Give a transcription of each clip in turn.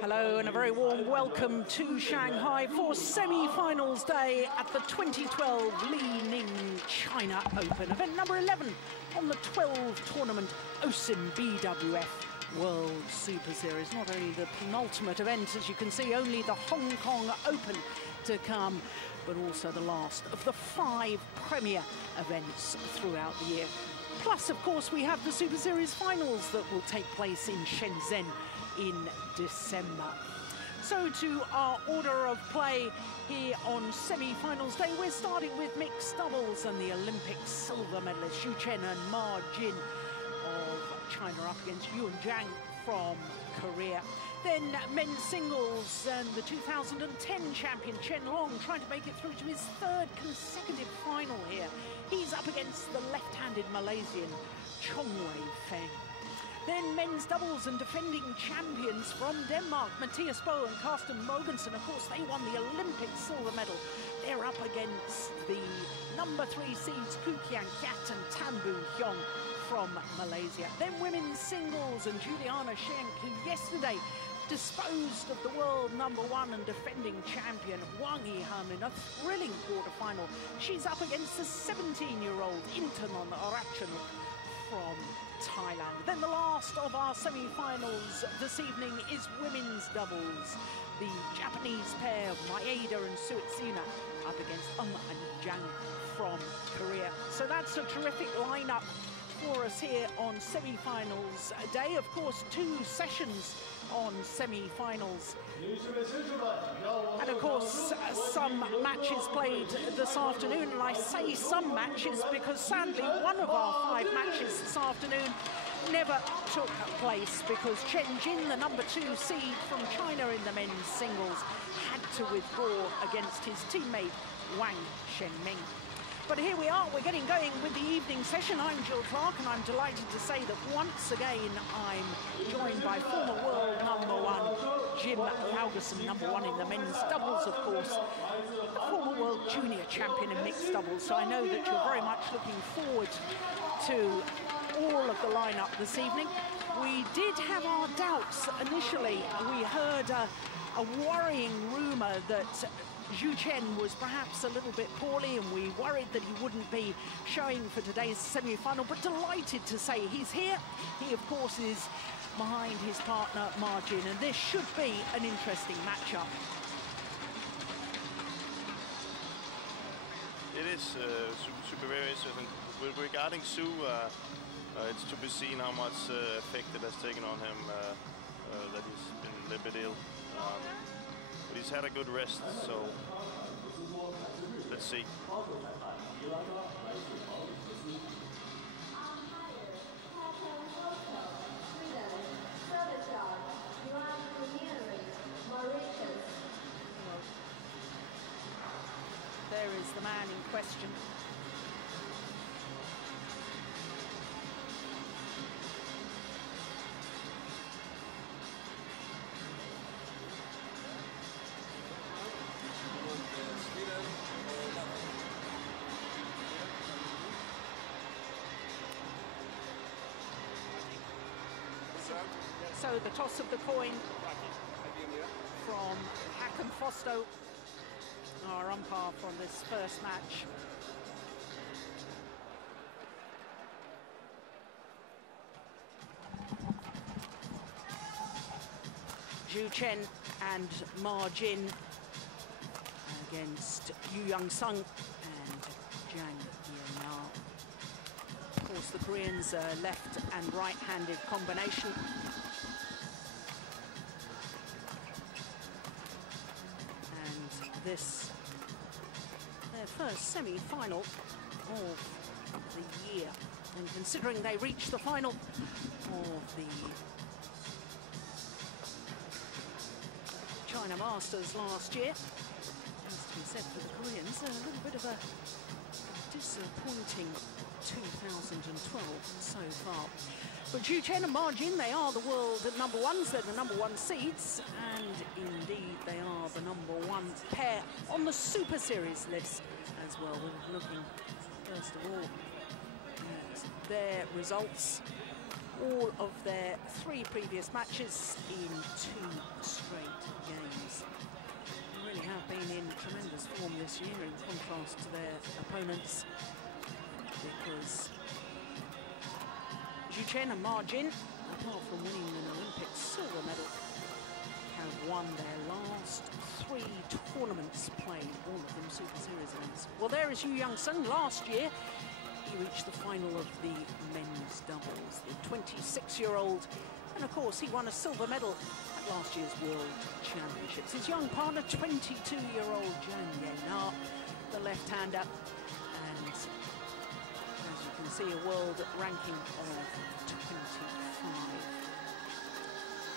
Hello and a very warm welcome to Shanghai for semi-finals day at the 2012 Li-Ning China Open, event number 11 on the 12 tournament OSIM BWF World Superseries. Not only the penultimate event, as you can see, only the Hong Kong Open to come, but also the last of the 5 premier events throughout the year. Plus, of course, we have the Superseries Finals that will take place in Shenzhen in December. So to our order of play here on semi-finals day, we're starting with mixed doubles and the Olympic silver medalists Chen and Ma Jin of China up against Yeon Jang from Korea. Then men's singles and the 2010 champion Chen trying to make it through to his 3rd consecutive final here. He's up against the left-handed Malaysian Chong Feng. Then men's doubles and defending champions from Denmark, Mathias and Carsten Mogensen. Of course, they won the Olympic silver medal. They're up against the number 3 seeds Kien and Heong from Malaysia. Then women's singles and Juliane Schenk, who yesterday disposed of the world number 1 and defending champion Wang Yihan in a thrilling quarterfinal. She's up against the 17-year-old Intanon Ratchanok from Thailand. Then the last of our semi-finals this evening is women's doubles. The Japanese pair of Maeda and Suetsuna up against and Jang from Korea. So that's a terrific lineup for us here on semi-finals day. Of course, 2 sessions on semi-finals. And of course, some matches played this afternoon. And I say some matches because sadly, one of our 5 matches this afternoon never took place because Chen Jin, the number 2 seed from China in the men's singles, had to withdraw against his teammate Wang Shenming. But here we are, we're getting going with the evening session. I'm Jill Clark, and I'm delighted to say that once again I'm joined by former world number 1 Jim Laugerson, number 1 in the men's doubles, of course, the former world junior champion in mixed doubles. So I know that you're very much looking forward to all of the lineup this evening. We did have our doubts initially. We heard a worrying rumour that Chen was perhaps a little bit poorly, and we worried that he wouldn't be showing for today's semi-final, but delighted to say he's here. He, of course, is behind his partner, Ma Jin, and this should be an interesting matchup. It is super very interesting. Regarding Su, it's to be seen how much effect it has taken on him that he's been a little bit ill. But he's had a good rest, so let's see. There is the man in question. So the toss of the coin from Hakan Fosto, our umpire from this first match. Chen and Ma Jin against Yu Sung and Jang Yeon. Of course, the Koreans are left and right-handed combination. This their first semi-final of the year, and considering they reached the final of the China Masters last year, has to be said for the Koreans, a little bit of a disappointing 2012 so far. But Chen and Ma Jin, they are the world number 1s, they're the number 1 seeds, and indeed they are the number 1 pair on the Superseries list as well. We're looking, first of all, at their results all of their 3 previous matches in 2 straight games. They really have been in tremendous form this year in contrast to their opponents, because Chen and Ma Jin, apart from winning an Olympic silver medal, have won their last 3 tournaments played, all of them Super Series events. Well, there is Mogensen. Last year, he reached the final of the men's doubles, the 26-year-old. And of course, he won a silver medal at last year's World Championships. His young partner, 22-year-old Jang, Yeon, the left-hander. And as you can see, a world ranking of 25.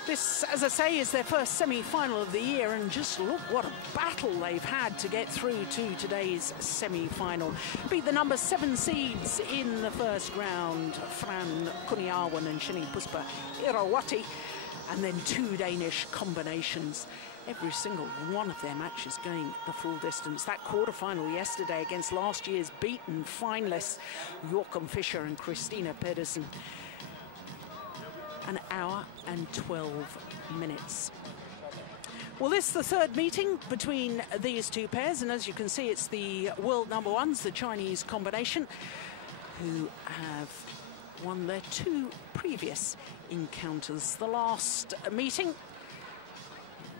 This, as I say, is their first semi-final of the year, and just look what a battle they've had to get through to today's semi-final. Beat the number 7 seeds in the first round, Fran Kuniawan and Shini Puspa Irawati, and then 2 Danish combinations. Every single one of their matches going the full distance. That quarterfinal yesterday against last year's beaten finalists, Joachim Fischer and Christina Pedersen. An hour and 12 minutes. Well, this is the 3rd meeting between these 2 pairs, and as you can see, it's the world number 1s, the Chinese combination, who have won their 2 previous encounters. The last meeting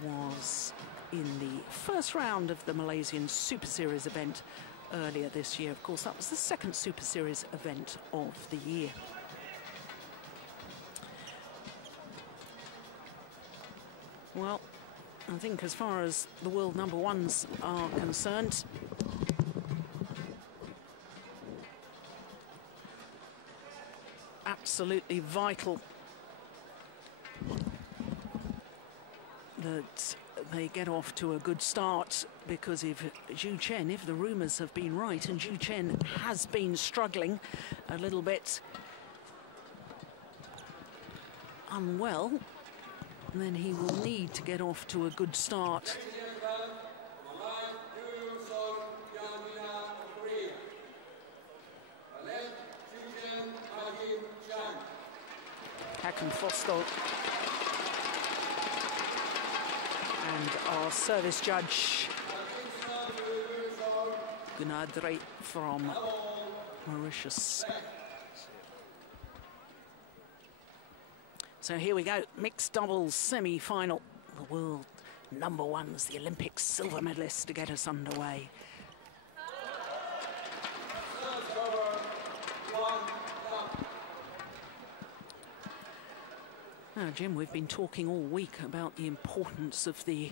was in the first round of the Malaysian Super Series event earlier this year. Of course, that was the 2nd Super Series event of the year. Well, I think as far as the world number 1s are concerned, absolutely vital that they get off to a good start, because if Chen, if the rumours have been right, and Chen has been struggling a little bit unwell, then he will need to get off to a good start. Hakan Foster and our service judge Gunadre from Mauritius. So here we go, mixed doubles semi-final. The world number 1s, the Olympic silver medalists, to get us underway. Now, Jim, we've been talking all week about the importance of the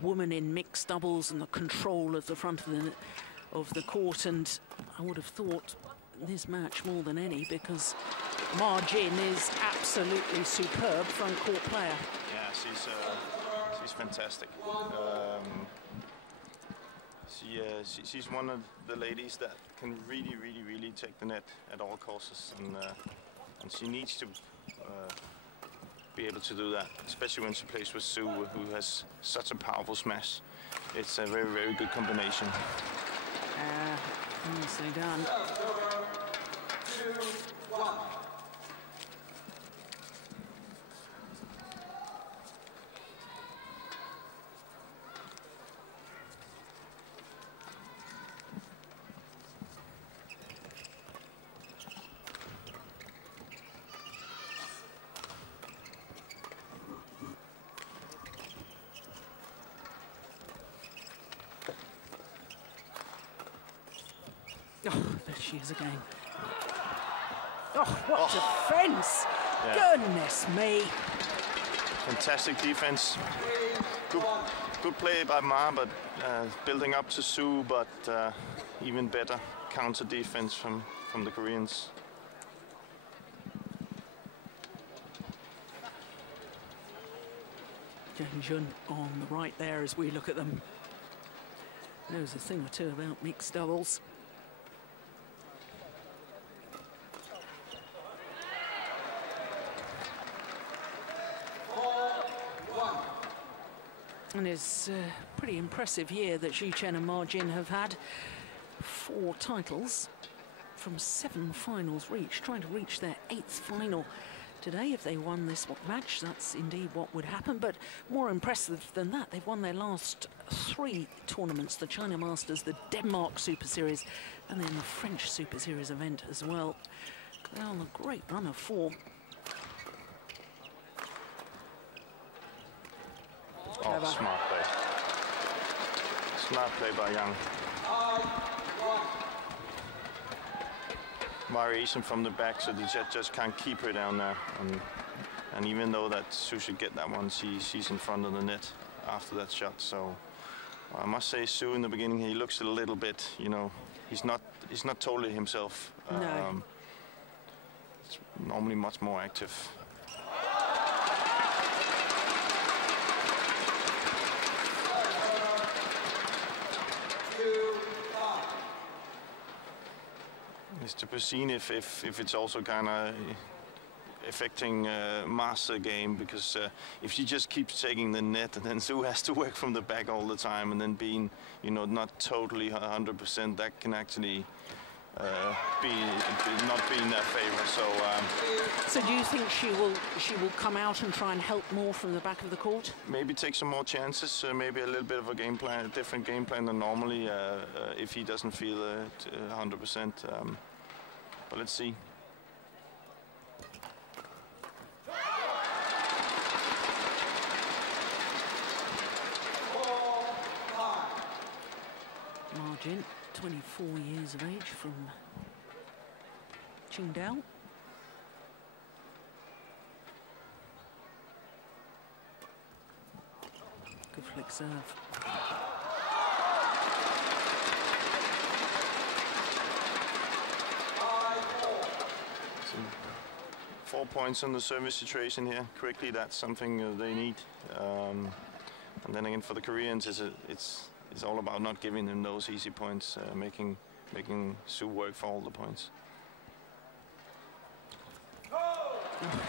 woman in mixed doubles and the control of the front of the court, and I would have thought this match more than any, because Ma Jin is absolutely superb front court player. Yeah, she's fantastic. She's one of the ladies that can really take the net at all costs, and she needs to be able to do that, especially when she plays with Sue, who has such a powerful smash. It's a very good combination. Nicely done. Oh, there she is again. Oh, what defense! Yeah. Goodness me. Fantastic defense. Good play by Ma, but building up to Sue, but even better counter defense from the Koreans. Jun on the right there as we look at them. Knows a thing or two about mixed doubles. And it's a pretty impressive year that Chen and Ma Jin have had. 4 titles from 7 finals reached, trying to reach their 8th final today. If they won this match, that's indeed what would happen. But more impressive than that, they've won their last 3 tournaments, the China Masters, the Denmark Super Series, and then the French Super Series event as well. They're on a great run of form. Oh, smart play. Smart play by Jang. Variation from the back, so the jet just can't keep her down there. And even though that Su should get that one, she's in front of the net after that shot. So I must say, Su in the beginning, he looks a little bit, you know, he's not totally himself. No. It's normally much more active. It's to be seen if it's also kind of affecting master game, because if she just keeps taking the net and then Su has to work from the back all the time and then being, you know, not totally 100%, that can actually not be in their favor. So do you think she will come out and try and help more from the back of the court? Maybe take some more chances, maybe a little bit of a game plan, a different game plan than normally, if he doesn't feel 100%. But let's see. Margin, 24 years of age, from Qingdao. Good flick serve. 4 points on the service situation here. Quickly, that's something they need. And then again, for the Koreans, it's all about not giving them those easy points, making Su work for all the points.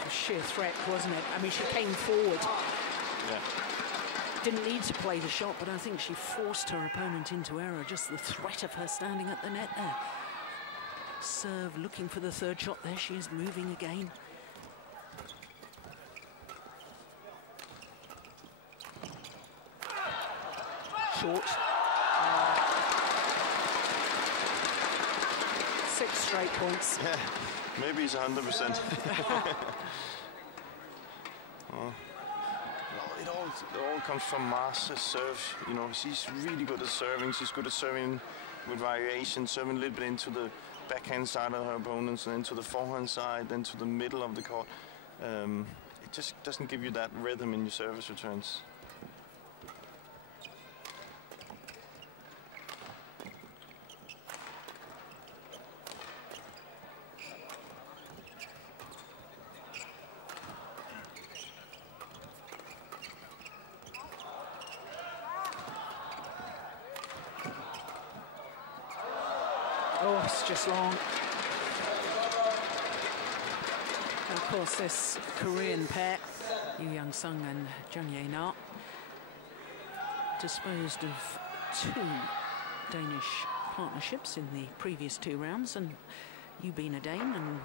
Sheer threat, wasn't it? I mean, she came forward. Yeah. Didn't need to play the shot, but I think she forced her opponent into error. Just the threat of her standing at the net there. Serve, looking for the third shot. There she is, moving again. Short. 6 straight points. Yeah, maybe he's 100%. Well, it all comes from master serve. You know, she's really good at serving. She's good at serving with variation, serving a little bit into the backhand side of her opponents and into the forehand side, then to the middle of the court. It just doesn't give you that rhythm in your service returns. Oh, it's just long. And of course, this Korean pair, Yeon and Jang disposed of 2 Danish partnerships in the previous 2 rounds, and you being a Dane, and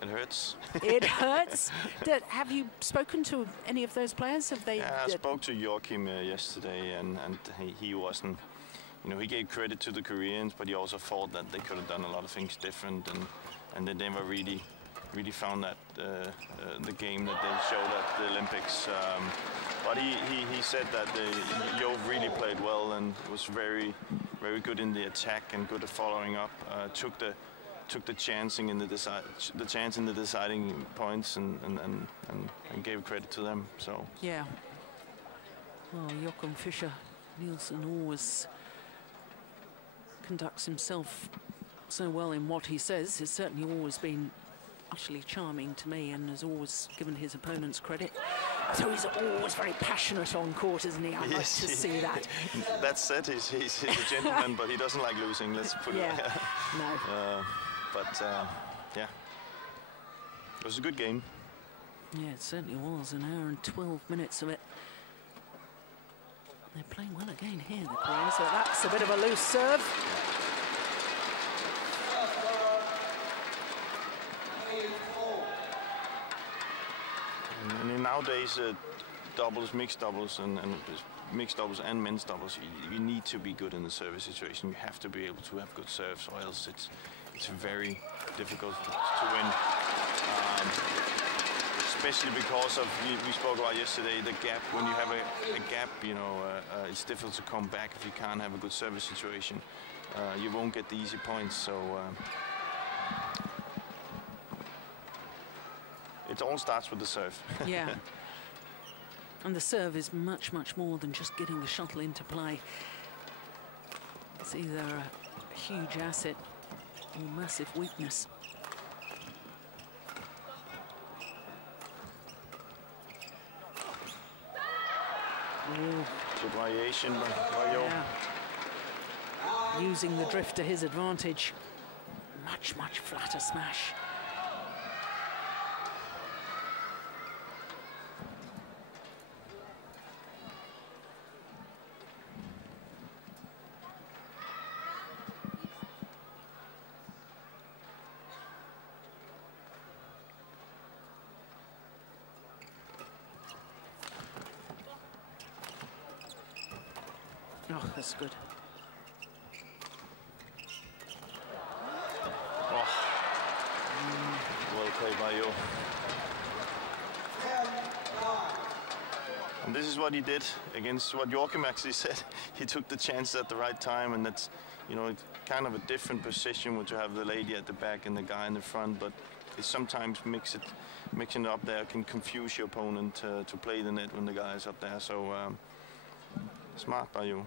it hurts. It hurts. Have you spoken to any of those players? Have they? Yeah, I spoke to Joachim yesterday, and he wasn't. You know, he gave credit to the Koreans, but he also thought that they could have done a lot of things different, and they never really found that the game that they showed at the Olympics. But he said that Yo really played well and was very good in the attack and good at following up. Took the chancing in the chance in the deciding points and gave credit to them. So yeah. Well, Joachim Fischer Nielsen always conducts himself so well in what he says. He's certainly always been utterly charming to me and has always given his opponents credit. So he's always very passionate on court, isn't he? I like to see that. That said, he's a gentleman, but he doesn't like losing. Let's put it. No. Yeah, it was a good game. Yeah, it certainly was. An hour and 12 minutes of it. They're playing well again here, the Koreans, so that's a bit of a loose serve. nowadays, doubles, mixed doubles, and mixed doubles and men's doubles, you need to be good in the service situation. You have to be able to have good serves, or else it's very difficult to win. Especially because of, we spoke about yesterday, the gap. When you have a gap, you know, it's difficult to come back if you can't have a good service situation. You won't get the easy points, so it all starts with the serve. Yeah. And the serve is much, much more than just getting the shuttle into play. It's either a huge asset or massive weakness. Ooh. Good variation by Yeon. Yeah. Using the drift to his advantage. Much, much flatter smash. Oh, that's good. Oh. Well played by Yeon. And this is what he did against what Joachim actually said. He took the chance at the right time, and that's, you know, it's kind of a different position when you have the lady at the back and the guy in the front, but it sometimes mixing it up there can confuse your opponent to play the net when the guy is up there. So smart by you.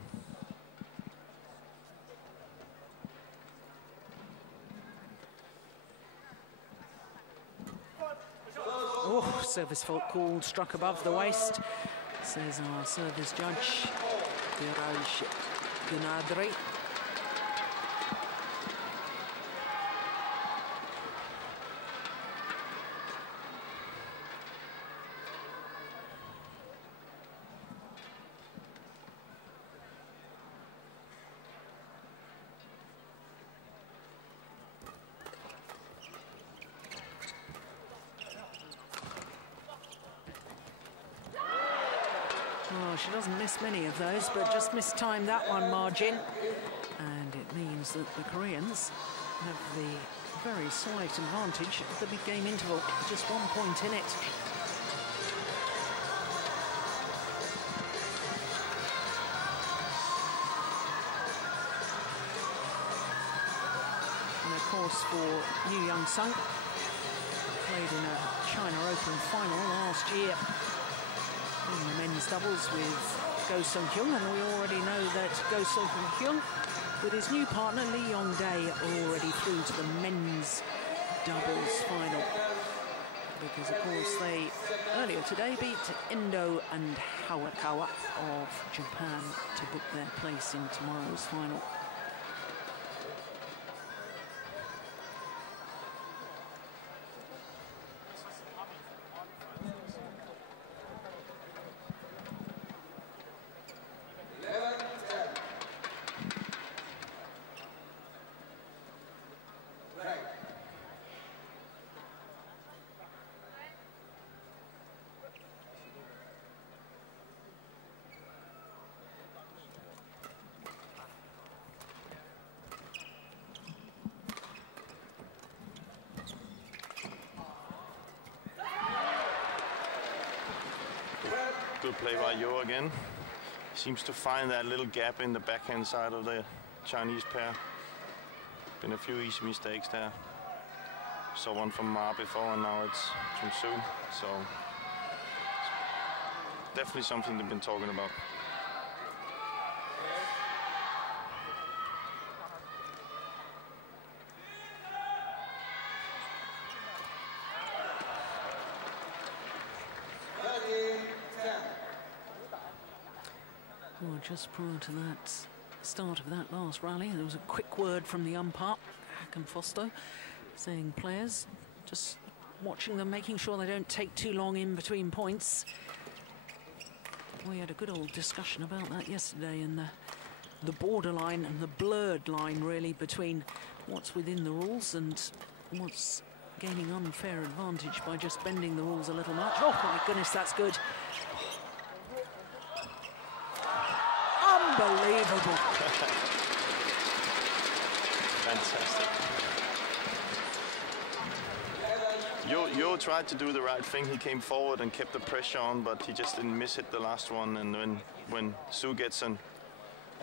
Oh, service fault called, struck above the waist, says our service judge, Biraj Gunadri. She doesn't miss many of those, but just mistimed that one margin. And it means that the Koreans have the very slight advantage at the big game interval, just 1 point in it. And of course for Yeon, played in a China Open final last year in the men's doubles with Go Sung-hyun, and we already know that Go Sung-hyun, with his new partner Lee Yong-dae, are already through to the men's doubles final. Because of course they earlier today beat Endo and Hawakawa of Japan to book their place in tomorrow's final. Good play by Yeon again. Seems to find that little gap in the backhand side of the Chinese pair. Been a few easy mistakes there. Saw one from Ma before, and now it's from Su. So definitely something they've been talking about. Well, just prior to that start of that last rally, there was a quick word from the umpire, Hakan Foster, saying players, just watching them, making sure they don't take too long in between points. We had a good old discussion about that yesterday, and the borderline and the blurred line really between what's within the rules and what's gaining unfair advantage by just bending the rules a little much. Oh my goodness, that's good. Unbelievable. Fantastic. Yeon tried to do the right thing. He came forward and kept the pressure on, but he just didn't miss hit the last one. And when Su gets a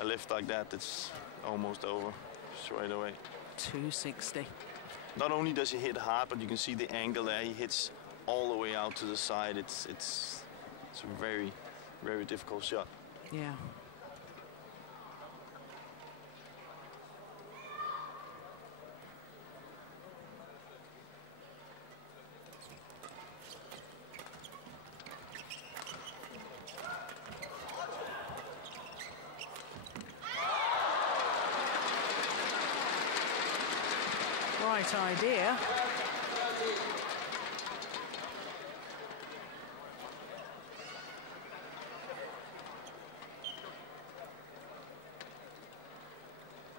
lift like that, it's almost over straight away. 260. Not only does he hit hard, but you can see the angle there. He hits all the way out to the side. It's a very, very difficult shot. Yeah. Right idea.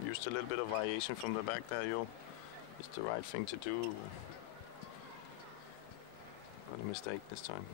Used a little bit of variation from the back there, Yeon. It's the right thing to do. Not a mistake this time.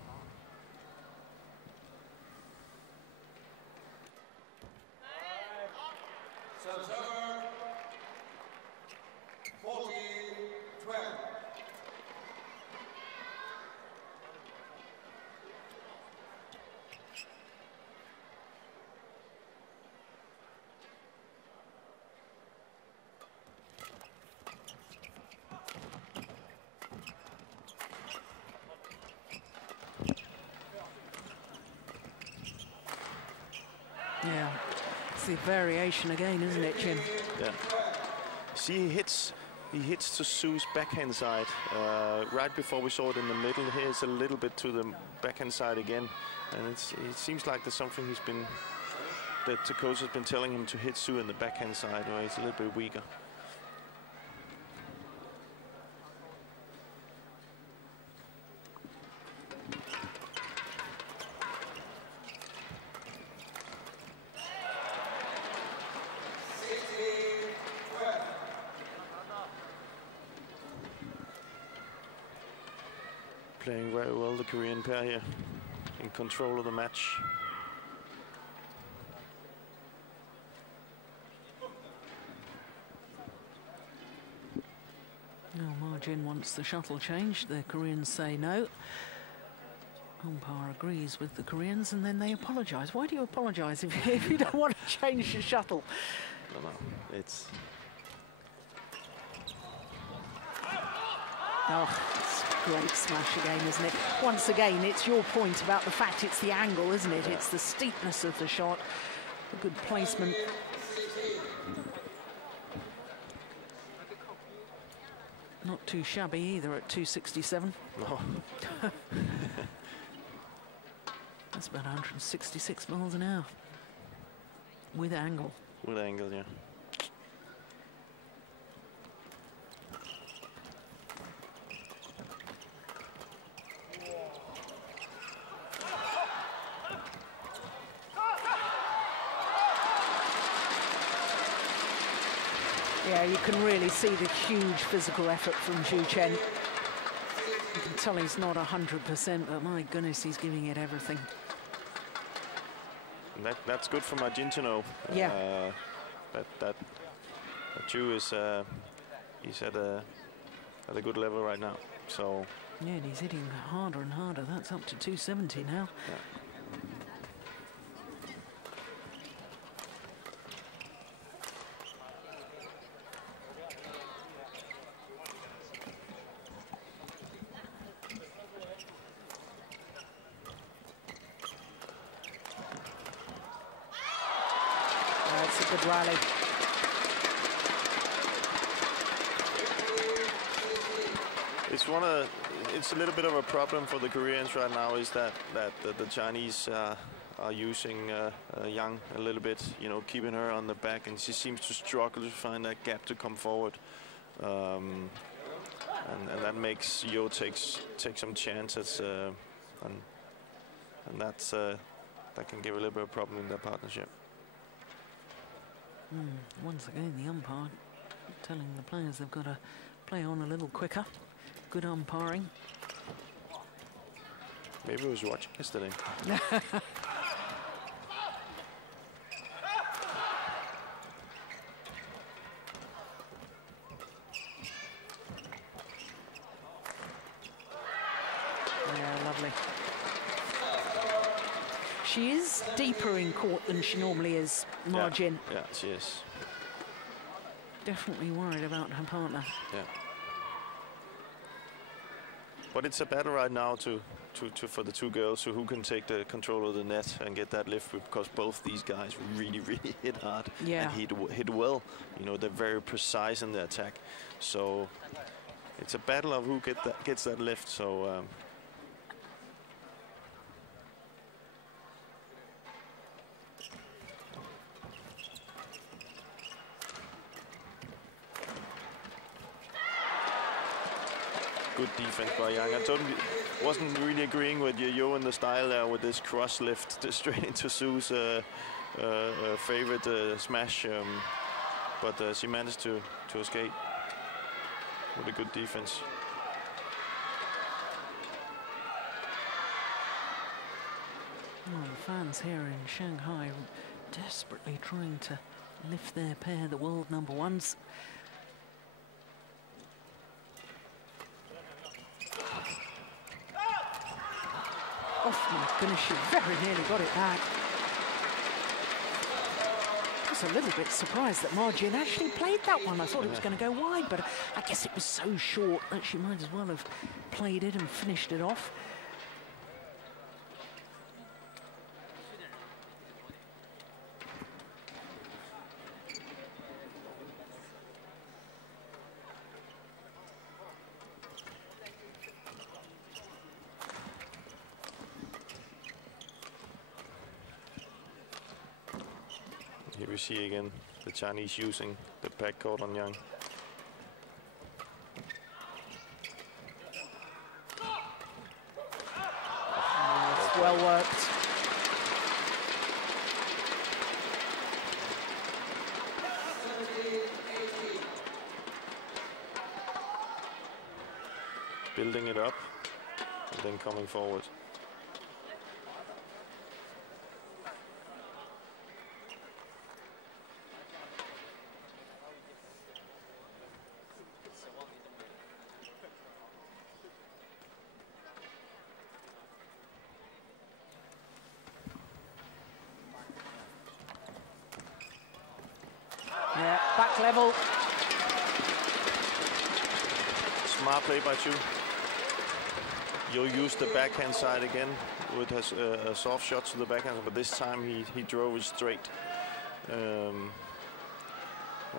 Yeah, it's the variation again, isn't it, Chen? Yeah. See, he hits to Su's backhand side. Right before we saw it in the middle, here's a little bit to the backhand side again, and it seems like there's something that the coach has been telling him to hit Su in the backhand side, where he's a little bit weaker. Playing very well, the Korean pair here, in control of the match. Now Margin wants the shuttle changed. The Koreans say no. Umpire agrees with the Koreans, and then they apologise. Why do you apologise if you don't want to change the shuttle? No, it's... Oh, it's a great smash again, isn't it? Once again, it's your point about the fact it's the angle, isn't it? It's the steepness of the shot, the good placement. Not too shabby either at 267. No. That's about 166 miles an hour. With angle. With angle, yeah. Yeah, you can really see the huge physical effort from Chen. You can tell he's not 100%, but my goodness, he's giving it everything. That's good for Mogensen. Yeah. That Chu is he's at a good level right now. So. Yeah, and he's hitting harder and harder. That's up to 270 now. Yeah. Good rally. It's a little bit of a problem for the Koreans right now, is that the Chinese are using Jang a little bit, you know, keeping her on the back, and she seems to struggle to find that gap to come forward, and that makes Yeon take some chances, and that's that can give a little bit of problem in their partnership. Once again, the umpire telling the players they've got to play on a little quicker. Good umpiring. Maybe I was watching yesterday. Yeah, lovely. She is deeper in court than she normally is, Margin. Yeah, she is. Definitely worried about her partner. Yeah. But it's a battle right now for the two girls who can take the control of the net and get that lift, because both these guys really hit hard and hit well. You know, they're very precise in the attack. So it's a battle of who gets that lift. So. Good defense by Yang. I wasn't really agreeing with Yeon in the style there with this cross lift straight into Sue's favorite smash, but she managed to escape with a good defense. Well, the fans here in Shanghai desperately trying to lift their pair, the world number ones. Oh my goodness, she very nearly got it back. I was a little bit surprised that Margin actually played that one. I thought it was going to go wide, but I guess it was so short that she might as well have played it and finished it off. Here we see again the Chinese using the backcourt on Yang. Oh, well worked. Building it up and then coming forward. Yeah, back level. Smart play by Chu. You'll use the backhand side again with his soft shot to the backhand, but this time he drove it straight. We'll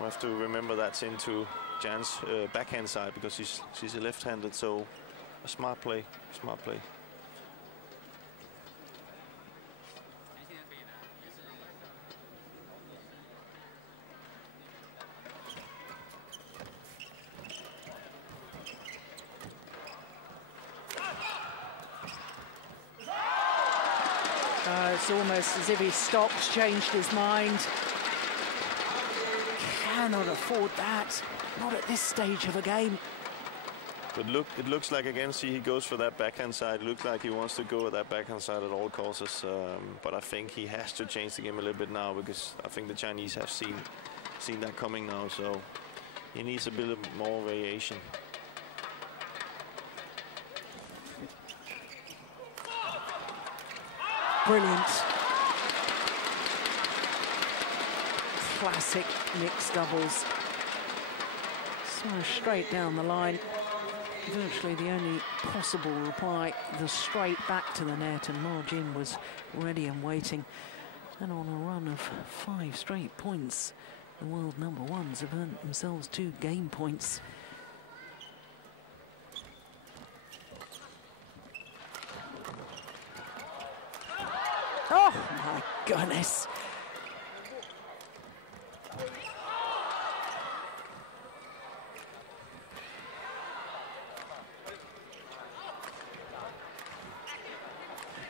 have to remember that's into Jan's backhand side because she's a left-handed, so a smart play, smart play. It's almost as if he stopped, changed his mind. Cannot afford that, not at this stage of a game. But look, it looks like again, see, he goes for that backhand side. It looks like he wants to go with that backhand side at all costs. But I think he has to change the game a little bit now because I think the Chinese have seen that coming now. So he needs a bit more variation. Brilliant. Classic mixed doubles. Smash straight down the line. Virtually the only possible reply, the straight back to the net, and Margin was ready and waiting. And on a run of 5 straight points, the world number ones have earned themselves 2 game points. Oh my goodness.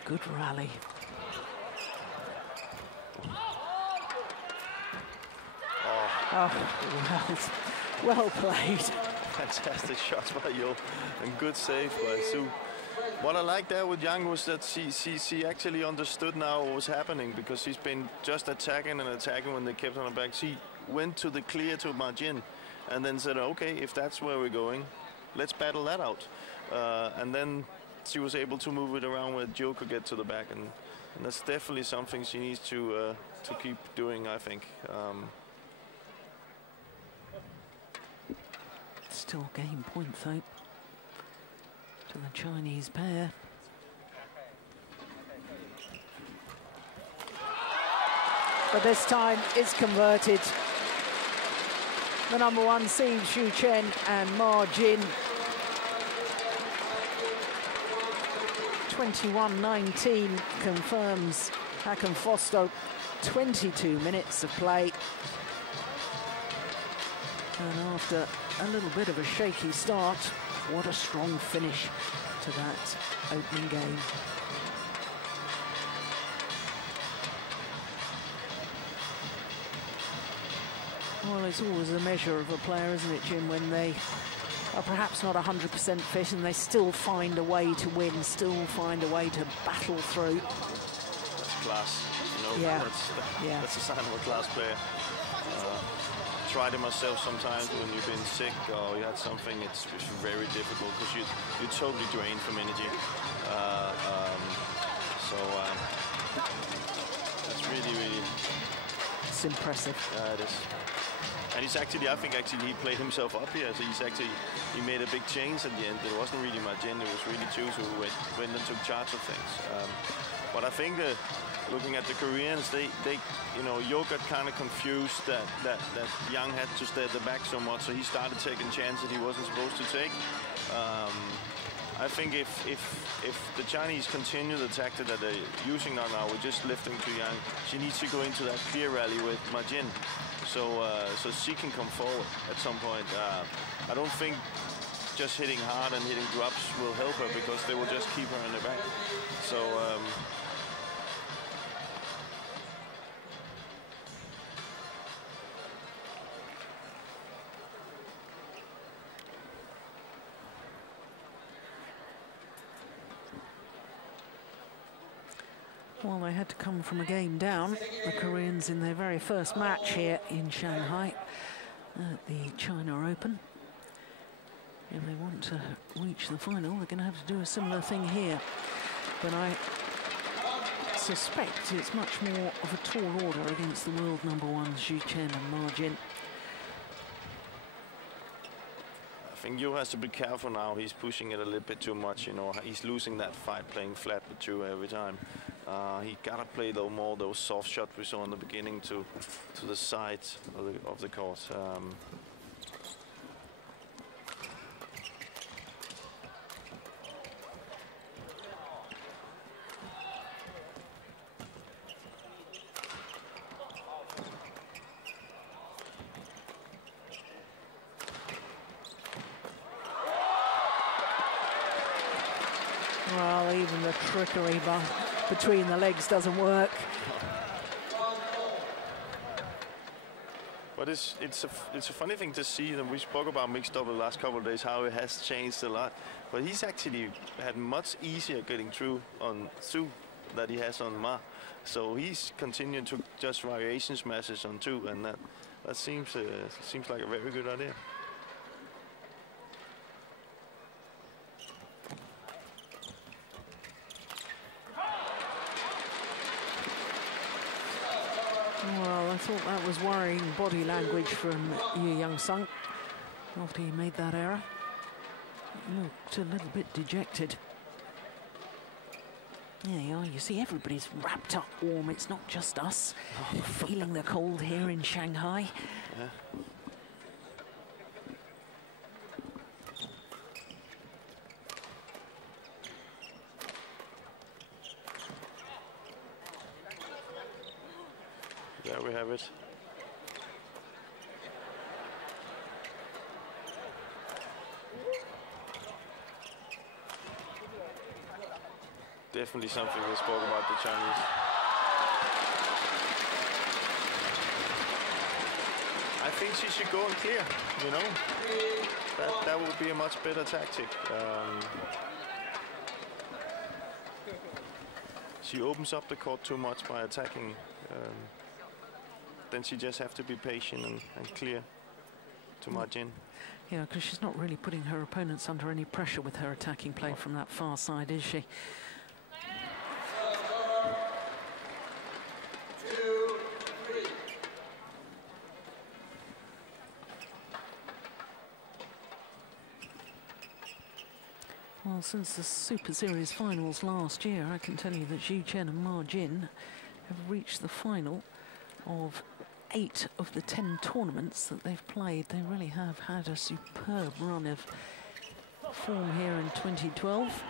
Good rally. Oh, well played. Fantastic shots by Yeon and good save by Su. What I like there with Jang was that she actually understood now what was happening, because she's been just attacking and attacking when they kept on her back. She went to the clear to margin and then said, okay, if that's where we're going, let's battle that out. And then she was able to move it around where Joe could get to the back, and that's definitely something she needs to keep doing, I think. Still game point though to the Chinese pair. But this time it's converted. The number 1 seed Xu Chen and Ma Jin. 21-19 confirms Hakan Fosto. 22 minutes of play. And after a little bit of a shaky start, what a strong finish to that opening game. Well, it's always a measure of a player, isn't it, Jim, when they are perhaps not 100% fit and they still find a way to win, still find a way to battle through. That's class, you know. Yeah. That's a sign of a class player. Tried it myself sometimes when you've been sick or you had something. It's very difficult because you're totally drained from energy. That's really. It's impressive. Yeah, it is. And he's actually, I think actually he played himself up here. So he made a big change at the end. It wasn't really Margin, it was really Chu who went and took charge of things. But I think looking at the Koreans, they you know, Yeon got kind of confused that Yang had to stay at the back so much, so he started taking chances he wasn't supposed to take. I think if the Chinese continue the tactic that they're using now, we're just lifting to Yang. She needs to go into that clear rally with Margin, so she can come forward at some point. I don't think just hitting hard and hitting drops will help her, because they will just keep her in the back. So. Well, they had to come from a game down, the Koreans, in their very first match here in Shanghai at the China Open. If they want to reach the final, they're going to have to do a similar thing here. But I suspect it's much more of a tall order against the world number 1, Xu Chen and Ma Jin. I think Yu has to be careful now. He's pushing it a little bit too much, you know. He's losing that fight playing flat with Chu every time. He gotta play a little more those soft shots we saw in the beginning to the side of the court. Well, even the trickery between the legs doesn't work. But it's a funny thing to see that we spoke about mixed double the last couple of days, how it has changed a lot. But he's actually had much easier getting through on Su than he has on Ma. So he's continuing to just variation smashes on Chu, and that seems like a very good idea. Well, I thought that was worrying body language from Yu Young-sung after he made that error. Looked a little bit dejected. There you are. You see, everybody's wrapped up warm. It's not just us feeling the cold here in Shanghai. Yeah. There we have it. Definitely something we spoke about the Chinese. I think she should go and clear, you know. That would be a much better tactic. She opens up the court too much by attacking. Then she just have to be patient and clear to march in. Yeah, because she's not really putting her opponents under any pressure with her attacking play from that far side, is she? Well, since the Super Series finals last year, I can tell you that Chen and Ma Jin have reached the final of 8 of the 10 tournaments that they've played. They really have had a superb run of form here in 2012.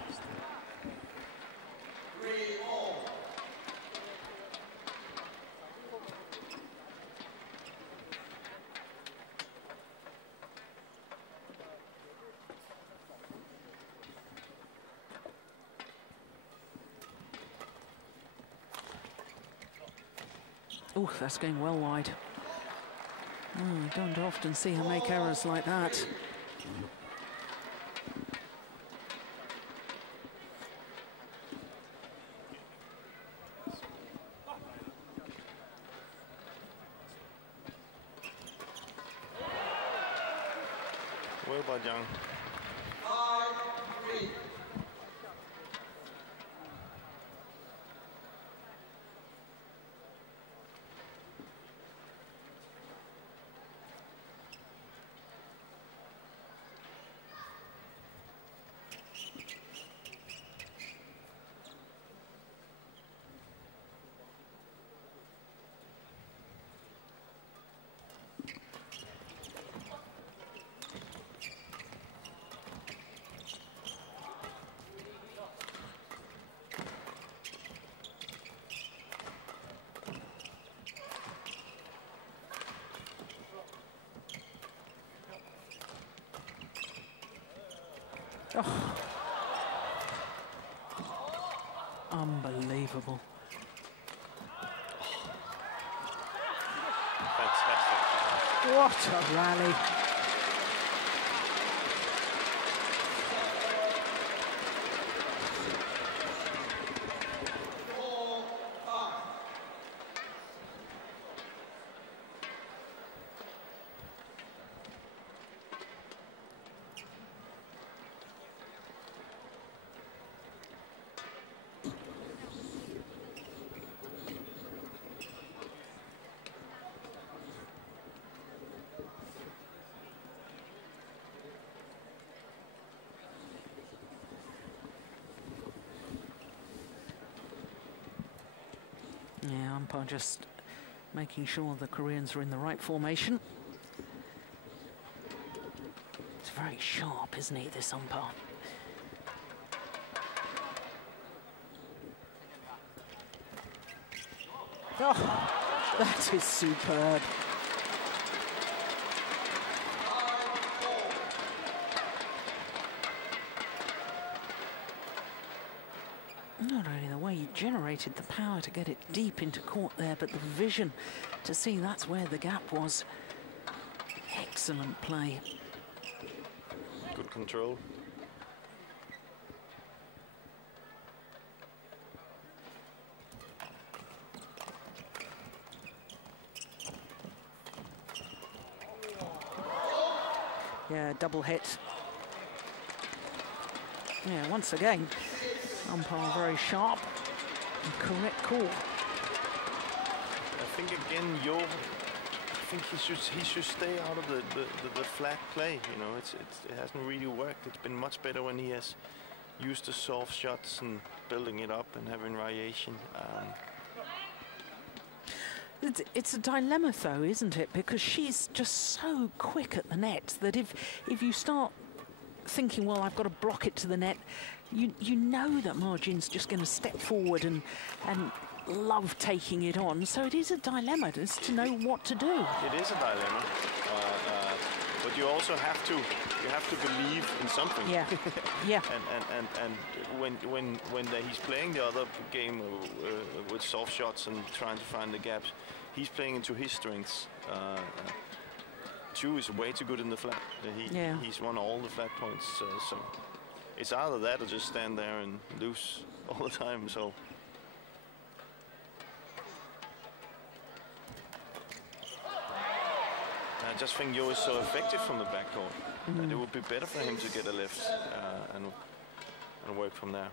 Oh, that's going well wide. I don't often see her make errors like that. Well by Jang. Oh. Unbelievable. Fantastic. What a rally. Yeah, umpire just making sure the Koreans are in the right formation. It's very sharp, isn't he, this umpire? Oh, that is superb. Not only the way he generated the power to get it deep into court there, but the vision to see that's where the gap was. Excellent play. Good control. Yeah, double hit. Yeah, once again, umpire very sharp and correct call. I think again, Yeon, I think he should stay out of the flat play. You know, it hasn't really worked. It's been much better when he has used the soft shots and building it up and having variation. It's a dilemma, though, isn't it? Because she's just so quick at the net that if you start thinking, well, I've got to block it to the net, you know that Ma Jin's just going to step forward and love taking it on. So it is a dilemma as to know what to do. It is a dilemma, but you also have to believe in something. Yeah, yeah. and when he's playing the other game with soft shots and trying to find the gaps, he's playing into his strengths. Chu is way too good in the flat. He's won all the flat points, so it's either that or just stand there and lose all the time. So I just think Yeon is so effective from the backcourt that it would be better for him to get a lift and work from there.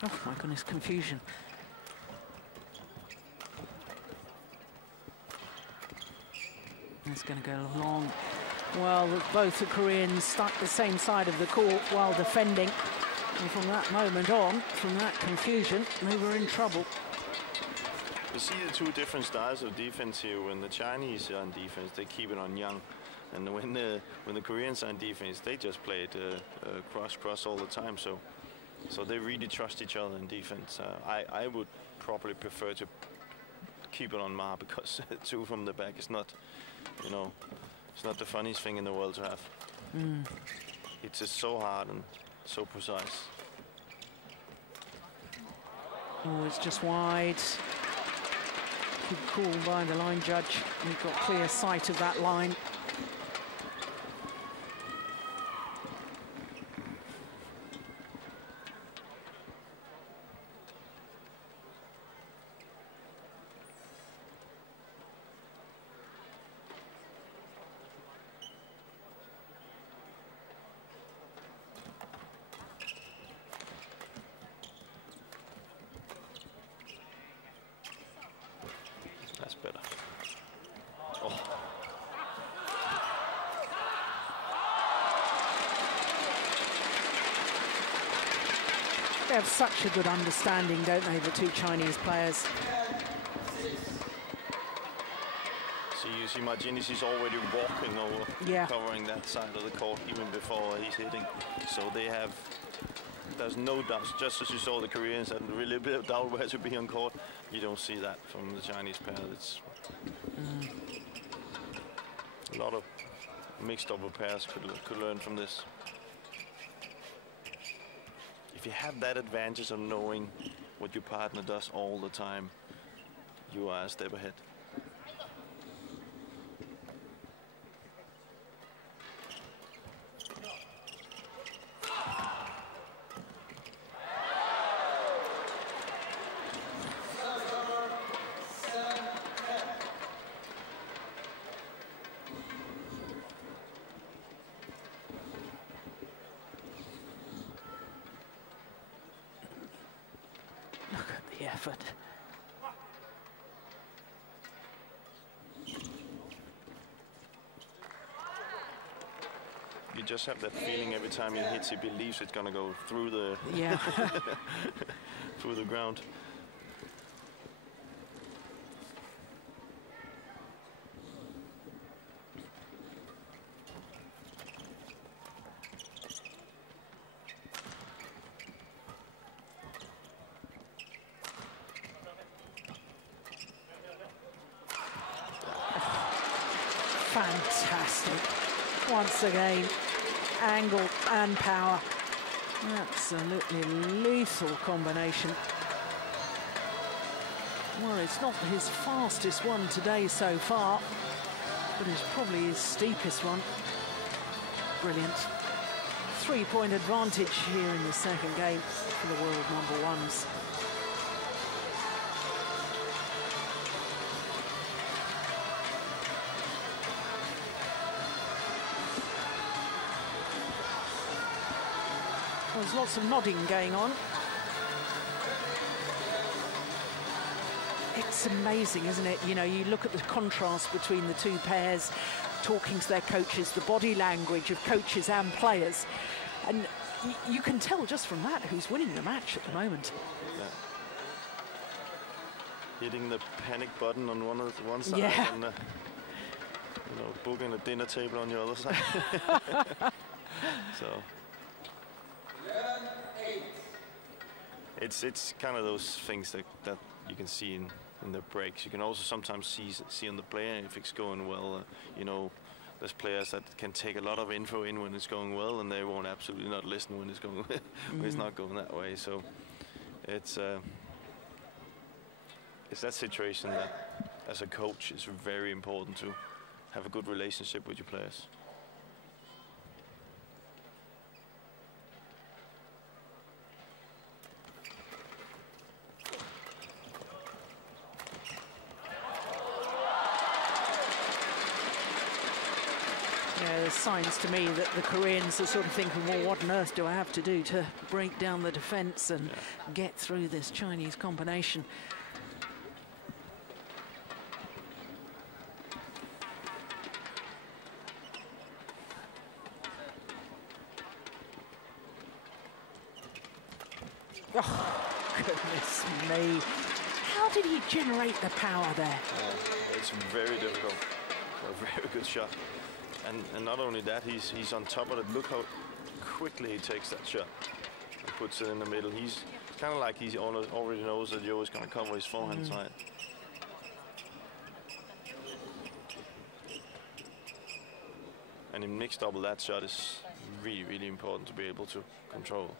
Oh my goodness, confusion. It's going to go long. Well, both the Koreans stuck the same side of the court while defending. And from that moment on, from that confusion, they were in trouble. You see the two different styles of defense here. When the Chinese are on defense, they keep it on Yang. And when the Koreans are on defense, they just play it cross all the time. So they really trust each other in defense. I would probably prefer to keep it on Ma, because two from the back is not, you know, it's not the funniest thing in the world to have. It's just so hard and so precise. Oh, it's just wide. Good call by the line judge. We've got clear sight of that line. They have such a good understanding, don't they, the two Chinese players? So you see Marginis is already walking over, covering that side of the court even before he's hitting. So they have, there's no doubt, just as you saw the Koreans had really a bit of doubt where to be on court, you don't see that from the Chinese pair. It's a lot of mixed double pairs could learn from this. If you have that advantage of knowing what your partner does all the time, you are a step ahead. Effort. You just have that feeling every time he hits, he believes it's going to go through the through the ground. Fantastic. Once again, angle and power. Absolutely lethal combination. Well, it's not his fastest one today so far, but it's probably his steepest one. Brilliant. 3-point advantage here in the second game for the world #1s. There's lots of nodding going on. It's amazing, isn't it? You know, you look at the contrast between the two pairs, talking to their coaches, the body language of coaches and players. And you can tell just from that who's winning the match at the moment. Yeah. Hitting the panic button on one side and you know, booking a dinner table on the other side. So It's kind of those things that you can see in the breaks. You can also sometimes see on the player if it's going well. You know, there's players that can take a lot of info in when it's going well, and they won't absolutely not listen when it's going when it's not going that way. So it's that situation that, as a coach, is very important to have a good relationship with your players. There's signs to me that the Koreans are sort of thinking, well, what on earth do I have to do to break down the defense and get through this Chinese combination? Oh, goodness me. How did he generate the power there? It's very difficult. A very good shot. And not only that, he's on top of it. Look how quickly he takes that shot and puts it in the middle. He's kind of like he already knows that Yeon is going to cover his forehand side. And in mixed double, that shot is really, really important to be able to control.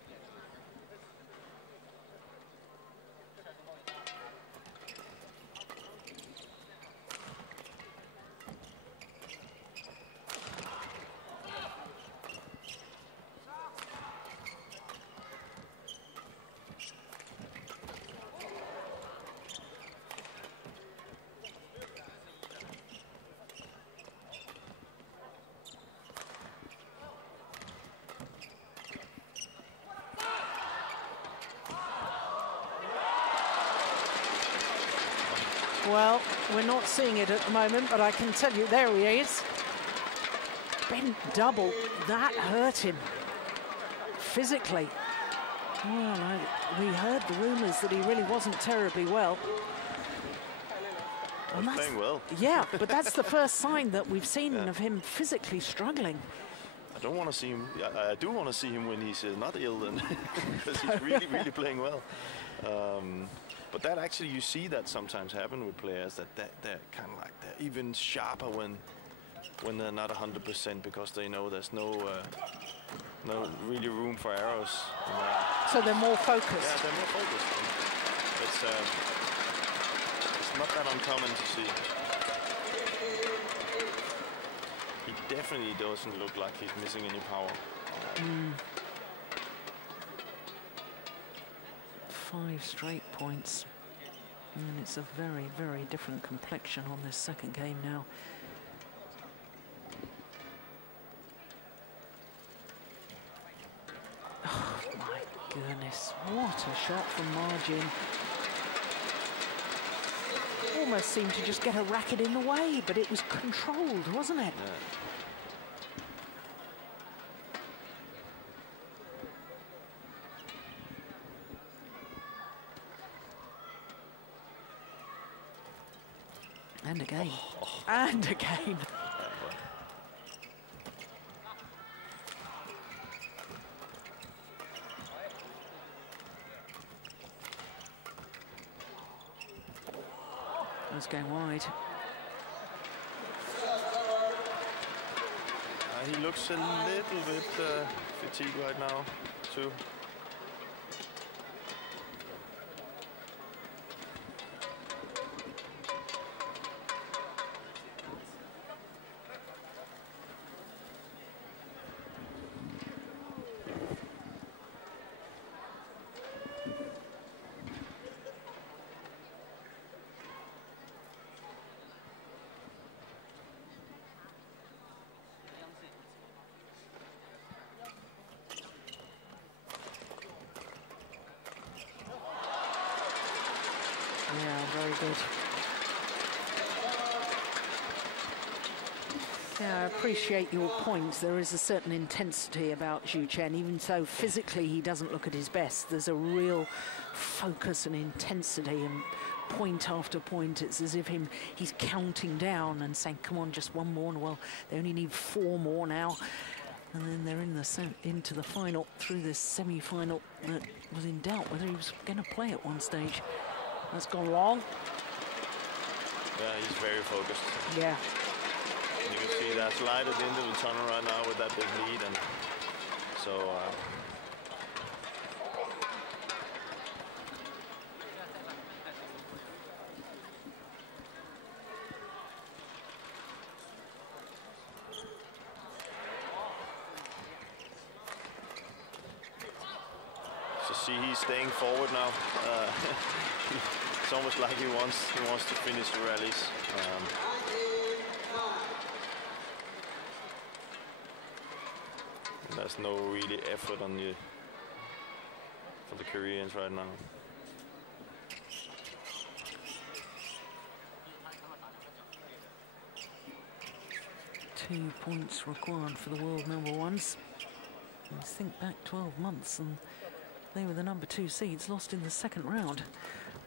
Well, we're not seeing it at the moment, but I can tell you, there he is. Bent double, that hurt him physically. Well, we heard the rumours that he really wasn't terribly well. And that's playing well. Yeah, but that's the first sign that we've seen of him physically struggling. I don't want to see him. I do want to see him when he's not ill, then, because he's really, really playing well. But that actually, you see that sometimes happen with players, that they're kind of like, they're even sharper when they're not 100%, because they know there's no really room for errors. So they're more focused. Yeah, they're more focused. It's not that uncommon to see. He definitely doesn't look like he's missing any power. 5 straight points, and it's a very, very different complexion on this second game now. Oh my goodness, what a shot from margin. Almost seemed to just get a racket in the way, but it was controlled, wasn't it? Yeah. And again. And again. That's going wide. He looks a little bit fatigued right now, too. Good. Yeah, I appreciate your points. There is a certain intensity about Chen, even though physically he doesn't look at his best. There's a real focus and intensity, and point after point, it's as if he's counting down and saying, come on, just one more. And well, they only need 4 more now. And then they're in the into the final through this semi-final that was in doubt whether he was going to play at one stage. That's gone long. Yeah, he's very focused. Yeah. You can see that's light at the end of the tunnel right now with that big lead, and so see he's staying forward now. It's almost like he wants to finish the rallies. There's no really effort on for the Koreans right now. Two points required for the world number ones. Let's think back 12 months and they were the number 2 seeds, lost in the second round.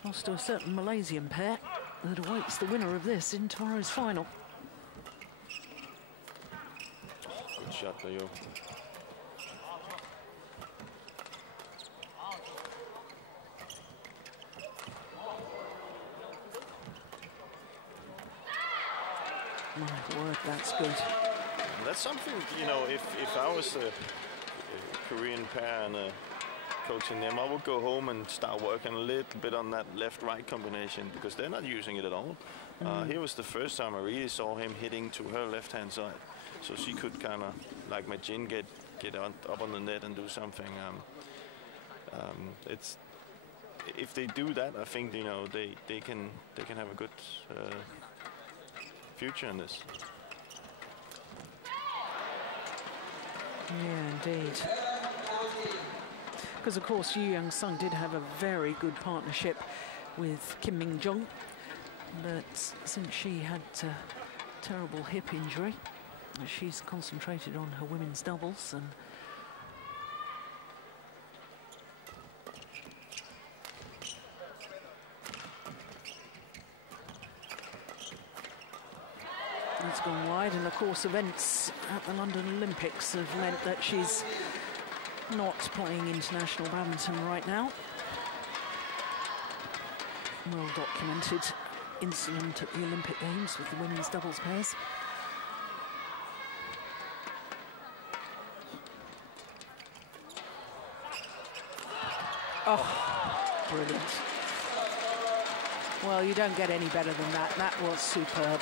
Lost to a certain Malaysian pair that awaits the winner of this in tomorrow's final. Good shot, Leo. My word, that's good. And that's something, you know, if I was a Korean pair and coaching them, I would go home and start working a little bit on that left-right combination because they're not using it at all. Here was the first time I really saw him hitting to her left-hand side, so she could kind of, like Majin, get up on the net and do something. It's if they do that, I think they can have a good future in this. Yeah, indeed. Because, of course, Yu Young-sung did have a very good partnership with Kim Min-jung, but since she had a terrible hip injury, she's concentrated on her women's doubles. And it's gone wide, and of course events at the London Olympics have meant that she's not playing international badminton right now. Well documented incident at the Olympic Games with the women's doubles pairs. Oh, brilliant. Well, you don't get any better than that. That was superb.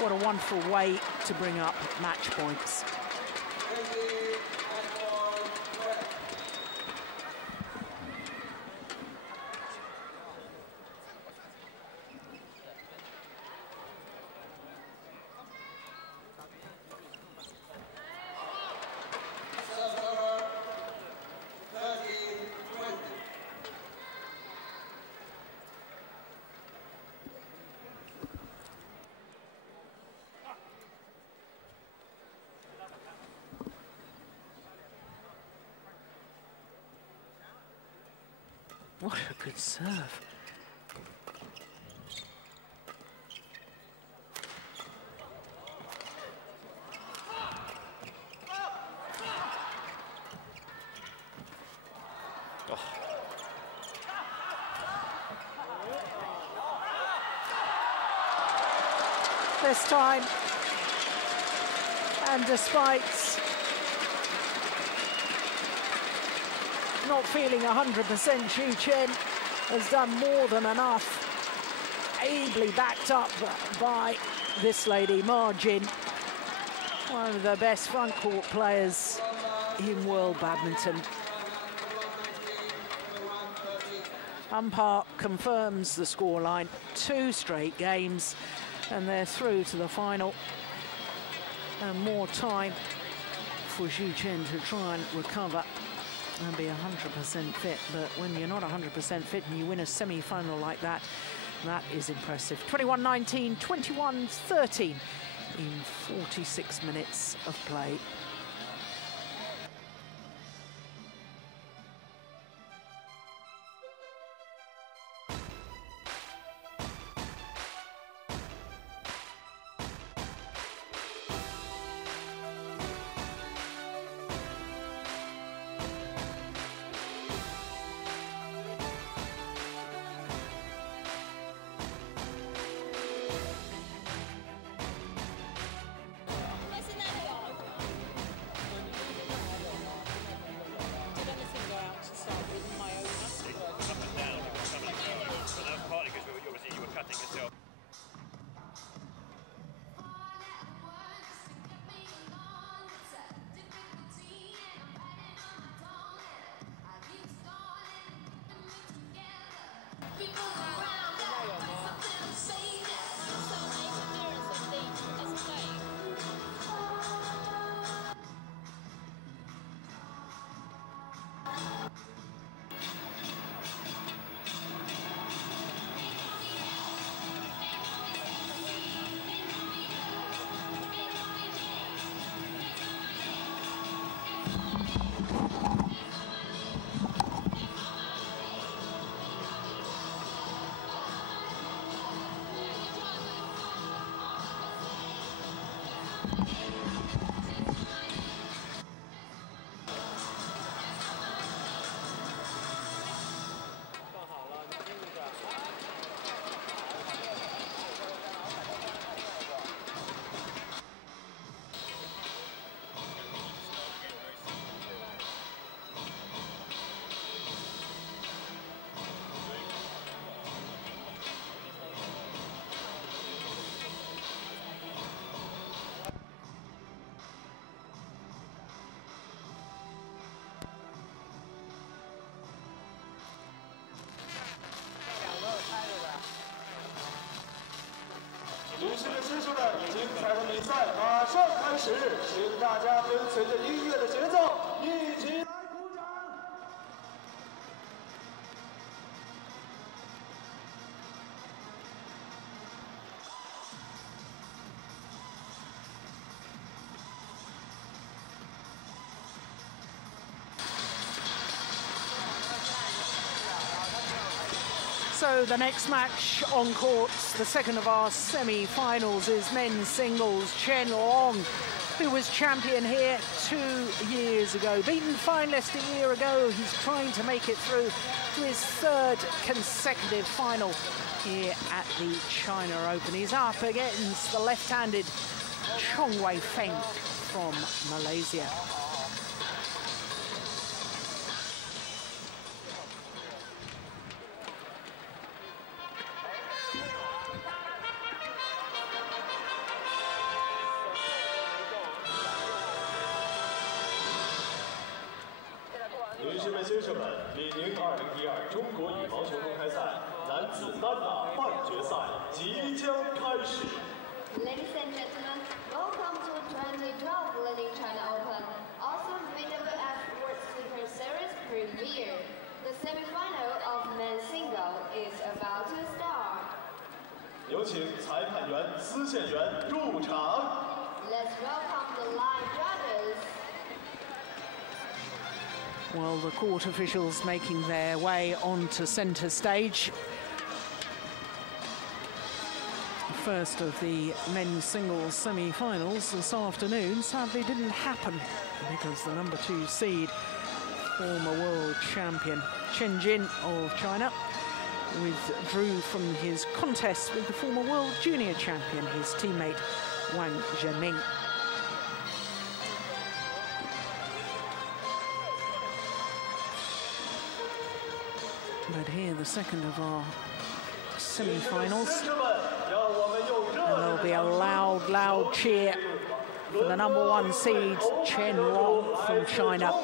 What a wonderful way to bring up match points. What a good serve. Oh. This time, and despite not feeling 100%, Chen has done more than enough, ably backed up by this lady, Ma Jin, one of the best front court players in world badminton. Umpire confirms the scoreline, 2 straight games, and they're through to the final. And more time for Zhu Chen to try and recover and be 100% fit. But when you're not 100% fit and you win a semi-final like that, that is impressive. 21-19, 21-13 in 46 minutes of play. 始，请大家跟随着音乐的节奏一起来鼓掌。 So the next match on court, the second of our semi-finals, is men's singles. Chen, who was champion here 2 years ago, beaten finalist a year ago. He's trying to make it through to his third consecutive final here at the China Open. He's up against the left-handed Feng from Malaysia. Li-Ning 2012中国羽毛球公开赛男子单打半决赛即将开始。Ladies and gentlemen, welcome to 2012 Li-Ning China Open, OSIM BWF World Superseries premiere. The semifinal of men's single is about to start. 有请裁判员、司线员入场。Let's welcome the live judges. Well, the court officials making their way onto centre stage. First of the men's singles semi-finals this afternoon sadly didn't happen because the number 2 seed, former world champion Chen of China, withdrew from his contest with the former world junior champion, his teammate Wang Zhenming. But here, the second of our semi-finals. And there'll be a loud, loud cheer for the number 1 seed, Chen from China.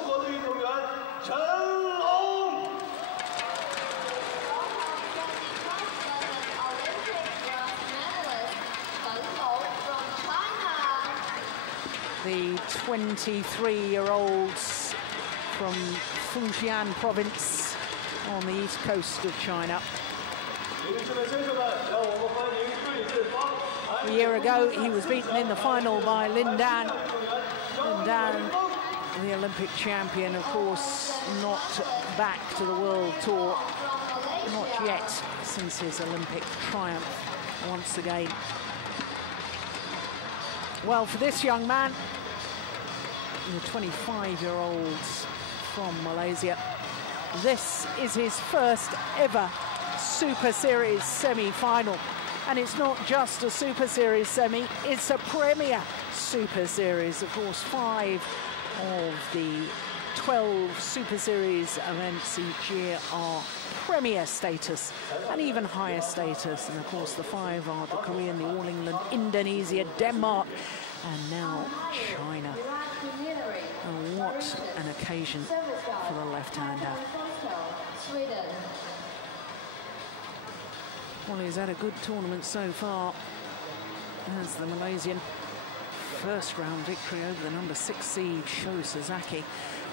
The 23-year-olds from Fujian province on the east coast of China. A year ago, he was beaten in the final by Lin Dan. Lin Dan, the Olympic champion, of course, not back to the World Tour. Not yet, since his Olympic triumph once again. Well, for this young man, the 25-year-olds from Malaysia, this is his first ever Super Series semi-final. And it's not just a Super Series semi, it's a Premier Super Series. Of course, 5 of the 12 Super Series events each year are Premier status and even higher status. And of course, the 5 are the Korean, the All England, Indonesia, Denmark, and now China. And what an occasion for the left-hander. Well, he's had a good tournament so far as the Malaysian first round victory over the number 6 seed Sho Sasaki.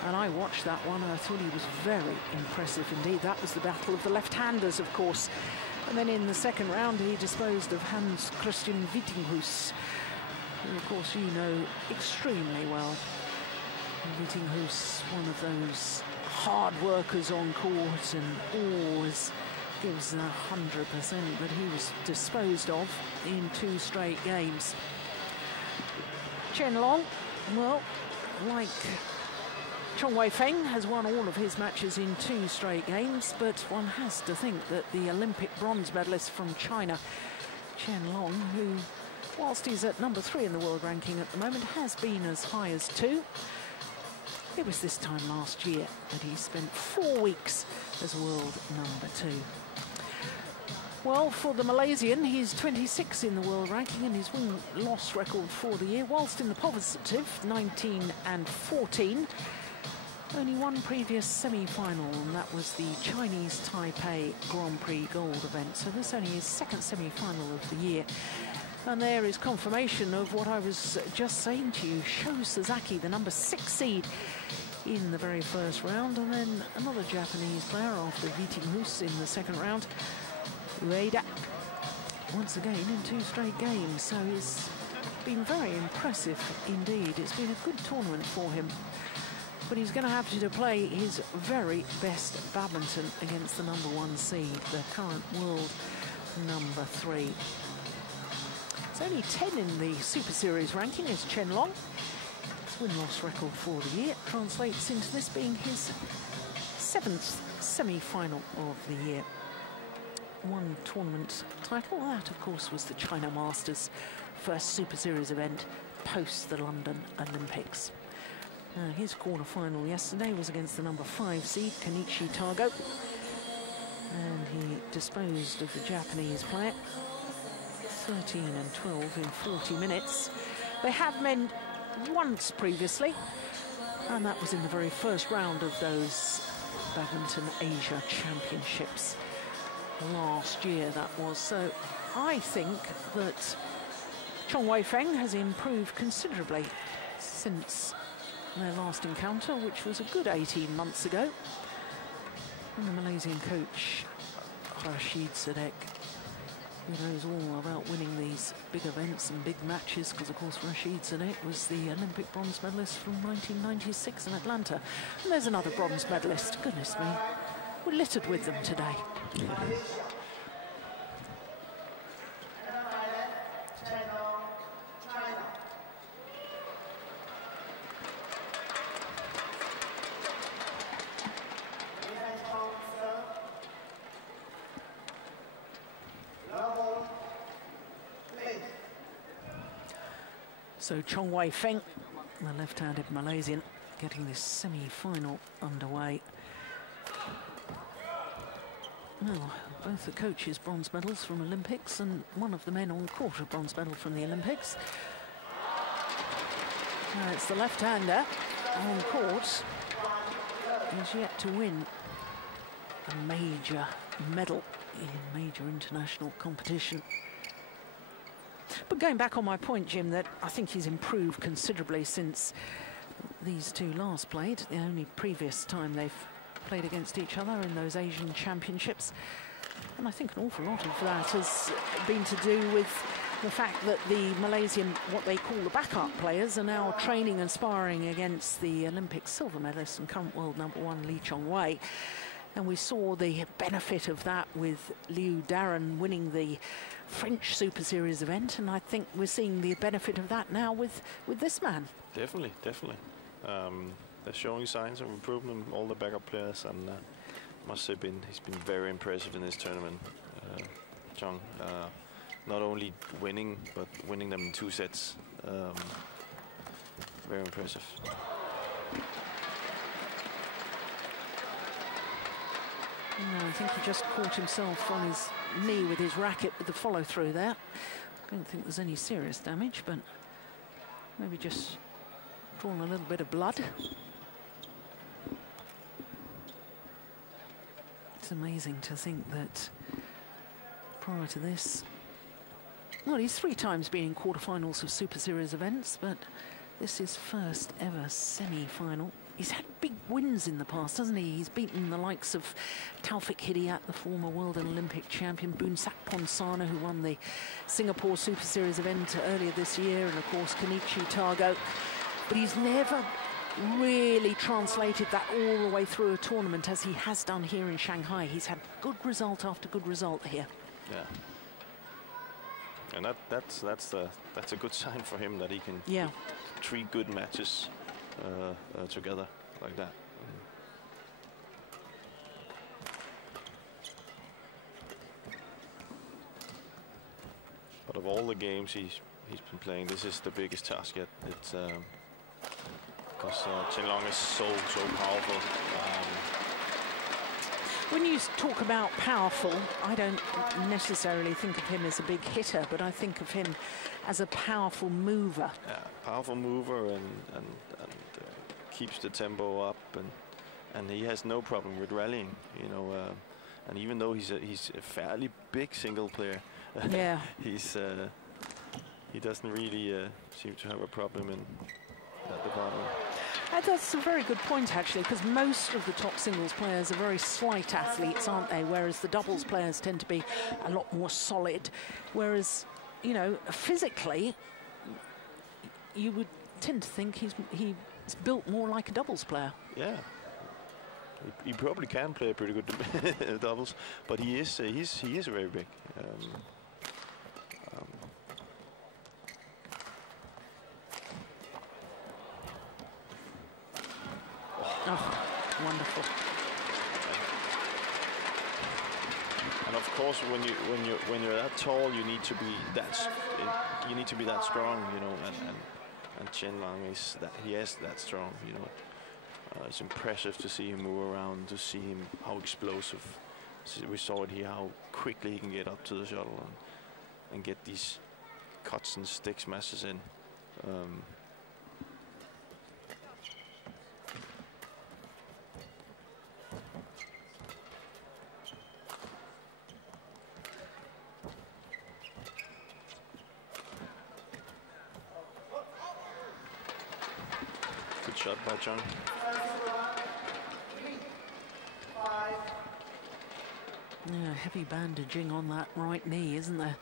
And I watched that one and I thought he was very impressive indeed. That was the battle of the left-handers, of course. And then in the second round, he disposed of Hans Christian Wittinghus, who, of course, you know extremely well. Wittinghus, one of those hard workers on court and always gives 100%, but he was disposed of in 2 straight games. Chen Long, well, like Feng, has won all of his matches in 2 straight games, but one has to think that the Olympic bronze medalist from China, Chen Long, who, whilst he's at number 3 in the world ranking at the moment, has been as high as 2. It was this time last year that he spent 4 weeks as world number 2. Well, for the Malaysian, he's 26 in the world ranking and his win-loss record for the year, whilst in the positive, 19 and 14. Only one previous semi-final, and that was the Chinese Taipei Grand Prix Gold event. So this only his second semi-final of the year. And there is confirmation of what I was just saying to you. Sho Sasaki, the number 6 seed in the very first round, and then another Japanese player after Vitinghus in the second round, Maeda, once again in 2 straight games. So he's been very impressive indeed. It's been a good tournament for him. But he's going to have to play his very best badminton against the number 1 seed, the current world number 3. It's only 10 in the Super Series ranking is Chen. His win-loss record for the year translates into this being his 7th semi-final of the year. 1 tournament title, that of course was the China Masters, first Super Series event post the London Olympics. His quarter-final yesterday was against the number 5 seed, Kenichi Tago. And he disposed of the Japanese player, 13 and 12 in 40 minutes. They have met once previously, and that was in the very first round of those Badminton Asia Championships last year, that was. So I think that Feng has improved considerably since their last encounter, which was a good 18 months ago. And the Malaysian coach, Rashid Sadek, who knows all about winning these big events and big matches, because of course Rashid Sadek was the Olympic bronze medalist from 1996 in Atlanta. And there's another bronze medalist. Goodness me, we're littered with them today. So Feng, the left-handed Malaysian, getting this semi-final underway. Well, both the coaches bronze medals from Olympics, and one of the men on court a bronze medal from the Olympics. Now it's the left-hander on court who's yet to win a major medal in major international competition. But going back on my point, Jim, that I think he's improved considerably since these 2 last played. The only previous time they've played against each other in those Asian Championships. And I think an awful lot of that has been to do with the fact that the Malaysian, what they call the backup players, are now training and sparring against the Olympic silver medalist and current world number 1 Lee Chong-wei. And we saw the benefit of that with Liu Darren winning the French Super Series event, and I think we're seeing the benefit of that now with this man. Definitely. They're showing signs of improvement, all the backup players, and must have been, he's been very impressive in this tournament, Chong. Not only winning, but winning them in 2 sets. Very impressive. I think he just caught himself on his knee with his racket with the follow-through there. I don't think there's any serious damage, but maybe just drawn a little bit of blood. It's amazing to think that prior to this, well, he's 3 times been in quarterfinals of Super Series events, but this is first ever semi-final. He's had big wins in the past, hasn't he? He's beaten the likes of Taufik Hidayat, the former world and Olympic champion, Boon Ponsana, who won the Singapore Super Series event earlier this year, and of course Kenichi Tago. But he's never really translated that all the way through a tournament as he has done here in Shanghai. He's had good result after good result here. Yeah. And that's a good sign for him, that he can 3 good matches together like that. But of all the games he's been playing, this is the biggest task yet. It's because Chen is so powerful. When you talk about powerful, I don't necessarily think of him as a big hitter, but I think of him as a powerful mover. Yeah, powerful mover, and keeps the tempo up, and he has no problem with rallying, you know. And even though he's a fairly big single player, yeah, he's he doesn't really seem to have a problem in that department. That's a very good point, actually, because most of the top singles players are very slight athletes, aren't they? Whereas the doubles players tend to be a lot more solid. Whereas, you know, physically, you would tend to think he's built more like a doubles player. Yeah. He probably can play pretty good doubles, but he is very big. Oh, wonderful! And of course, when you're that tall, you need to be that strong, you know. And Chen Lang is that, he is that strong, you know. It's impressive to see him move around, to see him how explosive. We saw it here, how quickly he can get up to the shuttle and get these cuts and stick smashes in. Good shot by Chong. Yeah, heavy bandaging on that right knee, isn't there?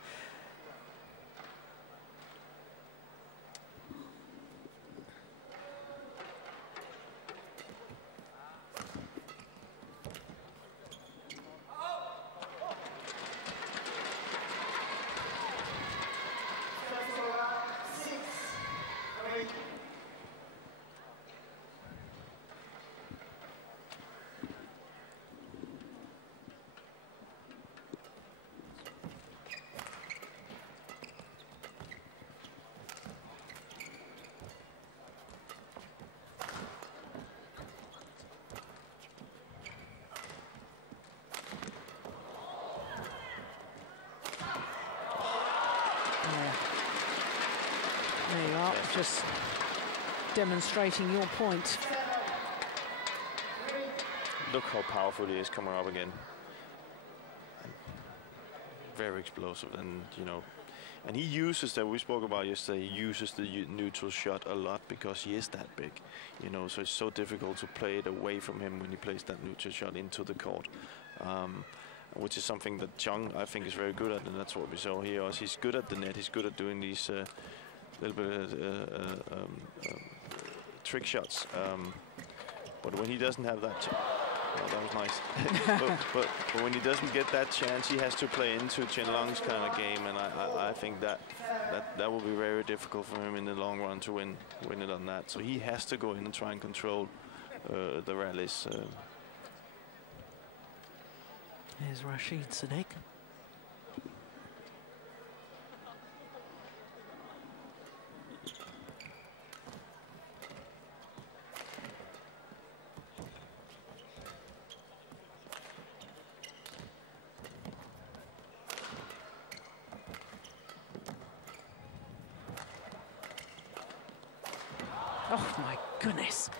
There you are, just demonstrating your point. Look how powerful he is coming up again. Very explosive, and you know, and he uses that we spoke about yesterday. He uses the neutral shot a lot because he is that big, you know. So it's so difficult to play it away from him when he plays that neutral shot into the court, which is something that Jang, I think, is very good at, and that's what we saw here. He's good at the net. He's good at doing these little bit trick shots, but when he doesn't have that. Oh, that was nice. but when he doesn't get that chance, he has to play into Chen Lang's kind of game, and I think that will be very difficult for him in the long run to win it on that. So he has to go in and try and control the rallies. Here's Rashid Sadiq. Oh, my goodness.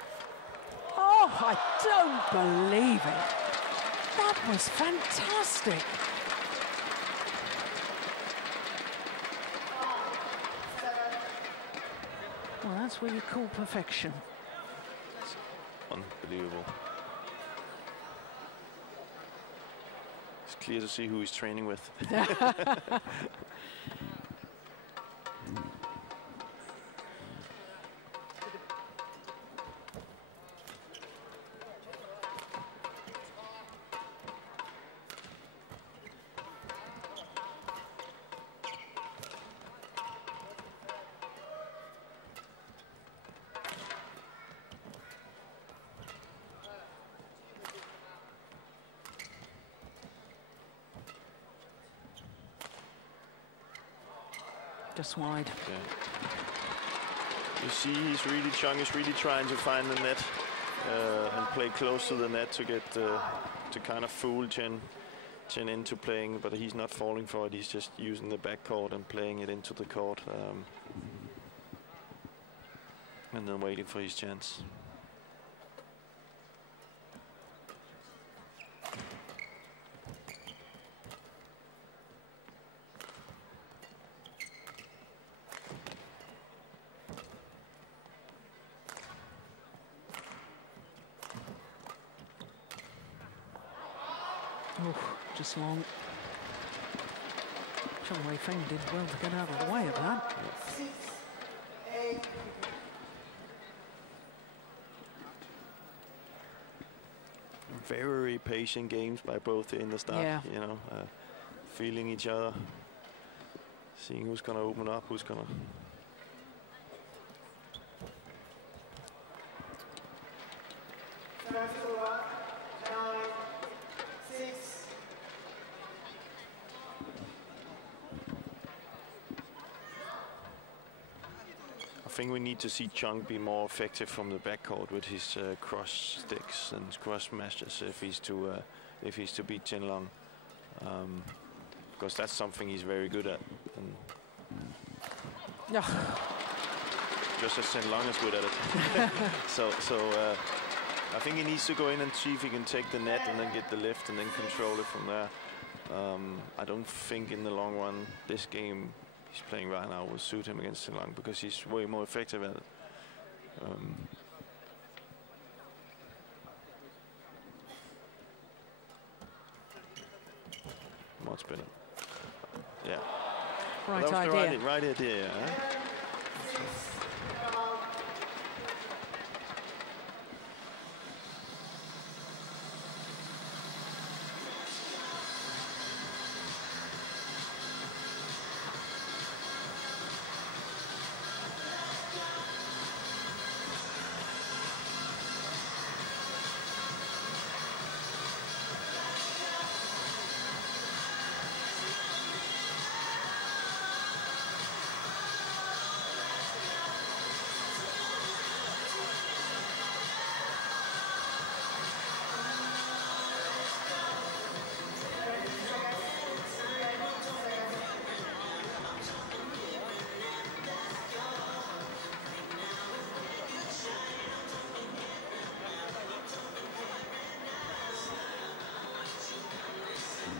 Oh, I don't believe it. That was fantastic. Well, that's what you call perfection. Unbelievable. It's clear to see who he's training with. Just wide. Okay. You see, Chong is really trying to find the net and play close to the net to get to kind of fool Chen into playing, but he's not falling for it. He's just using the back court and playing it into the court, and then waiting for his chance. Oh, just long. Feng did well to get out of the way of that. Very patient games by both in the start. Yeah. You know, feeling each other, seeing who's going to open up, who's going to. I think we need to see Chong be more effective from the backcourt with his cross sticks and cross smashes if he's to beat Chen Long, because that's something he's very good at. And yeah. Just as Chen Long is good at it. so I think he needs to go in and see if he can take the net and then get the lift and then control it from there. I don't think in the long run this game he's playing right now will suit him against Chen Long, because he's way more effective at it. Much better. Yeah. Right that was idea. The right idea, yeah.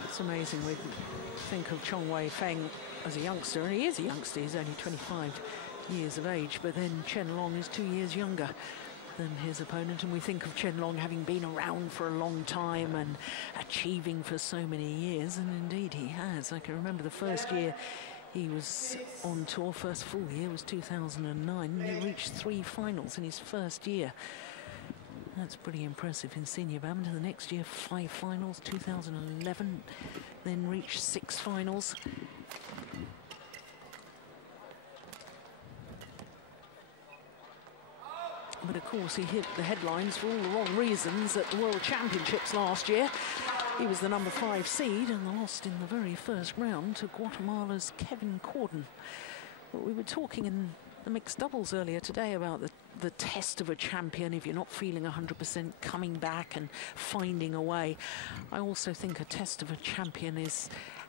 It's amazing. We think of Feng as a youngster, and he is a youngster. He's only 25 years of age, but then Chen Long is 2 years younger than his opponent, and we think of Chen Long having been around for a long time and achieving for so many years, and indeed he has. I can remember the first year he was on tour, first full year was 2009, and he reached 3 finals in his first year. That's pretty impressive in senior badminton. The next year, 5 finals, 2011, then reached 6 finals. But of course, he hit the headlines for all the wrong reasons at the World Championships last year. He was the number 5 seed and lost in the very first round to Guatemala's Kevin Corden. But we were talking in the mixed doubles earlier today about the test of a champion. If you're not feeling 100%, coming back and finding a way. I also think a test of a champion is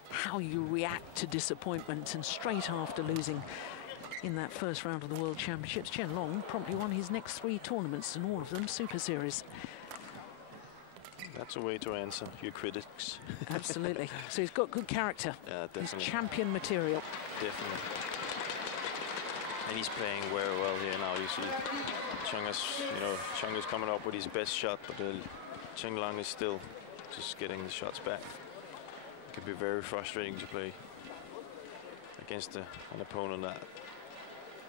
how you react to disappointment, and straight after losing in that first round of the World Championships, Chen Long promptly won his next 3 tournaments, and all of them Super Series. That's a way to answer your critics. Absolutely. So he's got good character. Yeah, definitely. He's champion material. Definitely. And he's playing very well here now. You see, Chong is coming up with his best shot, but Chen Long is still just getting the shots back. It can be very frustrating to play against an opponent that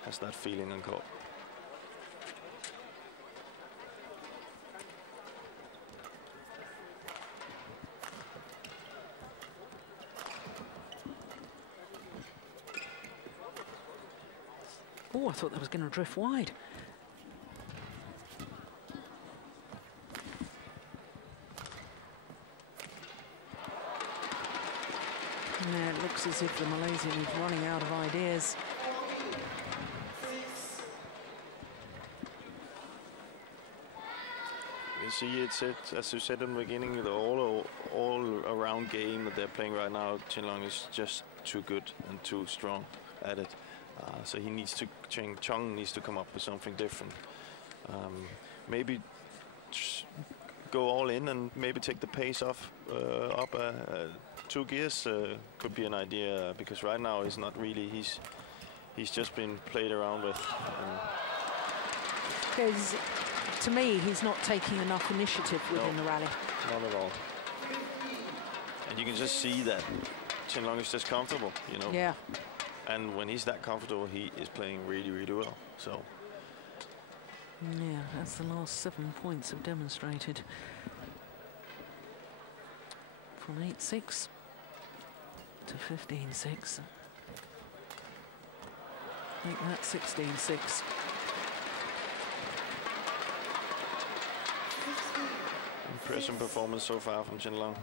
has that feeling on court. Oh, I thought that was going to drift wide. Yeah, it looks as if the Malaysian is running out of ideas. You see, it's as you said in the beginning, the all-around game that they're playing right now. Chen Long is just too good and too strong at it. So he needs to, Chong needs to come up with something different. Maybe go all in and maybe take the pace off up 2 gears could be an idea, because right now he's not really, he's just been played around with. Because to me, he's not taking enough initiative within the rally. Not at all. And you can just see that Chen Long is just comfortable, you know. Yeah. And when he's that comfortable, he is playing really, really well. So. Yeah, that's the last 7 points have demonstrated. From 8-6 to 15-6. Make that 16-6. Impressive performance so far from Chen Long.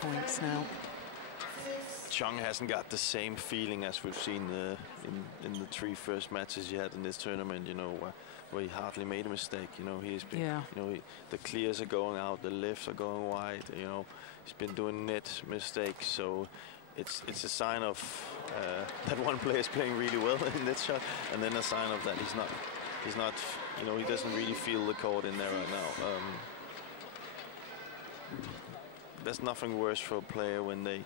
Points now. Chong hasn't got the same feeling as we've seen in the 3 first matches he had in this tournament. You know, where he hardly made a mistake. You know, he's been. Yeah. You know, the clears are going out, the lifts are going wide. You know, he's been doing net mistakes. So it's a sign of that one player is playing really well in that shot, and then a sign of that he's not. You know, he doesn't really feel the court in there right now. There's nothing worse for a player when they,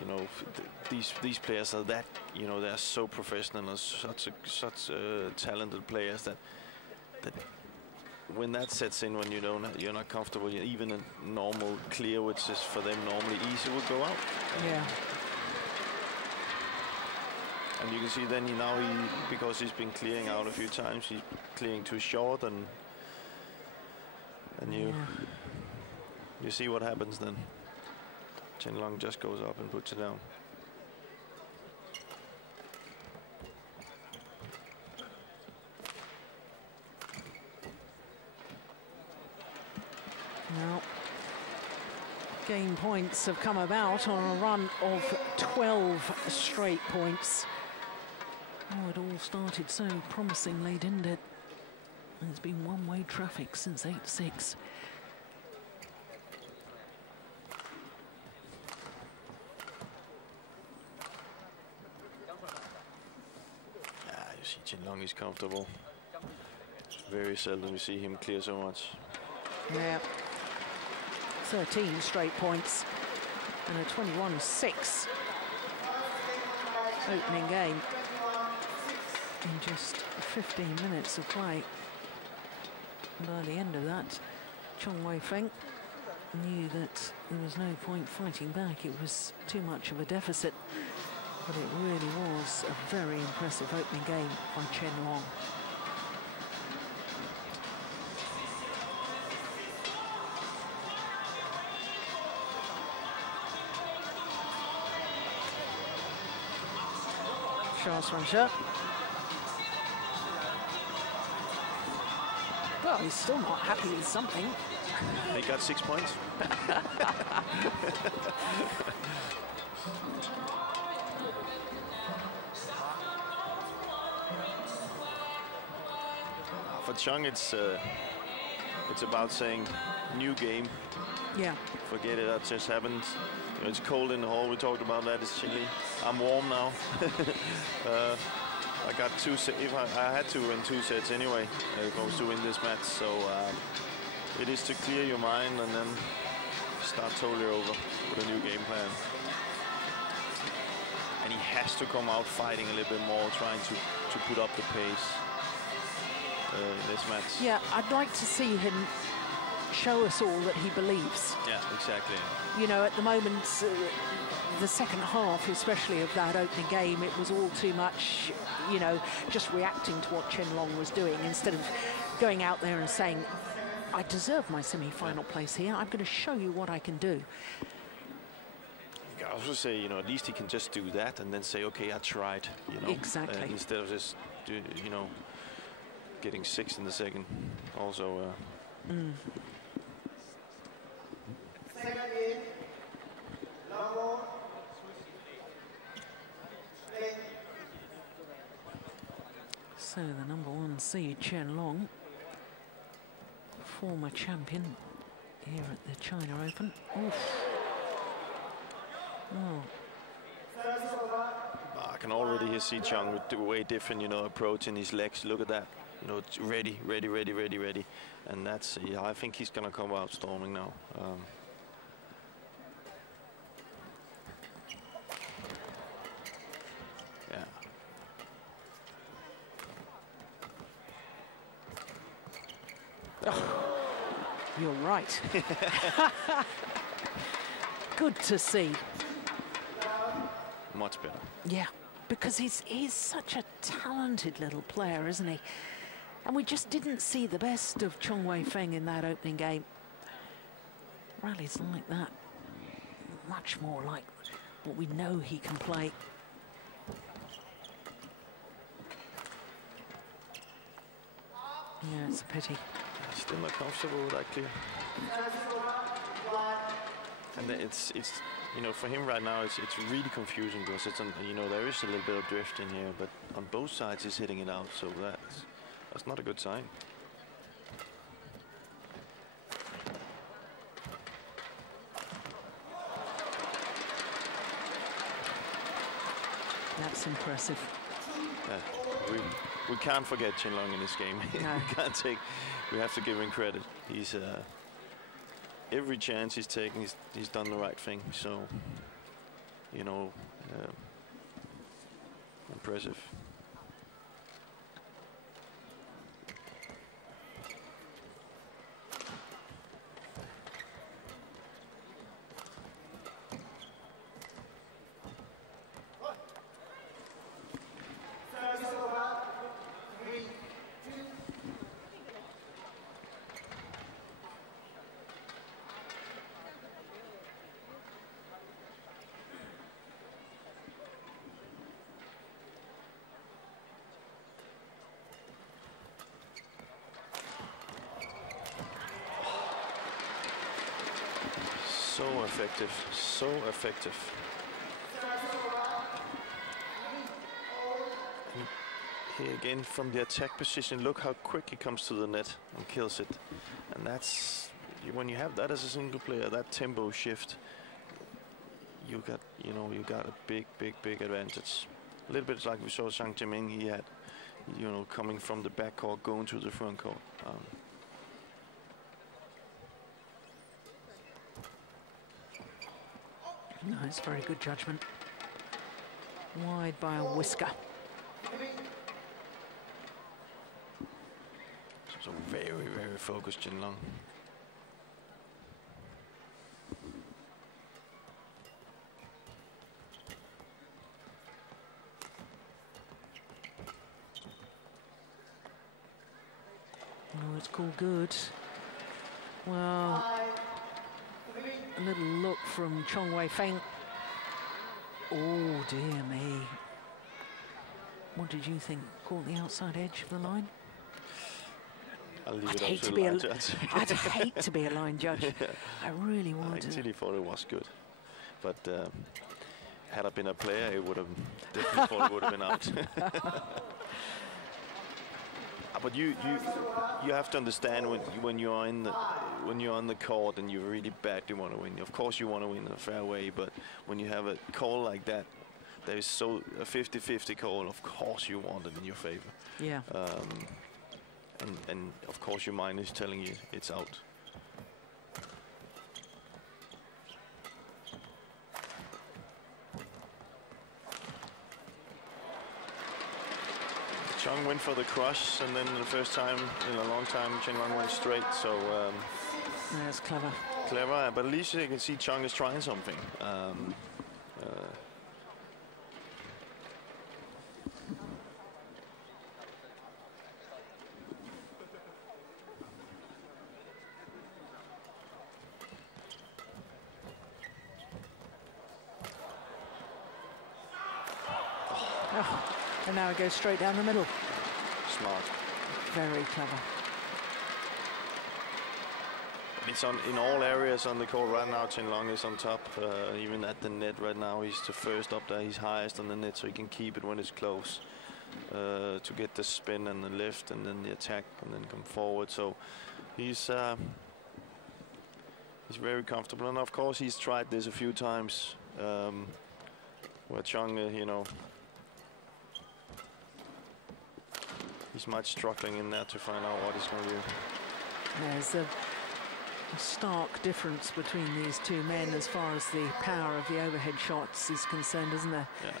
you know, these players are that, you know, they're so professional and such talented players that when that sets in, when you're not comfortable, even a normal clear, which is for them normally easy, will go out. Yeah. And you can see then because he's been clearing out a few times, he's clearing too short, and you. Yeah. You see what happens then. Chen Long just goes up and puts it down. Now, game points have come about on a run of 12 straight points. Oh, it all started so promisingly, didn't it? There's been one-way traffic since 8-6. Chen Long is comfortable. Very seldom we see him clear so much. Yeah. 13 straight points and a 21-6 opening game in just 15 minutes of play. And by the end of that, Feng knew that there was no point fighting back. It was too much of a deficit. But it really was a very impressive opening game by Chen Long. Charles. Well, he's still not happy with something. He got 6 points. For Chong, it's about saying new game. Yeah. Forget it. That just happened. You know, it's cold in the hall. We talked about that. It's chilly. I'm warm now. I got 2 sets. If I had to win 2 sets anyway, if I was to win this match. So it is to clear your mind and then start totally over with a new game plan. And he has to come out fighting a little bit more, trying to put up the pace. In this match. Yeah, I'd like to see him show us all that he believes. Yeah, exactly. You know, at the moment, the second half, especially of that opening game, it was all too much, you know, just reacting to what Chen Long was doing instead of going out there and saying, I deserve my semi-final place here. I'm going to show you what I can do. You can also say, you know, at least he can just do that and then say, okay, I tried, you know. Exactly. Instead of just, you know, getting 6 in the second. Also, So the #1 seed, Chen Long, former champion here at the China Open. Oof. Oh. I can already see Chong with the way different, you know, approach in his legs. Look at that. You know, it's ready, ready, ready, ready, ready. And that's, yeah, I think he's going to come out storming now. Yeah. Oh, you're right. Good to see. Much better. Yeah, because he's such a talented little player, isn't he? And we just didn't see the best of Feng in that opening game. Rallies like that, much more like what we know he can play. Yeah, it's a pity. Still not comfortable with that clear. And it's you know, for him right now it's really confusing because it's on, you know, there is a little bit of drift in here, but on both sides he's hitting it out, so that's not a good sign. That's impressive. Yeah, we can't forget Chen Long in this game. No. We have to give him credit. He's every chance he's taken, he's done the right thing. So, you know, impressive. So effective, so effective. And here again from the attack position, look how quick he comes to the net and kills it. And that's, when you have that as a single player, that tempo shift, you got a big advantage. A little bit like we saw Zhang Jiaming, he had, you know, coming from the back court, going to the front court. No, it's very good judgment. Wide by a whisker. So very focused Chen Long. Oh, it's called good. Well, a little look from Feng. Oh, dear me. What did you think? Caught the outside edge of the line? I'll leave I'd it hate up to to the be line judge. I'd hate to be a line judge. I really I wanted to. actually thought it was good, but had I been a player, it would have definitely thought it would have been out. But you have to understand when you're on the court and you really badly want to win. Of course you want to win in a fair way, but when you have a call like that, there is a 50-50 call. Of course you want it in your favor. Yeah. And of course your mind is telling you it's out. Chong went for the crush, and then the first time in a long time, Chen Long went straight. So That's clever. Clever, but at least you can see Chong is trying something. Oh, and now it goes straight down the middle. Smart. Very clever. It's in all areas on the court right now. Chen Long is on top, even at the net right now. He's the first up there. He's highest on the net, so he can keep it when it's close to get the spin and the lift and then the attack and then come forward. So He's very comfortable, and of course he's tried this a few times, where Chong, you know, he's much struggling in there to find out what he's going to do. There's a stark difference between these two men as far as the power of the overhead shots is concerned, isn't there? Yeah.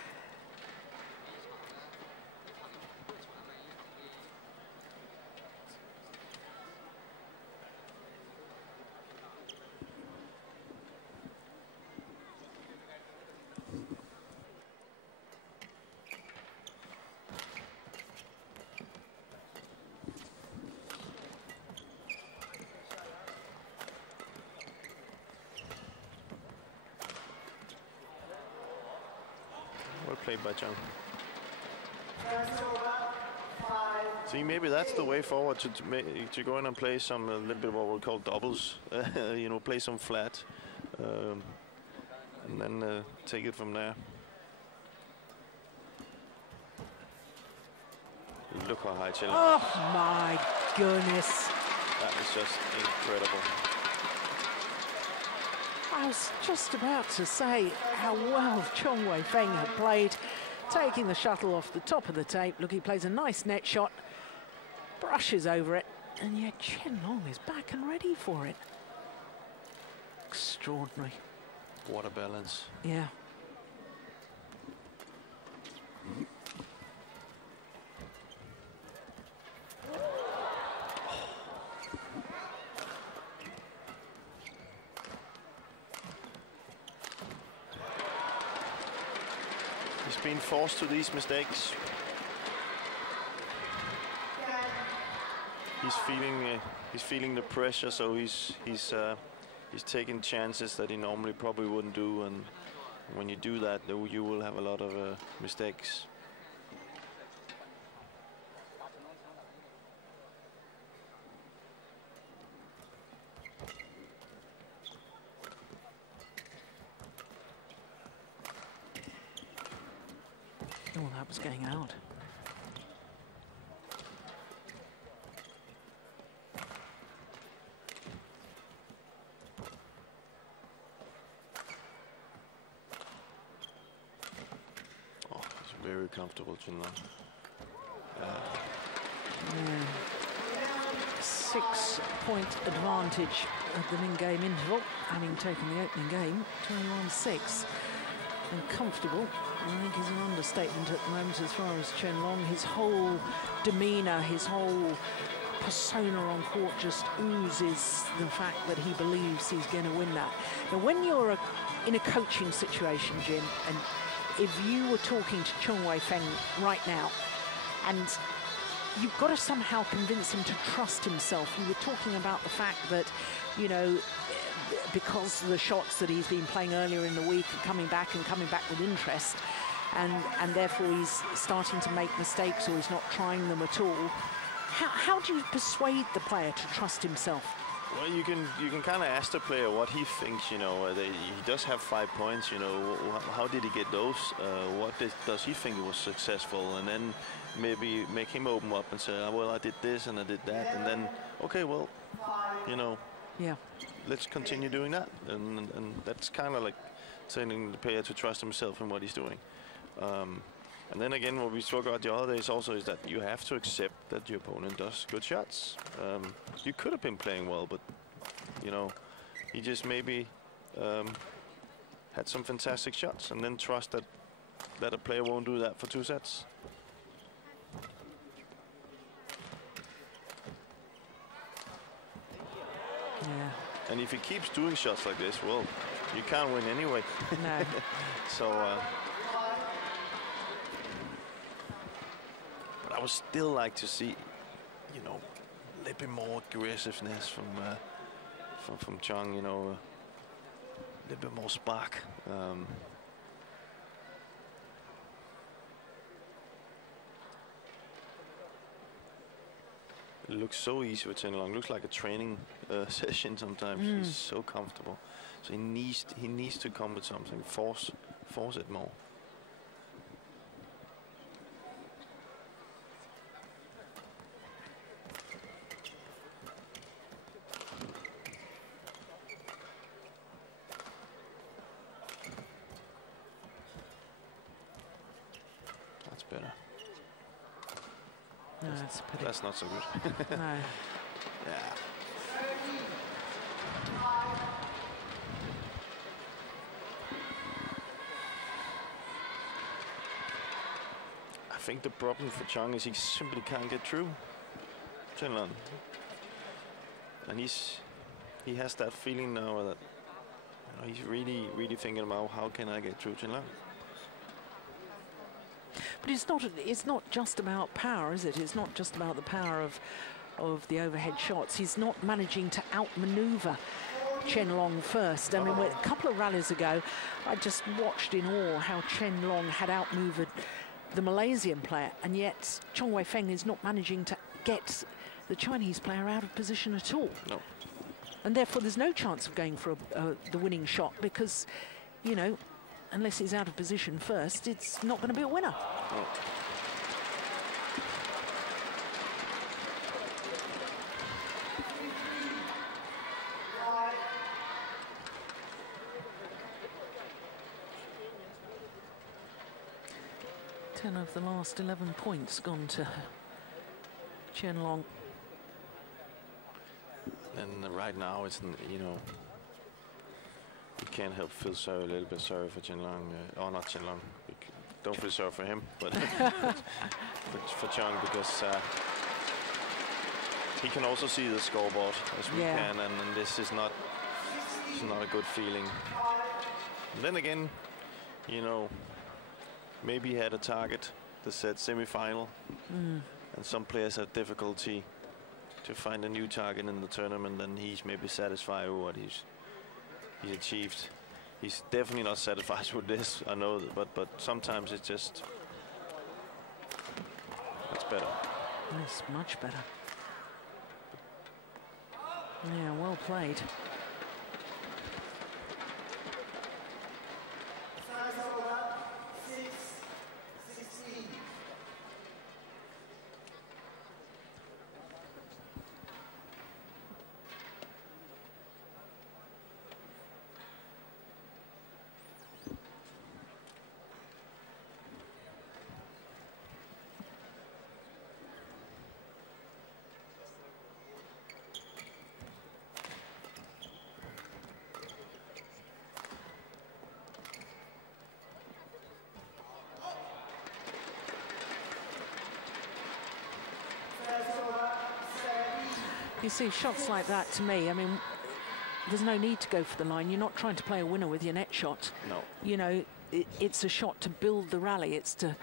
Played by Jang. See, maybe that's the way forward to go in and play some a little bit of what we'll call doubles. You know, play some flat, and then take it from there. Look how high Chen. Oh my goodness! That is just incredible. I was just about to say how well Feng had played, taking the shuttle off the top of the tape. Look, he plays a nice net shot, brushes over it, and yet Chen Long is back and ready for it. Extraordinary. What a balance. Yeah. Being forced to these mistakes. He's feeling the pressure, so he's taking chances that he normally probably wouldn't do, and when you do that, you will have a lot of mistakes. Oh, that was going out. Oh, it's very comfortable, Chen Long. 6-point advantage at the in-game interval, having taken the opening game, 21-6, and comfortable. I think is an understatement at the moment as far as Chen Long. His whole demeanour, his whole persona on court just oozes the fact that he believes he's going to win that. Now, when you're in a coaching situation, Jim, and if you were talking to Feng right now, and you've got to somehow convince him to trust himself. You were talking about the fact that, you know, because of the shots that he's been playing earlier in the week, coming back with interest, and therefore he's starting to make mistakes, or he's not trying them at all. How do you persuade the player to trust himself? Well, you can kind of ask the player what he thinks. You know, he does have 5 points. You know, how did he get those? What does he think was successful? And then maybe make him open up and say, oh, well, I did this and I did that, and then okay, well, you know, yeah, let's continue doing that. And that's kind of like telling the player to trust himself in what he's doing. And then again, what we spoke about the other days also is that you have to accept that your opponent does good shots. You could have been playing well, but, you know, he just maybe had some fantastic shots, and then trust that a player won't do that for 2 sets. Yeah. And if he keeps doing shots like this, well, you can't win anyway. No. So, but I would still like to see, you know, a little bit more aggressiveness from Chong. You know, a little bit more spark. It looks so easy with Chen Long. Looks like a training session sometimes. He's so comfortable. So he needs to come with something. Force it more. No, that's a pity. That's not so good. No. Yeah. I think the problem for Chong is he simply can't get through Chen Long. And he has that feeling now that he's really thinking about how can I get through Chen Long. But it's not just about power, is it? It's not just about the power of the overhead shots. He's not managing to outmaneuver Chen Long first. I mean, a couple of rallies ago, I just watched in awe how Chen Long had outmaneuvered the Malaysian player, and yet Chong Wei Feng is not managing to get the Chinese player out of position at all. No. And therefore, there's no chance of going for the winning shot because, you know, unless he's out of position first, it's not going to be a winner. Oh. Of the last 11 points gone to Chen Long. And right now, it's, you know, you can't help feel a little bit sorry for Chen Long. Or not Chen Long. Don't feel sorry for him, but for Chong, because he can also see the scoreboard as we can, and this is not a good feeling. And then again, you know, maybe he had a target that said semi-final, and some players have difficulty to find a new target in the tournament, and he's maybe satisfied with what he's achieved. He's definitely not satisfied with this, I know, but sometimes it's just, that's better. It's much better. Yeah, well played. You see, shots like that, to me, I mean, there's no need to go for the line. You're not trying to play a winner with your net shot. No. You know, it's a shot to build the rally. It's to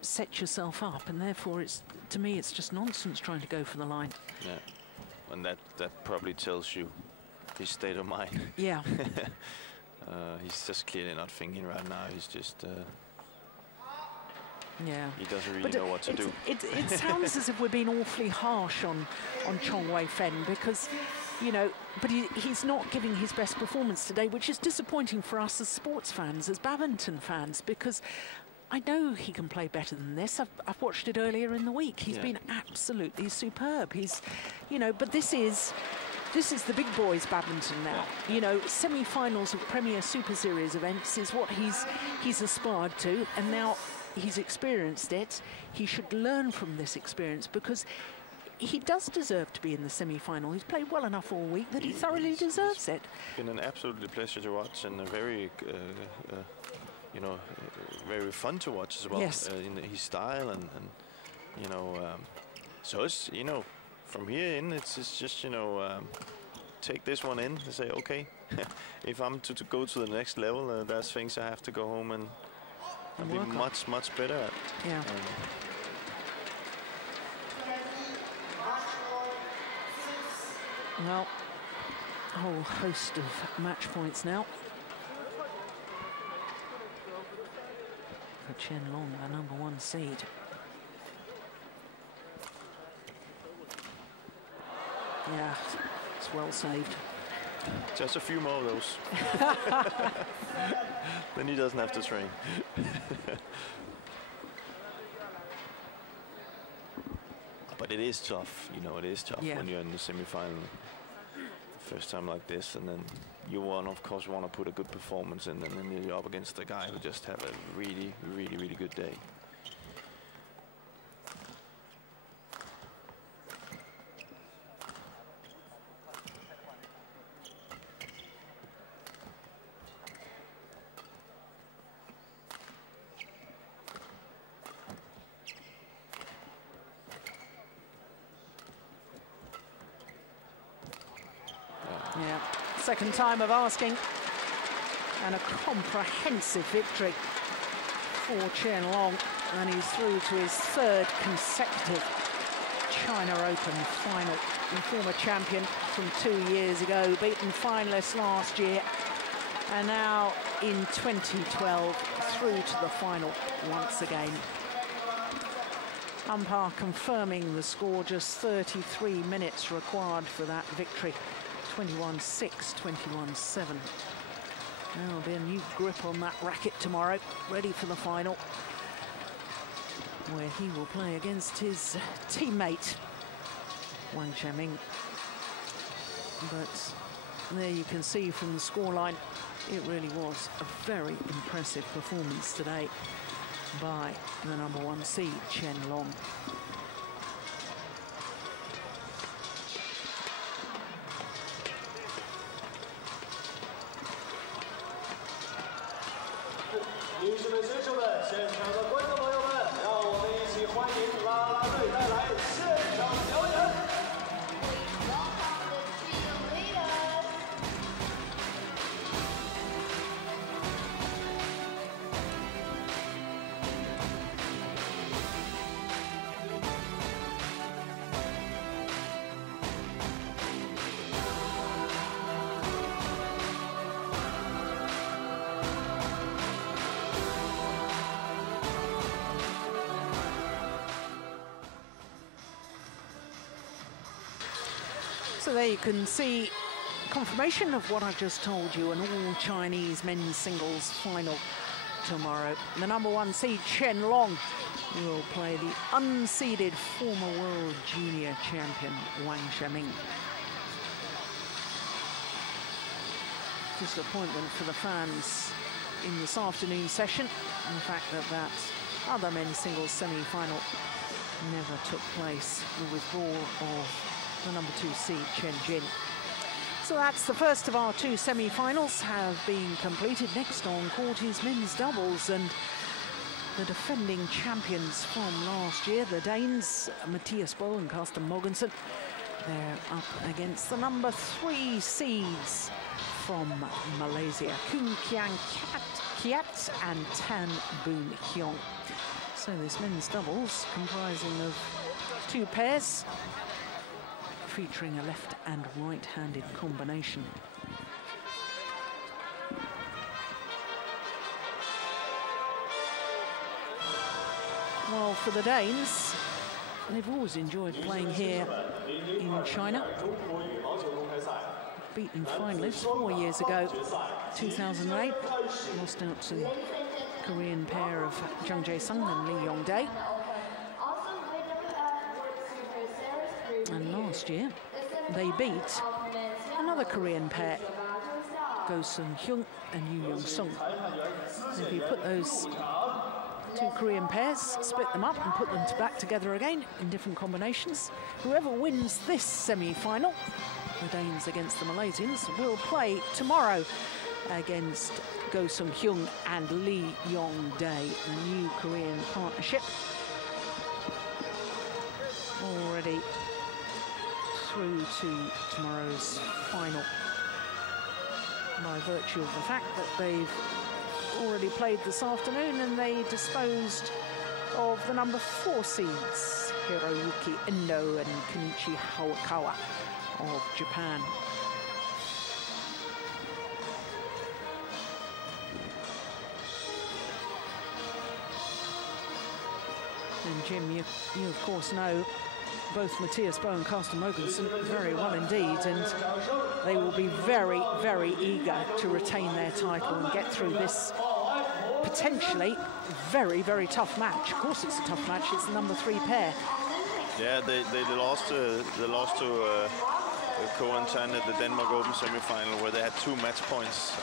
set yourself up, and therefore, it's, to me, it's just nonsense trying to go for the line. Yeah, and that probably tells you his state of mind. Yeah. He's just clearly not thinking right now. He's just. Yeah. He doesn't really know what to do. It sounds as if we're being awfully harsh on Chong Wei Feng because, you know, but he's not giving his best performance today, which is disappointing for us as sports fans, as badminton fans, because I know he can play better than this. I've watched it earlier in the week. He's been absolutely superb. He's, you know, but this is the big boys badminton now. You know, semi-finals of Premier Super Series events is what he's aspired to, and now he's experienced it. He should learn from this experience because he does deserve to be in the semi-final. He's played well enough all week that he thoroughly deserves it. It's been an absolutely pleasure to watch, and a very, you know, very fun to watch as well. Yes. In his style and you know, so it's, you know, from here in, it's just, you know, take this one in and say, okay, if I'm to go to the next level, there's things I have to go home and be much better at. Yeah. Well, a whole host of match points now for Chen Long, the #1 seed. Yeah, it's well saved. Just a few more of those. Then he doesn't have to train. But it is tough, you know, it is tough when you're in the semi-final. First time like this, and then you of course want to put a good performance in, and then you're up against a guy who just had a really good day. second time of asking. And a comprehensive victory for Chen Long. And he's through to his third consecutive China Open final. The former champion from 2 years ago, beaten finalist last year. And now in 2012, through to the final once again. Umpire confirming the score, just 33 minutes required for that victory. 21-6, 21-7. There'll be a new grip on that racket tomorrow, ready for the final, where he will play against his teammate, Wang Xiaming. But there you can see from the scoreline, it really was a very impressive performance today by the #1 seed, Chen Long. So there you can see confirmation of what I've just told you, an all-Chinese men's singles final tomorrow. The #1 seed, Chen Long, will play the unseeded former world junior champion, Wang Xiaming. Disappointment for the fans in this afternoon session, and the fact that that other men's singles semi-final never took place, the withdrawal of the #2 seed, Chen Jin. So that's the first of our 2 semi-finals have been completed. Next on court is men's doubles, and the defending champions from last year, the Danes, Mathias and Carsten Mogensen, they're up against the #3 seeds from Malaysia, Keat and Tan Boon Heong. So this men's doubles comprising of 2 pairs, featuring a left and right-handed combination. Well, for the Danes, they've always enjoyed playing here in China. Beaten finalists 4 years ago, 2008, lost out to the Korean pair of Jang Jae-sung and Lee Yong-dae. And last year, they beat another Korean pair, Go Seung-hyun and Yoo Young-sung. If you put those 2 Korean pairs, split them up and put them back together again in different combinations, whoever wins this semi-final, the Danes against the Malaysians, will play tomorrow against Go Seung-hyun and Lee Yong-dae, the new Korean partnership. Already through to tomorrow's final by virtue of the fact that they've already played this afternoon and they disposed of the #4 seeds, Hiroyuki Endo and Kenichi Hawakawa of Japan. And Jim, you of course know both Mathias and Carsten Mogensen very well indeed, and they will be very, very eager to retain their title and get through this potentially very, very tough match. Of course it's a tough match, it's the #3 pair. Yeah, they lost to Ko and Chen at the Denmark Open semi-final, where they had 2 match points.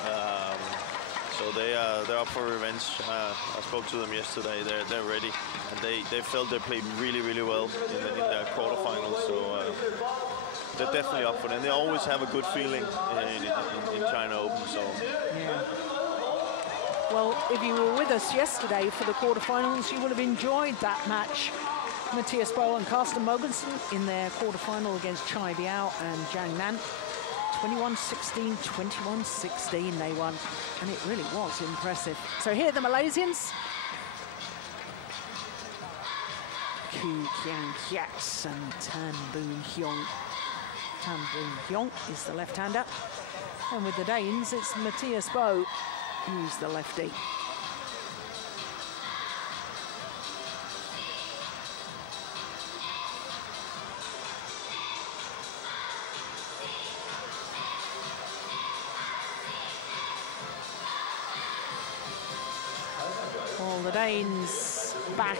So they're up for revenge. I spoke to them yesterday. They're ready, and they felt they played really, really well in their quarterfinals. So they're definitely up for it. And they always have a good feeling in China Open. So yeah. Well, if you were with us yesterday for the quarterfinals, you would have enjoyed that match. Mathias and Carsten Mogensen in their quarterfinal against Chai Biao and Jang Nan. 21-16, 21-16 they won, and it really was impressive. So here are the Malaysians. Keat and Tan Boon Heong. Tan Boon Heong is the left-hander. And with the Danes, it's Mathias who's the lefty. Well, the Danes back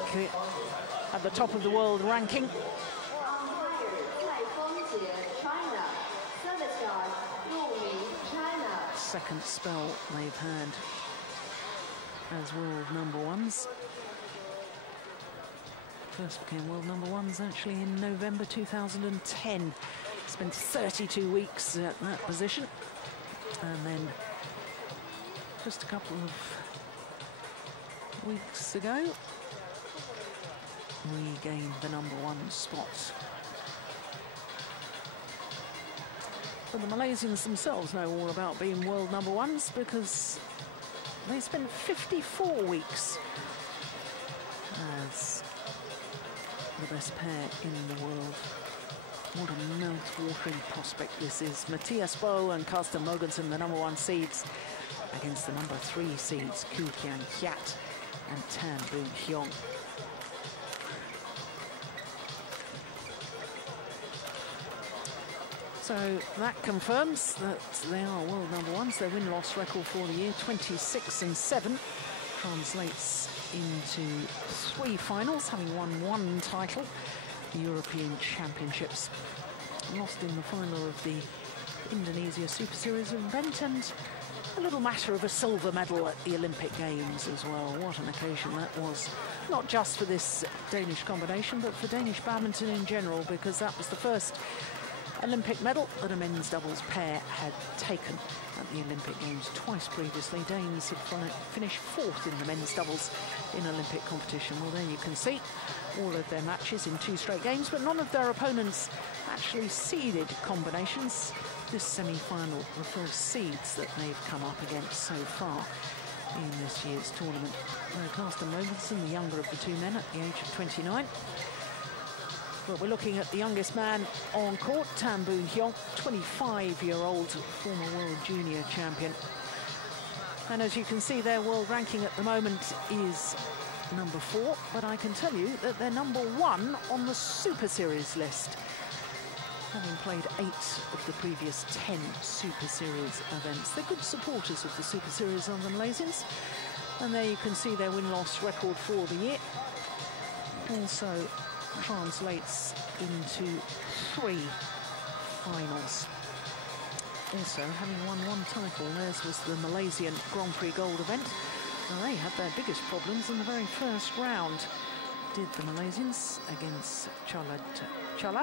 at the top of the world ranking. Second spell they've had as world number ones. First became world number ones actually in November 2010. Spent 32 weeks at that position, and then just a couple of weeks ago we gained the number one spot. But the Malaysians themselves know all about being world number ones, because they spent 54 weeks as the best pair in the world. What a mouth-watering prospect this is. Mathias and Carsten Mogensen, the number one seeds, against the number three seeds, Keat and Tan Boon Heong. So that confirms that they are world number ones. Their win-loss record for the year, 26-7, translates into 3 finals, having won 1 title, the European Championships. Lost in the final of the Indonesia Super Series event, and a little matter of a silver medal at the Olympic Games as well. What an occasion that was, not just for this Danish combination, but for Danish badminton in general, because that was the first Olympic medal that a men's doubles pair had taken at the Olympic Games. Twice previously, Danes had finished 4th in the men's doubles in Olympic competition. Well, there you can see all of their matches in 2 straight games, but none of their opponents actually seeded combinations. This semi-final, the first seeds that they've come up against so far in this year's tournament. Carsten Mogensen, the younger of the 2 men at the age of 29. But we're looking at the youngest man on court, Tan Boon Heong, 25-year-old former world junior champion. And as you can see, their world ranking at the moment is number 4, but I can tell you that they're number 1 on the Super Series list, having played 8 of the previous 10 Super Series events. They're good supporters of the Super Series on the Malaysians. And there you can see their win-loss record for the year. Also translates into 3 finals. Also, having won 1 title, theirs was the Malaysian Grand Prix Gold event. Now, they had their biggest problems in the very first round, did the Malaysians, against Chalan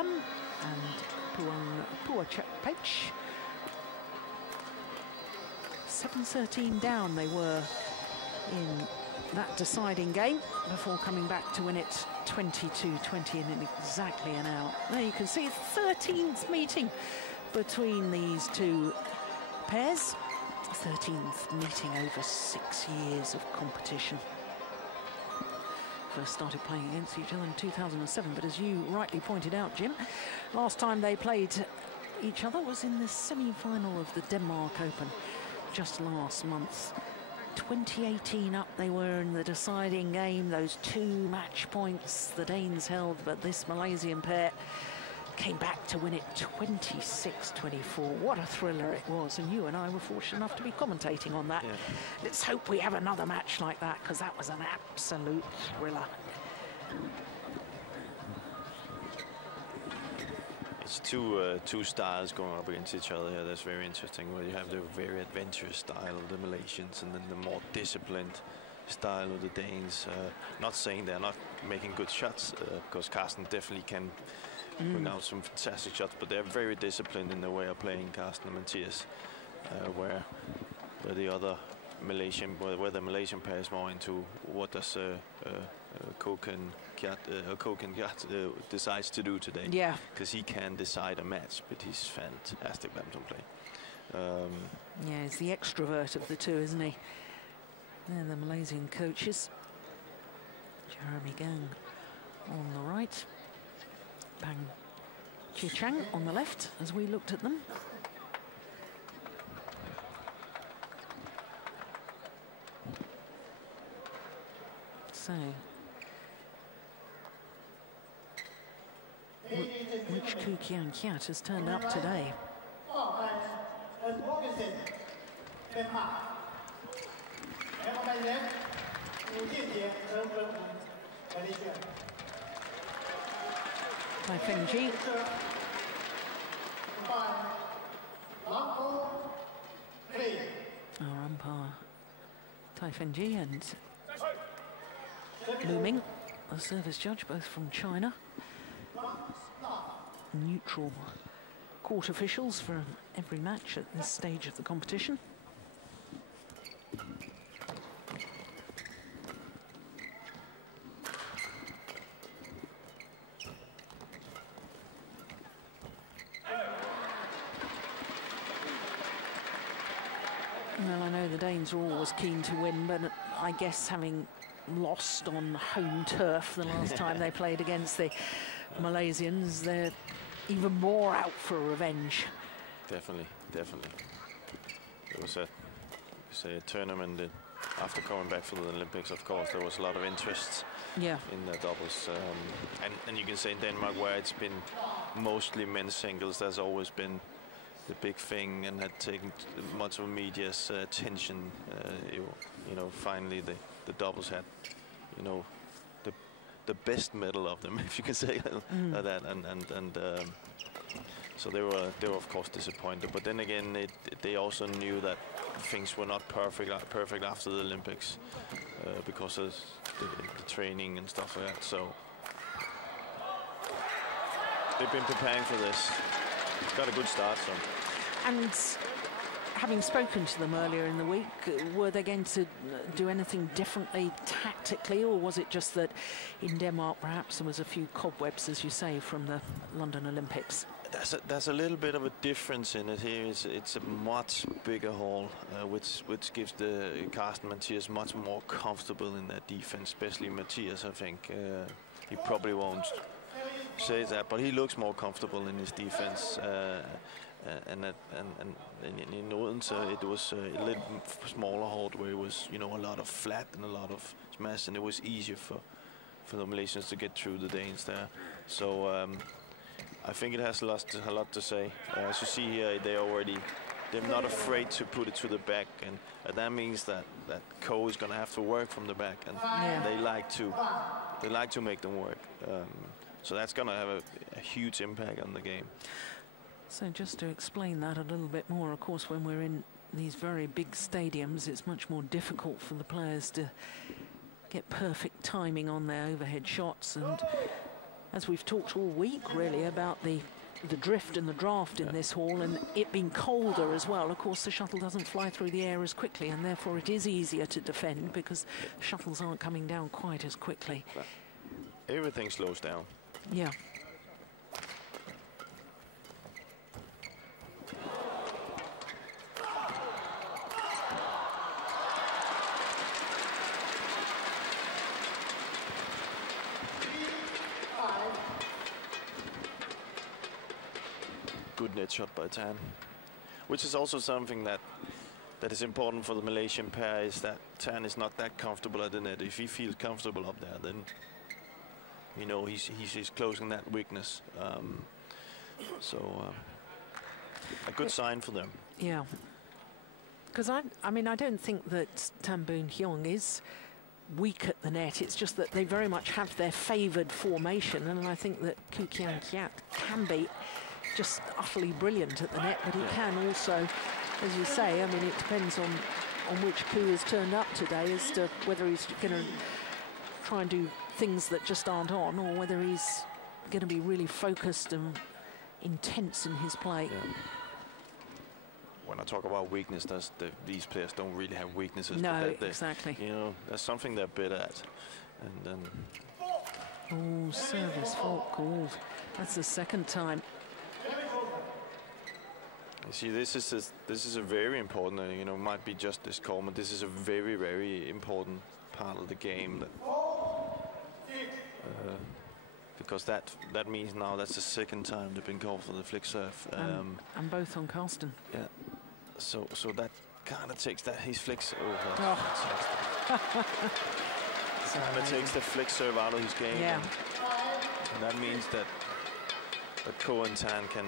and Puachapech. 7-13 down they were in that deciding game before coming back to win it 22-20 in exactly an hour. There you can see 13th meeting between these 2 pairs. 13th meeting over 6 years of competition. First started playing against each other in 2007, but as you rightly pointed out, Jim, last time they played each other was in the semi-final of the Denmark Open just last month. 2018 up they were in the deciding game, those 2 match points the Danes held, but this Malaysian pair came back to win it 26-24. What a thriller it was, and you and I were fortunate enough to be commentating on that. Yeah. Let's hope we have another match like that, because that was an absolute thriller. It's two styles going up against each other here. That's very interesting. Where you have the very adventurous style of the Malaysians and then the more disciplined style of the Danes. Not saying they're not making good shots, because Carsten definitely can bring out some fantastic shots, but they're very disciplined in their way of playing, Carsten and Mathias, where the other Malaysian, where the Malaysian pair is more into what does Keat decides to do today. Yeah. Because he can decide a match, but he's fantastic badminton player. Yeah, he's the extrovert of the two, isn't he? They're the Malaysian coaches. Jeremy Gang on the right. Bang Chang on the left, as we looked at them. So, which Kien Keat has turned up today? Mogensen, Feng. Our umpire Tai Feng and Li-Ning, a service judge, both from China. Neutral court officials for every match at this stage of the competition. Well, I know the Danes are always keen to win, but I guess having lost on home turf the last time they played against the Malaysians, they're even more out for revenge. Definitely. It was a tournament that after coming back from the Olympics, of course, there was a lot of interest in the doubles. And you can say in Denmark, where it's been mostly men's singles, there's always been the big thing and had taken much of media's attention. You know, finally the doubles had, you know, the best medal of them, if you can say like that, and so they were of course disappointed. But then again, they also knew that things were not perfect after the Olympics because of the training and stuff like that. So they've been preparing for this. Got a good start, so. And having spoken to them earlier in the week, were they going to do anything differently tactically, or was it just that in Denmark perhaps there was a few cobwebs, as you say, from the London Olympics? There's a little bit of a difference in it here. It's a much bigger hall, which gives the Carsten Mathias much more comfortable in their defense, especially Mathias. I think he probably won't say that, but he looks more comfortable in his defense. And in Odense, it was a little smaller hall where it was, you know, a lot of flat and a lot of smash, and it was easier for the Malaysians to get through the Danes there. So I think it has a lot to say. As you see here, they're not afraid to put it to the back, and that means that Ko is going to have to work from the back, and they like to make them work. So that's going to have a huge impact on the game. So just to explain that a little bit more, of course, when we're in these very big stadiums, it's much more difficult for the players to get perfect timing on their overhead shots. And as we've talked all week, really, about the drift and the draft in this hall, and it being colder as well, of course, the shuttle doesn't fly through the air as quickly, and therefore it is easier to defend because shuttles aren't coming down quite as quickly. Everything slows down. Yeah. Good net shot by Tan, which is also something that is important for the Malaysian pair, is that Tan is not that comfortable at the net. If he feels comfortable up there, then you know he's closing that weakness. A good sign for them. Yeah, because I mean I don't think that Tan Boon Heong is weak at the net. It's just that they very much have their favoured formation, and I think that Kien Keat can be just utterly brilliant at the net, but he can also, as you say, I mean, it depends on which coup has turned up today as to whether he's going to try and do things that just aren't on, or whether he's going to be really focused and intense in his play. Yeah. When I talk about weakness, these players don't really have weaknesses. No, exactly. You know, that's something they're better at. And then... Oh, service fault called. That's the second time. You see, this is a very important, you know, might be just this call, but this is a very, very important part of the game. That, because that means now that's the second time they've been called for the flick serve. And both on Carsten. Yeah. So that kind of takes that his flicks. Kind of takes the flick serve out of his game. Yeah. And that means that Ko and Tan can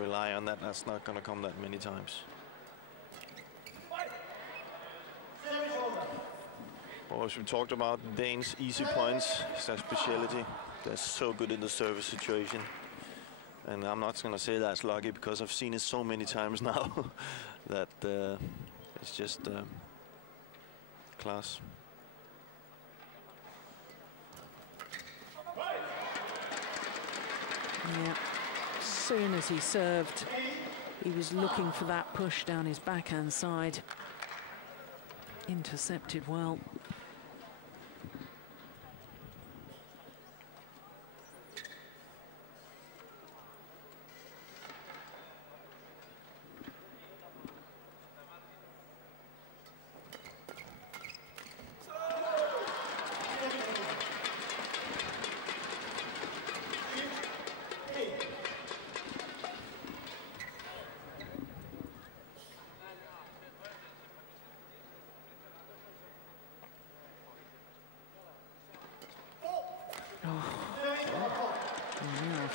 rely on that. That's not going to come that many times. Well, as we talked about, Danes easy points is their speciality. They're so good in the service situation. And I'm not going to say that's lucky because I've seen it so many times now that it's just class. Yeah. As soon as he served, he was looking for that push down his backhand side. Intercepted well.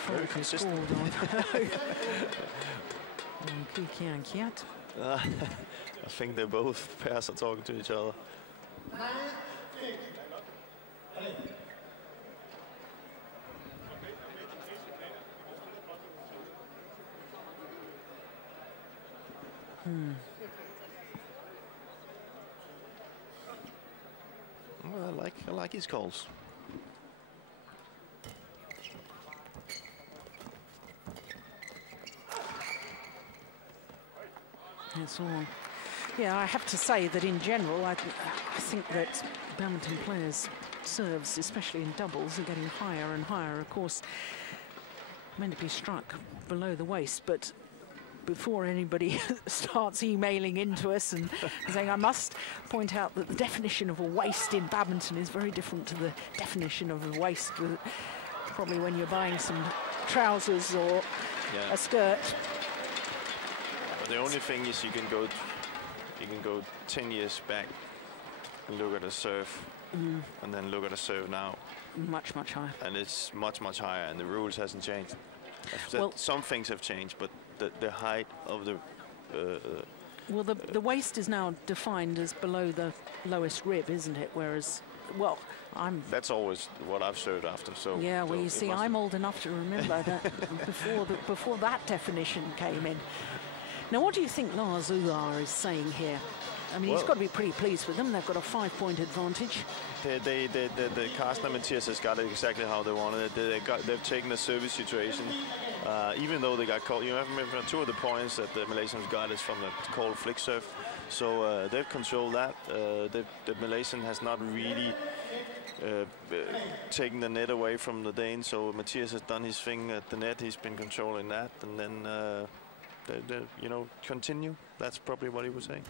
Very consistent. Miyuki and Keat. I think they both pairs are talking to each other. Well, I like his calls. It's all. Yeah, I have to say that in general, I think that badminton players' serves, especially in doubles, are getting higher and higher. Of course, meant to be struck below the waist, but before anybody starts emailing into us and saying, I must point out that the definition of a waist in badminton is very different to the definition of a waist with probably when you're buying some trousers or a skirt. But the only thing is you can go 10 years back and look at a serve and then look at a serve now. Much, much higher. And it's much, much higher, and the rules hasn't changed. Well, some things have changed, but the height of the... well, the waist is now defined as below the lowest rib, isn't it? Whereas, well, That's always what I've served after, so... Yeah, well, you see, I'm old enough to remember that before that definition came in. Now, what do you think Lars Ular is saying here? I mean, he's got to be pretty pleased with them. They've got a 5-point advantage. The Carsten and Mathias has got it exactly how they wanted it. They've taken the service situation, even though they got called. You remember 2 of the points that the Malaysians got is from the called flick serve. So they've controlled that. The Malaysian has not really taken the net away from the Danes. So Mathias has done his thing at the net. He's been controlling that, and then you know, continue. That's probably what he was saying.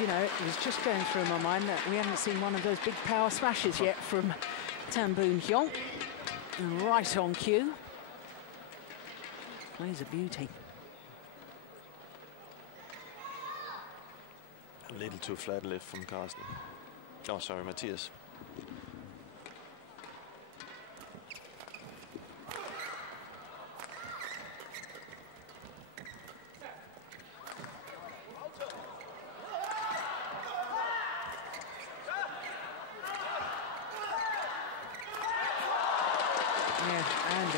You know, it was just going through my mind that we haven't seen one of those big power smashes yet from Tan Boon Heong. And right on cue. Plays a beauty. A little too flat lift from Carsten. Oh, sorry, Mathias.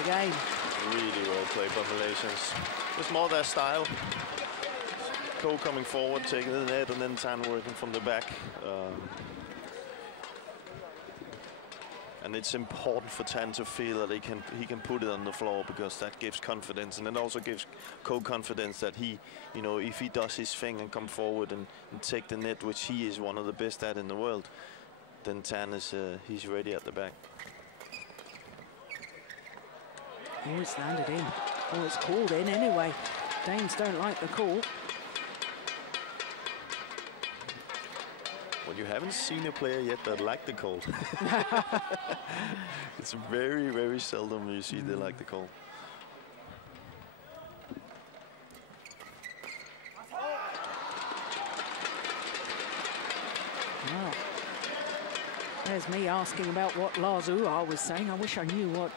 game. Really well played by Malaysians. It's more their style. Ko coming forward, taking the net, and then Tan working from the back. And it's important for Tan to feel that he can put it on the floor, because that gives confidence, and it also gives Ko confidence that he, you know, if he does his thing and come forward and take the net, which he is one of the best at in the world, then Tan is he's ready at the back. Oh, it's landed in. Oh, it's called in anyway. Danes don't like the call. Well, you haven't seen a player yet that like the call. It's very, very seldom you see they like the call. Well, there's me asking about what Lars Uar was saying. I wish I knew what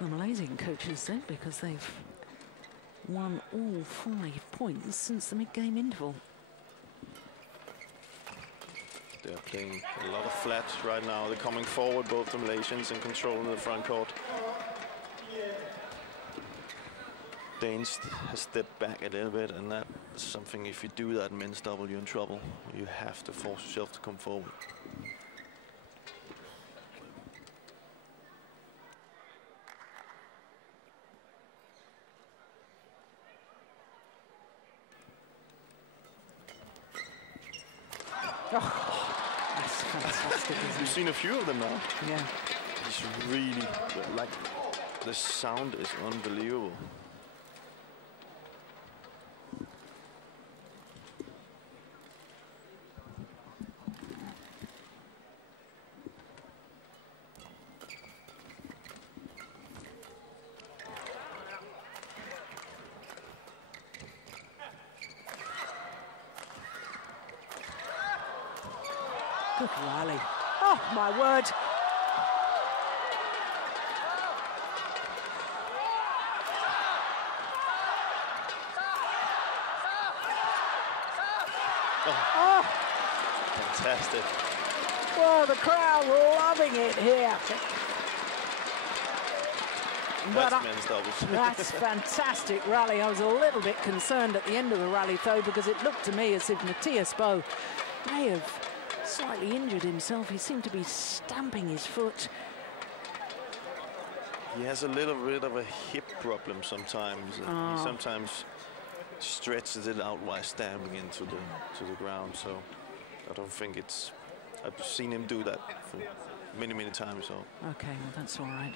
the Malaysian coaches said, because they've won all 5 points since the mid-game interval. They're playing a lot of flats right now. They're coming forward, both the Malaysians, and controlling the front court. Danes has stepped back a little bit, and that's something, if you do that in men's double, you're in trouble. You have to force yourself to come forward. Oh, that's fantastic, isn't You've it? seen a few of them now. Yeah. It's really, like, the sound is unbelievable. Good rally. Oh, my word. Oh, Fantastic. well, the crowd loving it here. But That's men's doubles. that's fantastic rally. I was a little bit concerned at the end of the rally, though, because it looked to me as if Mathias may have slightly injured himself. He seemed to be stamping his foot. He has a little bit of a hip problem sometimes. He sometimes stretches it out while stamping into the ground. So I don't think it's. I've seen him do that for many, many times. So Okay, well, that's all right.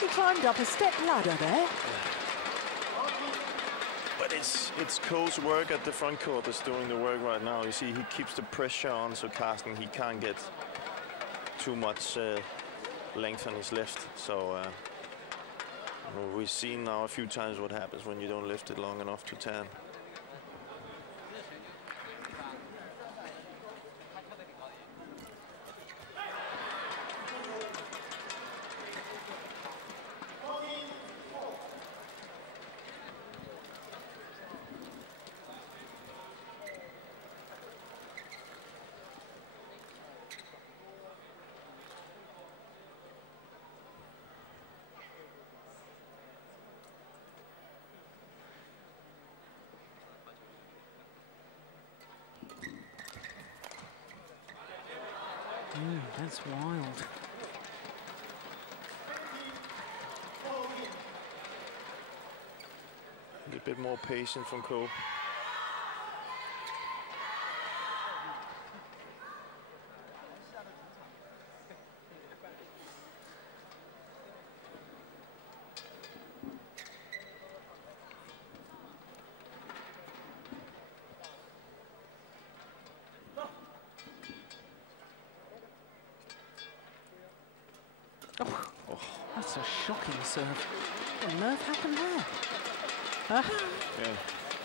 He climbed up a step ladder there. but it's Ko's work at the front court that's doing the work right now. You see, he keeps the pressure on, so Carsten, he can't get too much length on his lift. So we've seen now a few times what happens when you don't lift it long enough to tan. That's wild. A bit more patient from Ko. Oh, that's a shocking serve. What on earth happened there? Yeah.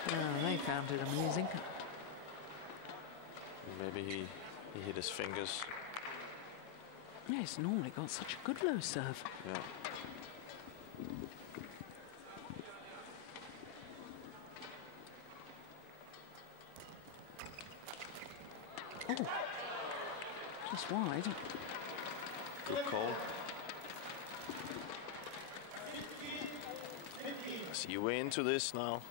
Oh, they found it amusing. Maybe he hit his fingers. Yeah, he's normally got such a good low serve. Yeah. Oh, just wide. Good call. See, we're into this now.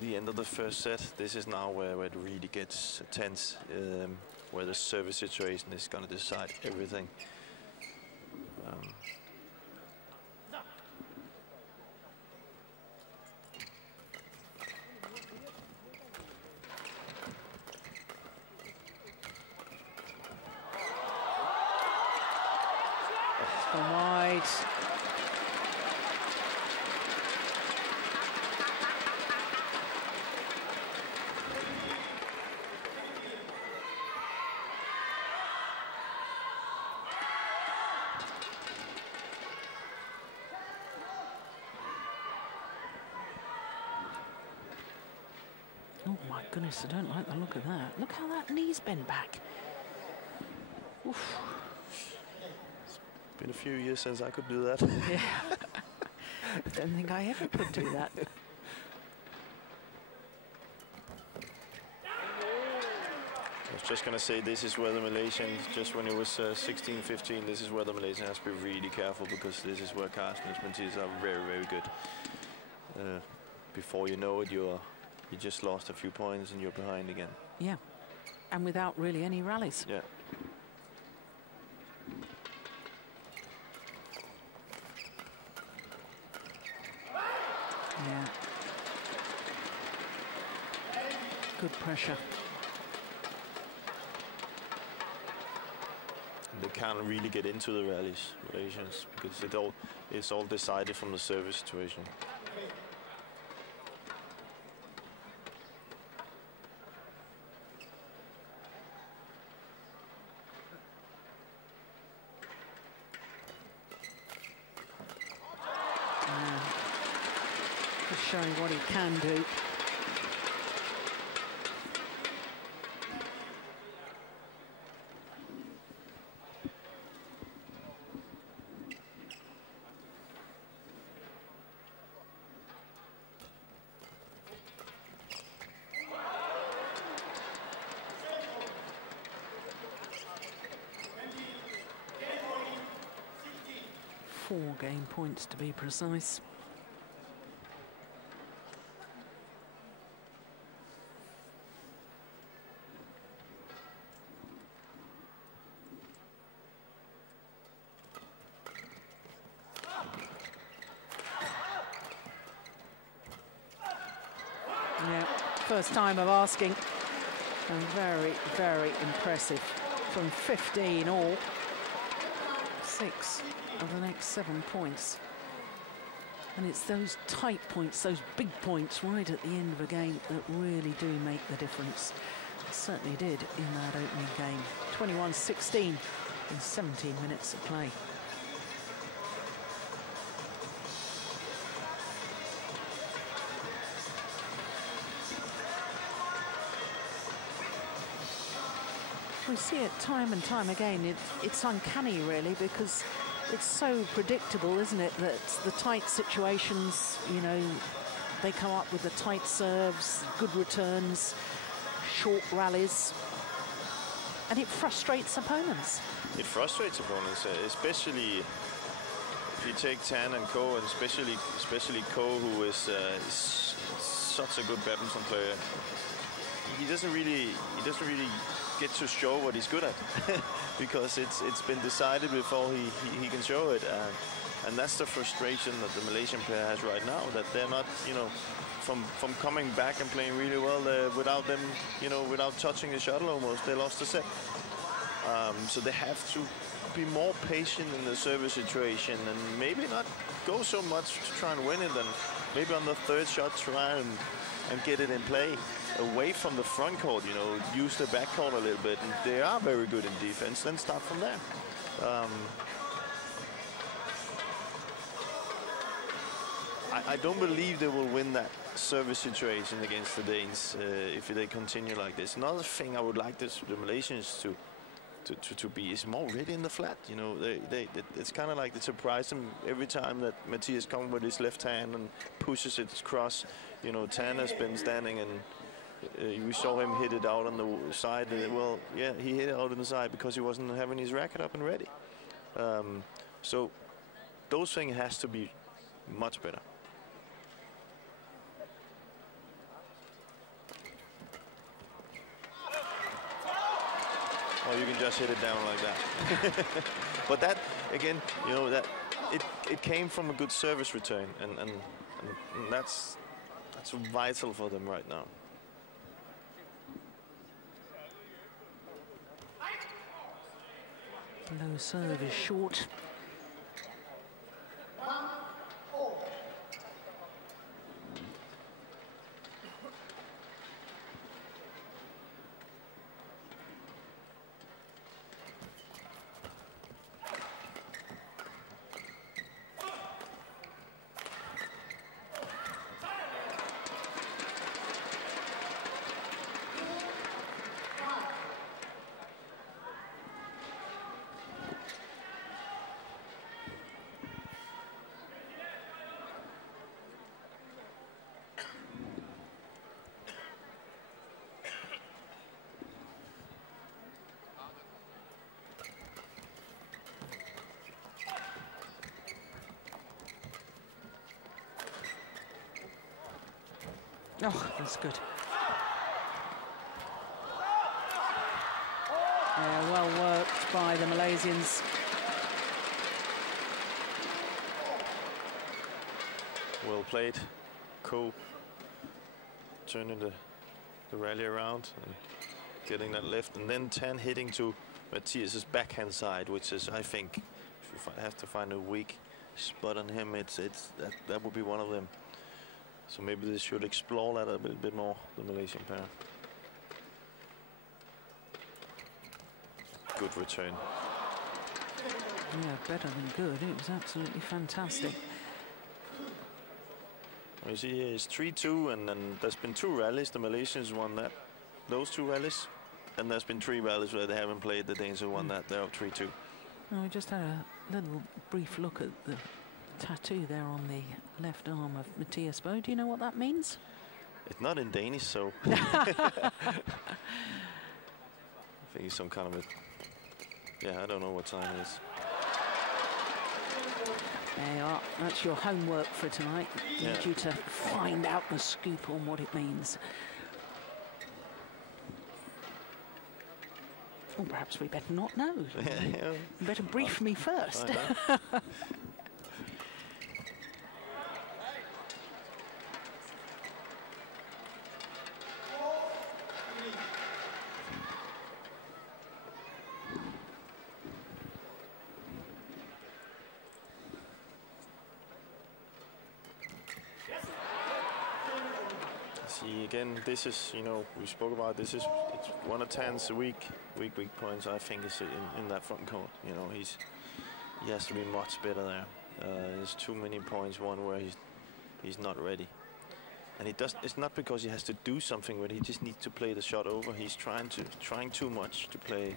The end of the first set. This is now where it really gets tense, where the service situation is going to decide everything. It's gone wide. Oh my goodness, I don't like the look of that. Look how that knee's bent back. Oof. Been a few years since I could do that. Yeah. I don't think I ever could do that. I was just going to say, this is where the Malaysian, just when it was 16, 15, this is where the Malaysian has to be really careful, because this is where Carsten and Mathias are very, very good. Before you know it, you just lost a few points and you're behind again. Yeah, and without really any rallies. Yeah. Yeah. Good pressure. They can't really get into the rallies, Malaysians, because it's all decided from the service situation. Just showing what he can do. Four game points to be precise. Yeah, first time of asking, and very, very impressive from 15 all. 6 of the next 7 points. And it's those tight points, those big points right at the end of a game that really do make the difference. It certainly did in that opening game. 21-16 in 17 minutes of play. We see it time and time again. It's uncanny, really, because it's so predictable, isn't it, that the tight situations, you know, they come up with the tight serves, good returns, short rallies, and it frustrates opponents. It frustrates opponents, especially if you take Tan and Ko, and especially Ko, who is such a good badminton player. He doesn't really get to show what he's good at because it's been decided before he can show it, and that's the frustration that the Malaysian player has right now, that they're not, you know, from coming back and playing really well, without them, you know, without touching the shuttle almost, they lost the set. So they have to be more patient in the service situation and maybe not go so much to try and win it, and maybe on the third shot try and get it in play away from the front court, you know, use the back court a little bit, and they are very good in defense, then start from there. I don't believe they will win that service situation against the Danes if they continue like this. Another thing I would like the Malaysians to be is more ready in the flat. You know, it's kind of like they surprise them every time that Mathias comes with his left hand and pushes it across. You know, Tan has been standing and we saw him hit it out on the side. Well, yeah, he hit it out on the side because he wasn't having his racket up and ready. So those things has to be much better. Or you can just hit it down like that. But that, again, you know, that it came from a good service return, and that's vital for them right now. Low serve is short. Oh, that's good. Yeah, well worked by the Malaysians. Well played. Cool. Turning the rally around and getting that left, and then Tan hitting to Mathias's backhand side, which is, I think, if you have to find a weak spot on him, that would be one of them. So maybe they should explore that a bit more, the Malaysian pair. Good return. Yeah, better than good. It was absolutely fantastic. You see here it's 3-2, and then there's been 2 rallies. The Malaysians won those 2 rallies, and there's been 3 rallies where they haven't played. The Danes who won that. They're up 3-2. Oh, we just had a little brief look at the tattoo there on the left arm of Mathias. Do you know what that means? It's not in Danish, so I think it's some kind of a, yeah, I don't know what time it is. There you are. That's your homework for tonight. I need you to find out the scoop on what it means. Or perhaps we better not know. You better brief me first. See, again, this is, you know, we spoke about this is, it's one of Tan's weak points, I think, is in that front court. You know, he has to be much better there. There's too many points, one where he's not ready. And it's not because he has to do something, but he just needs to play the shot over. He's trying too much to play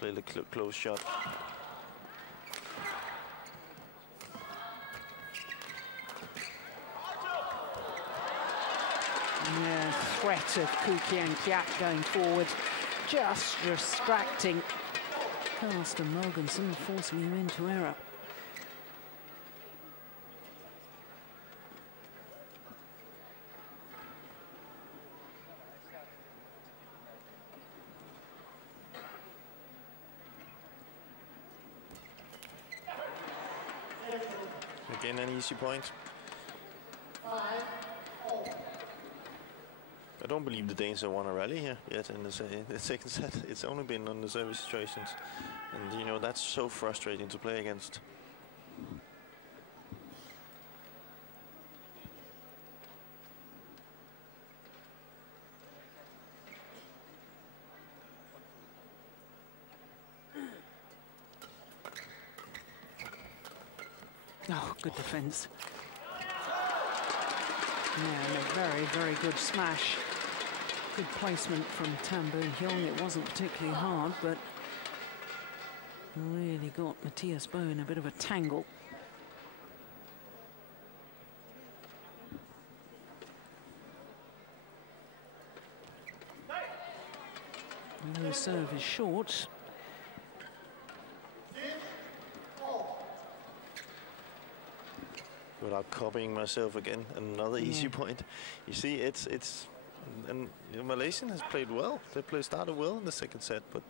the close shot. Yeah, threat of Kien and Keat going forward, just distracting Carsten Mogensen, forcing him into error. Again, an easy point. I don't believe the Danes have won a rally here yet in the second set. It's only been on the service situations, and you know that's so frustrating to play against. Oh, good defense. Yeah, and a very, very good smash. Good placement from Boon Heong. It wasn't particularly hard, but really got Mathias in a bit of a tangle. Low serve is short. Without copying myself again, another easy point. You see, and you know, Malaysian has played well. They started well in the second set, but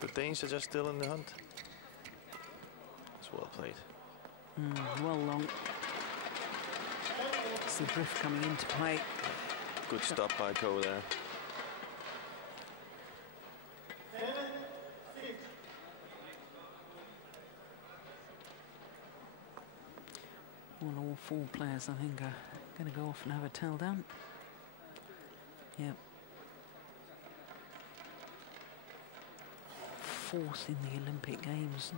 the Danes are just still in the hunt. It's well played. Well long. It's the drift coming into play. Good stop by Ko there. Well, all four players, I think, are going to go off and have a tail down. Yep. Fourth in the Olympic Games,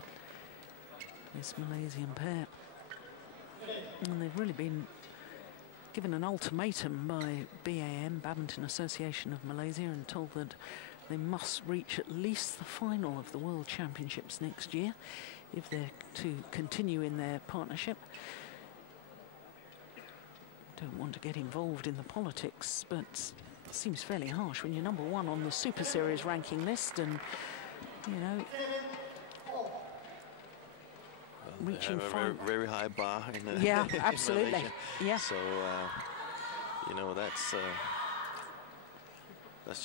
this Malaysian pair. And they've really been given an ultimatum by BAM, Badminton Association of Malaysia, and told that they must reach at least the final of the World Championships next year if they're to continue in their partnership. Don't want to get involved in the politics, but it seems fairly harsh when you're #1 on the Super Series ranking list, and you know, reaching a very high bar in the yeah, absolutely, yeah. So you know, that's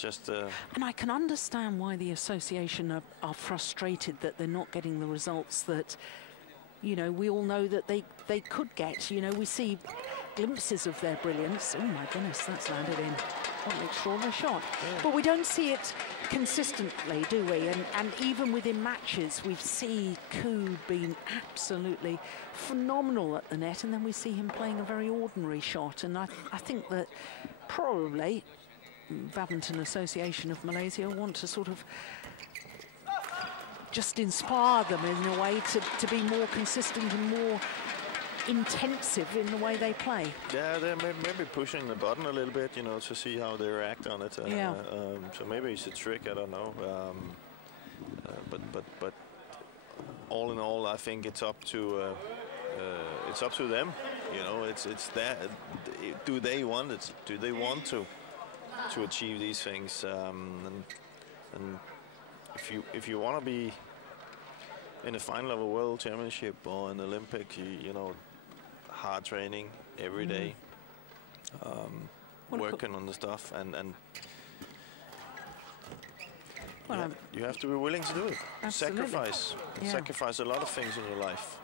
just. And I can understand why the association are frustrated that they're not getting the results that, you know, we all know that they could get. You know, we see glimpses of their brilliance. Oh my goodness, that's landed in. What an extraordinary shot. Yeah. But we don't see it consistently, do we? And even within matches, we see Koo being absolutely phenomenal at the net, and then we see him playing a very ordinary shot. And I think that probably Badminton Association of Malaysia want to sort of just inspire them in a way to be more consistent and more intensive in the way they play. Yeah, they're maybe pushing the button a little bit, you know, to see how they react on it. Yeah. So maybe it's a trick, I don't know. But all in all, I think it's up to them. You know, it's their. Do they want it? Do they want to achieve these things? And if you want to be in the final of a World Championship or an Olympic, you know, hard training every day, working on the stuff, and well, you have to be willing to do it. Absolutely. Sacrifice a lot of things in your life.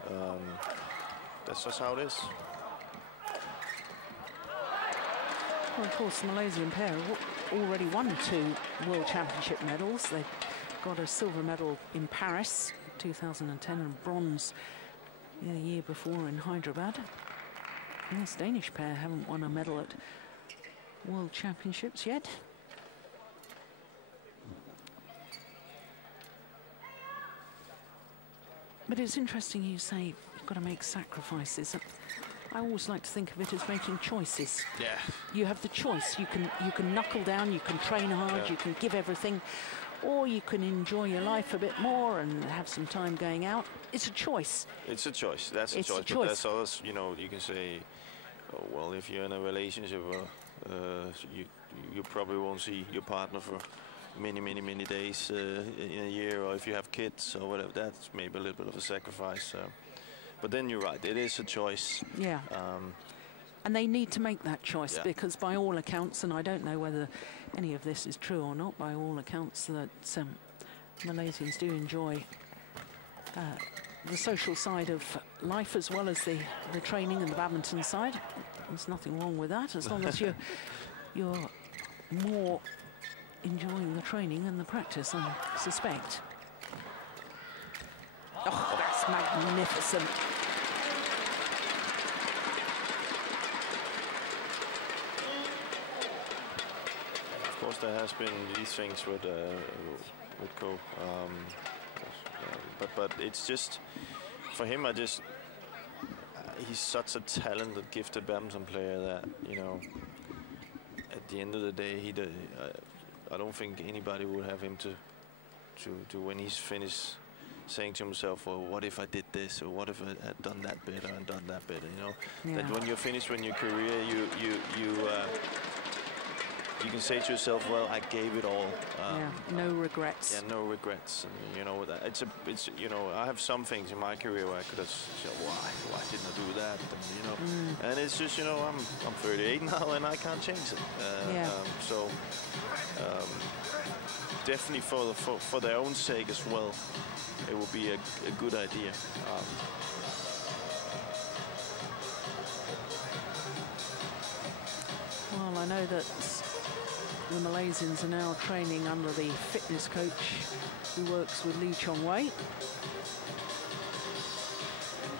That's just how it is. Well, of course, the Malaysian pair have already won 2 World Championship medals. They got a silver medal in Paris 2010 and bronze the year before in Hyderabad. And this Danish pair haven't won a medal at World Championships yet. But it's interesting you say you've got to make sacrifices. I always like to think of it as making choices. Yeah. You have the choice. You can knuckle down, you can train hard, you can give everything, or you can enjoy your life a bit more and have some time going out. It's a choice. It's a choice. That's a choice. But that's others, you know, you can say, oh, well, if you're in a relationship, you probably won't see your partner for many days in a year, or if you have kids or whatever, that's maybe a little bit of a sacrifice. But then you're right, it is a choice. Yeah. And they need to make that choice because by all accounts, and I don't know whether any of this is true or not, by all accounts that Malaysians do enjoy the social side of life as well as the training and the badminton side. There's nothing wrong with that as long as you're more enjoying the training and the practice, I suspect. Oh, that's magnificent. Of course, there has been these things with Ko, but it's just for him. he's such a talented, gifted badminton player that, you know, at the end of the day, I don't think anybody would have him to when he's finished saying to himself, well, what if I did this, or what if I had done that better and done that better, you know? Yeah. That when you're finished with your career, you can say to yourself, well, I gave it all. No regrets. Yeah, no regrets. And, you know, it's you know, I have some things in my career where I could have said, why didn't I do that? And, you know, and it's just, you know, I'm 38 now and I can't change it. Definitely for their own sake as well, it would be a good idea. Well, I know that the Malaysians are now training under the fitness coach who works with Lee Chong Wei.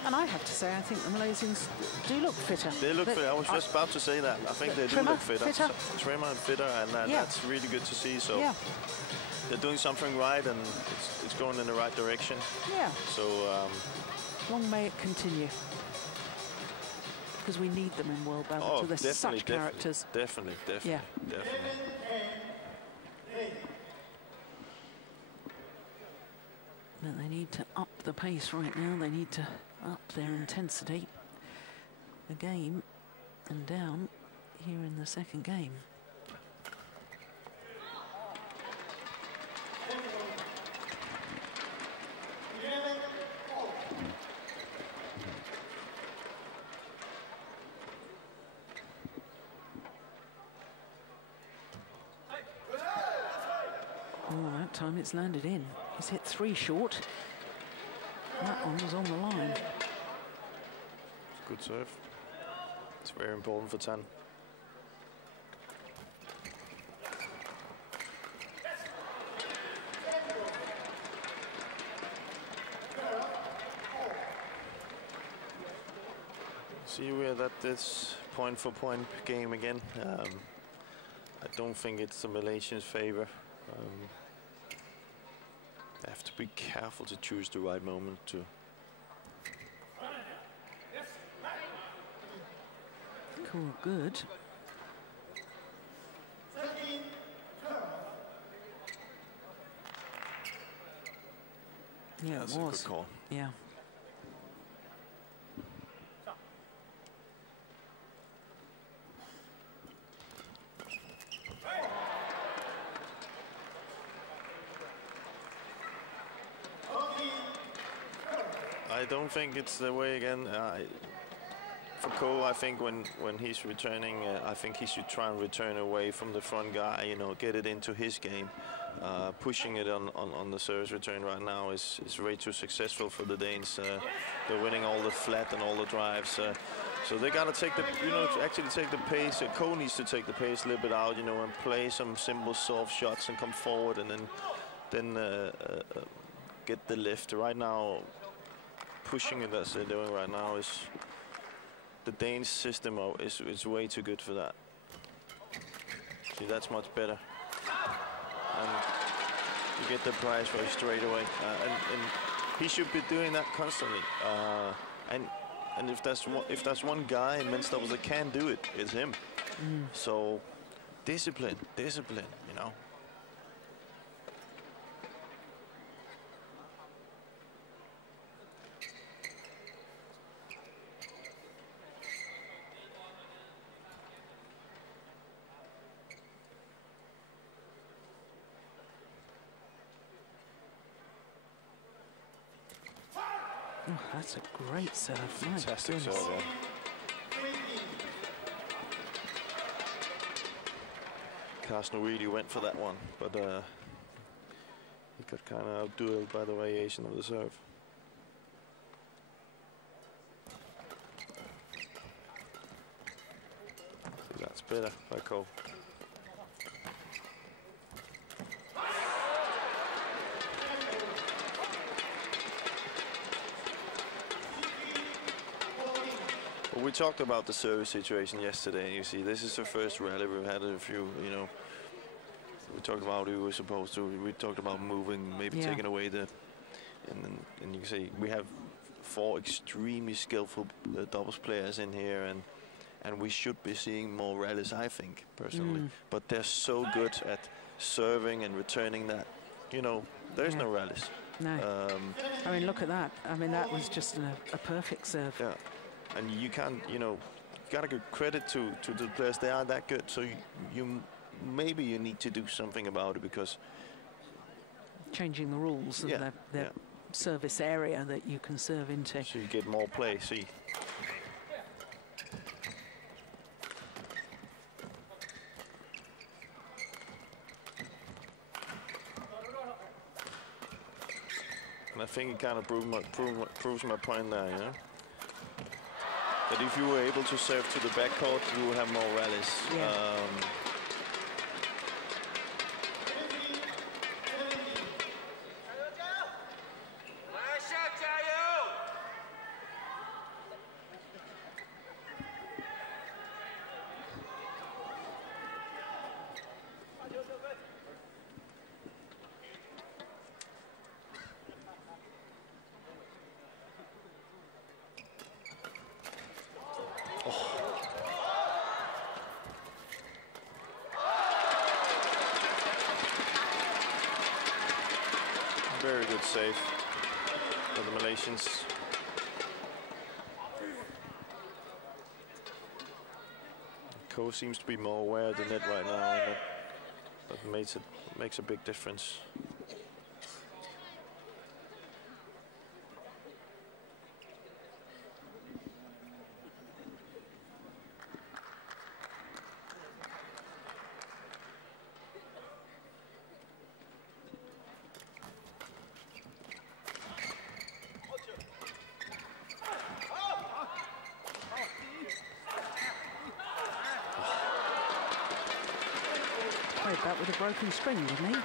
And I have to say, I think the Malaysians do look fitter. They look fitter. I was just about to say that. I think they do look fitter. Trimmer and fitter, and that's really good to see. So they're doing something right, and it's going in the right direction. Yeah. So long may it continue, because we need them in world badminton. They're such characters. Definitely. Yeah. Definitely. But they need to up the pace right now. They need to up their intensity. The game and down here in the second game. Oh, that time it's landed in. He's hit 3 short. That one was on the line. Good serve. It's very important for Chen. See, we're at this point-for-point game again. I don't think it's the Malaysians' favor. They have to be careful to choose the right moment to. Cool, good. Yeah, that's it was. A good call. Yeah. I don't think it's the way again. For Ko, I think when he's returning, I think he should try and return away from the front guy, you know, get it into his game. Pushing it on the service return right now is way too successful for the Danes. They're winning all the flat and all the drives. So they gotta take the, you know, to actually take the pace. Ko needs to take the pace a little bit out, you know, and play some simple soft shots and come forward and then get the lift. Right now, pushing it as they're doing right now is the Danes system is way too good for that. See, that's much better. And you get the prize for it straight away. And he should be doing that constantly. And if there's one guy in men's doubles that can do it, it's him. So discipline, you know. Oh, that's a great serve. Fantastic serve. Yeah. Carsten really went for that one, but he got kind of outdueled by the variation of the serve. So that's better by Ko. We talked about the service situation yesterday, and you see, this is the first rally we've had a few, you know. We talked about we were supposed to. We talked about moving, maybe taking away the, and you can see we have 4 extremely skillful doubles players in here, and we should be seeing more rallies, I think, personally. But they're so good at serving and returning that, you know, there's no rallies. No. I mean, look at that. I mean, that was just a perfect serve. Yeah. And you can't, you know, gotta give credit to the players. They are that good. So maybe you need to do something about it, because changing the rules of the service area that you can serve into. So you get more play. See. And I think it kind of proves my point there, you know? That if you were able to serve to the backcourt, you will have more rallies. Yeah. Very good save for the Malaysians. Ko seems to be more aware of the net right now, and that makes a big difference. That with a broken string, didn't he?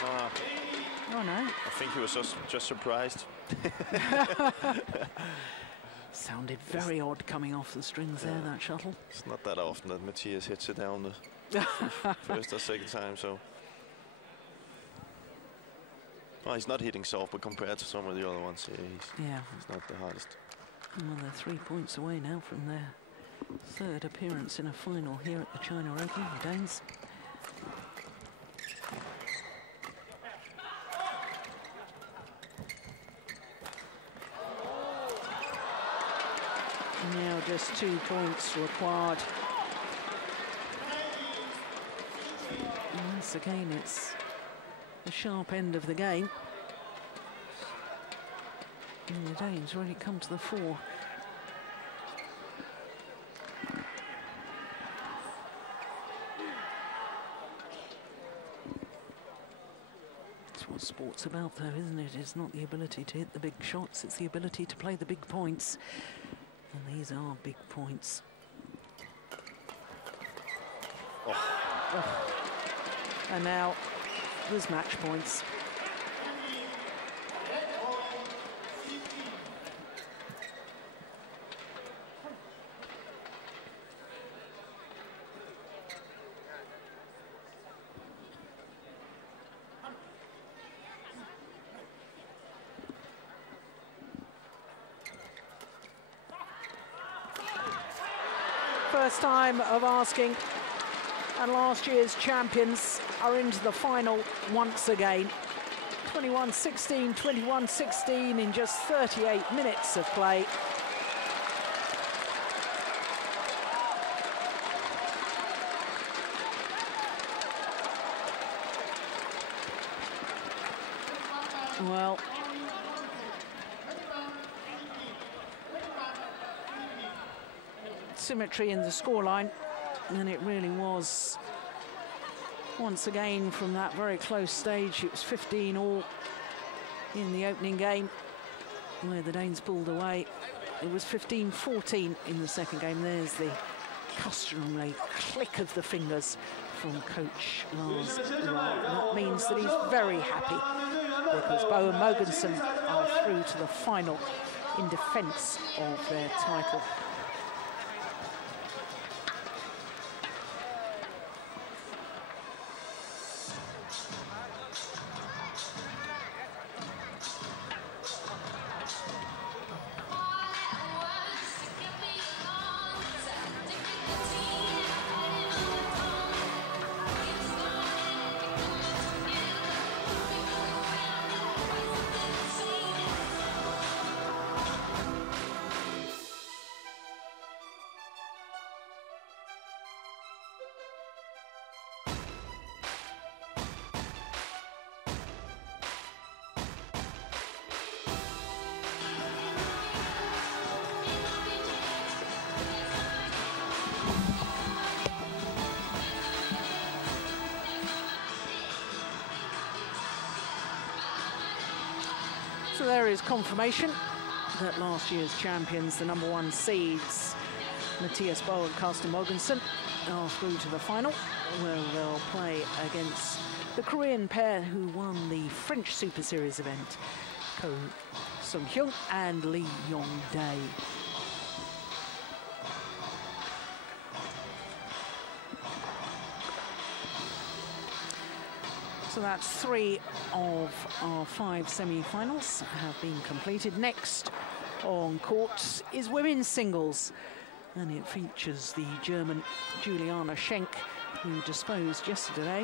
Oh no. I think he was just surprised. Sounded very odd coming off the strings there, that shuttle. It's not that often that Mathias hits it down the first or second time, so. Well, he's not hitting soft, but compared to some of the other ones, he's not the hardest. Well, they're 3 points away now from their third appearance in a final here at the China Open, the Danes. Now just 2 points required. And once again, it's the sharp end of the game. And the Danes really come to the fore. That's what sport's about, though, isn't it? It's not the ability to hit the big shots, it's the ability to play the big points. And these are big points. And now there's match points. First time of asking, and last year's champions are into the final once again. 21-16, 21-16 in just 38 minutes of play. Well, symmetry in the scoreline, and it really was. Once again, from that very close stage, it was 15-all in the opening game, where the Danes pulled away. It was 15-14 in the second game. There's the customary click of the fingers from coach Lars. That means that he's very happy, because Bo and Mogensen are through to the final in defence of their title. So there is confirmation that last year's champions, the #1 seeds, Mathias and Carsten Mogensen, are through to the final, where they'll play against the Korean pair who won the French Super Series event, Ko Sung-hyun and Lee-Yong Dae. So that's 3 of our 5 semi-finals have been completed. Next on court is women's singles, and it features the German Juliane Schenk, who disposed yesterday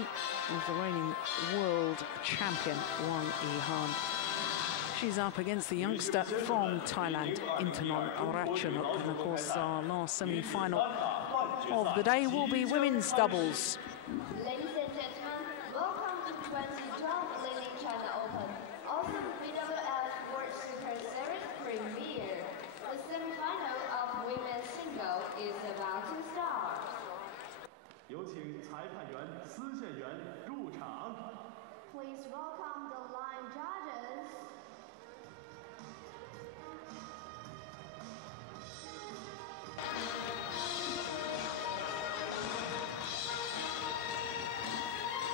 of the reigning world champion Wang Yihan. She's up against the youngster from Thailand, Intanon Ratchanok, and of course our last semi-final of the day will be women's doubles. Ladies and gentlemen, welcome to 2012 Li-Ning China Open, OSIM BWF World Superseries Premier. The semifinal of women's single is about to start. 有请裁判员、司线员入场。 Please welcome the line judges.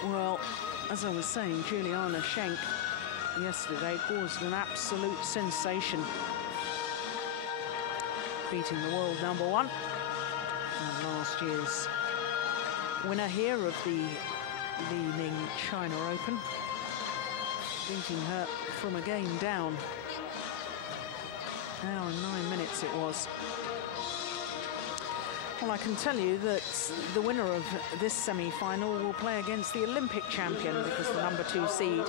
Well, as I was saying, Juliane Schenk yesterday caused an absolute sensation, beating the world #1 and last year's winner here of the Li-Ning China Open, beating her from a game down. An hour and 9 minutes it was. Well, I can tell you that the winner of this semi-final will play against the Olympic champion, because the #2 seed,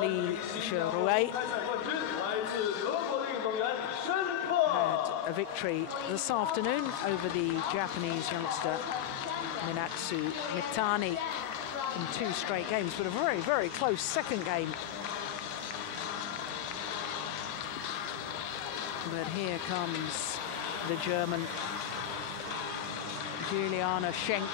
Li Ning had a victory this afternoon over the Japanese youngster Minatsu Mitani in 2 straight games, but a very, very close second game. But here comes the German Juliane Schenk.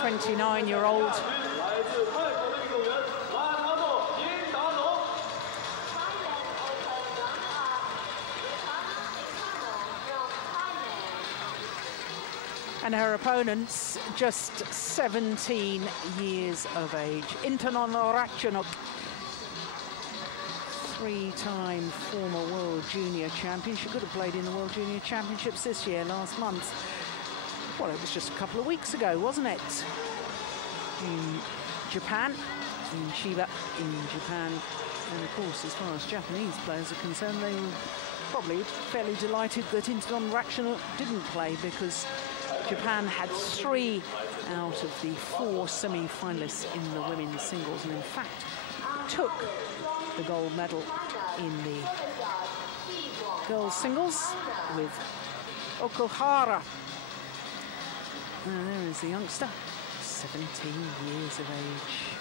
29-year-old. And her opponents just 17 years of age. Intanon Ratchanok, 3-time former World Junior Champion. She could have played in the World Junior Championships this year, last month. Well, it was just a couple of weeks ago, wasn't it? In Japan, in Chiba, in Japan. And of course, as far as Japanese players are concerned, they were probably fairly delighted that Intanon Ratchanok didn't play, because Japan had 3 out of the 4 semi-finalists in the women's singles, and in fact took the gold medal in the girls' singles with Okuhara. And there is the youngster, 17 years of age.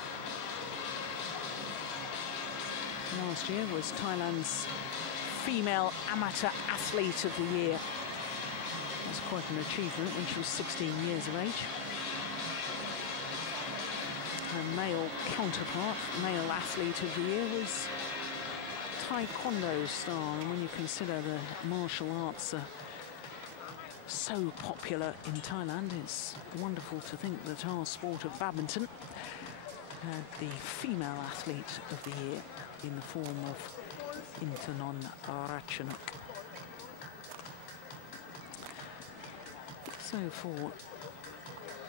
Last year was Thailand's female amateur athlete of the year. That's quite an achievement when she was 16 years of age. Her male counterpart, male athlete of the year, was Taekwondo star. And when you consider the martial arts are so popular in Thailand, it's wonderful to think that our sport of badminton had the female athlete of the year in the form of Intanon Ratchanok. So for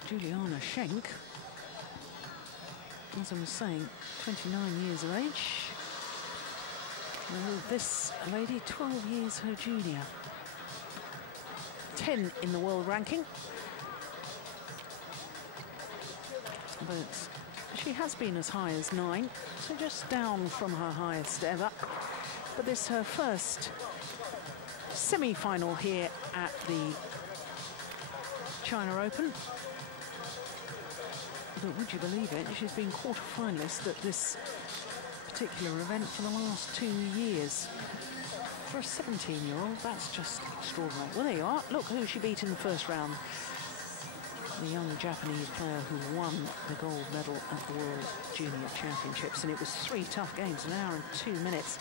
Juliane Schenk, as I was saying, 29 years of age. And this lady, 12 years her junior. 10 in the world ranking. But she has been as high as 9, so just down from her highest ever. But this is her first semi-final here at the China Open. But would you believe it, she's been quarter-finalist at this particular event for the last 2 years. For a 17-year-old, that's just extraordinary. Well, there you are. Look who she beat in the first round. the young Japanese player who won the gold medal at the World Junior Championships. And it was 3 tough games, 1 hour and 2 minutes.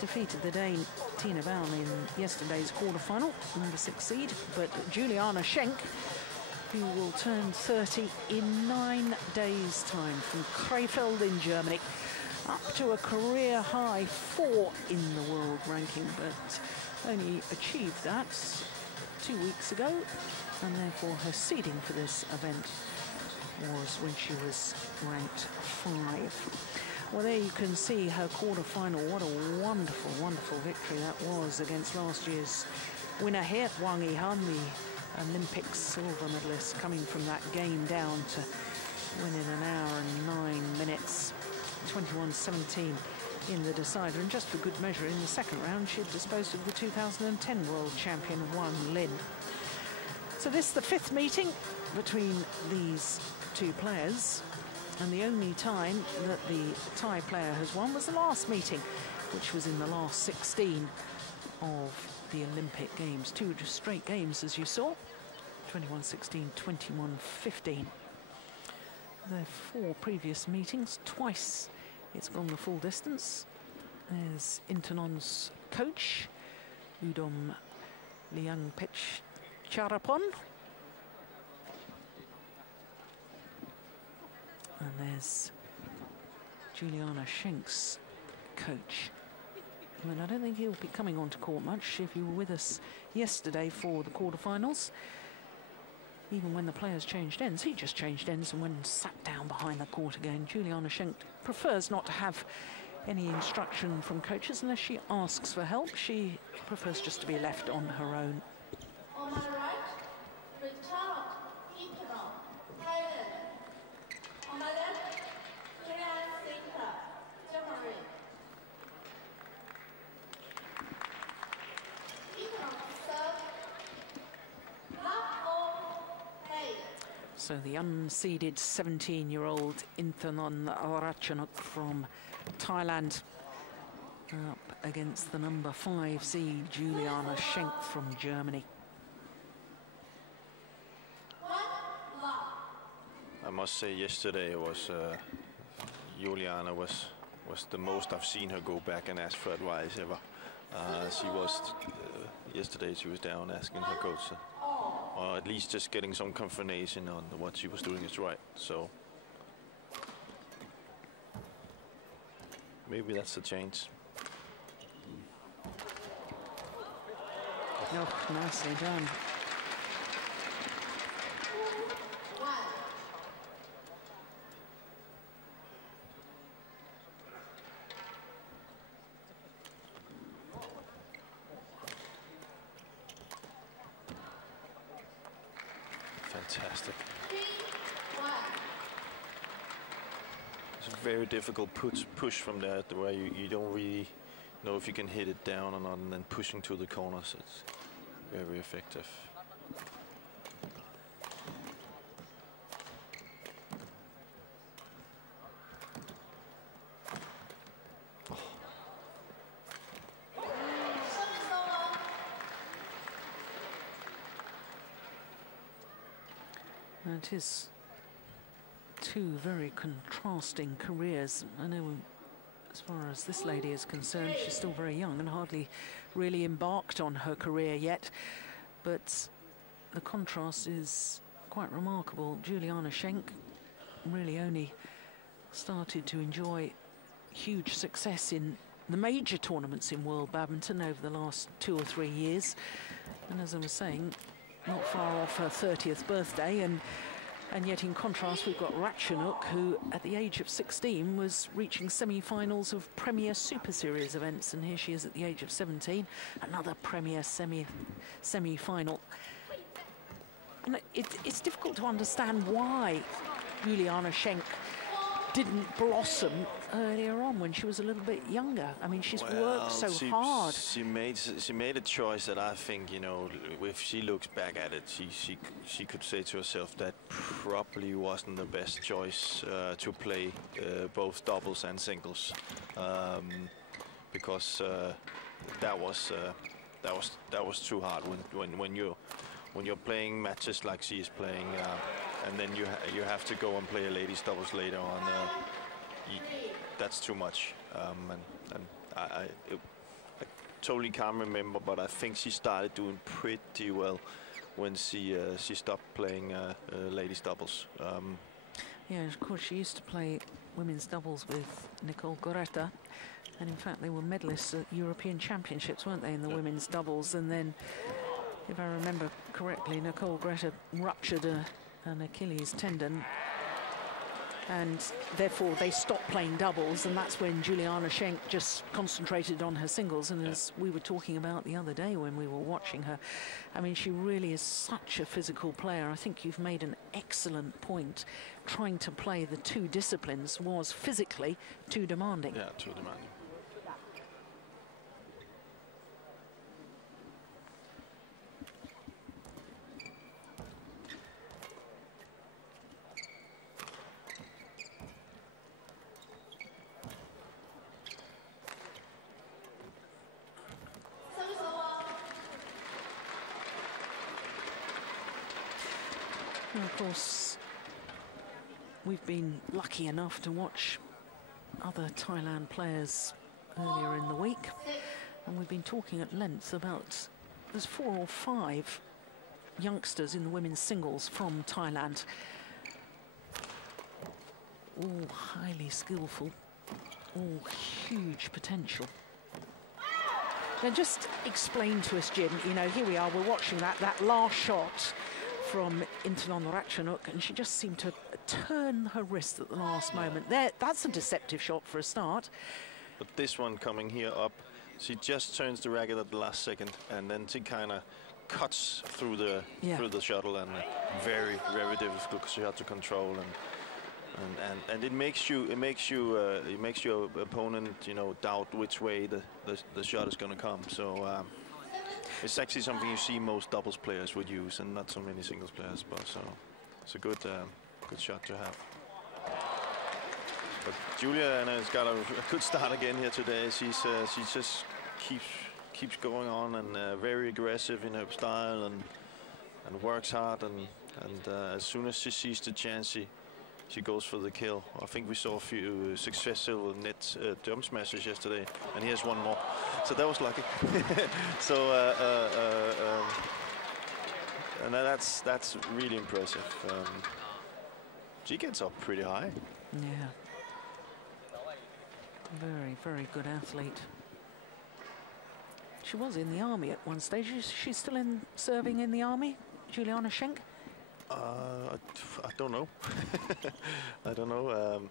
Defeated the Dane Tina Baum in yesterday's quarterfinal, number 6 seed. But Juliane Schenk, who will turn 30 in 9 days' time, from Krefeld in Germany, up to a career high 4 in the world ranking, but only achieved that 2 weeks ago, and therefore her seeding for this event was when she was ranked 5. Well, there you can see her quarter-final. What a wonderful, wonderful victory that was against last year's winner here, Wang Yihan, the Olympic silver medalist, coming from that game down to win in 1 hour and 9 minutes, 21-17 in the decider. And just for good measure, in the second round, she disposed of the 2010 world champion, Wang Lin. So this is the 5th meeting between these 2 players. And the only time that the Thai player has won was the last meeting, which was in the last 16 of the Olympic Games. 2 straight games, as you saw, 21-16, 21-15. The 4 previous meetings, twice it's gone the full distance. There's Intanon's coach, Udom Liangpech Charapon. And there's Juliane Schenk's coach. I mean, I don't think he'll be coming onto court much. If you were with us yesterday for the quarterfinals, even when the players changed ends, he just changed ends and went and sat down behind the court again. Juliane Schenk prefers not to have any instruction from coaches unless she asks for help. She prefers just to be left on her own. On my right, Ratchanok, Intanon, Thailand. On my left, Juliane, Germany. So the unseeded 17-year-old Intanon Ratchanok from Thailand up against the number 5 seed Juliane Schenk from Germany. I must say, yesterday was Juliane was the most I've seen her go back and ask for advice ever. She was yesterday. She was down asking her coach, or at least just getting some confirmation on what she was doing is right. So maybe that's a change. Oh, nicely done. Fantastic. It's a very difficult push from there, where you don't really know if you can hit it down or not, and then pushing to the corners. It's very effective. It is 2 very contrasting careers. I know as far as this lady is concerned, she's still very young and hardly really embarked on her career yet. But the contrast is quite remarkable. Juliane Schenk really only started to enjoy huge success in the major tournaments in world badminton over the last 2 or 3 years. And as I was saying, not far off her 30th birthday, and yet in contrast we've got Ratchanok, who at the age of 16 was reaching semi-finals of Premier Superseries events, and here she is at the age of 17, another Premier semi-final. And it's difficult to understand why Juliane Schenk didn't blossom earlier on when she was a little bit younger. I mean, she's worked so hard. She made a choice that I think, you know, if she looks back at it, she could say to herself that probably wasn't the best choice to play both doubles and singles, because that was too hard when when you're playing matches like she is playing, and then you have to go and play a ladies doubles later on. That's too much. And I totally can't remember, but I think she started doing pretty well when she stopped playing ladies doubles. Yeah, of course, she used to play women's doubles with Nicole Goreta, and in fact they were medalists at European Championships, weren't they, in the women's doubles? And then, if I remember correctly, Nicole Goreta ruptured an Achilles tendon, and therefore they stopped playing doubles, and that's when Juliane Schenk just concentrated on her singles. And as we were talking about the other day when we were watching her, I mean, she really is such a physical player. I think you've made an excellent point. Trying to play the two disciplines was physically too demanding. Yeah, too demanding. And of course, we've been lucky enough to watch other Thailand players earlier in the week, and we've been talking at length about, there's 4 or 5 youngsters in the women's singles from Thailand, all highly skillful, all huge potential. Now just explain to us, Jim, you know, here we are, we're watching that last shot from Intanon Ratchanok, and she just seemed to turn her wrist at the last moment. That's a deceptive shot for a start. But this one coming here up, she just turns the racket at the last second, and then she kind of cuts through the shuttle, and very difficult because she had to control, and it makes your opponent, you know, doubt which way the shot is going to come. So. It's actually something you see most doubles players would use, and not so many singles players. But so it's a good shot to have. But Juliane has got a good start again here today. She just keeps going on, and very aggressive in her style, and works hard, and as soon as she sees the chance, she goes for the kill. I think we saw a few successful net jump smashes yesterday, and here's one more. So that was lucky. So and that's really impressive. She gets up pretty high. Yeah. Very good athlete. She was in the army at one stage. She's still serving in the army, Juliane Schenk? I don't know. I don't know.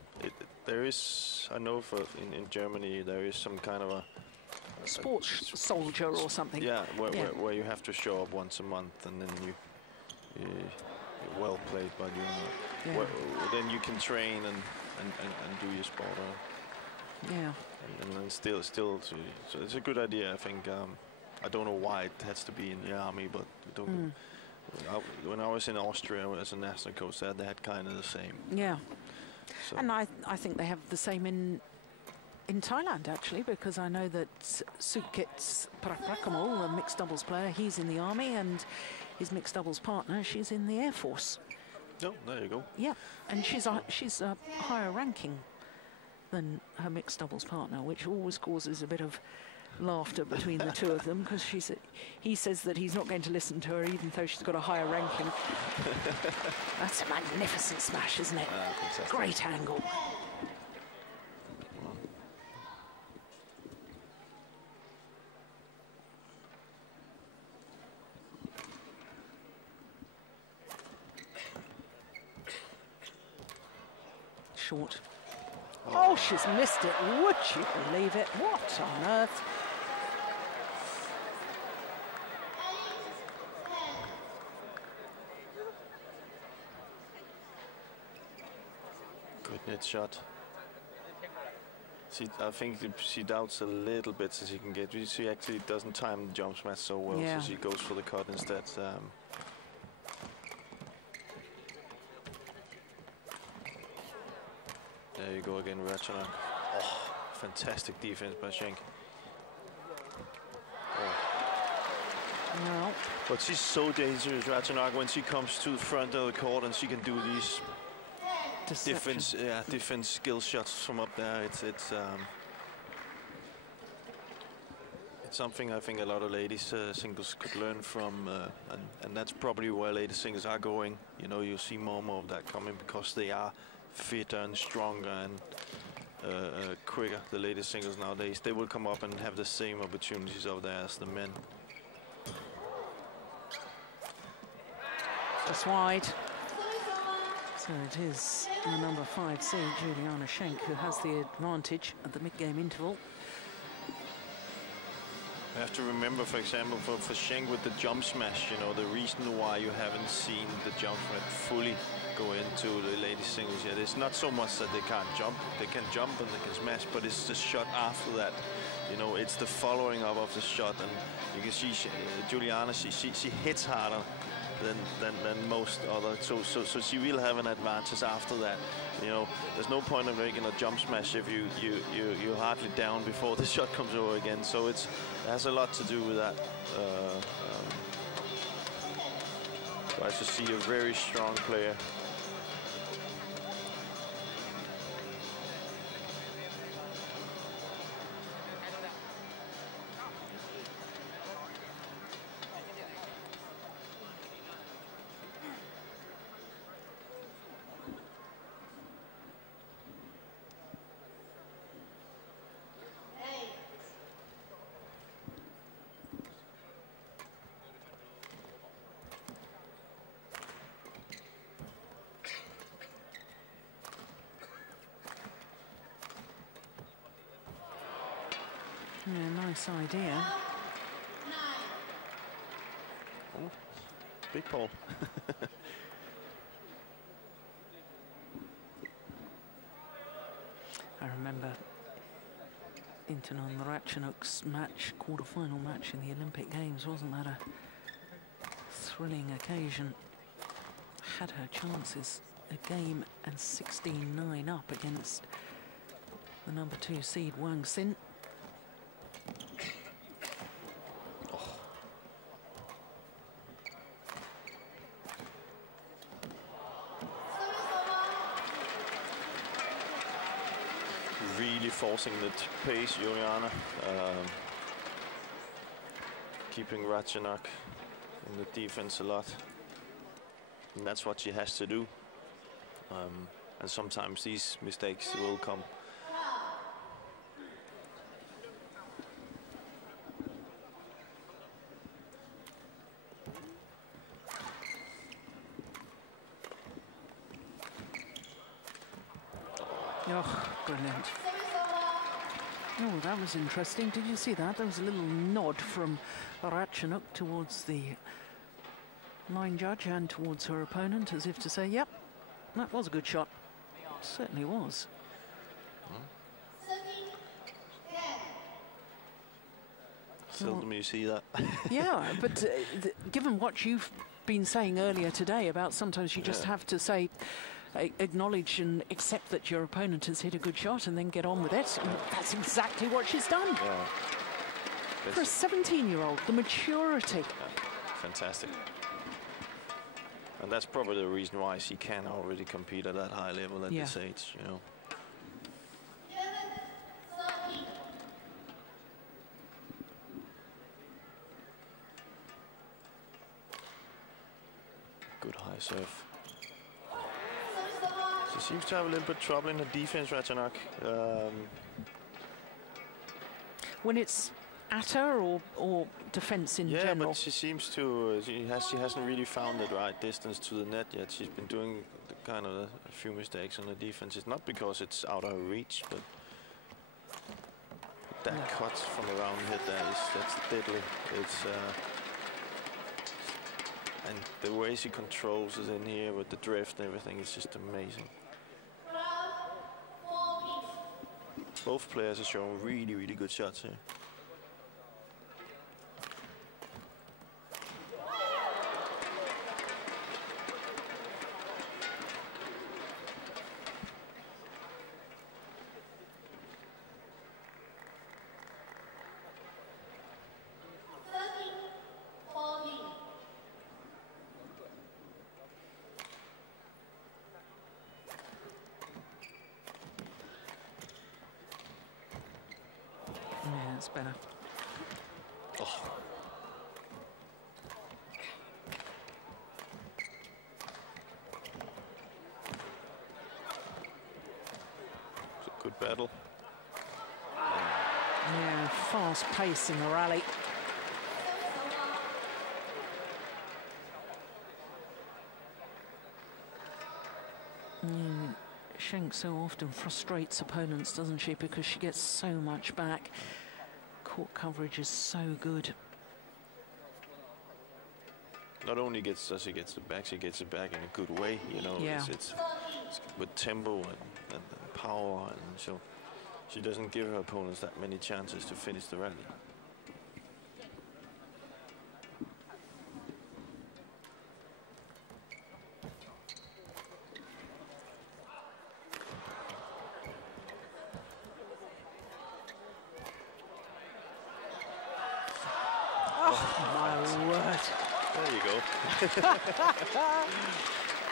There is, I know, in Germany there is some kind of a sports soldier or something. Yeah, where you have to show up once a month, and then you're well played by doing that. Then you can train and do your sport. Yeah. And then still, so it's a good idea. I think. I don't know why it has to be in the army, but I don't. When I was in Austria as a national coach, they had kind of the same. Yeah. So. And I think they have the same in Thailand, actually, because I know that Sutkit Prakrakamal, a mixed doubles player, he's in the army, and his mixed doubles partner, she's in the Air Force. Oh, there you go. Yeah, and she's a higher ranking than her mixed doubles partner, which always causes a bit of laughter between the two of them, because he says that he's not going to listen to her even though she's got a higher ranking. That's a magnificent smash, isn't it? Great angle. Short. Oh, she's missed it. Would you believe it? What on earth? Good net shot. I think she doubts a little bit so she can get. She actually doesn't time the jump smash so well, so she goes for the cut instead. There you go again, Ratchanok. Oh, fantastic defense by Schenk. Well, but she's so dangerous, Ratchanok, when she comes to the front of the court and she can do these different skill shots from up there. It's something I think a lot of ladies singles could learn from, and that's probably where ladies singles are going. You know, you'll see more and more of that coming because they are fitter and stronger and quicker. The ladies singles nowadays, they will come up and have the same opportunities over there as the men. Just wide. So it is the number 5 seed, Juliane Schenk, who has the advantage at the mid-game interval. You have to remember, for example, for Schenk with the jump smash, you know, the reason why you haven't seen the jump smash fully go into the ladies singles yet, it's not so much that they can't jump. They can jump and they can smash, but it's the shot after that. You know, it's the following up of the shot, and you can see Juliane, she hits harder than most others, so she will have an advantage after that. You know, there's no point in making a jump smash if you're hardly down before the shot comes over again. So it has a lot to do with that. Tries to see a very strong player. Yeah, nice idea. Oh, big ball. I remember Intanon Ratchanok's match, quarter-final match in the Olympic Games. Wasn't that a thrilling occasion? Had her chances, a game and 16-9 up against the number 2 seed Mogensen. Really forcing the pace, Juliane. Keeping Ratchanok in the defense a lot. And that's what she has to do. And sometimes these mistakes will come. Oh, brilliant. Oh, that was interesting. Did you see that? There was a little nod from Ratchanok towards the line judge and towards her opponent, as if to say, yep, that was a good shot. It certainly was. Seldom you see that. Yeah, but given what you've been saying earlier today about sometimes you just have to say, acknowledge and accept that your opponent has hit a good shot and then get on with it. And that's exactly what she's done. Yeah. For a 17-year-old, the maturity. Yeah. Fantastic. And that's probably the reason why she can already compete at that high level at this age, you know. Good high serve. She seems to have a little bit of trouble in the defense, Ratchanok. When it's at her or defense in general? Yeah, but she seems to, she hasn't really found the right distance to the net yet. She's been doing kind of a few mistakes on the defense. It's not because it's out of her reach, but that cut from around the head that's deadly. It's and the way she controls it in here with the drift and everything is just amazing. Both players are showing really, really good shots here. That's better. Oh. It's a good battle. Yeah, fast pace in the rally. Schenk so often frustrates opponents, doesn't she? Because she gets so much back. Court coverage is so good. Not only does she get it back, she gets it back in a good way. You know, Yeah. it's with tempo and power, and so she doesn't give her opponents that many chances to finish the rally. There you go.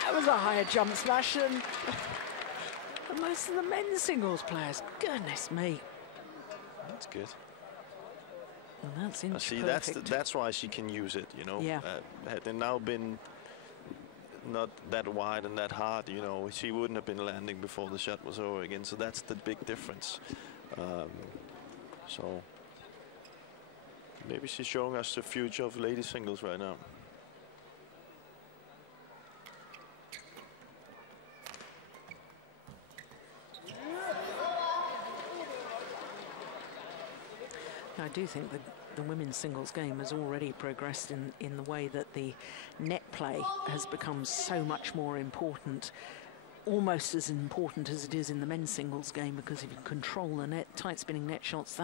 That was a higher jump smash than most of the men's singles players. Goodness me. That's good. And that's inch See, perfect. that's why she can use it, you know. Yeah. Had they now been not that wide and that hard, you know, she wouldn't have been landing before the shot was over again. So that's the big difference. So maybe she's showing us the future of ladies singles right now. I do think the women's singles game has already progressed in the way that the net play has become so much more important, almost as important as it is in the men's singles game, because if you control the net, tight spinning net shots,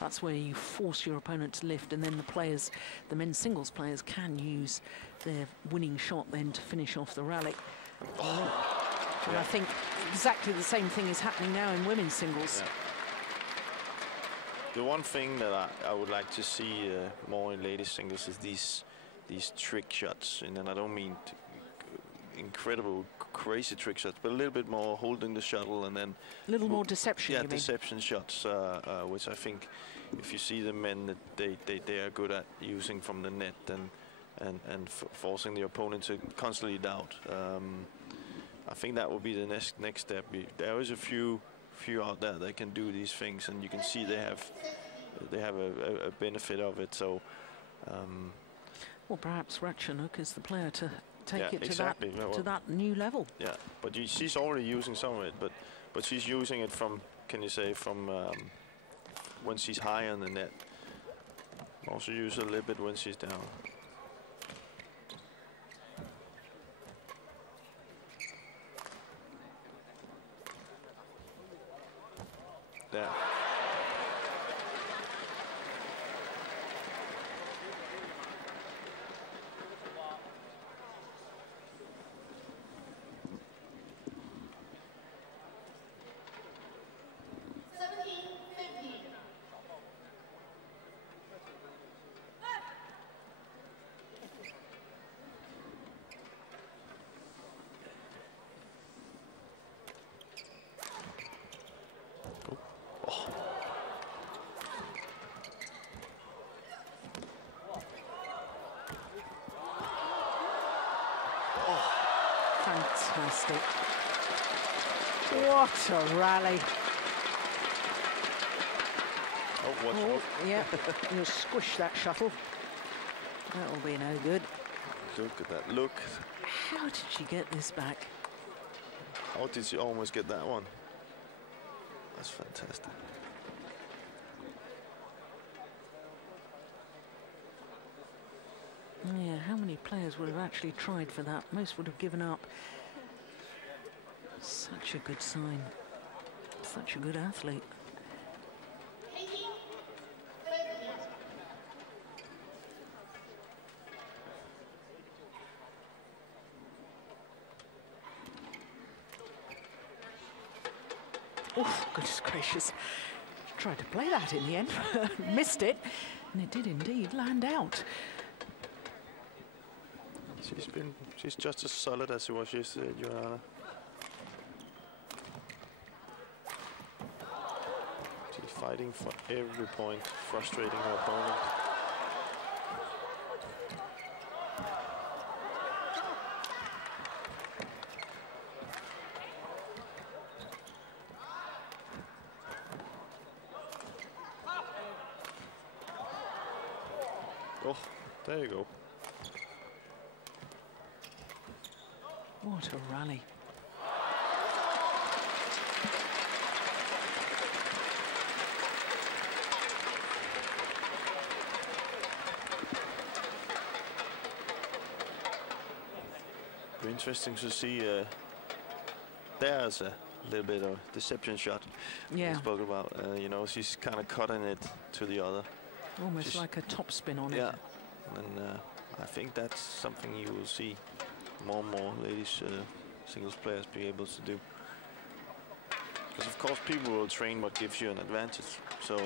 that's where you force your opponent to lift, and then the men's singles players can use their winning shot then to finish off the rally. And I think exactly the same thing is happening now in women's singles. Yeah. The one thing that I would like to see more in ladies singles is these trick shots, and then I don't mean incredible crazy trick shots, but a little bit more holding the shuttle and then a little more deception. Yeah, deception shots, which I think if you see the men that they are good at using from the net and forcing the opponent to constantly doubt. I think that will be the next step. There is a few out there that can do these things, and you can see they have a benefit of it. So well, perhaps Ratchanok is the player to take it to exactly. to that new level. Yeah, but she's already using some of it, but she's using it from, can you say, from when she's high on the net. Also use a little bit when she's down. There. Fantastic. What a rally. Oh, yeah, you'll squish that shuttle. That'll be no good. Look at that. Look. How did she get this back? How did she almost get that one? That's fantastic. Yeah, how many players would have actually tried for that? Most would have given up. Such a good sign. Such a good athlete. Oh, goodness gracious. Tried to play that in the end. Missed it. And it did indeed land out. She's just as solid as she was yesterday, Juliane. She's fighting for every point, frustrating her opponent. Oh, there you go. What a rally. Be interesting to see. There's a little bit of deception shot. Yeah. We spoke about. You know, she's kind of cutting it to the other. Almost like a topspin on it. Yeah, and I think that's something you will see more and more ladies singles players be able to do. Because of course people will train what gives you an advantage. So.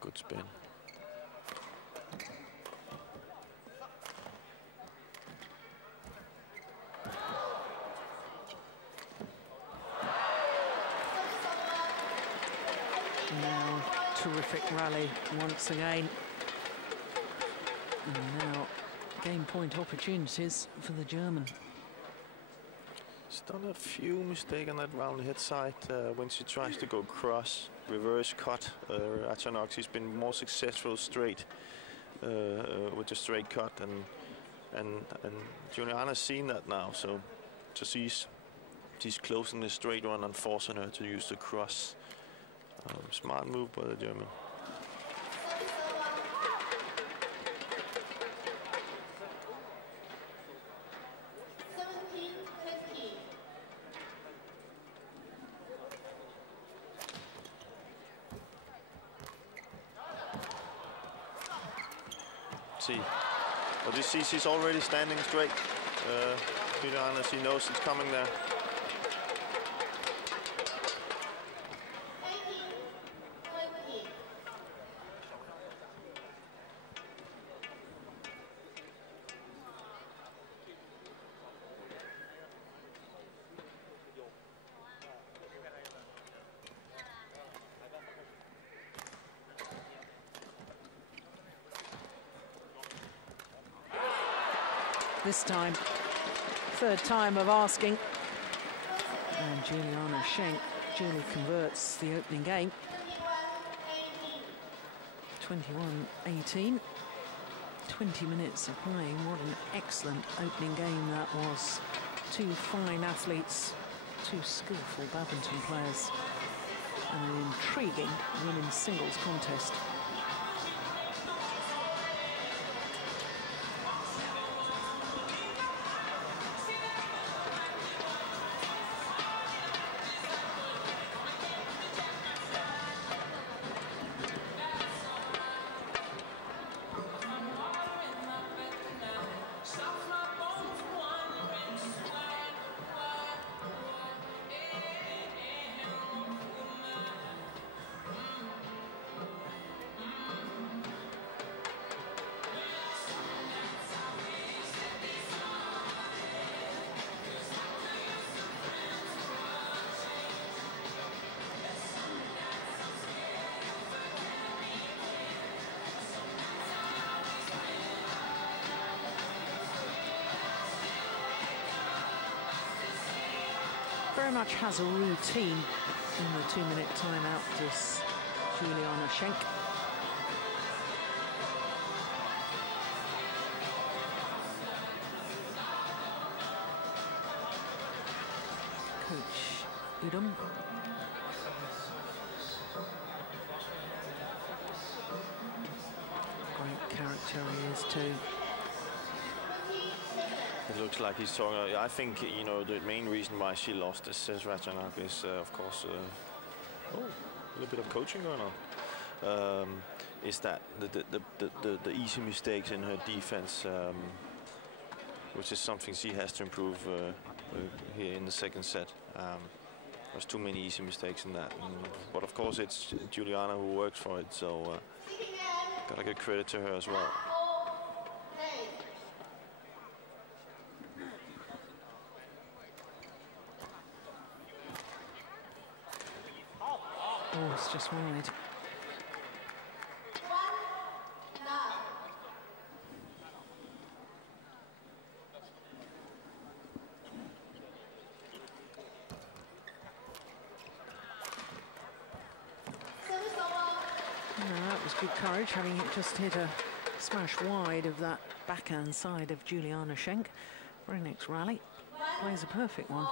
Good spin. Now, terrific rally once again. And now, game point opportunities for the German. She's done a few mistakes on that round hit side when she tries to go cross, reverse cut. Ratchanok, she's been more successful straight with the straight cut, and Juliane has seen that now. So to see she's closing the straight one and forcing her to use the cross. Smart move by the German. See, but you see she's already standing straight. Juliane, she knows it's coming there. This time, third time of asking. And Juliane Schenk duly converts the opening game. 21-18. 20 minutes of playing. What an excellent opening game that was. Two fine athletes, two skillful badminton players, and an intriguing women's singles contest. Very much has a routine in the 2-minute timeout, this Juliane Schenk. Coach Yeon. Great character he is too. It looks like he's talking. I think, you know, the main reason why she lost this, says Ratchanok, is of course a little bit of coaching going on. Is that the easy mistakes in her defense, which is something she has to improve here in the second set. There's too many easy mistakes in that. But of course, it's Juliane who works for it, so gotta give credit to her as well. Oh, it's just wide. That was good courage, having it just hit a smash wide of that backhand side of Juliane Schenk. Very next rally, plays a perfect one.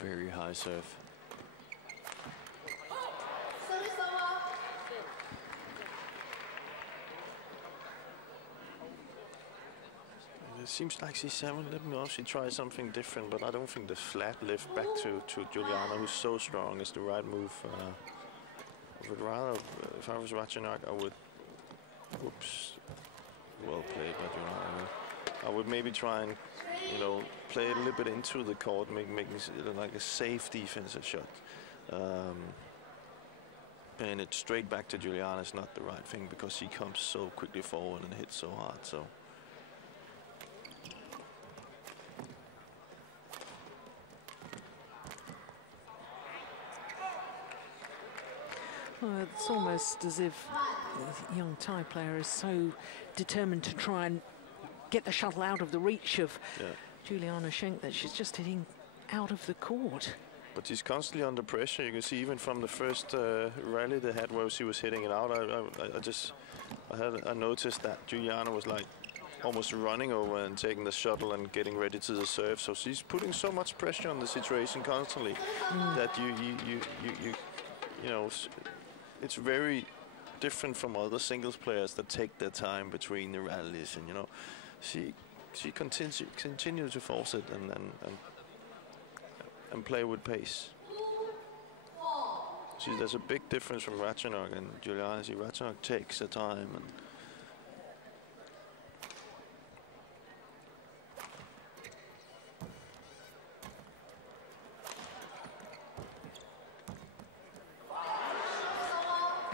Very high serve. It seems like C7, let me know if she tries something different, but I don't think the flat lift back to Juliane, who's so strong, is the right move. I would rather, if I was Ratchanok, I would, oops, well played by Juliane. I would maybe try and, you know, play it a little bit into the court, making it like a safe defensive shot. And it straight back to Juliane is not the right thing because she comes so quickly forward and hits so hard. So. Well, it's almost as if the young Thai player is so determined to try and get the shuttle out of the reach of Juliane Schenk that she's just hitting out of the court. But she's constantly under pressure. You can see even from the first rally they had where she was hitting it out. I noticed that Juliane was like almost running over and taking the shuttle and getting ready to the serve. So she's putting so much pressure on the situation constantly that you know. It's very different from other singles players that take their time between the rallies, and you know, she continues to force it and play with pace. There's a big difference from Ratchanok and Juliane. Ratchanok takes the time and.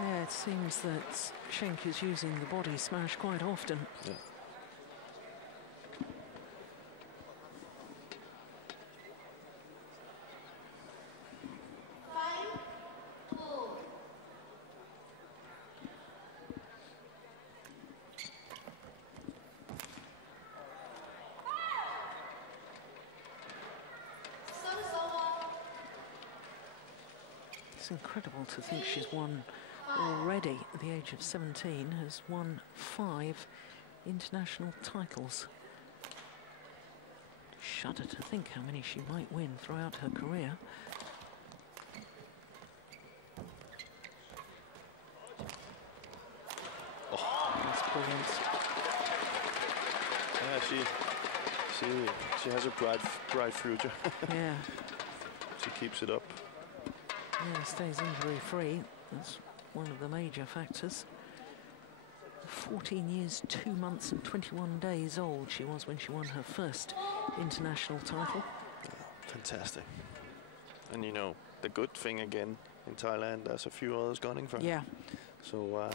Yeah, it seems that Schenk is using the body smash quite often. Yeah. It's incredible to think she's won already at the age of 17, has won 5 international titles. Shudder to think how many she might win throughout her career. Oh, that's brilliant. Yeah, she has a bright future. Yeah. She keeps it up. Yeah, stays injury free. That's one of the major factors. 14 years, 2 months and 21 days old she was when she won her first international title. Fantastic. And you know, the good thing again in Thailand, there's a few others gunning for her. Yeah. So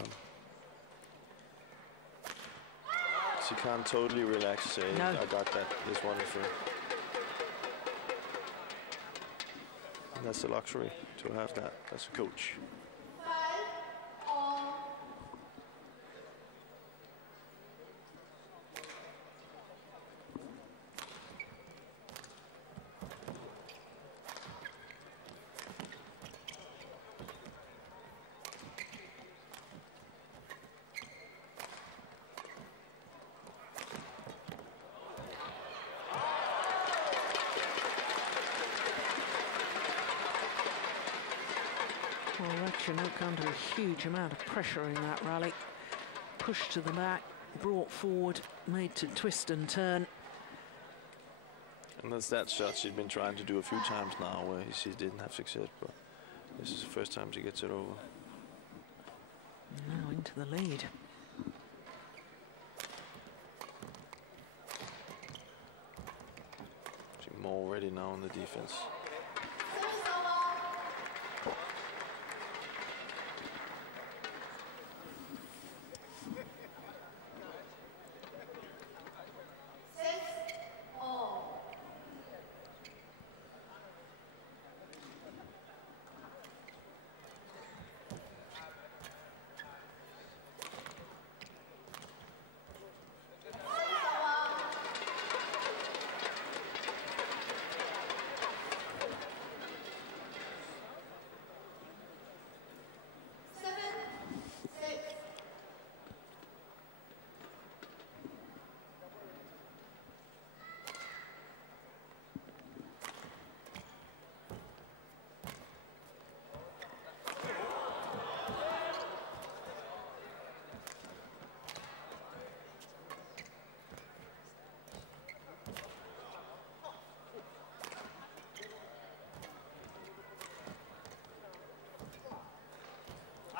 she can't totally relax, say, no. I got that, this one through. And that's a luxury to have that as a coach. Ratchanok under a huge amount of pressure in that rally. Pushed to the back, brought forward, made to twist and turn. And that's that shot she's been trying to do a few times now where she didn't have success, but this is the first time she gets it over. Now into the lead. more ready now on the defense.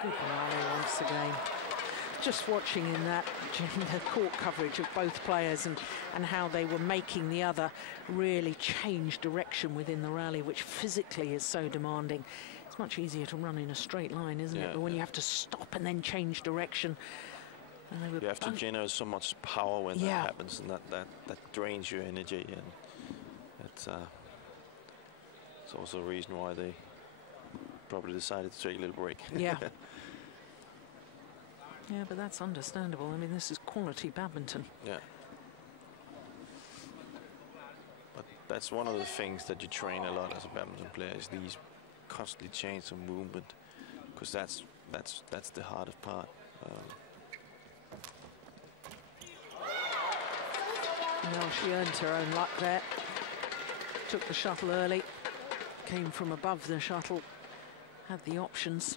Good rally once again. Just watching in that, the court coverage of both players and how they were making the other really change direction within the rally, which physically is so demanding. It's much easier to run in a straight line, isn't it? But when you have to stop and then change direction. And you have to generate so much power when that happens, and that drains your energy, and it's also a reason why they probably decided to take a little break. Yeah. Yeah, but that's understandable. I mean, this is quality badminton. Yeah. But that's one of the things that you train a lot as a badminton player, is these constantly change of movement, because that's the hardest part. Well, she earned her own luck there. Took the shuttle early, came from above the shuttle, had the options.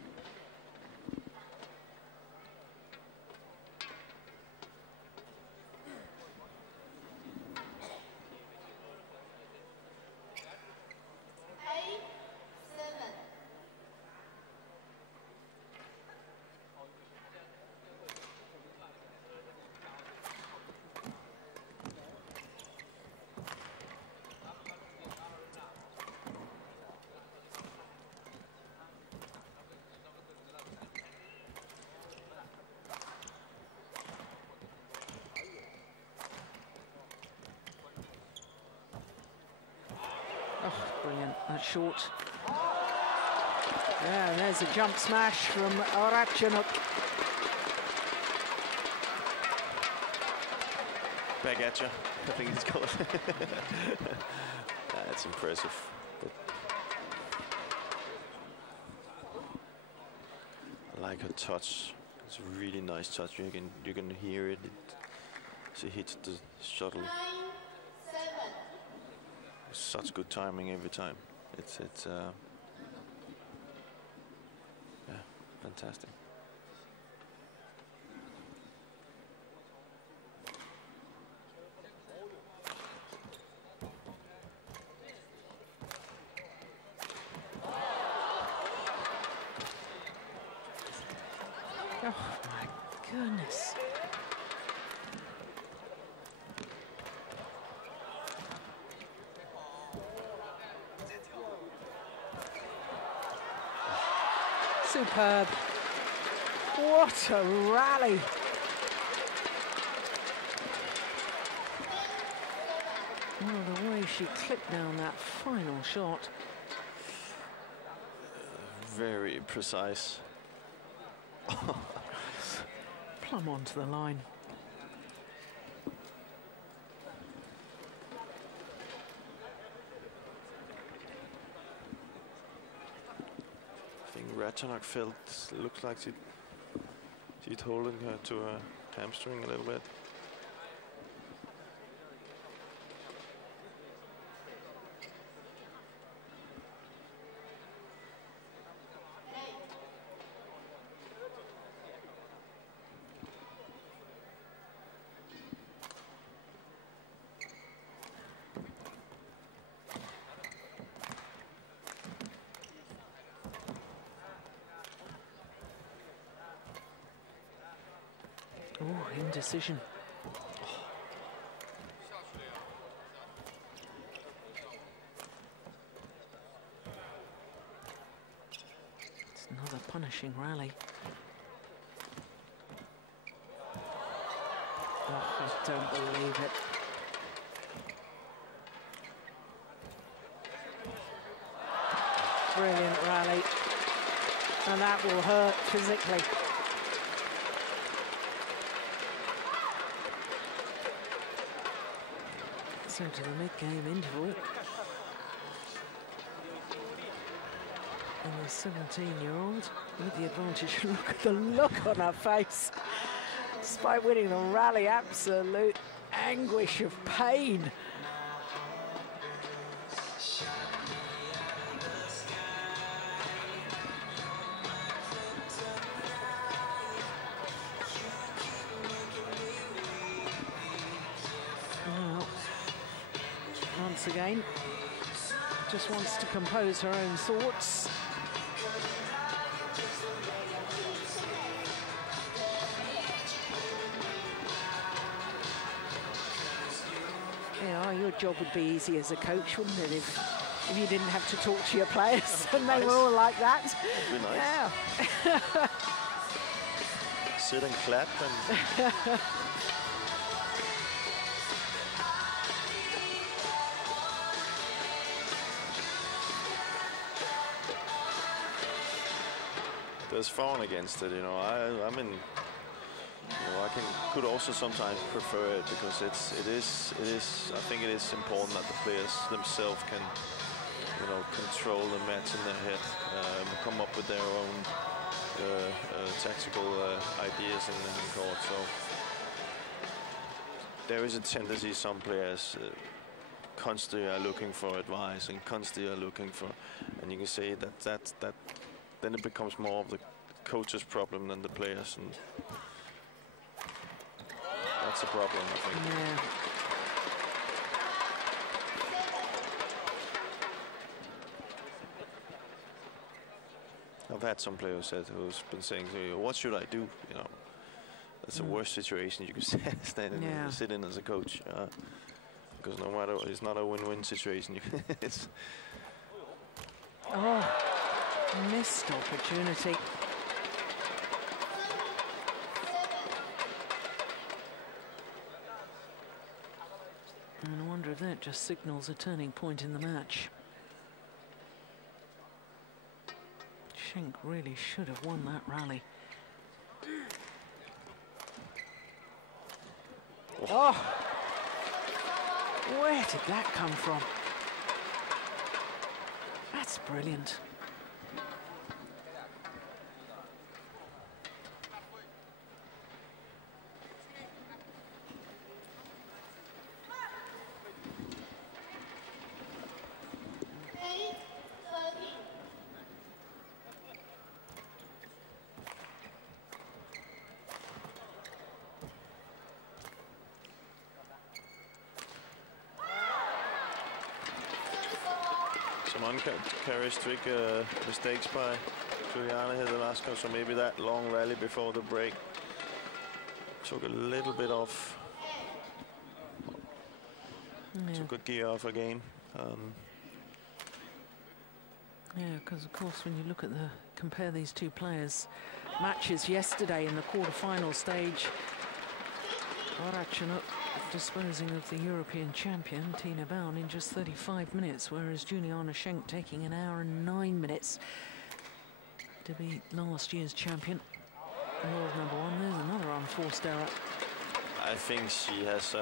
Brilliant, that short. Yeah, there's a jump smash from Ratchanok. Back at you, I think it's called. That's impressive. But I like her touch. It's a really nice touch. You can hear it. She hits the shuttle. Such good timing every time. It's yeah, fantastic. Oh my goodness. Superb. What a rally. Oh, the way she clipped down that final shot. Very precise. Plumb onto the line. Ratchanok felt, looks like she's holding her to her hamstring a little bit. Oh, indecision. smashing rally. Oh, I don't believe it. Brilliant rally. And that will hurt physically. So to the mid-game interval. And the 17-year-old with the advantage. Look at the look on her face. Despite winning the rally, absolute anguish of pain. Well, once again, just wants to compose her own thoughts. Yeah, your job would be easy as a coach, wouldn't it, if you didn't have to talk to your players and they were all like that? That'd be nice. Yeah. Sit and clap and... There's Feng against it, you know. I mean, you know, could also sometimes prefer it because it is. I think it is important that the players themselves can, you know, control the match in their head, come up with their own tactical ideas in the court. So there is a tendency some players constantly are looking for advice and constantly are looking for, and you can say that then it becomes more of the coach's problem than the players, and that's a problem, I think. Yeah. I've had some players who's been saying to me, "What should I do?" You know, that's the worst situation you can stand in, sit in as a coach, because no matter, it's not a win-win situation. It's missed opportunity. And I wonder if that just signals a turning point in the match. Schenk really should have won that rally. Oh! Where did that come from? That's brilliant. Uncharacteristic mistakes by Juliane here the last goal, so maybe that long rally before the break took a little bit off. Took a gear off again. Yeah, because of course when you look at compare these two players' matches yesterday in the quarter-final stage, Ratchanok disposing of the European champion, Tina Boon, in just 35 minutes, whereas Juliane Schenk taking an hour and 9 minutes to beat last year's champion. World #1, there's another unforced error. I think she has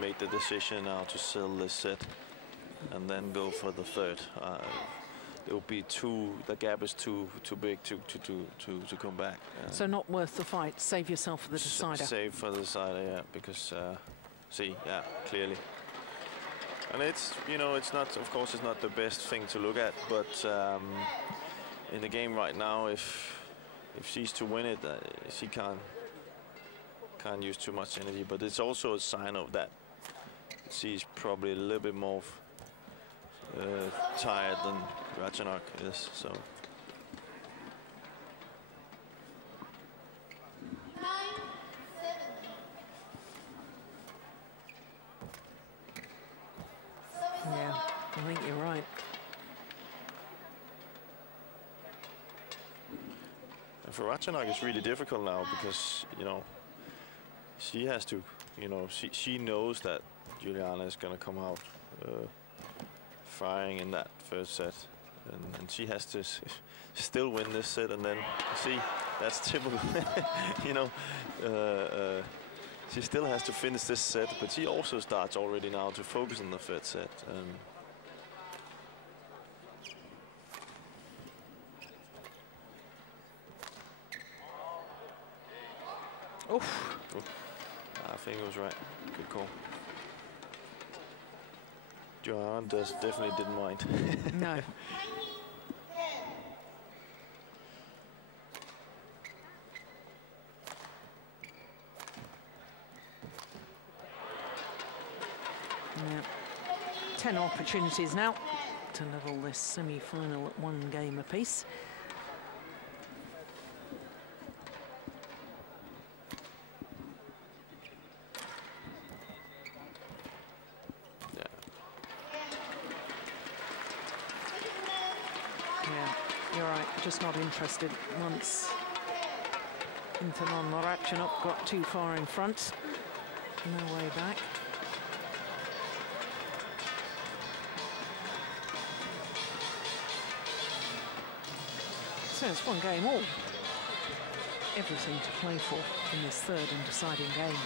made the decision now to sell this set and then go for the third. It will be the gap is too big to come back. So not worth the fight. Save yourself for the decider. Save for the decider, yeah, because clearly. And it's, you know, it's not, of course, it's not the best thing to look at, but in the game right now, if she's to win it, she can't use too much energy. But it's also a sign of that she's probably a little bit more tired than Ratchanok is, so. Yeah, I think you're right. For Ratchanok, it's really difficult now because, you know, she has to, you know, she knows that Juliane is going to come out firing in that first set. And she has to still win this set. And then, see, that's typical, you know. She still has to finish this set, but she also starts already now to focus on the third set. Oof. I think it was right. Good call. Juliane definitely didn't mind. No. Yeah. 10 opportunities now to level this semi-final at 1 game apiece. Just not interested once Intanon or Ratchanok got too far in front. No way back. So it's 1 game all. Everything to play for in this third and deciding game.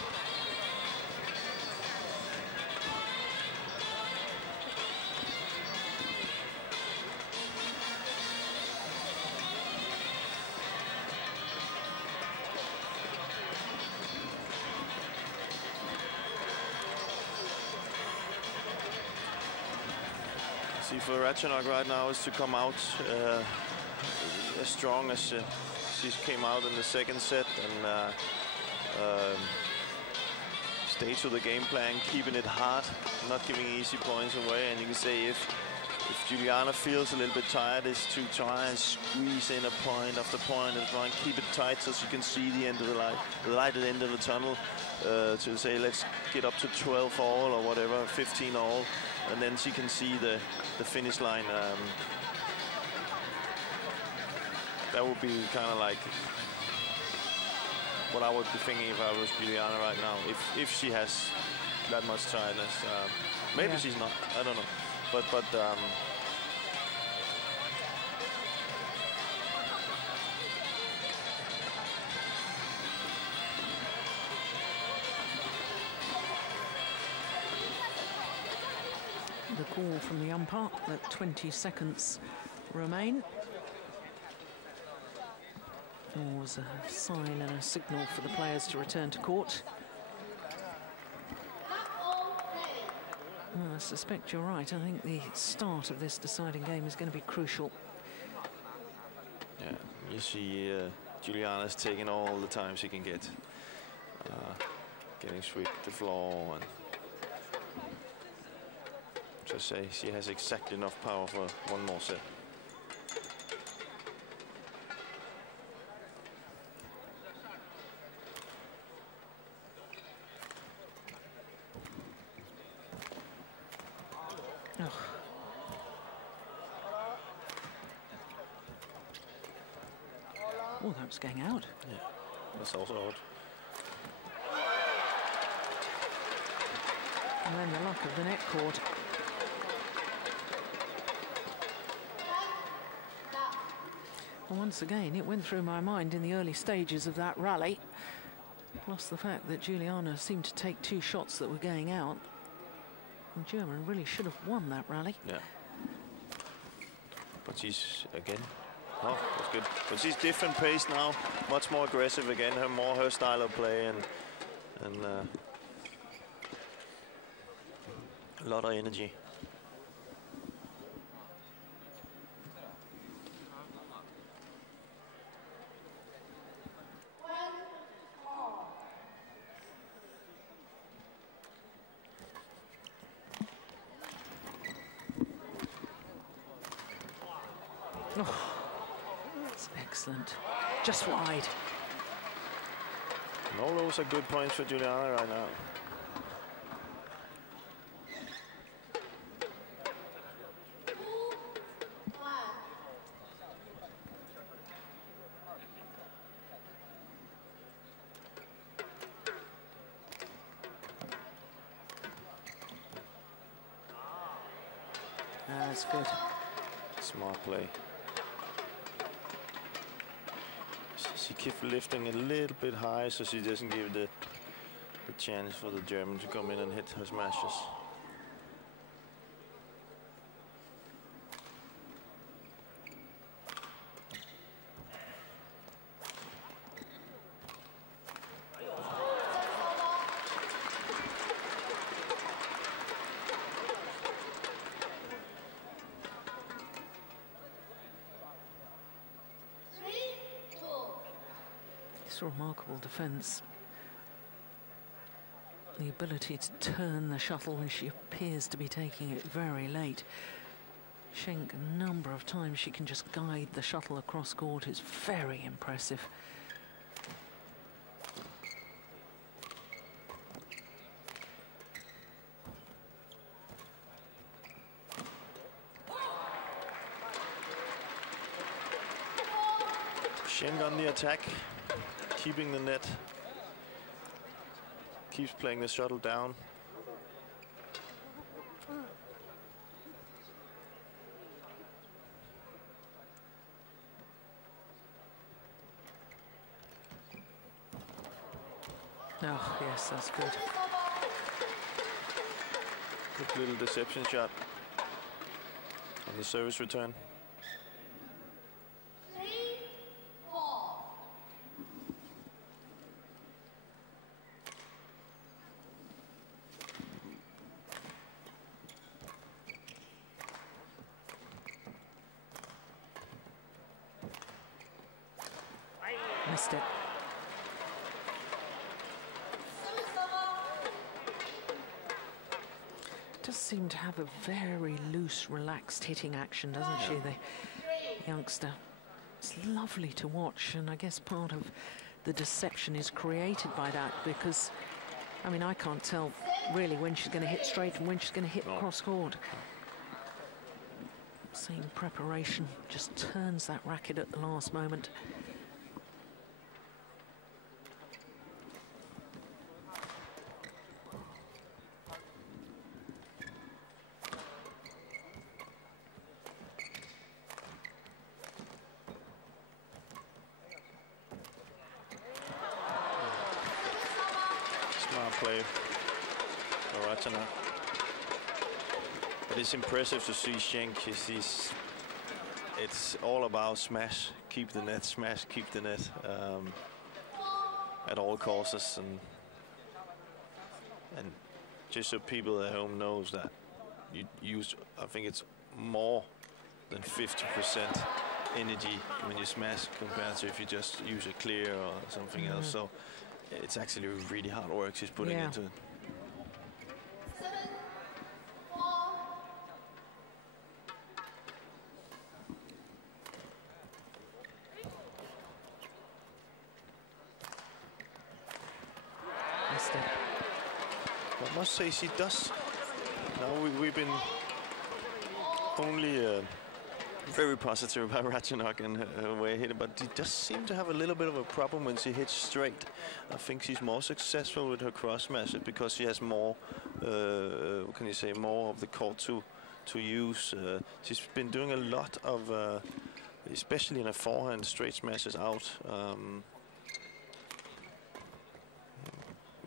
For Ratchanok right now is to come out as strong as she came out in the second set and stay to the game plan, keeping it hard, not giving easy points away. And you can say if Juliane feels a little bit tired, is to try and squeeze in a point after point and try and keep it tight so she can see the end of the light at the end of the tunnel. To say let's get up to 12 all or whatever, 15 all. And then she can see the finish line. That would be kind of like what I would be thinking if I was Juliane right now. If she has that much tiredness, maybe yeah. She's not. I don't know. But the call from the umpire that 20 seconds remain. There was a sign and a signal for the players to return to court. Well, I suspect you're right. I think the start of this deciding game is going to be crucial. Yeah, you see Juliane is taking all the time she can get. Getting swept the floor and just say she has exactly enough power for 1 more set. Oh, that was going out. Yeah, that's also out. And then the luck of the net cord. And once again, it went through my mind in the early stages of that rally. Plus the fact that Juliane seemed to take 2 shots that were going out. And German really should have won that rally. Yeah. But she's, again, oh, that's good. But she's different pace now, much more aggressive again, her style of play and a lot of energy. Oh, that's excellent. Just wide. And all those are good points for Juliane right now. that's good. Smart play. She keeps lifting a little bit high so she doesn't give the chance for the German to come in and hit her smashes. It's a remarkable defense. The ability to turn the shuttle when she appears to be taking it very late. Schenk, a number of times she can just guide the shuttle across court. It's very impressive. Schenk on the attack, keeping the net. Keeps playing the shuttle down. Oh, yes, that's good. Good little deception shot on the service return. Missed it. Does seem to have a very loose, relaxed hitting action, doesn't she, the youngster? It's lovely to watch, and I guess part of the deception is created by that, because, I mean, I can't tell really when she's going to hit straight and when she's going to hit cross court. Same preparation, just turns that racket at the last moment. Play for Ratchanok. But it's impressive to see Schenk. It's all about smash, keep the net, smash, keep the net at all costs, and just so people at home knows that you use, I think it's more than 50% energy when you smash compared to if you just use a clear or something else. So it's actually really hard work she's putting into it. I must say she does. Now we've been only very positive about Ratchanok and her way hit, but she does seem to have a little bit of a problem when she hits straight. I think she's more successful with her cross smash because she has more, what can you say, more of the court to use. She's been doing a lot of, especially in her forehand, straight smashes out.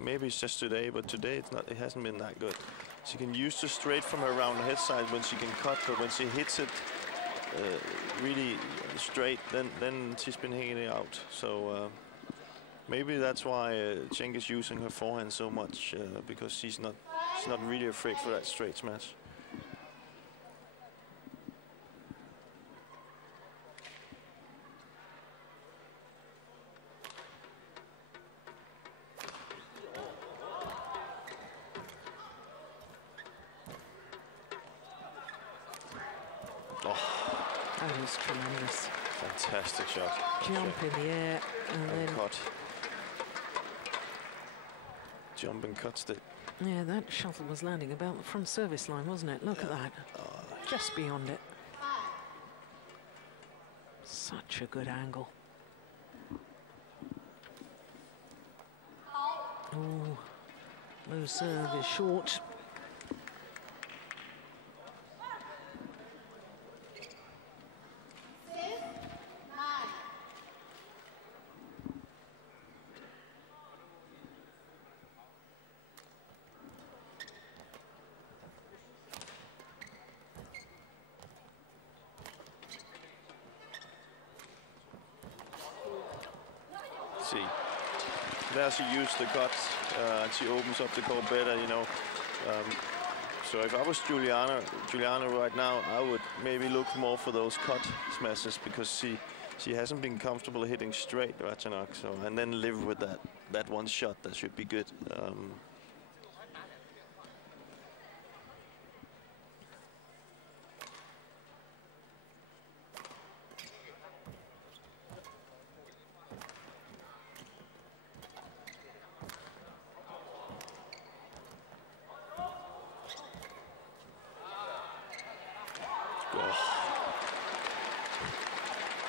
Maybe it's just today, but today it's not. It hasn't been that good. She can use the straight from her round head side when she can cut, but when she hits it really straight, then she's been hitting it out. So maybe that's why Cheng is using her forehand so much, because she's not really afraid for that straight smash. That was tremendous. Fantastic shot. Jump in the air and then cut. Jump and cuts it. Yeah, that shuttle was landing about the front service line, wasn't it? Look at that. Just beyond it. Such a good angle. Oh, low serve is short. See, there she used the cut, and she opens up the court better, you know. So if I was Juliane right now, I would maybe look more for those cut smashes, because she hasn't been comfortable hitting straight Ratchanok. So, and then live with that one shot, that should be good.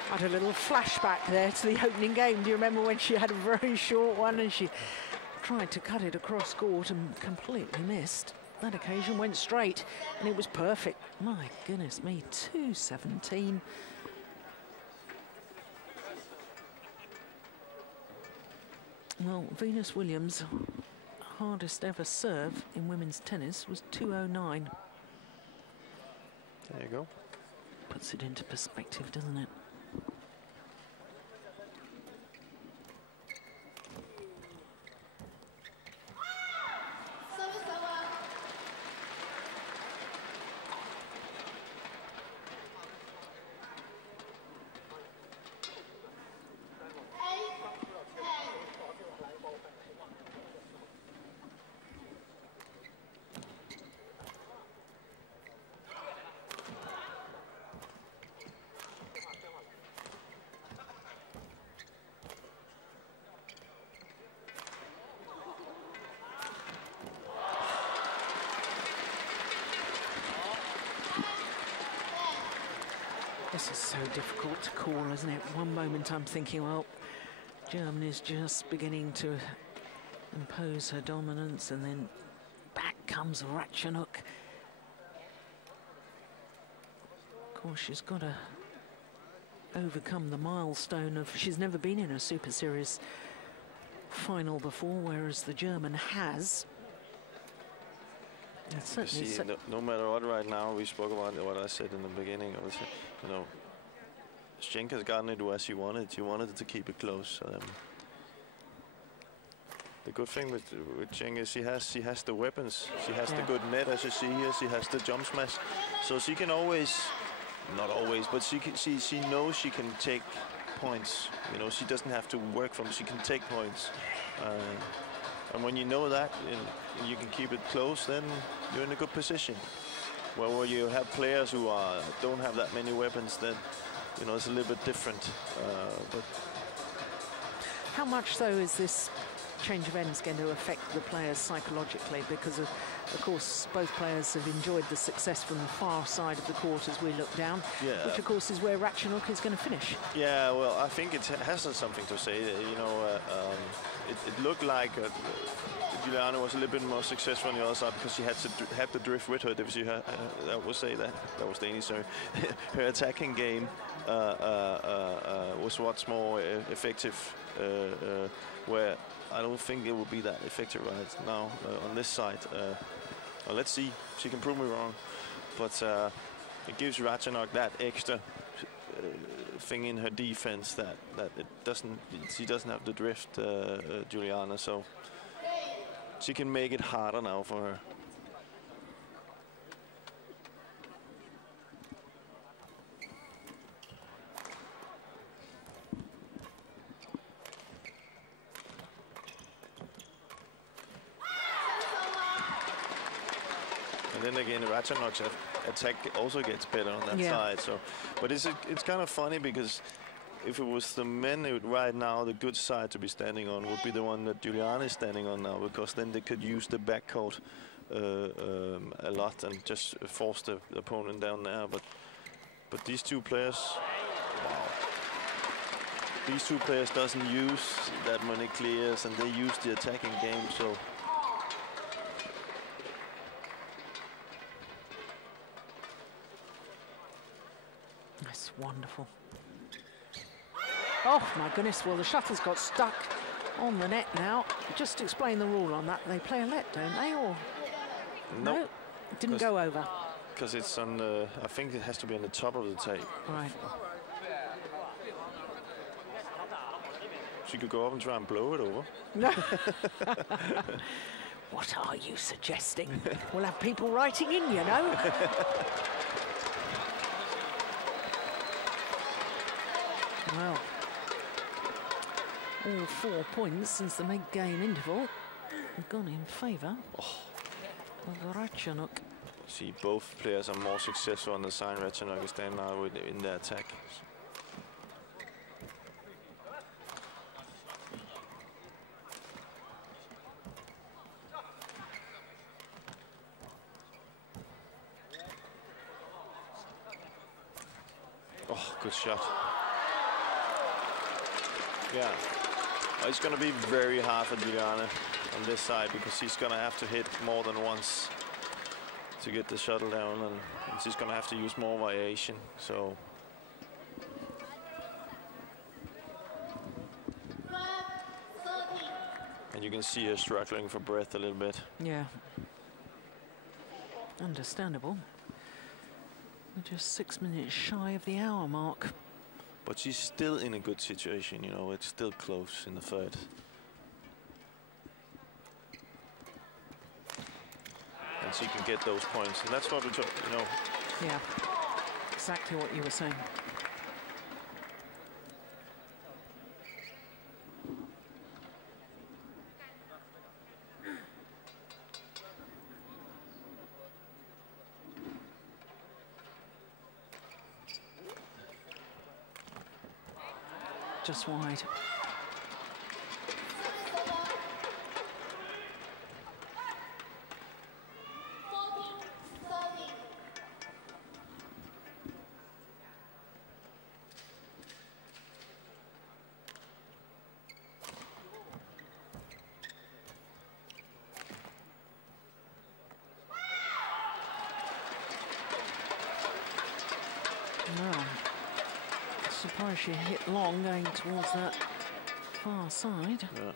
Had a little flashback there to the opening game. Do you remember when she had a very short one and she tried to cut it across court and completely missed? That occasion went straight and it was perfect. My goodness me, 217. Well, Venus Williams' hardest ever serve in women's tennis was 209. There you go. Puts it into perspective, doesn't it? This is so difficult to call, isn't it? One moment I'm thinking, well, Germany's just beginning to impose her dominance, and then back comes Ratchanok. Of course, she's got to overcome the milestone of she's never been in a Super Series final before, whereas the German has. See, no matter what, right now, we spoke about what I said in the beginning. I was, you know, Schenk has gotten it where she wanted. She wanted to keep it close. The good thing with Cheng is she has the weapons. She has the good net, as you see here. She has the jump smash, so she can always, not always, but she knows she can take points. You know, she doesn't have to work from. She can take points. And when you know that, and you can keep it close, then you're in a good position. Well, where you have players who don't have that many weapons, then, you know, it's a little bit different. But how much, though, is this change of ends going to affect the players psychologically? Because, of course, both players have enjoyed the success from the far side of the court as we look down, which, of course, is where Ratchanok is going to finish. Yeah, well, I think it has something to say. You know, it looked like Juliane was a little bit more successful on the other side because she had to drift with her. That would say that was Danish. Sorry, her attacking game was much more effective. Where I don't think it will be that effective right now on this side. Well, let's see. She can prove me wrong, but it gives Ratchanok that extra thing in her defense that it doesn't. She doesn't have the drift, Juliane, so she can make it harder now for her. And then again, Ratchanok's attack also gets better on that side. So, but it's kind of funny because if it was the men right now, the good side to be standing on would be the one that Juliane is standing on now, because then they could use the backcourt a lot and just force the opponent down there. But these two players, wow. These two players doesn't use that many clears, and they use the attacking game. So. That's wonderful. Oh my goodness, well the shuttle's got stuck on the net now. Just explain the rule on that. They play a let, don't they? Or no, it didn't go over. Because it's on the, I think it has to be on the top of the tape. Right. She could go up and try and blow it over. No. What are you suggesting? We'll have people writing in, you know. Well, all 4 points since the mid-game interval have gone in favour of Ratchanok. See, both players are more successful on the side. Ratchanok is standing now in the attack. Oh, good shot. Yeah, it's going to be very hard for Juliane on this side because he's going to have to hit more than once to get the shuttle down, and she's going to have to use more variation. So and you can see her struggling for breath a little bit. Yeah, understandable. We're just 6 minutes shy of the hour mark. But she's still in a good situation, you know, it's still close in the third. And she can get those points, and that's what we talk, you know. Yeah, exactly what you were saying. Just wide. Well, surprised she hit long going towards that far side. Yeah.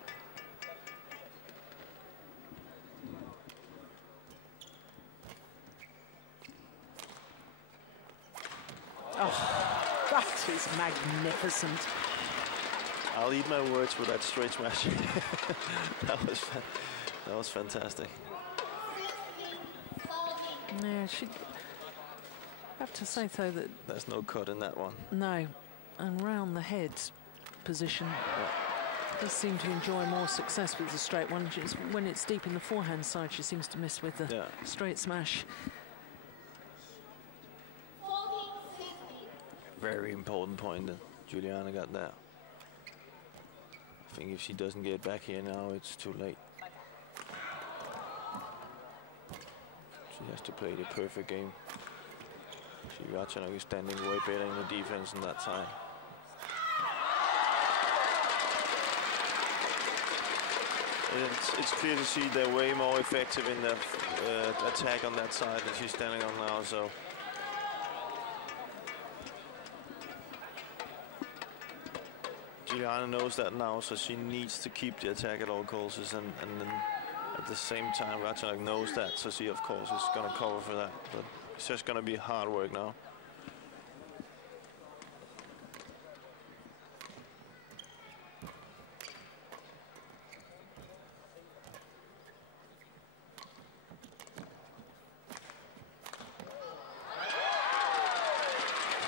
Oh, that is magnificent. I'll eat my words with that straight smash. that was fantastic. Yeah, she. I have to say though that there's no cut in that one. No, and round the head position does seem to enjoy more success with the straight one. When it's deep in the forehand side, she seems to miss with the straight smash. Very important point that Juliane got there. I think if she doesn't get back here now, it's too late. She has to play the perfect game. See, Ratchanok is standing way better in the defense on that side. It's clear to see they're way more effective in the attack on that side that she's standing on now. So Juliane knows that now, so she needs to keep the attack at all costs, and then at the same time Ratchanok knows that, so she of course is going to cover for that. But it's just going to be hard work now.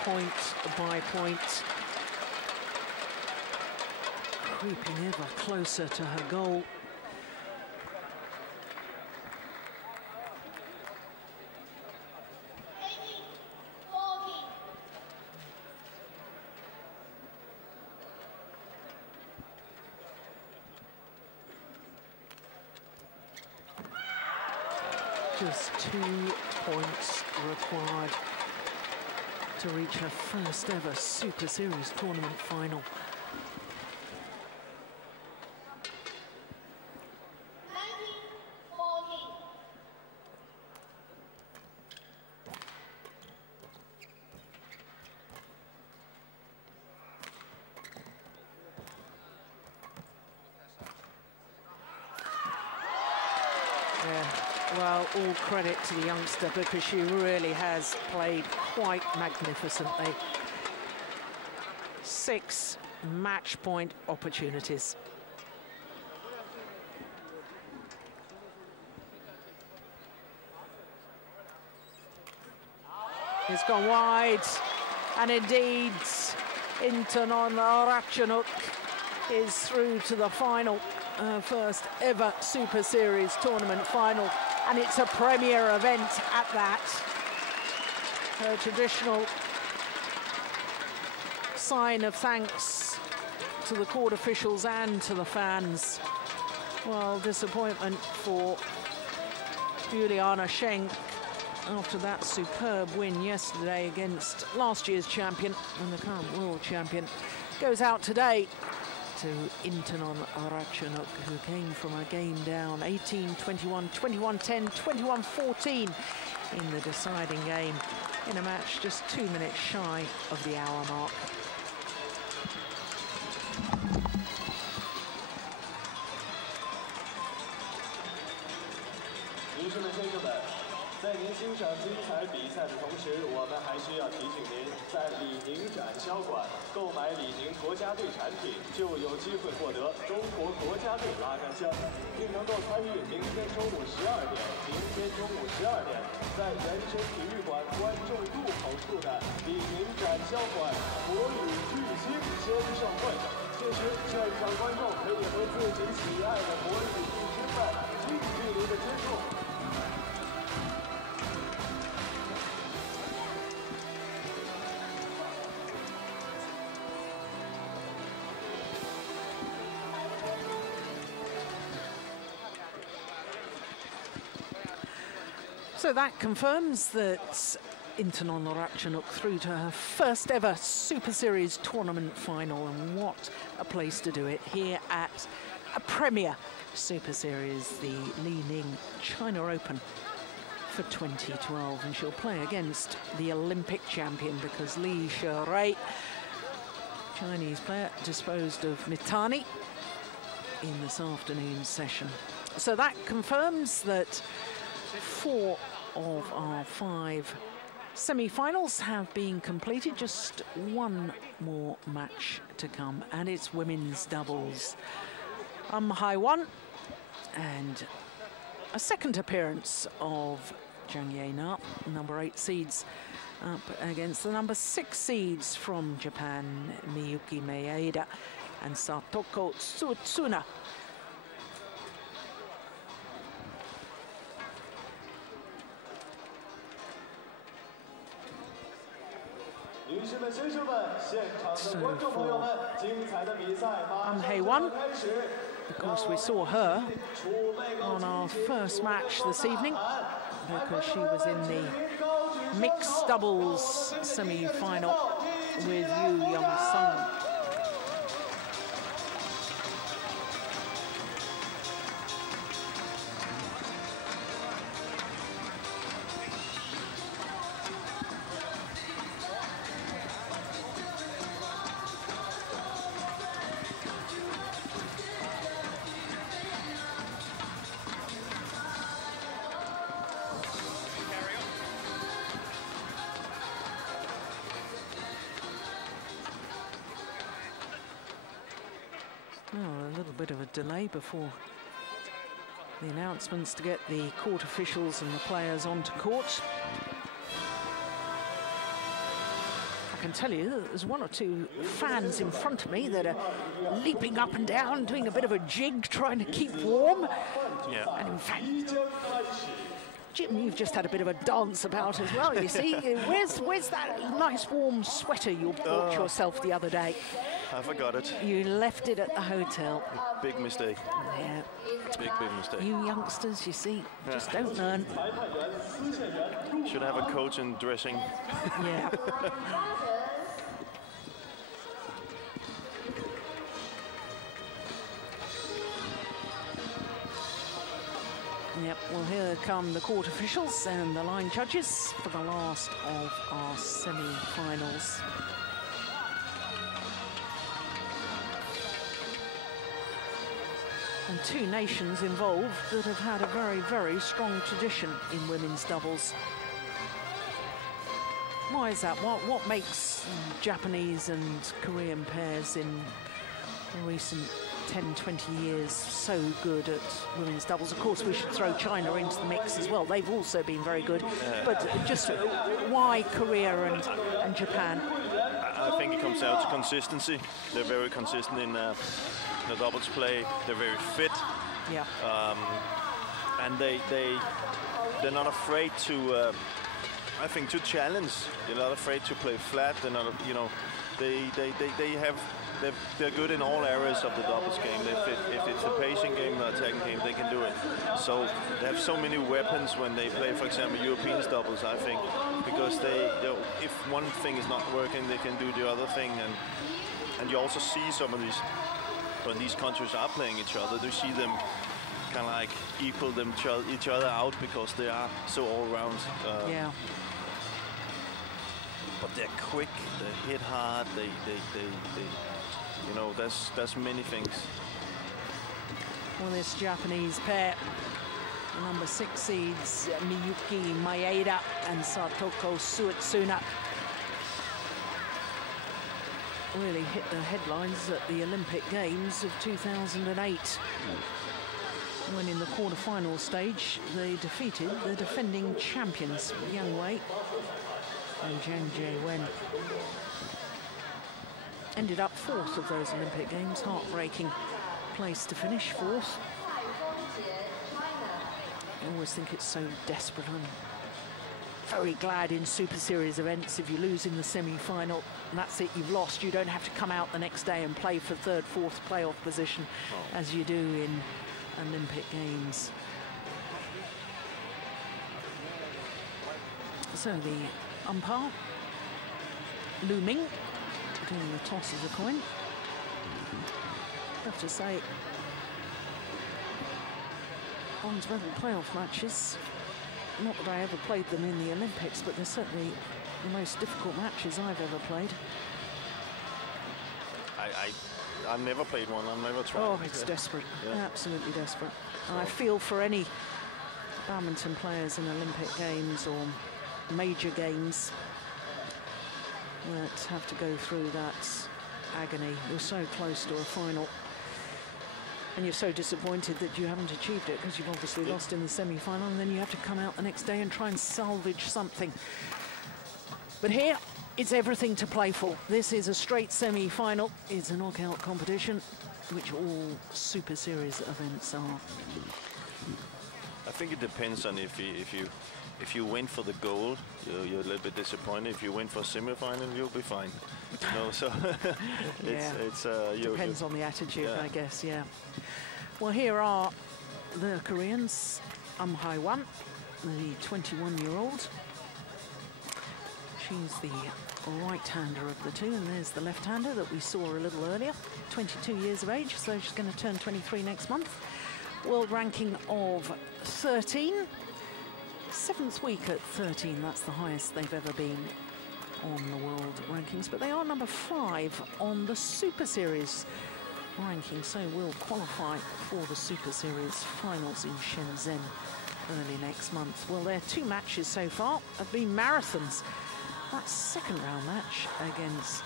Point by point, creeping ever closer to her goal. Just 2 points required to reach her first ever Super Series tournament final. Well, all credit to the youngster because she really has played quite magnificently. 6 match point opportunities. It's gone wide, and indeed, Intanon Ratchanok is through to the final, first ever Super Series tournament final, and it's a premier event at that. Her traditional sign of thanks to the court officials and to the fans. Well, disappointment for Juliane Schenk after that superb win yesterday against last year's champion and the current world champion. Goes out today to Intanon Ratchanok, who came from a game down 18-21, 21-10, 21-14 in the deciding game in a match just 2 minutes shy of the hour mark. 在您欣赏精彩比赛的同时，我们还需要提醒您，在李宁展销馆购买李宁国家队产品，就有机会获得中国国家队拉杆箱，并能够参与明天中午12点、在人生体育馆观众入口处的李宁展销馆国语巨星签售会。届时，现场观众可以和自己喜爱的国语巨星们近距离的接触。 So that confirms that Intanon Ratchanok through to her first ever Super Series tournament final, and what a place to do it here at a premier Super Series, the Li-Ning China Open for 2012, and she'll play against the Olympic champion because Li Sherei, Chinese player, disposed of Mitani in this afternoon's session. So that confirms that 4 of our 5 semi-finals have been completed. Just one more match to come, and it's women's doubles. Hai-Wan and a second appearance of Jang, number 8 seeds, up against the number 6 seeds from Japan, Miyuki Maeda and Satoko Suetsuna. So for Hai-Wan, of course, we saw her on our first match this evening because she was in the mixed doubles semi-final with Yeon. A little bit of a delay before the announcements to get the court officials and the players onto court. I can tell you that there's 1 or 2 fans in front of me that are leaping up and down, doing a bit of a jig, trying to keep warm. Yeah. And in fact, Jim, you've just had a bit of a dance about as well, you see. Where's that nice warm sweater you bought yourself the other day? I forgot it. You left it at the hotel. Big mistake. Yeah. Big mistake. You youngsters, you see, just don't learn. Should have a coach in dressing. Yeah. Yep, well, here come the court officials and the line judges for the last of our semi-finals. And 2 nations involved that have had a very, very strong tradition in women's doubles. Why is that? What makes Japanese and Korean pairs in recent 10, 20 years so good at women's doubles? Of course, we should throw China into the mix as well. They've also been very good. But just why Korea and Japan? I think it comes down to consistency. They're very consistent in the doubles play. They're very fit. Yeah. And they're not afraid to, I think, to challenge. They're not afraid to play flat. They're not, you know, they're good in all areas of the doubles game. If it's a pacing game or attacking game, they can do it. So they have so many weapons when they play, for example, European doubles, I think, because if one thing is not working, they can do the other thing. And you also see some of these, when these countries are playing each other, you see them kind of like equal each other out because they are so all-round. Yeah. But they're quick, they hit hard, they you know, there's many things. Well, this Japanese pair, number 6 seeds Miyuki Maeda and Satoko Suetsuna, really hit the headlines at the Olympic Games of 2008. When in the quarter-final stage, they defeated the defending champions, young weight, and Jang Jae-wen. Ended up 4th of those Olympic Games, heartbreaking place to finish 4th. I always think it's so desperate. I'm very glad in Super Series events if you lose in the semi-final, and that's it, you've lost. You don't have to come out the next day and play for 3rd, 4th playoff position as you do in Olympic Games. So the umpire, Li-Ning, doing the toss of the coin. I have to say, bronze medal playoff matches, not that I ever played them in the Olympics, but they're certainly the most difficult matches I've ever played. I've never played one, I've never tried. Oh, it's desperate, absolutely desperate. And I feel for any badminton players in Olympic Games or major games that have to go through that agony. You're so close to a final, and you're so disappointed that you haven't achieved it because you've obviously lost in the semi-final, and then you have to come out the next day and try and salvage something. But here, it's everything to play for. This is a straight semi-final. It's a knockout competition, which all Super Series events are. I think it depends on if you win for the gold, you're a little bit disappointed. If you win for semi-final, you'll be fine. You know, so depends on the attitude, I guess. Yeah. Well, here are the Koreans. Hae-won, the 21-year-old. She's the right-hander of the two, and there's the left-hander that we saw a little earlier. 22 years of age, so she's going to turn 23 next month. World ranking of 13. 7th week at 13, that's the highest they've ever been on the world rankings, but they are number 5 on the Super Series ranking, so will qualify for the Super Series Finals in Shenzhen early next month. Well, their 2 matches so far have been marathons. That 2nd round match against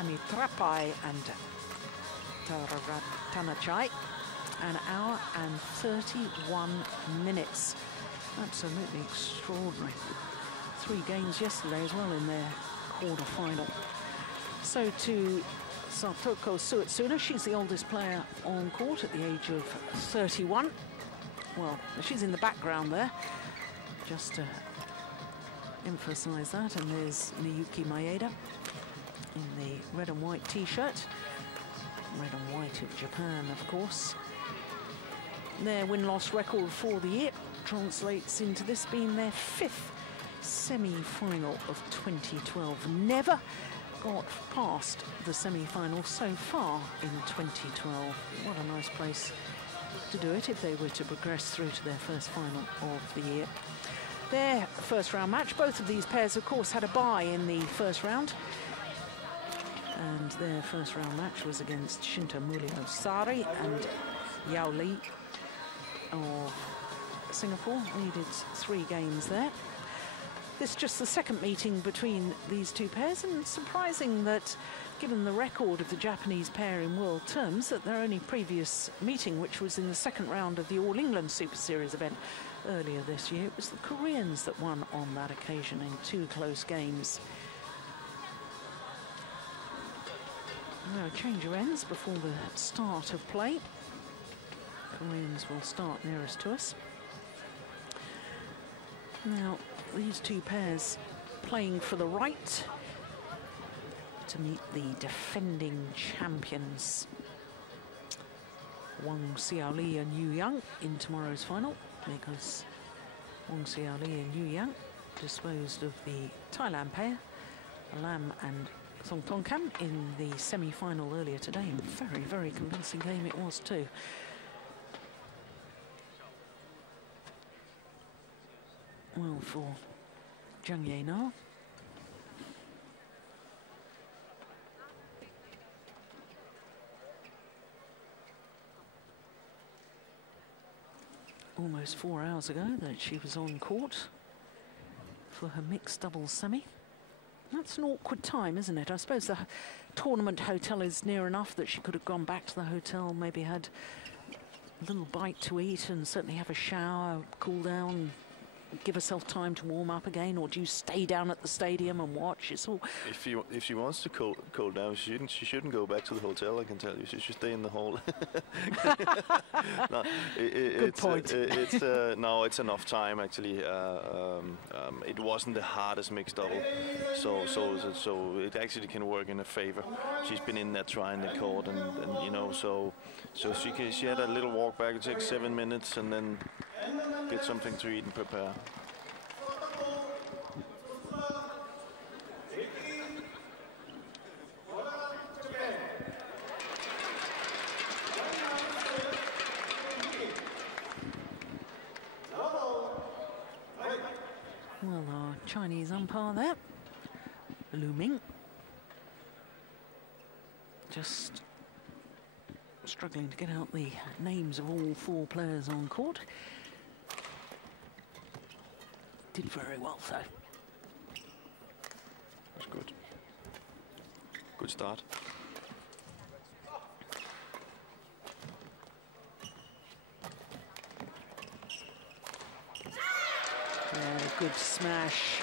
Amitrapai and Ratchanok, an hour and 31 minutes. Absolutely extraordinary. 3 games yesterday as well in their quarter-final. So to Satoko Suetsuna, she's the oldest player on court at the age of 31. Well, she's in the background there, just to emphasize that. And there's Miyuki Maeda in the red and white t-shirt. Red and white of Japan, of course. Their win-loss record for the year translates into this being their 5th semi-final of 2012. Never got past the semi-final so far in 2012. What a nice place to do it if they were to progress through to their first final of the year. Their first round match, both of these pairs, of course, had a bye in the first round. And their first round match was against Shinta Muliosari and Yao Li of Singapore. Needed 3 games there. This is just the second meeting between these two pairs, and surprising that, given the record of the Japanese pair in world terms, that their only previous meeting, which was in the second round of the All England Super Series event earlier this year, it was the Koreans that won on that occasion in 2 close games. Now, a change of ends before the start of play. Koreans will start nearest to us. Now, these two pairs playing for the right to meet the defending champions Wang Xiaoli and Yeon in tomorrow's final, because Wang Xiaoli and Yeon disposed of the Thailand pair, Lam and Song Tongkam, in the semi-final earlier today. And very, very convincing game it was too. Well, for Jang now. Almost 4 hours ago that she was on court for her mixed doubles semi. That's an awkward time, isn't it? I suppose the tournament hotel is near enough that she could have gone back to the hotel, maybe had a little bite to eat and certainly have a shower, cool down, give herself time to warm up again, or do you stay down at the stadium and watch? It's all. If she wants to cool down, she shouldn't go back to the hotel. I can tell you, she should stay in the hall. No, Good point. No, it's enough time actually. It wasn't the hardest mixed double, so it actually can work in her favor. She's been in there trying the court, and you know, so she had a little walk back. It takes 7 minutes, and then get something to eat and prepare. Well, our Chinese umpire there, Li-Ning, just struggling to get out the names of all 4 players on court. Did very well, though. That's good. Good start. Good smash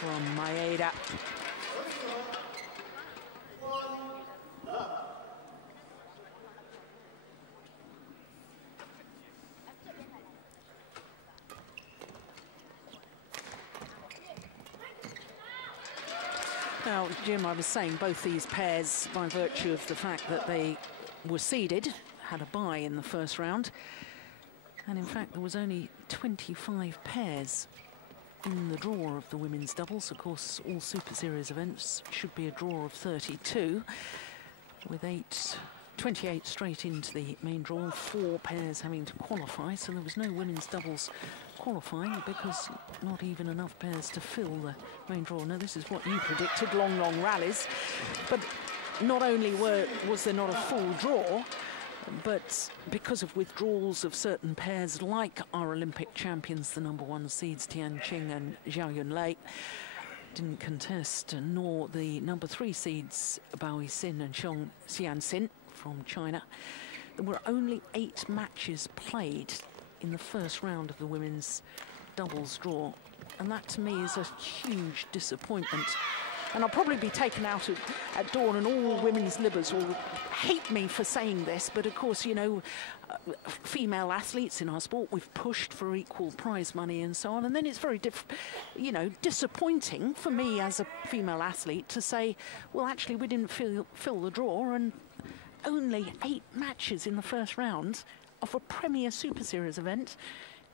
from Maeda. Now, Jim, I was saying both these pairs, by virtue of the fact that they were seeded, had a bye in the first round. And in fact, there was only 25 pairs in the draw of the women's doubles. Of course, all Super Series events should be a draw of 32, with 28 straight into the main draw, 4 pairs having to qualify. So there was no women's doubles qualifying because not even enough pairs to fill the main draw. Now, this is what you predicted, long, long rallies. But not only was there not a full draw, but because of withdrawals of certain pairs, like our Olympic champions, the #1 seeds Tian Qing and Zhao Yunlei, didn't contest, nor the #3 seeds Bao Xin and Xiong Xianxin from China. There were only 8 matches played in the first round of the women's doubles draw, and that to me is a huge disappointment. And I'll probably be taken out at dawn, and all women's libbers will hate me for saying this, but of course, you know, female athletes in our sport, we've pushed for equal prize money and so on, and then it's very, disappointing for me as a female athlete to say, well, actually, we didn't fill the draw, and only 8 matches in the first round of a Premier Super Series event.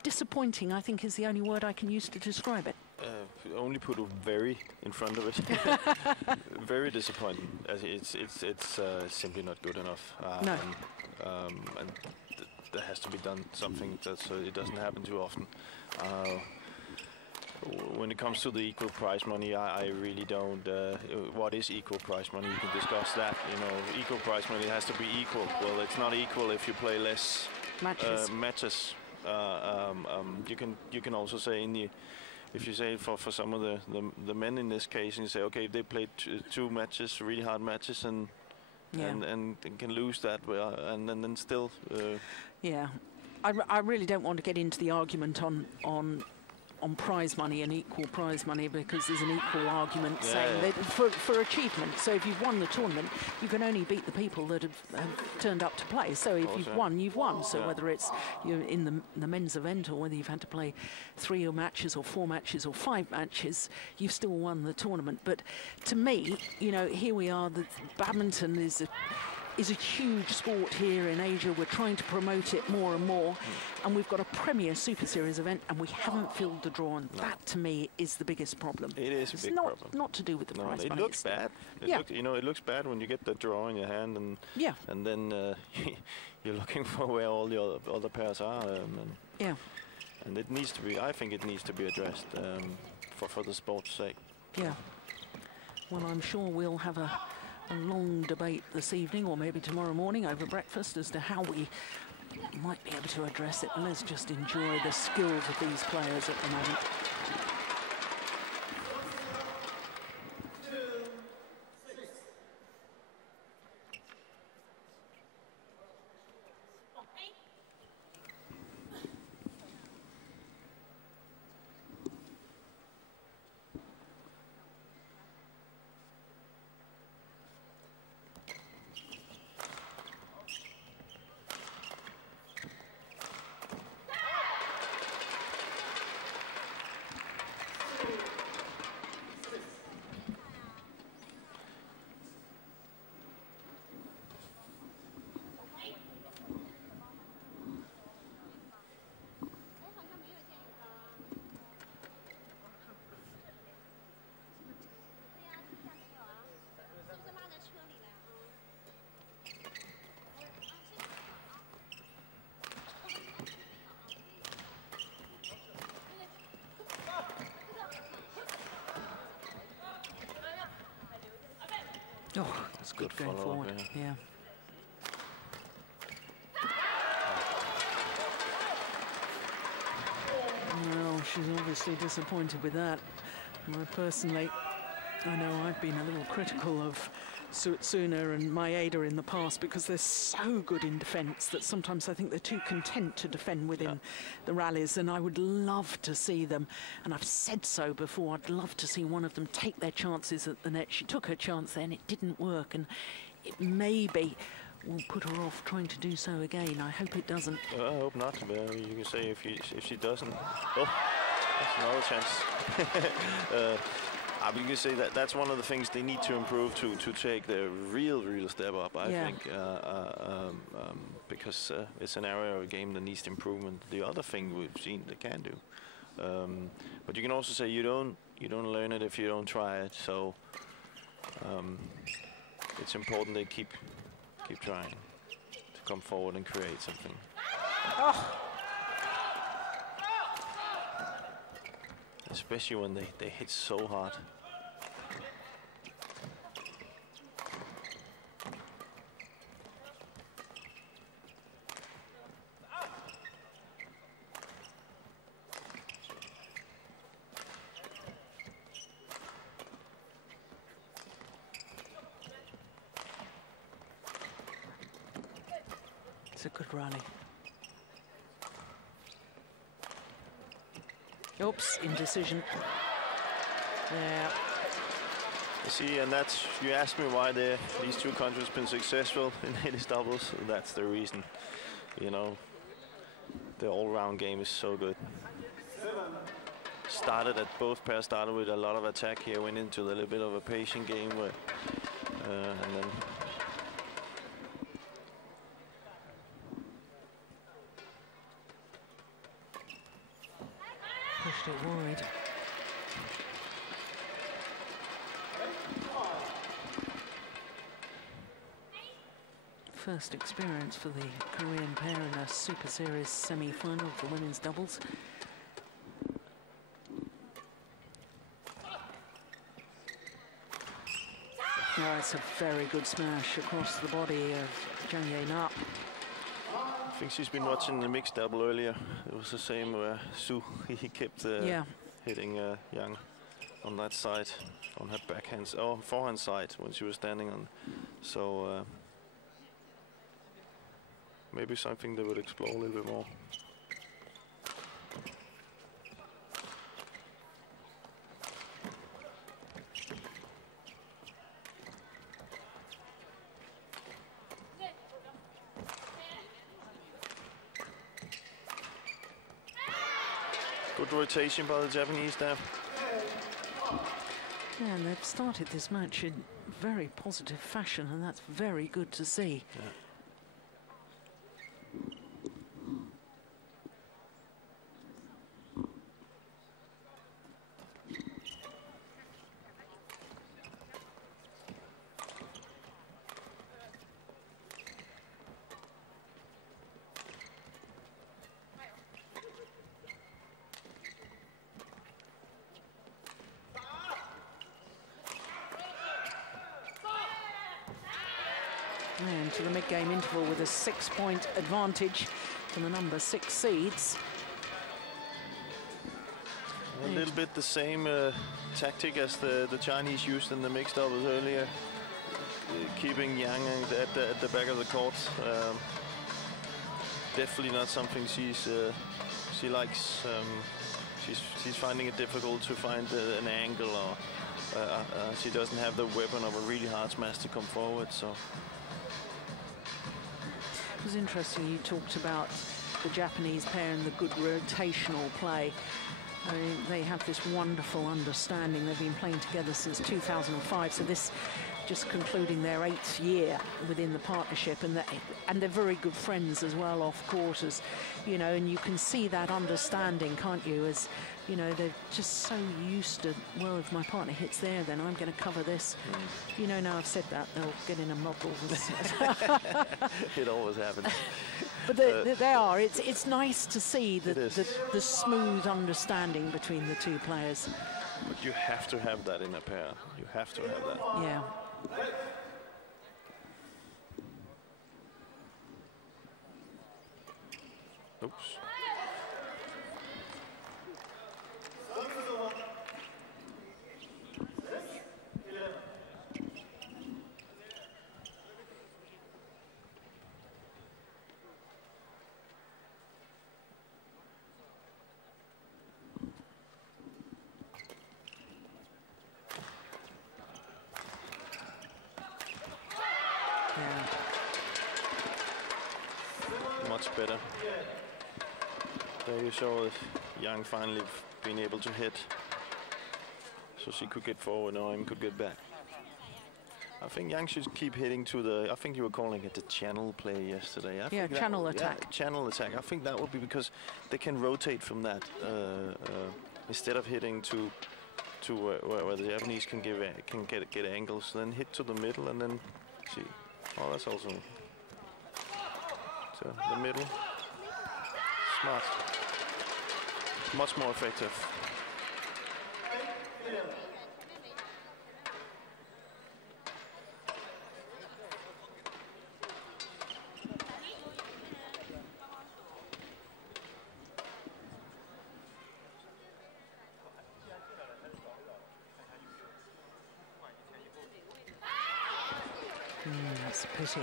Disappointing, I think, is the only word I can use to describe it. Only put a "very" in front of it. Very disappointing. It's simply not good enough. No. And there has to be done something so it doesn't happen too often. When it comes to the equal prize money, I really don't. What is equal prize money? You can discuss that. You know, equal prize money has to be equal. Well, it's not equal if you play less matches. You can also say if you say for some of the men in this case, and you say, okay, they played two matches, really hard matches, and can lose that, and then still. Yeah, I really don't want to get into the argument on prize money and equal prize money, because there's an equal argument saying that for achievement. So if you've won the tournament, you can only beat the people that have turned up to play. So if you've won, you've won. So whether it's in the men's event, or whether you've had to play 3 matches or 4 matches or 5 matches, you've still won the tournament. But to me, you know, here we are. The badminton is a huge sport here in Asia. We're trying to promote it more and more, and we've got a premier Super Series event, and we haven't filled the draw, and that to me is the biggest problem. It is a big problem. Not to do with the prize money. It looks bad. It looks bad when you get the draw in your hand, and then you're looking for where all the other pairs are. And it needs to be. I think it needs to be addressed for the sport's sake. Yeah. Well, I'm sure we'll have a long debate this evening, or maybe tomorrow morning over breakfast, as to how we might be able to address it. And let's just enjoy the skills of these players at the moment. Oh, that's good going forward. Yeah. Well, she's obviously disappointed with that. Personally, I know I've been a little critical of Suetsuna and Maeda in the past, because they're so good in defence that sometimes I think they're too content to defend within the rallies, and I would love to see them, and I've said so before, I'd love to see one of them take their chances at the net. She took her chance then, it didn't work, and it maybe will put her off trying to do so again. I hope it doesn't. I hope not. You can say if she doesn't. Oh, that's another chance. You can say that's one of the things they need to improve to take the real step up, I think, because it's an area of a game that needs improvement. The other thing we've seen they can do, but you can also say you don't learn it if you don't try it. So it's important they keep trying to come forward and create something. Oh. Especially when they hit so hard. It's a good rally. Oops, indecision. Yeah. You see, and that's, you asked me why these two countries have been successful in ladies doubles. That's the reason. You know, the all-round game is so good. Both pairs started with a lot of attack here, went into a little bit of a patient game, where, and then pushed it wide. First experience for the Korean pair in a Super Series semi-final for women's doubles. Oh, it's a very good smash across the body of Jang. I think she's been watching the mixed double earlier. It was the same where Su, he kept hitting Jang on that side, on her backhand, or forehand side when she was standing on. So maybe something they would explore a little bit more. Good rotation by the Japanese there. Yeah, and they've started this match in very positive fashion, and that's very good to see. Yeah. And to the mid-game interval with a 6-point advantage for the number 6 seeds. A little bit the same tactic as the Chinese used in the mixed doubles earlier, keeping Yang at the back of the court. Definitely not something she likes. She's finding it difficult to find an angle, or she doesn't have the weapon of a really hard smash to come forward. So. It was interesting you talked about the Japanese pair and the good rotational play. I mean, they have this wonderful understanding. They've been playing together since 2005, so this just concluding their 8th year within the partnership, and they're very good friends as well off court, as you know, and you can see that understanding, can't you, as you know, they're just so used to, well, if my partner hits there, then I'm going to cover this. You know, now I've said that, they'll get in a muddle. It always happens. But they are. It's nice to see the smooth understanding between the two players. But you have to have that in a pair. You have to have that. Yeah. Oops. Much better. There you saw Yang finally being able to hit, so she could get forward, Oim could get back. I think Yang should keep hitting to the, I think you were calling it the channel play yesterday. Yeah, channel attack. Yeah, channel attack. I think that would be because they can rotate from that instead of hitting to where the Japanese can get angles, then hit to the middle and then see. Oh, that's also to the middle. Smart. Much more effective. That's a pity.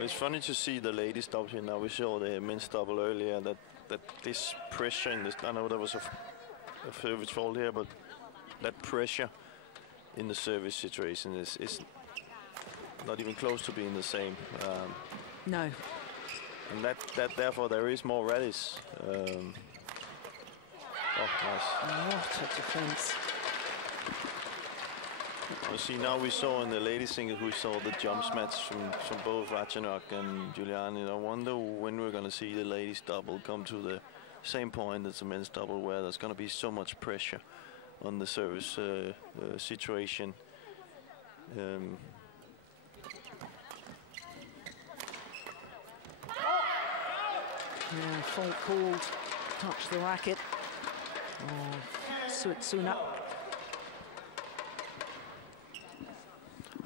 It's funny to see the ladies double here now. We saw the men's double earlier, that this pressure in this, I know there was a service fault here, but that pressure in the service situation is not even close to being the same. No. And that therefore there is more rallies. Oh, nice. What a defense. You see, now we saw in the ladies singles, we saw the jumps match from both Ratchanok and Juliane. I wonder when we're going to see the ladies double come to the same point as the men's double, where there's going to be so much pressure on the service situation. Yeah, fault called. Touch the racket. Oh, Suetsuna.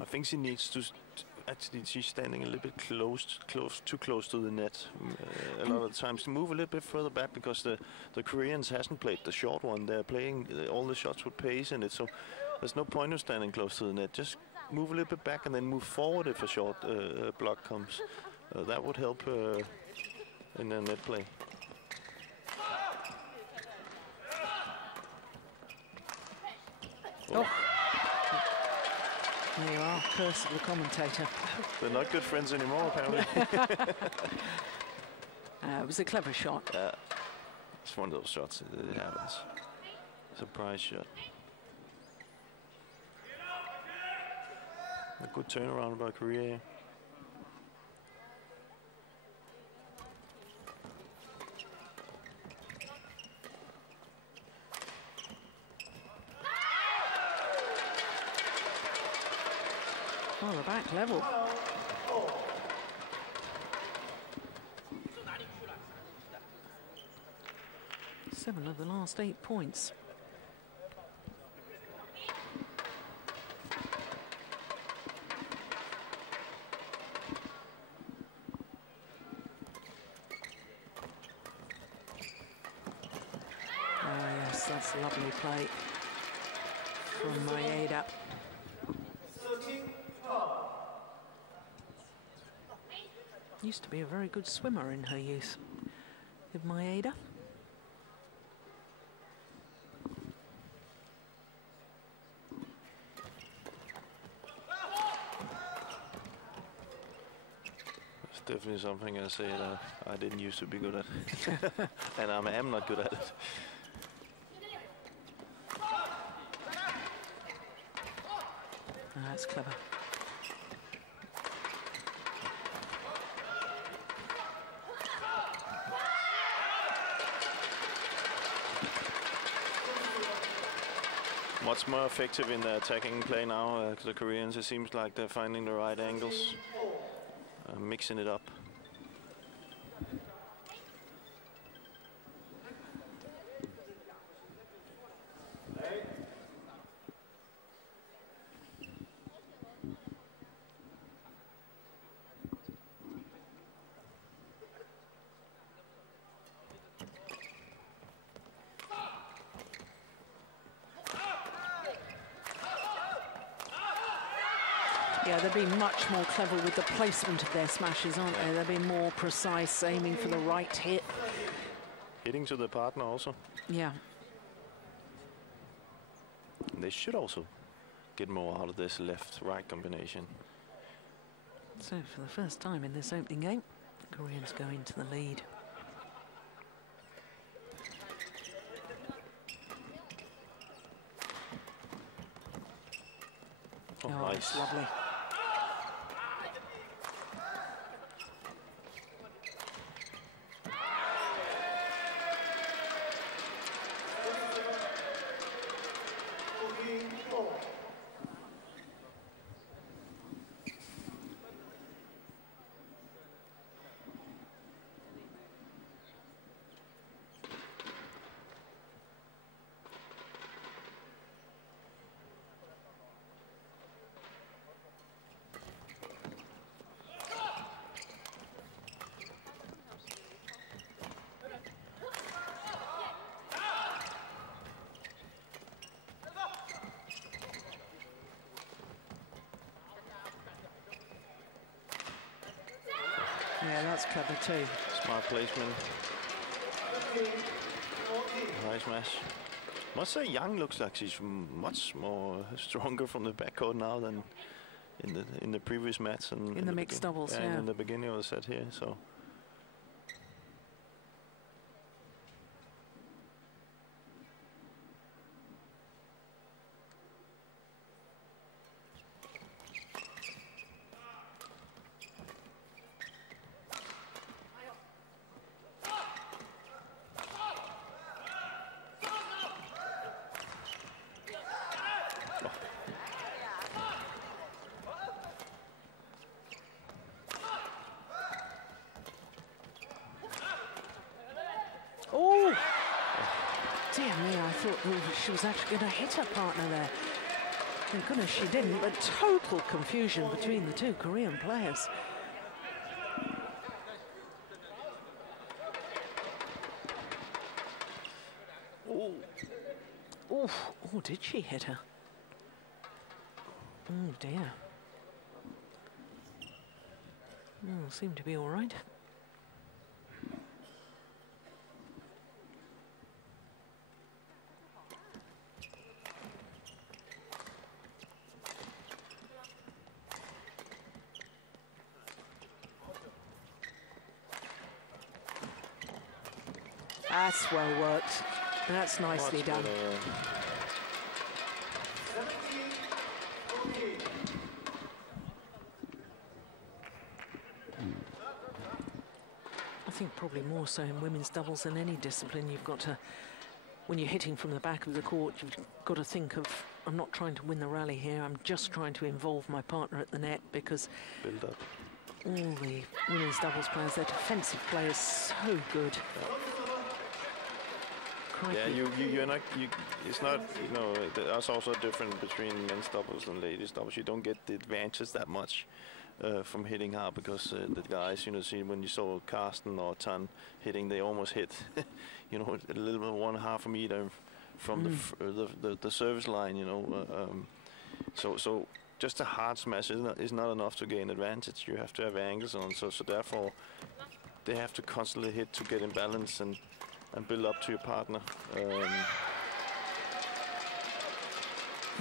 I think she needs to actually she's standing a little bit too close to the net. A lot of times to move a little bit further back because the Koreans hasn't played the short one. They're playing all the shots with pace in it, so there's no point in standing close to the net. Just move a little bit back and then move forward if a short block comes. That would help in the net play. Oh. There you are, curse of the commentator. They're not good friends anymore, apparently. It was a clever shot. It's one of those shots that happens. Surprise shot. A good turnaround by Korea. Well, we're back level. Seven of the last 8 points. Oh yes, that's a lovely play from Maeda. Used to be a very good swimmer in her youth, with Maeda. It's definitely something I say that I didn't used to be good at, and I am not good at it. Oh, that's clever. Much more effective in the attacking play now. The Koreans, it seems like they're finding the right angles, mixing it up. Yeah, they're being much more clever with the placement of their smashes, aren't they? They're being more precise, aiming for the right hit. Hitting to the partner also. Yeah. And they should also get more out of this left-right combination. So for the first time in this opening game, the Koreans go into the lead. Oh, oh nice. That's lovely. Yeah, that's clever too. Smart placement. Nice smash. Must say, Jang looks like she's much more stronger from the backcourt now than in the previous match and in the mixed doubles. Yeah, and in the beginning of the set here. So. Dear me, I thought she was actually going to hit her partner there. Thank goodness she didn't, but total confusion between the two Korean players. Oh, did she hit her? Oh dear. Oh, seemed to be all right. That's well worked. That's nicely done. I think probably more so in women's doubles than any discipline. You've got to, when you're hitting from the back of the court, you've got to think of, I'm not trying to win the rally here, I'm just trying to involve my partner at the net, because build up. All the women's doubles players, their defensive play is so good. Yeah, you're not. It's not. You know, there's also different between men's doubles and ladies doubles. You don't get the advantage that much from hitting hard, because the guys, you know, see when you saw Carsten or Chen hitting, they almost hit, you know, a little bit 1/2 a meter from the service line. You know, so just a hard smash is not enough to gain advantage. You have to have angles on. So therefore, they have to constantly hit to get in balance and build up to your partner.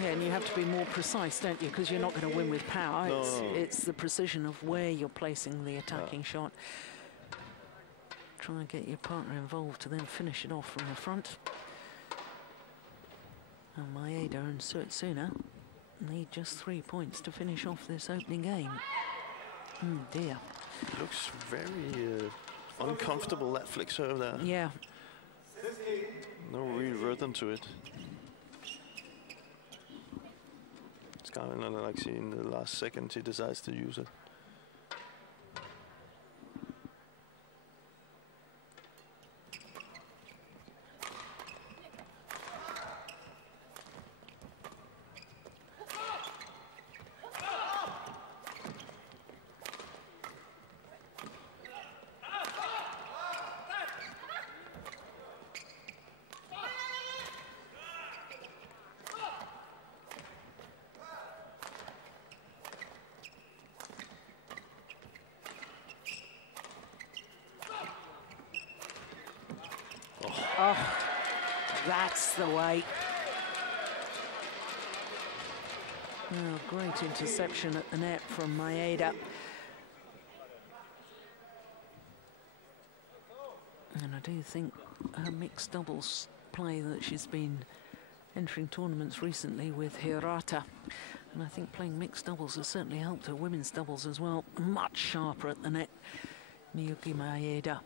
Yeah, and you have to be more precise, don't you? Because you're not going to win with power. No. It's the precision of where you're placing the attacking shot. Try and get your partner involved to then finish it off from the front. And Maeda and Suetsuna need just 3 points to finish off this opening game. Oh dear. Looks very uncomfortable, that flick serve there. Yeah. No real rhythm to it. It's kind of like seeing the last second he decides to use it. Oh, that's the way. Oh, great interception at the net from Maeda. And I do think her mixed doubles play that she's been entering tournaments recently with Hirata. And I think playing mixed doubles has certainly helped her women's doubles as well. Much sharper at the net, Miyuki Maeda.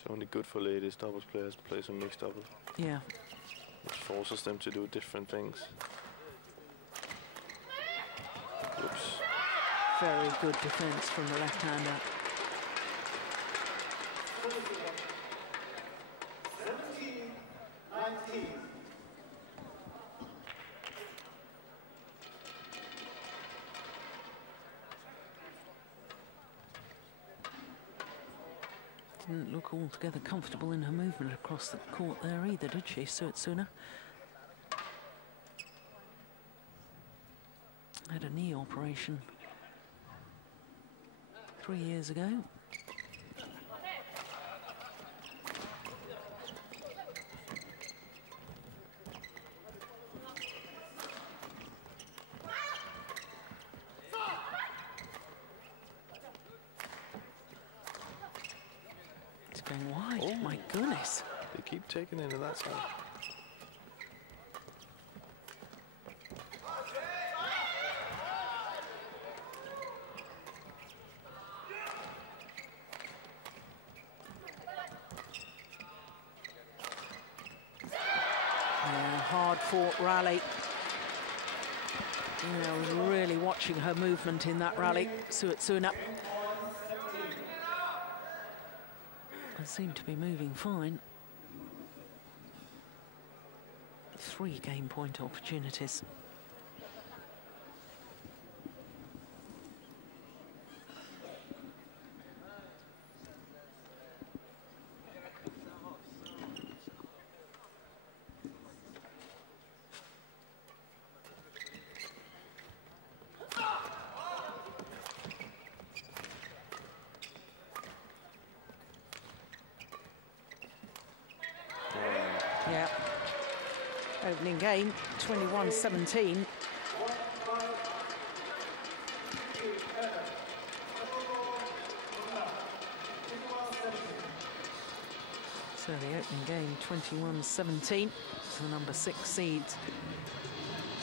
It's only good for ladies doubles players to play some mixed doubles. Yeah. It forces them to do different things. Oops. Very good defense from the left-hander. 17-19. Didn't look altogether comfortable in her movement across the court there either, did she, Suetsuna? Had a knee operation 3 years ago. Going wide, oh my goodness. They keep taking into that side. Yeah, hard-fought rally. Yeah, I was really watching her movement in that rally, Suetsuna. Seemed to be moving fine. 3 game point opportunities. Yeah. Opening game, 21-17. So the opening game, 21-17. So the number 6 seeds,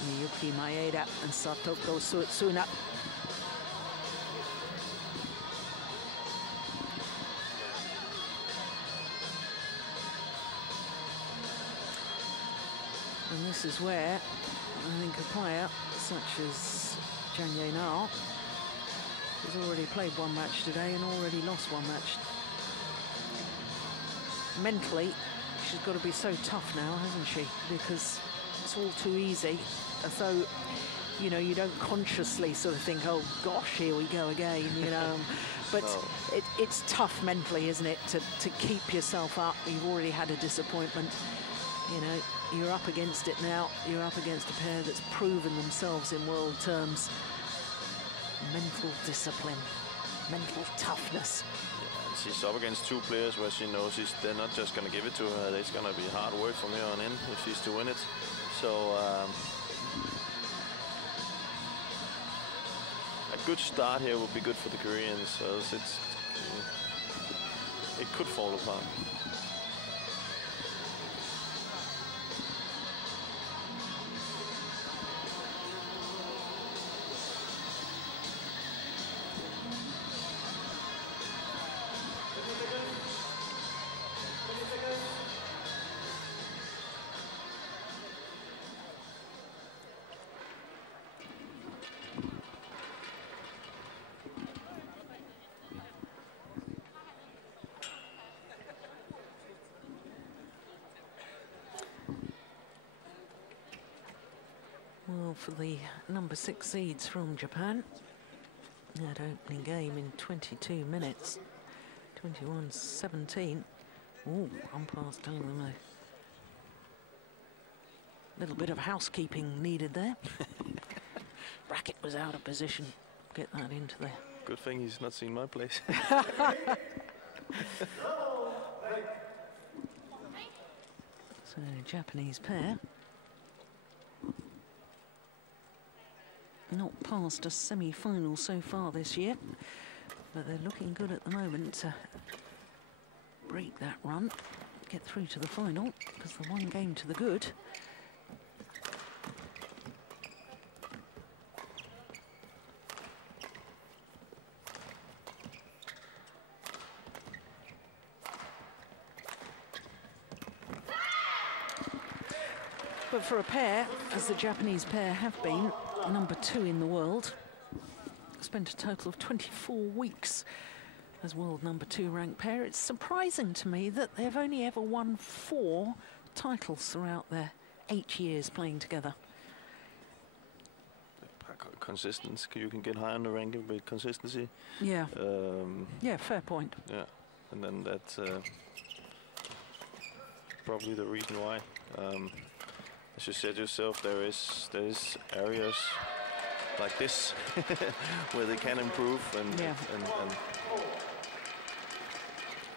Miyuki, Maeda and Satoko Suetsuna. And this is where I think a player such as Jang has already played 1 match today and already lost 1 match. Mentally, she's got to be so tough now, hasn't she? Because it's all too easy, as though, you know, you don't consciously sort of think, oh gosh, here we go again, you know. But no. It's tough mentally, isn't it, to keep yourself up. You've already had a disappointment, you know. You're up against it now. You're up against a pair that's proven themselves in world terms. Mental discipline, mental toughness. Yeah, and she's up against 2 players where she knows they're not just going to give it to her. It's going to be hard work from here on in if she's to win it. So a good start here would be good for the Koreans. So it could fall apart. Well, for the number 6 seeds from Japan, that opening game in 22 minutes, 21-17. Oh, umpire's telling them a little bit of housekeeping needed there. Racket was out of position. Get that into there. Good thing he's not seen my place. So, Japanese pair. Not past a semi-final so far this year, but they're looking good at the moment to break that run, get through to the final, because the 1 game to the good. But for a pair, as the Japanese pair have been, number 2 in the world, spent a total of 24 weeks as world number 2 ranked pair. It's surprising to me that they've only ever won 4 titles throughout their 8 years playing together. Consistency, you can get high on the ranking with consistency. Yeah. Yeah, fair point. Yeah, and then that's probably the reason why. As you said yourself, there is areas like this where they can improve, and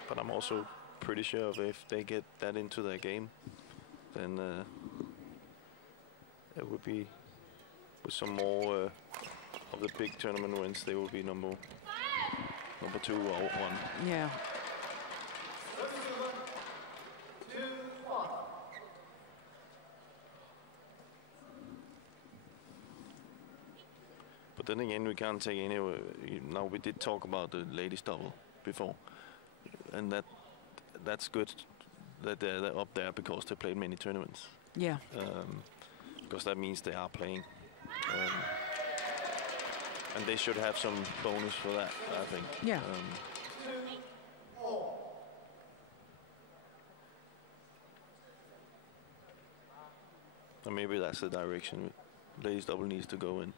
but I'm also pretty sure if they get that into their game, then it would be with some more of the big tournament wins, they will be number 2 or 1. Yeah. But then again, we can't take any. Now we did talk about the ladies double before, and that's good that they're up there because they played many tournaments. Yeah. Because that means they are playing, and they should have some bonus for that, I think. Yeah. And maybe that's the direction ladies double needs to go in.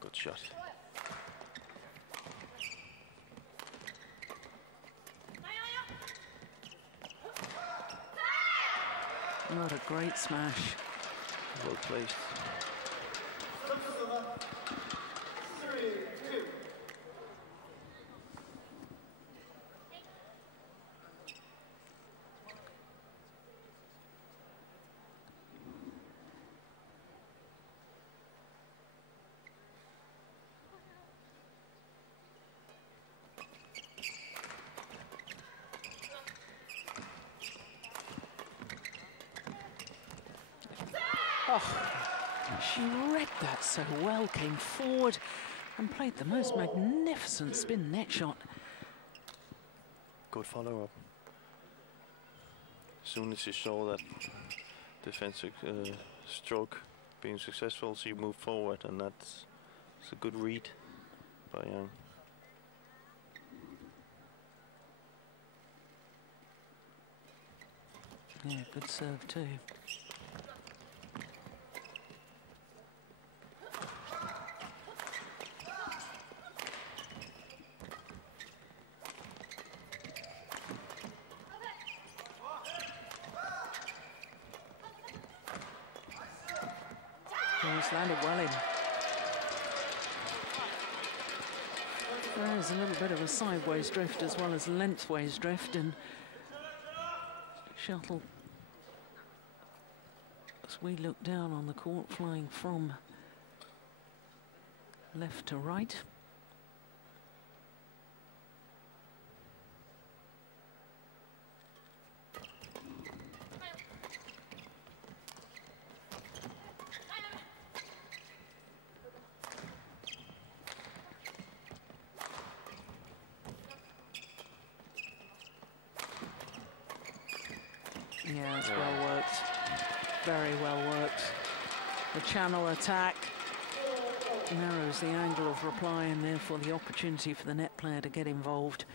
Good shot. What a great smash. Well placed. Oh, she read that so well, came forward and played the most magnificent spin net shot. Good follow-up. As soon as she saw that defensive stroke being successful, she moved forward, and that's a good read by Yeon. Yeah, good serve too. It's landed well in. There's a little bit of a sideways drift as well as lengthways drift, and shuttle, as we look down on the court, flying from left to right. Yeah, it's well worked. Very well worked. The channel attack narrows the angle of reply and therefore the opportunity for the net player to get involved.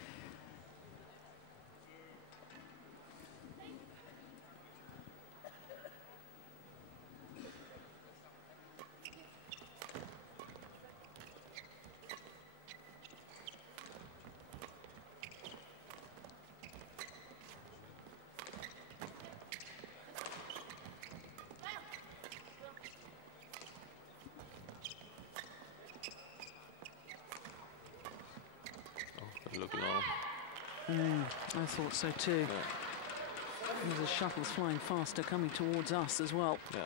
I thought so too. Yeah. The shuttle's flying faster, coming towards us as well. Yeah.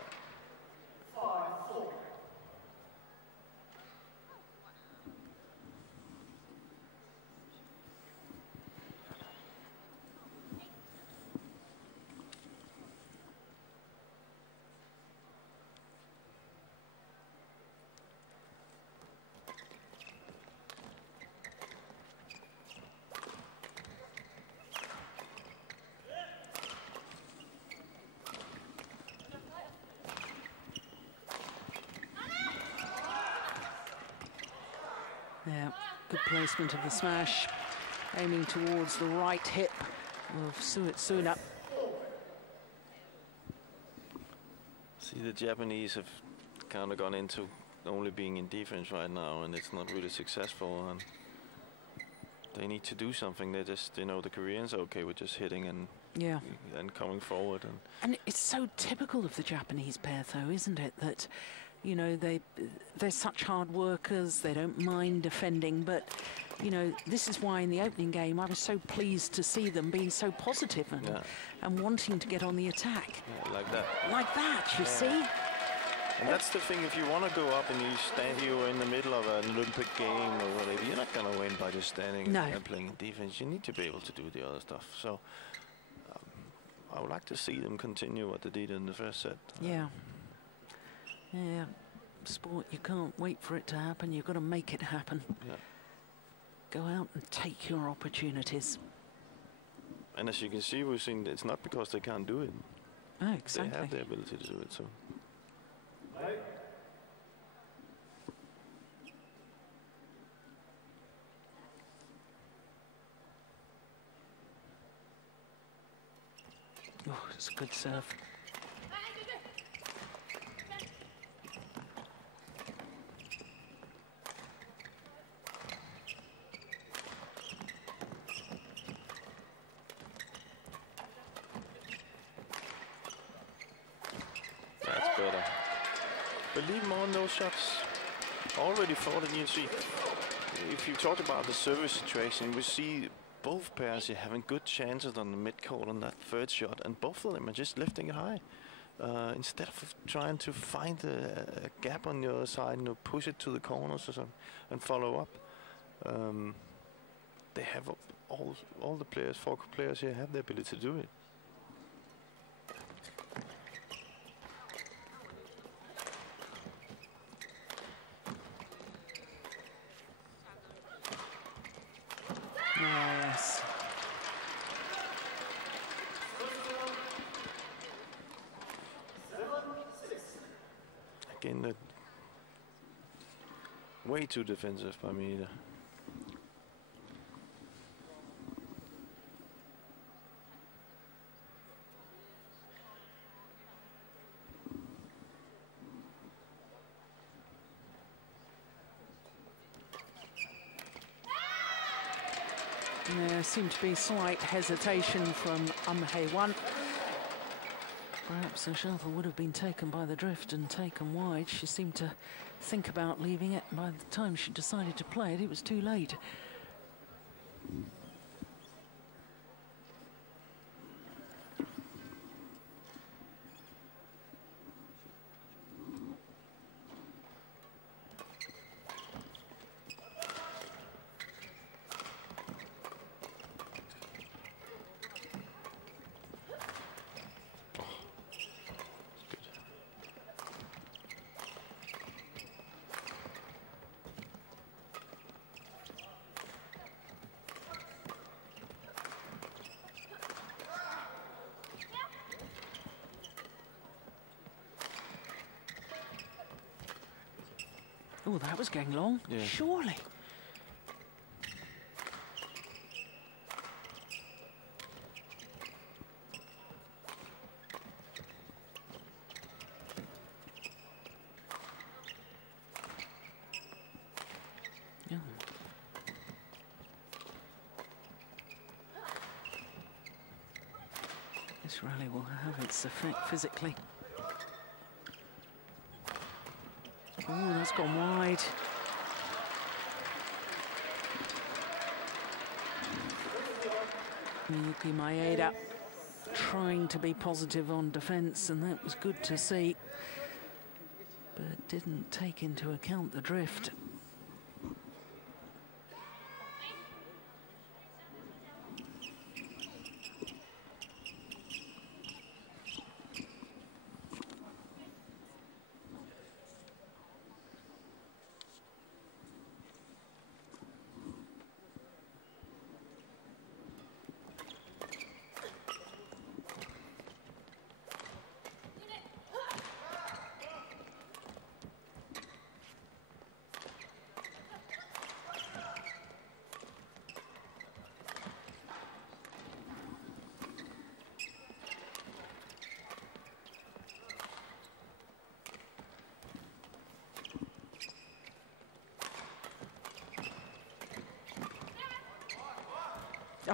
Yeah, good placement of the smash, aiming towards the right hip of Suetsuna. See, the Japanese have kind of gone into only being in defense right now, and it's not really successful, and they need to do something. They just, you know, the Koreans are okay with just hitting and coming forward. And it's so typical of the Japanese pair, though, isn't it, that, you know, they're such hard workers, they don't mind defending, but, you know, this is why in the opening game I was so pleased to see them being so positive and wanting to get on the attack. Yeah, like that. Like that, you see? And that's the thing, if you want to go up and you're in the middle of an Olympic game or whatever, you're not going to win by just standing and playing in defense. You need to be able to do the other stuff. So I would like to see them continue what they did in the first set. Yeah. Yeah. Sport, you can't wait for it to happen. You've got to make it happen. Yeah. Go out and take your opportunities. And as you can see, we've seen it's not because they can't do it. Oh, exactly. They have the ability to do it, so. Oh, it's a good serve. That's better. Believe more in those shots. Already thought it, you see. If you talk about the service situation, we see both pairs here having good chances on the mid-court on that third shot, and both of them are just lifting it high. Instead of trying to find a gap on the other side and push it to the corners or something and follow up. They have all the players, 4 players here have the ability to do it. Yes. Again, way too defensive by Maeda. There seemed to be slight hesitation from Hae-won. Perhaps the shuttle would have been taken by the drift and taken wide. She seemed to think about leaving it. By the time she decided to play it, it was too late. Oh, that was going long. Yeah. Surely. Yeah. This rally will have its effect physically. Oh, that's gone wide. Miyuki Maeda trying to be positive on defence, and that was good to see, but didn't take into account the drift.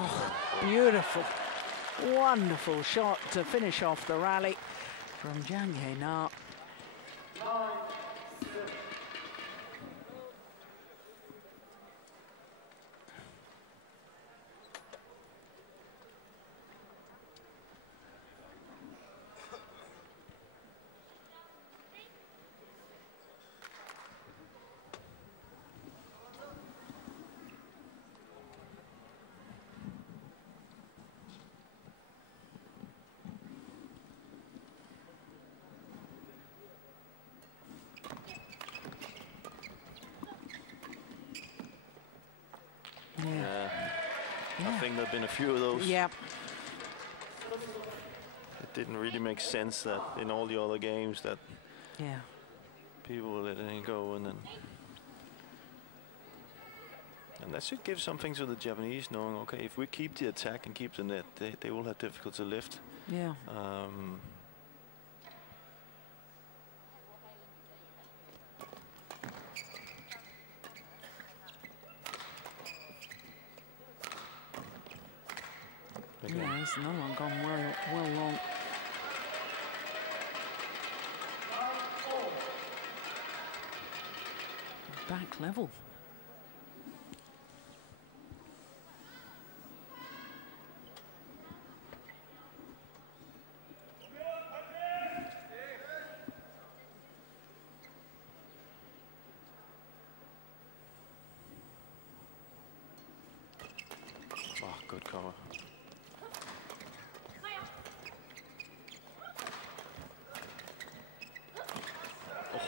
Oh, beautiful, wonderful shot to finish off the rally from Jang Na. there have been a few of those. Yeah. It didn't really make sense that in all the other games that people were letting it go, and that should give something to the Japanese, knowing, okay, if we keep the attack and keep the net, they will have difficulty to lift. Yeah. Yeah, there's another one gone well long. Back level. Oh, good cover.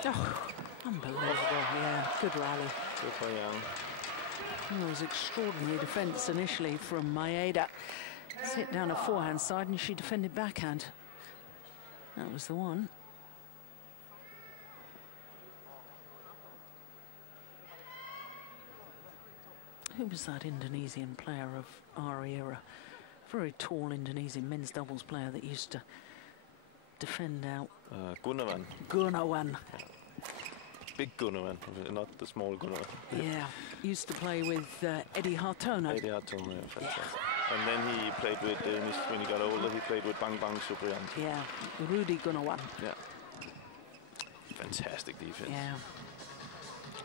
Oh, unbelievable, yeah, good rally. Good by Yang. It was extraordinary defence initially from Maeda. Hit down a forehand side and she defended backhand. That was the one. Who was that Indonesian player of our era? Very tall Indonesian men's doubles player that used to defend out. Gunawan. Gunawan. Big Gunawan, not the small Gunawan. Yeah, used to play with Eddie Hartono. Eddie Hartono, yeah, fantastic. And then he played with, when he got older, he played with Bang Bang Supriyanto. Yeah, Rudy Gunawan. Yeah. Fantastic defense. Yeah.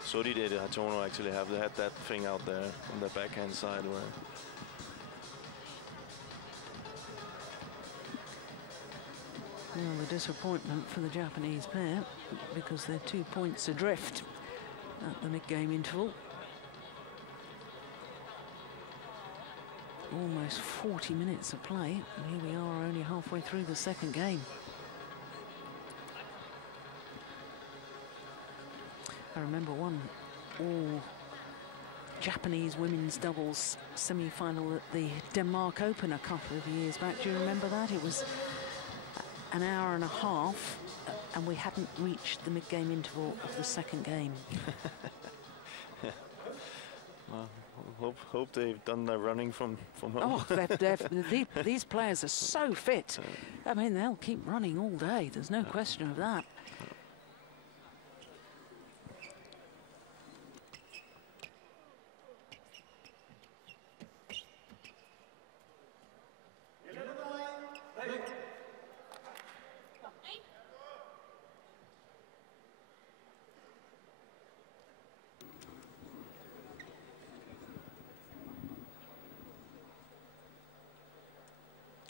So did Eddie Hartono actually have had that thing out there on the backhand side where. Well, the disappointment for the Japanese pair because they're 2 points adrift at the mid-game interval. Almost 40 minutes of play. And here we are only halfway through the second game. I remember one all Japanese women's doubles semi-final at the Denmark Open a couple of years back. Do you remember that? It was an hour and a half and we hadn't reached the mid-game interval of the second game. Well, hope they've done their running from home. Oh, these players are so fit. I mean, they'll keep running all day. There's no question of that.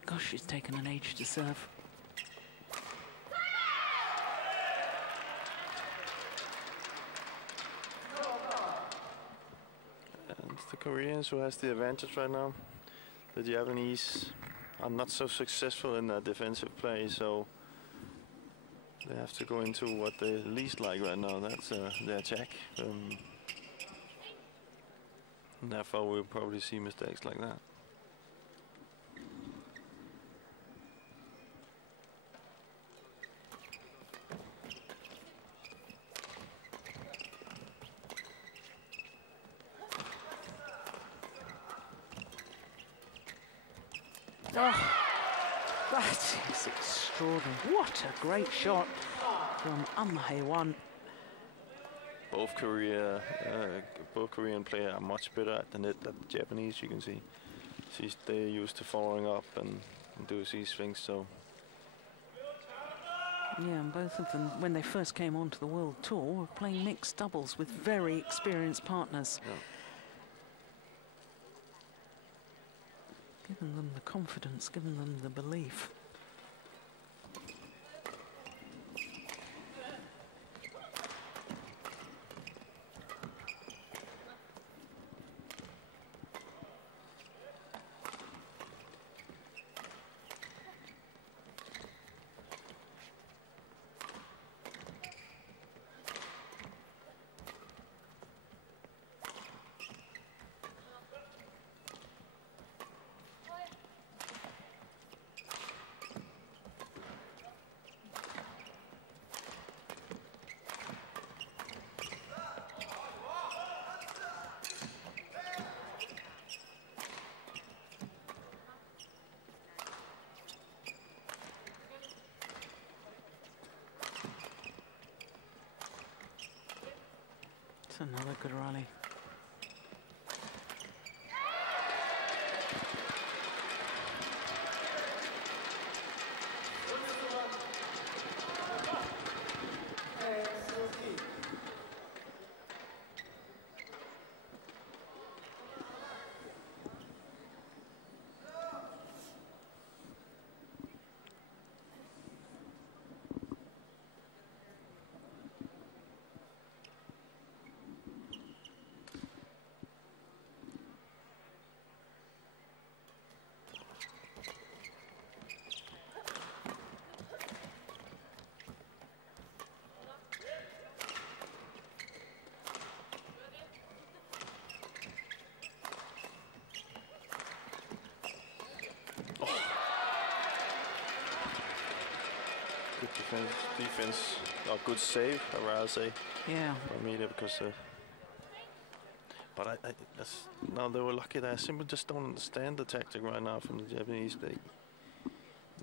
Gosh, she's taken an age to serve. And it's the Koreans who has the advantage right now. The Japanese are not so successful in their defensive play, so they have to go into what they least like right now. That's the attack. And therefore, we'll probably see mistakes like that. Oh, that is extraordinary. What a great shot from Heon. Both Korean players are much better at the net than the Japanese, you can see. They're used to following up and do these things, so. Yeah, and both of them, when they first came onto the World Tour, were playing mixed doubles with very experienced partners. Yeah. Giving them the confidence, giving them the belief. It's another good rally. Defense, or good save, I'd rather say. Yeah. By Maeda, because. But no, they were lucky that I simply just don't understand the tactic right now from the Japanese. They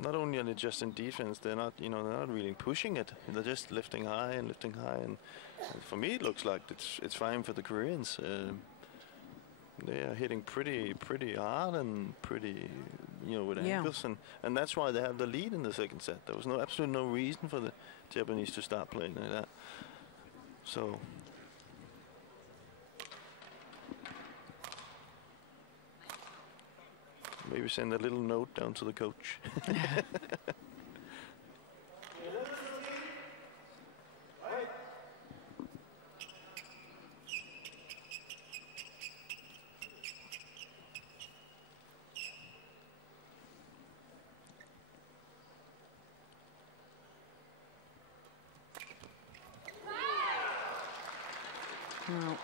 not only are they just in defense, they're not, they're not really pushing it. They're just lifting high, and for me, it looks like it's fine for the Koreans. They are hitting pretty hard and pretty, with angles, and that's why they have the lead in the second set. There was absolutely no reason for the Japanese to start playing like that. So maybe send a little note down to the coach. Well,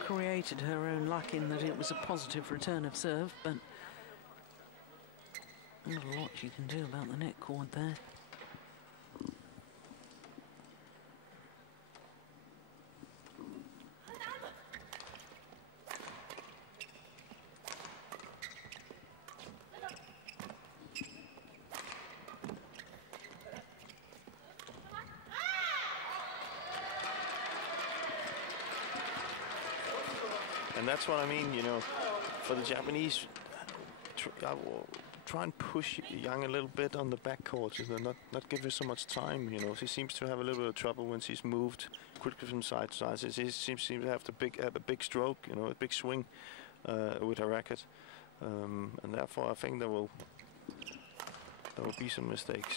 created her own luck in that it was a positive return of serve, but not a lot you can do about the net cord there. And that's what I mean, for the Japanese, try and push Jang a little bit on the backcourt, not give her so much time. She seems to have a little bit of trouble when she's moved quickly from side to side. She seems to have a big stroke, a big swing with her racket, and therefore I think there will be some mistakes.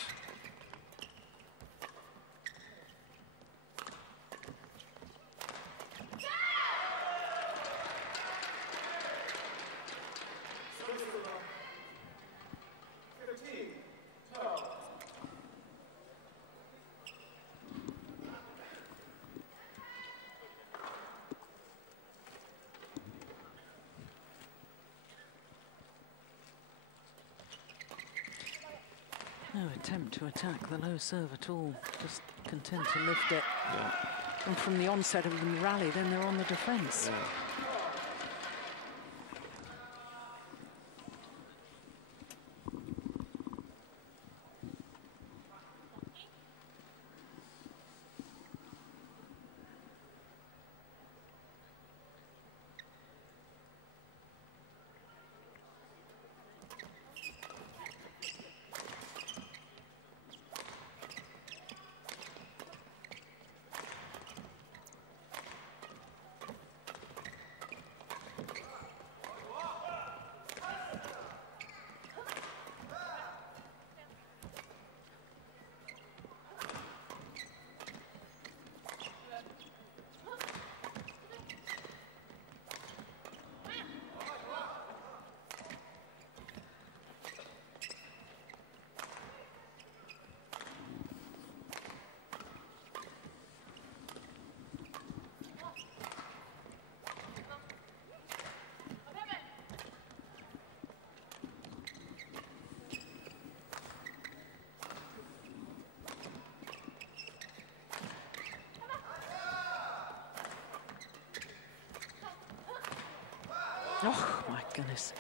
No attempt to attack the low serve at all, just content to lift it. Yeah. And from the onset of the rally, then they're on the defence. Yeah. Oh, my goodness.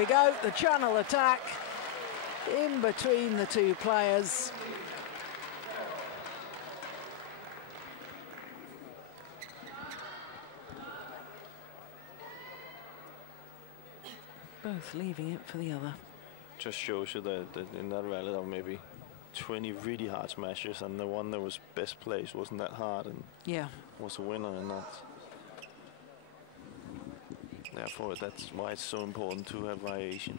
we go, the channel attack in between the two players. Both leaving it for the other. Just shows you that in that rally there were maybe 20 really hard smashes, and the one that was best placed wasn't that hard, and yeah, was a winner in that. Therefore, that's why it's so important to have variation.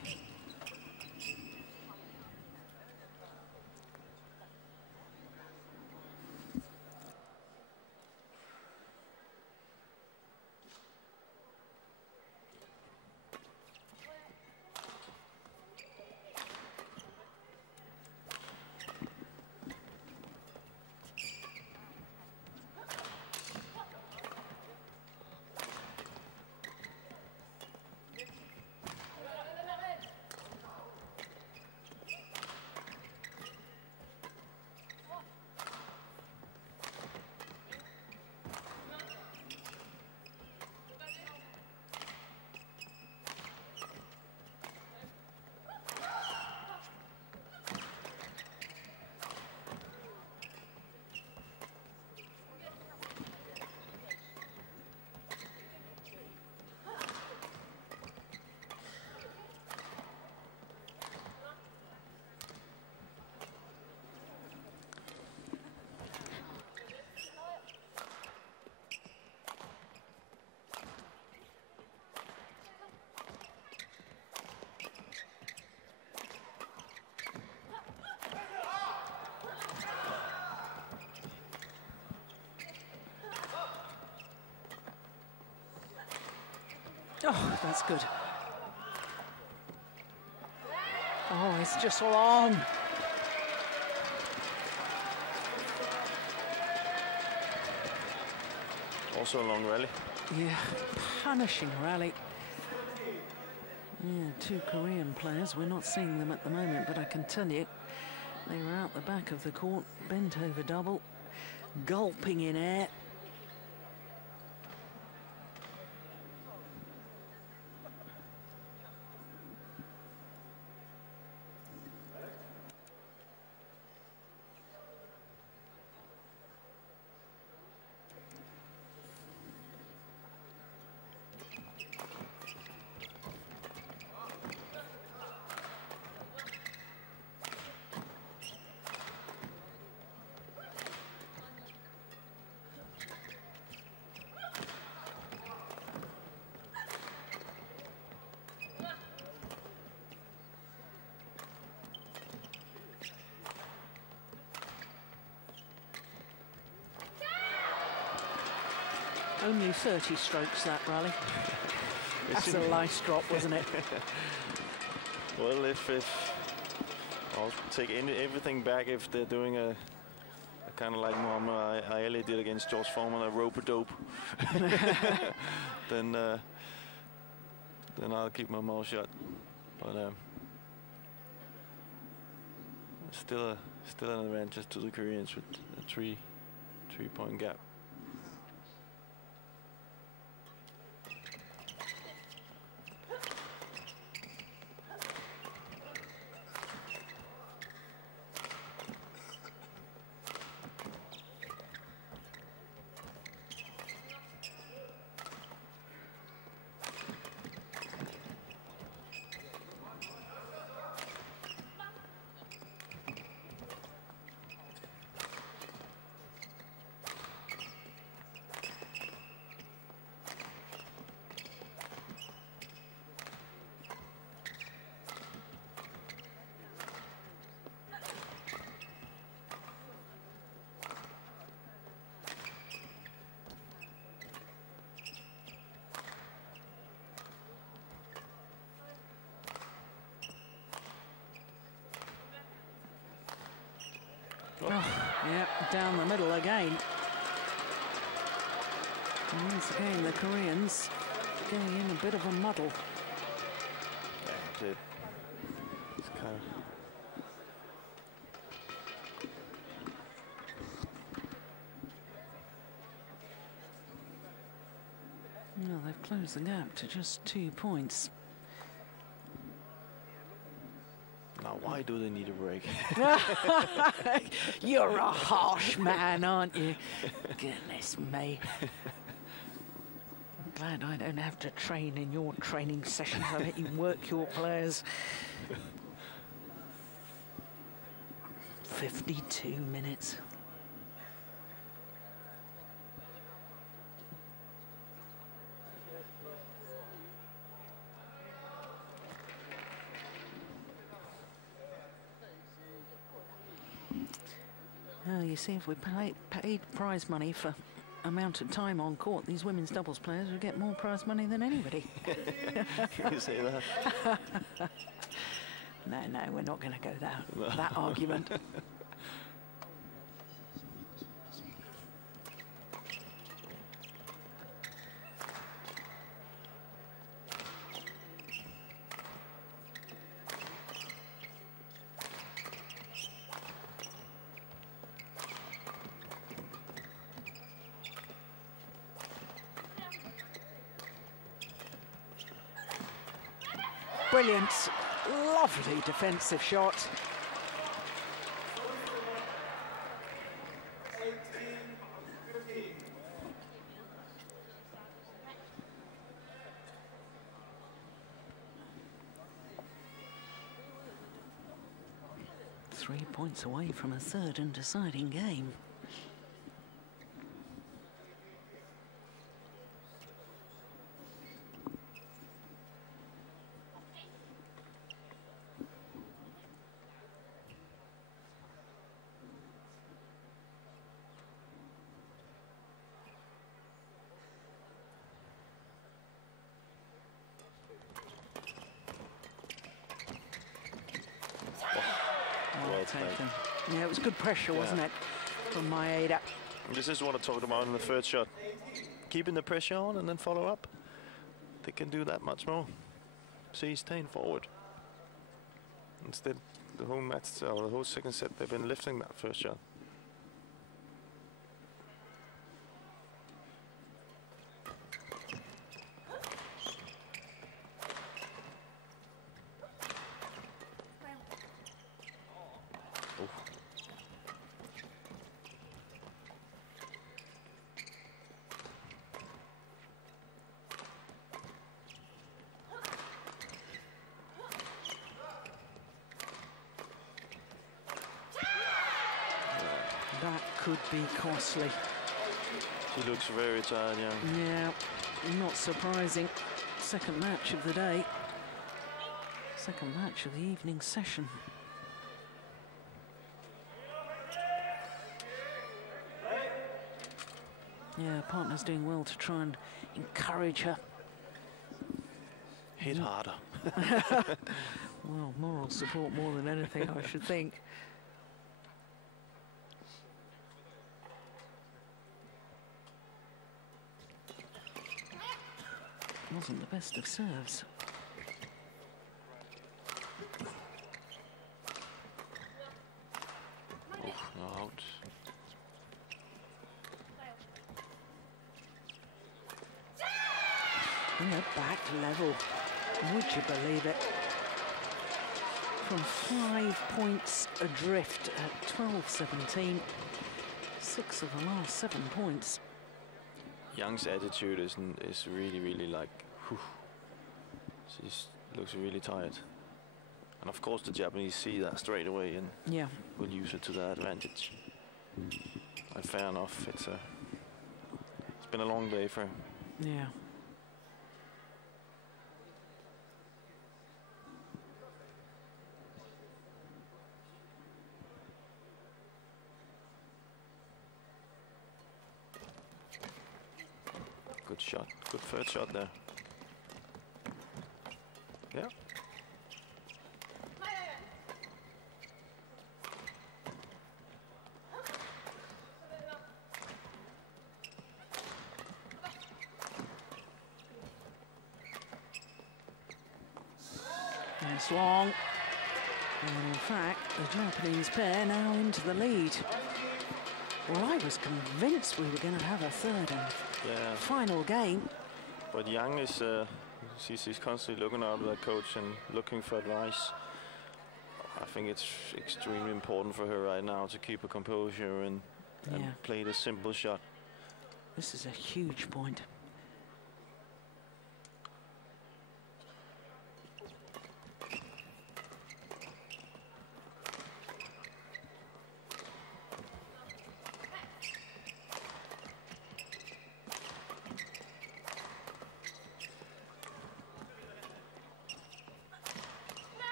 Oh, that's good. Oh, it's just long. Also a long rally. Yeah, punishing rally. Yeah, two Korean players. We're not seeing them at the moment, but I can tell you they were out the back of the court, bent over double, gulping in air. Only 30 strokes, that rally. That's a nice drop, wasn't it? Well, if I'll take everything back if they're doing a kind of like Muhammad Ali did against George Foreman, a rope-a-dope, then I'll keep my mouth shut. But still an advantage to the Koreans with a three-point gap. Oh, yeah, down the middle again. And once again, the Koreans going in a bit of a muddle. Yeah, it's kind of... Well, they've closed the gap to just 2 points. Now, why do they need a break? You're a harsh man, aren't you? Goodness me. I'm glad I don't have to train in your training sessions. I let you work your players. 52 minutes. Well, you see, if we paid prize money for amount of time on court, these women's doubles players would get more prize money than anybody. Can you say that? No, we're not going to go that argument. Brilliant, lovely defensive shot. Three points away from a third and deciding game. Yeah, it was good pressure, wasn't it, from Maeda. This is what I talked about in the third shot. Keeping the pressure on and then follow up. They can do that much more. See, staying forward. Instead, the whole match, or the whole second set, they've been lifting that first shot. That could be costly. She looks very tired, yeah. Yeah, not surprising. Second match of the day. Second match of the evening session. Yeah, partner's doing well to try and encourage her. Hit harder. Well, moral support more than anything, I should think. Wasn't the best of serves. Oh, out. Yeah, back level. Would you believe it? From 5 points adrift at 12-17. 6 of the last 7 points. Young's attitude is really like, whew. She looks really tired. And of course the Japanese see that straight away and yeah, will use it to their advantage. And fair enough, it's been a long day for him. Yeah. Good shot, good third shot there. Yeah. And Seong. And in fact, the Japanese pair now into the lead. Well, I was convinced we were going to have a third and final game. But Jang is, she's constantly looking up at that coach and looking for advice. I think it's extremely important for her right now to keep her composure and play the simple shot. This is a huge point.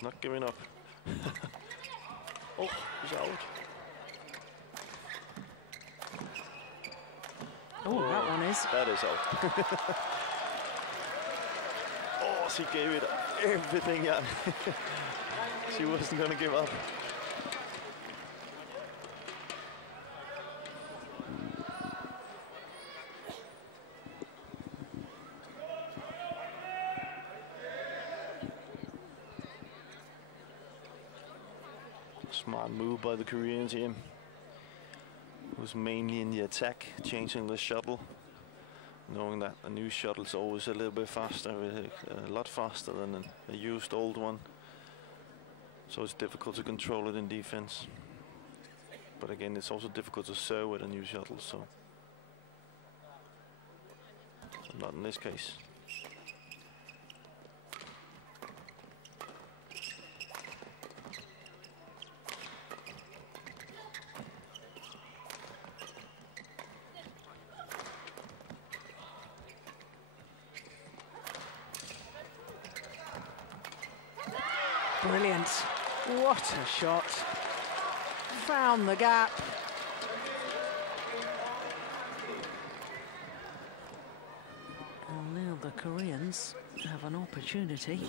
Not giving up. Oh, he's out. Oh, that one is. That is out. Oh, she gave it everything, Jan. She wasn't going to give up. Smart move by the Koreans here. It was mainly in the attack, changing the shuttle, knowing that a new shuttle is always a little bit faster, a lot faster than a used old one. So it's difficult to control it in defense. But again, it's also difficult to serve with a new shuttle, so not in this case. Brilliant. What a shot. Found the gap. And now the Koreans have an opportunity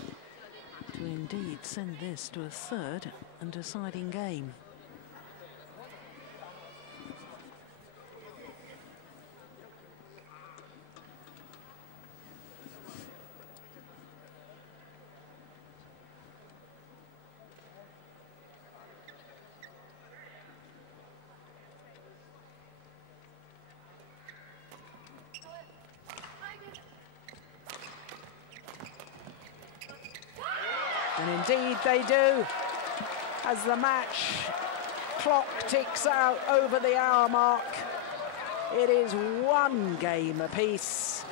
to indeed send this to a third and deciding game. And indeed they do, as the match clock ticks out over the hour mark. It is one game apiece.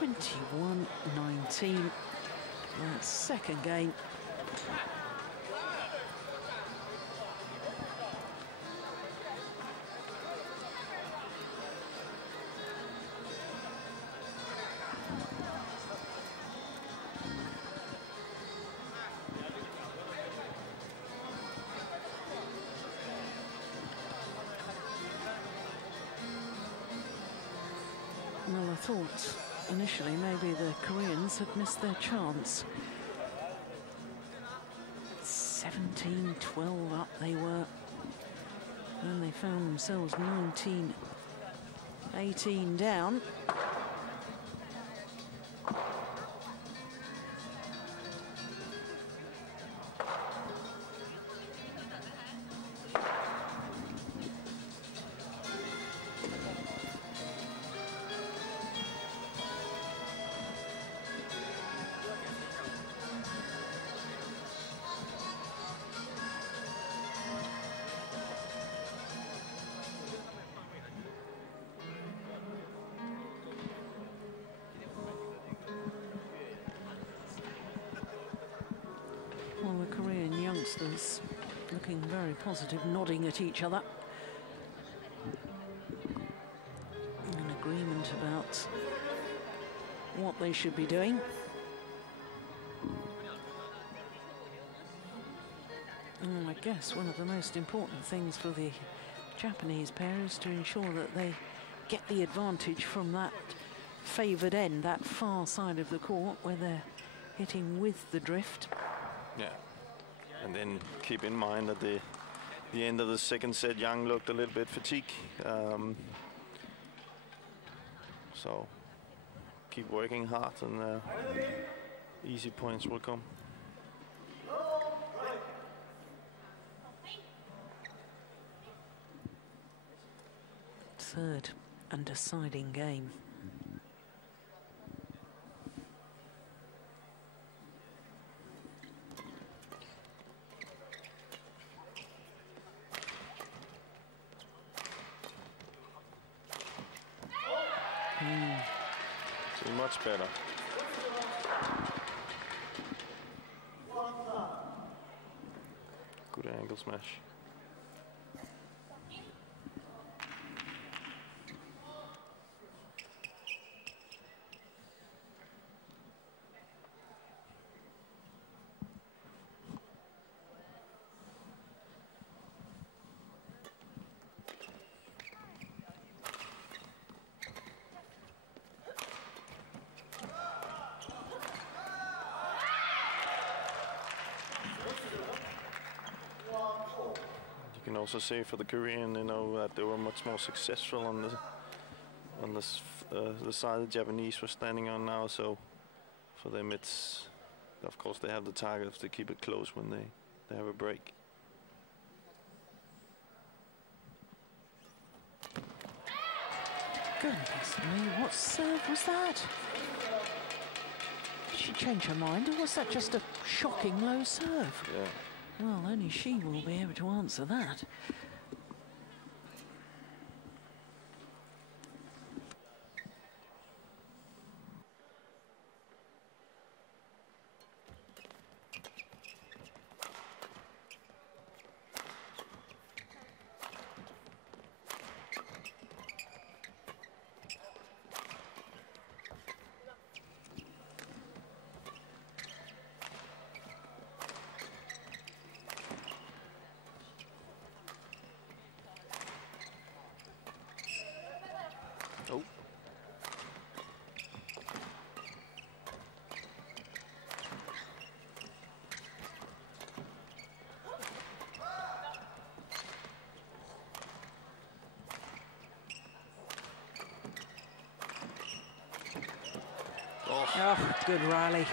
21-19, that second game. Well, I thought initially maybe the Koreans had missed their chance. 17-12 up they were. And they found themselves 19-18 down. Looking very positive, nodding at each other. An agreement about what they should be doing. And I guess one of the most important things for the Japanese pair is to ensure that they get the advantage from that favoured end, that far side of the court where they're hitting with the drift. Yeah. And then keep in mind at the end of the second set, Jang looked a little bit fatigued. So keep working hard and easy points will come. third and deciding game. So much better. Good angle smash. You can also say for the Korean, you know, that they were much more successful on the side the Japanese were standing on now. So for them, it's, of course, they have the target to keep it close when they have a break. Goodness me, what serve was that? Did she change her mind, or was that just a shocking low serve? Yeah. Well, only she will be able to answer that. Oh. Oh, good rally.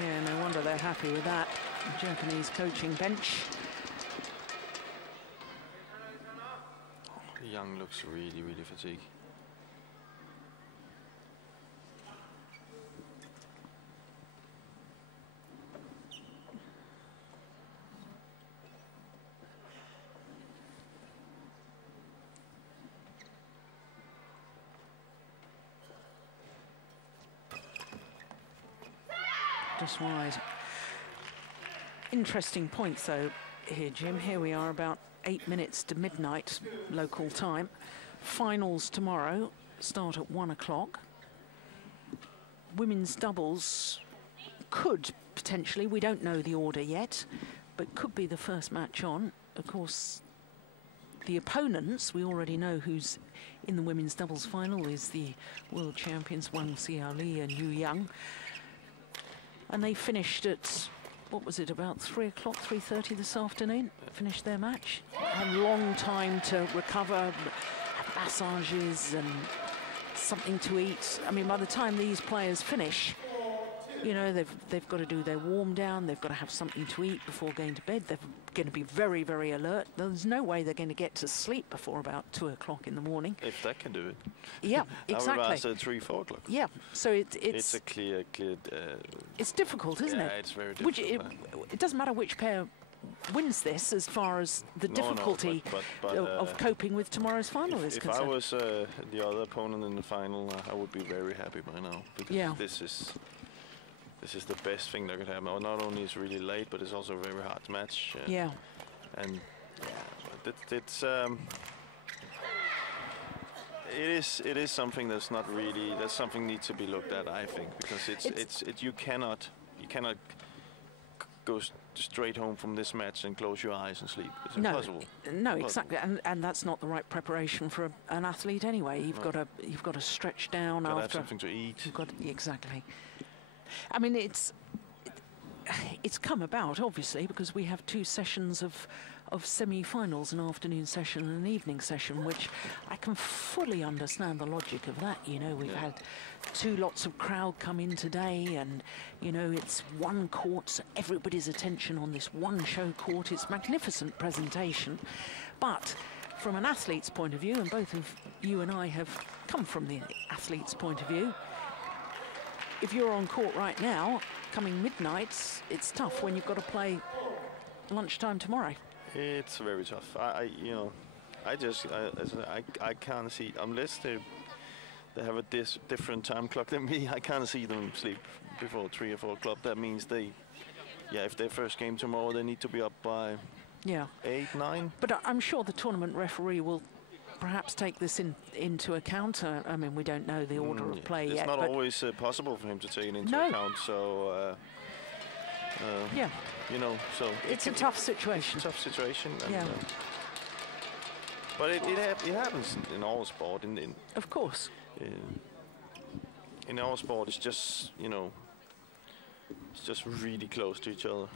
Yeah, no wonder they're happy with that. The Japanese coaching bench. Young looks really, really fatigued. Just wide. Interesting points, though, here, Jim. Here we are about 8 minutes to midnight local time. Finals tomorrow start at 1 o'clock. Women's doubles could potentially, we don't know the order yet, but could be the first match on. Of course, the opponents, we already know who's in the women's doubles final, is the world champions Wang Xiaoli and Yeon. And they finished at, what was it, about 3 o'clock, 3:30 this afternoon, finished their match. Had a long time to recover, have massages and something to eat. I mean, by the time these players finish, you know, they've got to do their warm down, they've got to have something to eat before going to bed. They're going to be very, very alert. There's no way they're going to get to sleep before about 2 o'clock in the morning. If that can do it. Yeah, exactly. I said 3, 4 o'clock. Yeah, so it's a clear. it's difficult, isn't it? Yeah, it's very difficult. It doesn't matter which pair wins this, as far as the difficulty of coping with tomorrow's final is concerned. If I was the other opponent in the final, I would be very happy by now, because this is the best thing that could happen. Not only is it really late, but it's also a very hard match. Yeah. And yeah, it is something that's not really, that's something needs to be looked at, I think, because you cannot go straight home from this match and close your eyes and sleep. It's impossible. No, exactly, and that's not the right preparation for an athlete anyway. You've got to stretch down after. Have something to eat. You've got exactly. I mean, it's come about obviously because we have 2 sessions of semi-finals, an afternoon session and an evening session, which I can fully understand the logic of that. You know, we've had 2 lots of crowd come in today, and you know, it's one court, so everybody's attention on this one show court. It's magnificent presentation, but from an athlete's point of view, and both of you and I have come from the athlete's point of view, if you're on court right now, coming midnight, it's tough when you've got to play lunchtime tomorrow. It's very tough. You know, I can't see, unless they have a different time clock than me. I can't see them sleep before 3 or 4 o'clock. That means if their first game tomorrow, they need to be up by 8, 9. But I'm sure the tournament referee will perhaps take this into account. I mean, we don't know the order of play yet. It's not always possible for him to take it into account. So, you know, so it's a tough situation. It's a tough situation. And, but it happens in all sport. Of course. In our sport, it's just, you know, it's just really close to each other.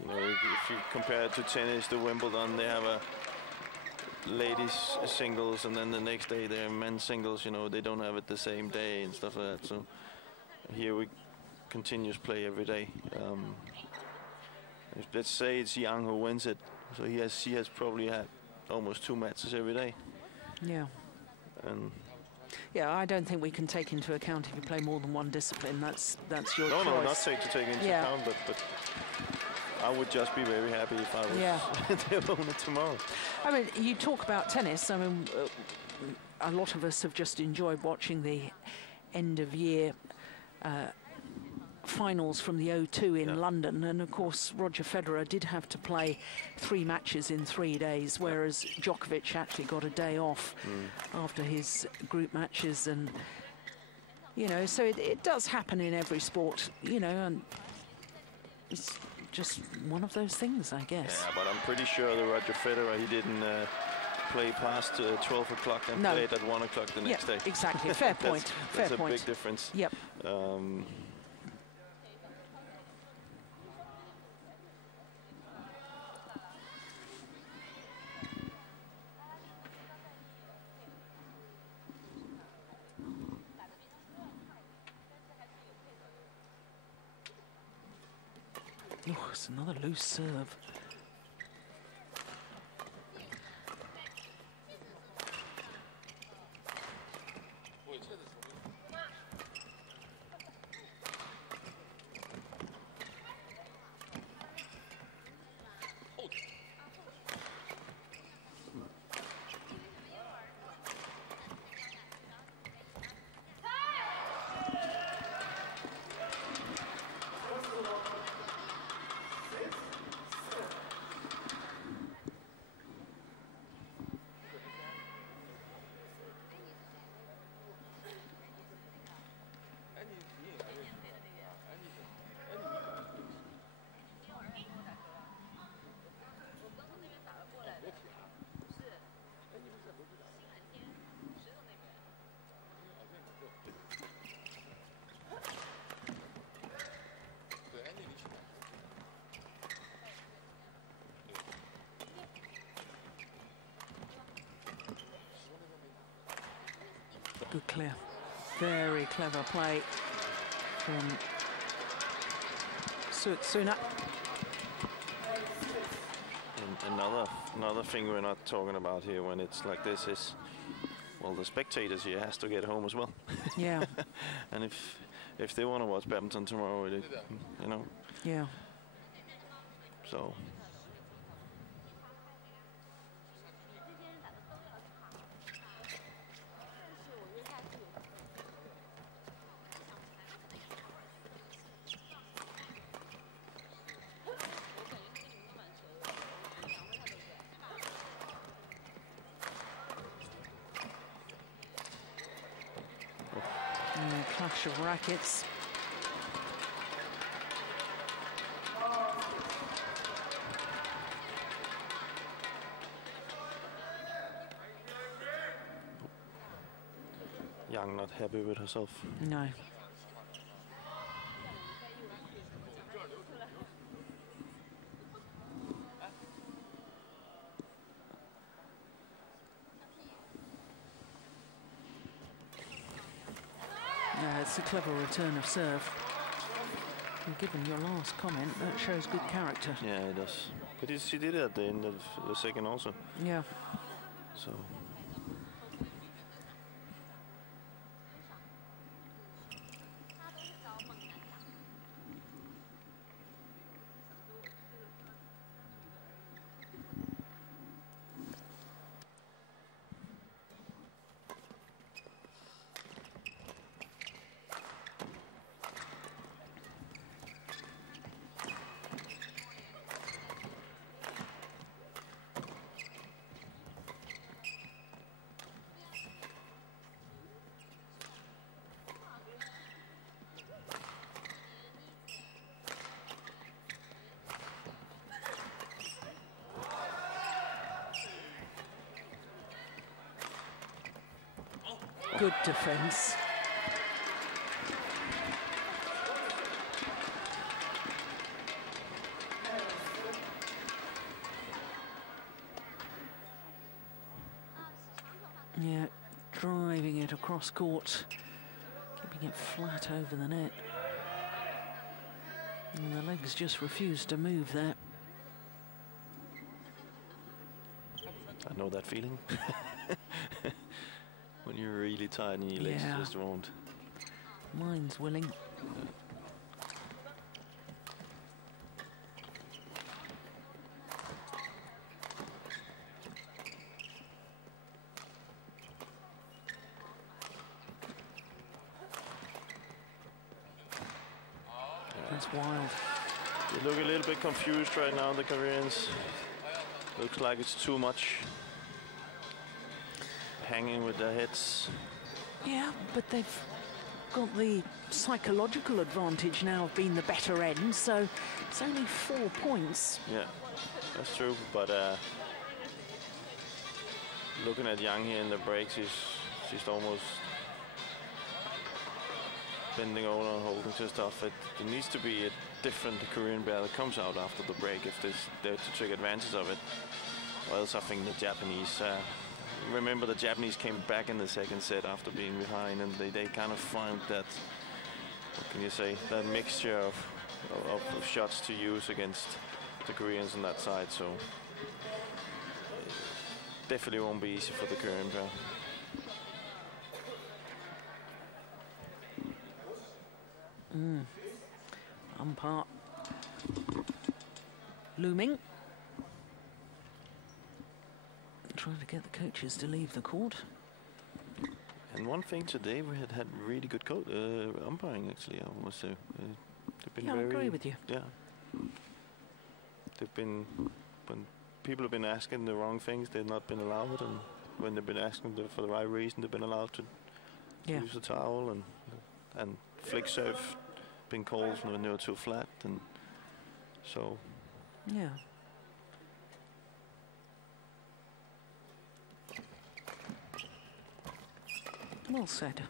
You know, if you compare it to tennis, to Wimbledon, they have a ladies singles, and then the next day they're men's singles. You know, they don't have it the same day and stuff like that. So here we continuous play every day. Let's say it's Jang who wins it, so he has probably had almost 2 matches every day. Yeah. And yeah, I don't think we can take into account if you play more than one discipline. That's your choice. No, not take into account, but I would just be very happy if I was the opponent tomorrow. I mean, you talk about tennis. I mean, a lot of us have just enjoyed watching the end of year finals from the O2 in London, and of course Roger Federer did have to play 3 matches in 3 days, whereas Djokovic actually got a day off after his group matches. And you know, so it does happen in every sport, you know, and it's just one of those things, I guess. Yeah, but I'm pretty sure that Roger Federer, he didn't play past 12 o'clock and played at 1 o'clock the next day. Exactly. Fair point. That's a big difference. Yep. Oh, it's another loose serve. Good clear. Very clever play from Suetsuna. And another thing we're not talking about here when it's like this is, well, the spectators here has to get home as well. Yeah. And if they want to watch badminton tomorrow, you know. Yeah. So. Clash of rackets. Yang not happy with herself. No. It's a clever return of serve. And given your last comment, that shows good character. Yeah, it does. But he did it at the end of the second also. Yeah. So. Good defense. Yeah, driving it across court, keeping it flat over the net. And the legs just refused to move there. I know that feeling. When you're really tired and your legs just won't. Mine's willing. That's wild. They look a little bit confused right now, the Koreans. Looks like it's too much. Hanging with their heads. Yeah, but they've got the psychological advantage now of being the better end, so it's only 4 points. Yeah, that's true, but looking at Jang here in the breaks, she's almost bending over and holding her stuff. It needs to be a different Korean pair that comes out after the break if they're to take advantage of it. Or else I think the Japanese... remember, the Japanese came back in the second set after being behind, and they kind of found that, what can you say, that mixture of shots to use against the Koreans on that side. So definitely won't be easy for the Korean pair. Umpire looming. Trying to get the coaches to leave the court. And one thing today, we had really good umpiring, actually, I must say. They've been I agree with you. Yeah. They've been, when people have been asking the wrong things, they've not been allowed, and when they've been asking for the right reason, they've been allowed to use the towel, and flick serve been called when they were too flat, and so. Yeah. Well said.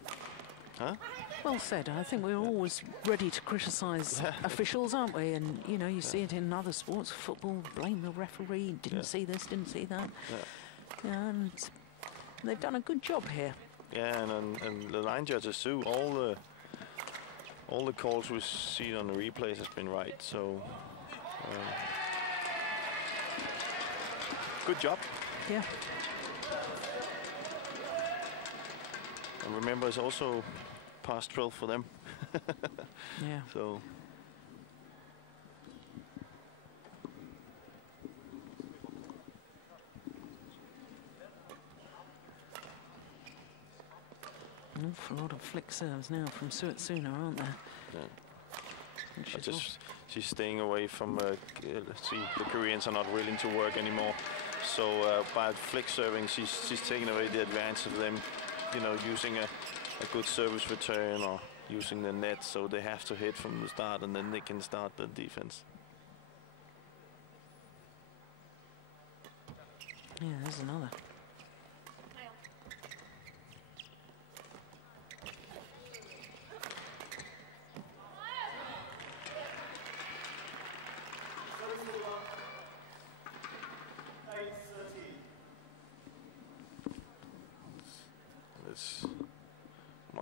Huh? Well said. I think we're always ready to criticise officials, aren't we? And, you know, you see it in other sports. Football, blame the referee, didn't see this, didn't see that. Yeah, and they've done a good job here. Yeah, and the line judges too. All the calls we see on the replays has been right. So, good job. Yeah. And remember, it's also past 12 for them. Yeah. So. An awful lot of flick serves now from Suetsuna, aren't there? Yeah. She's staying away from. See, the Koreans are not willing to work anymore. So by flick serving, she's taking away the advantage of them. You know, using a good service return or using the net, so they have to hit from the start, and then they can start the defense. Yeah, there's another.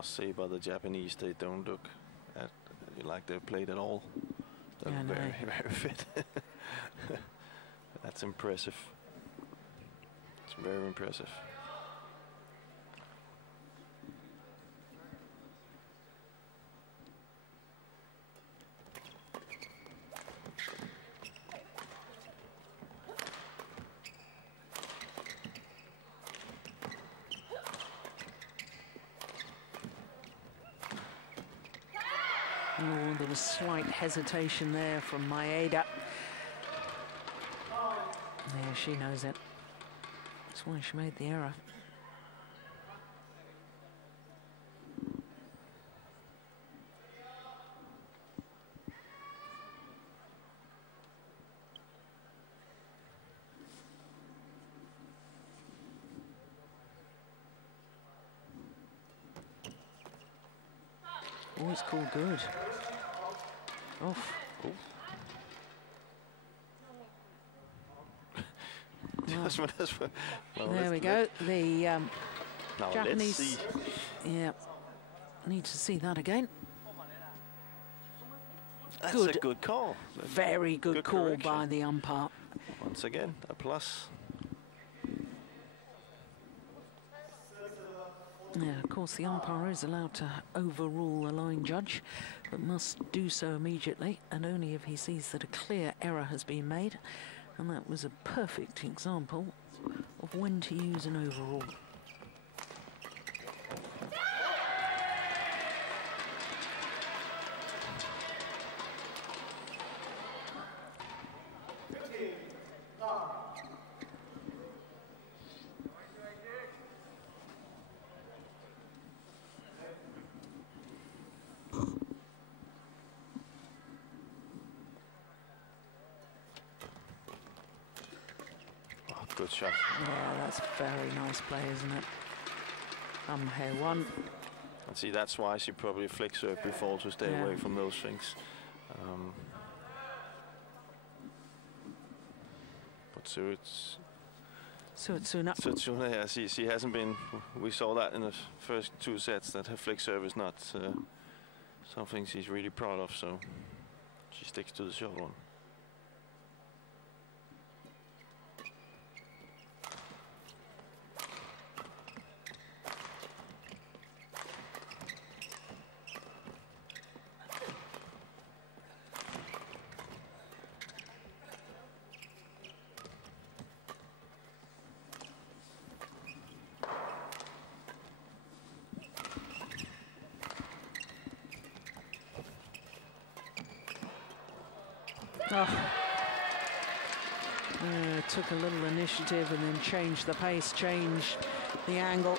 Say about the Japanese, they don't look like they've played at all. Yeah, very, very fit. That's impressive. It's very impressive. Oh, there was slight hesitation there from Maeda. Yeah, she knows it. That's why she made the error. Oh, it's called good. Off. Oh. Well, there we go. The now Japanese. let's see. Yeah. Need to see that again. That's Good. a good call. Very good call correction. by the umpire. Once again, a plus. Yeah, of course, the umpire is allowed to overrule a line judge, but must do so immediately, and only if he sees that a clear error has been made. And that was a perfect example of when to use an overrule. Good shot. Yeah, that's very nice play, isn't it? Heong. And see, that's why she probably flicks serve before to stay away from those things. But so it's Suetsuna. yeah, she hasn't been. We saw that in the first two sets that her flick serve is not something she's really proud of. So she sticks to the short one. Took a little initiative and then changed the pace, changed the angle.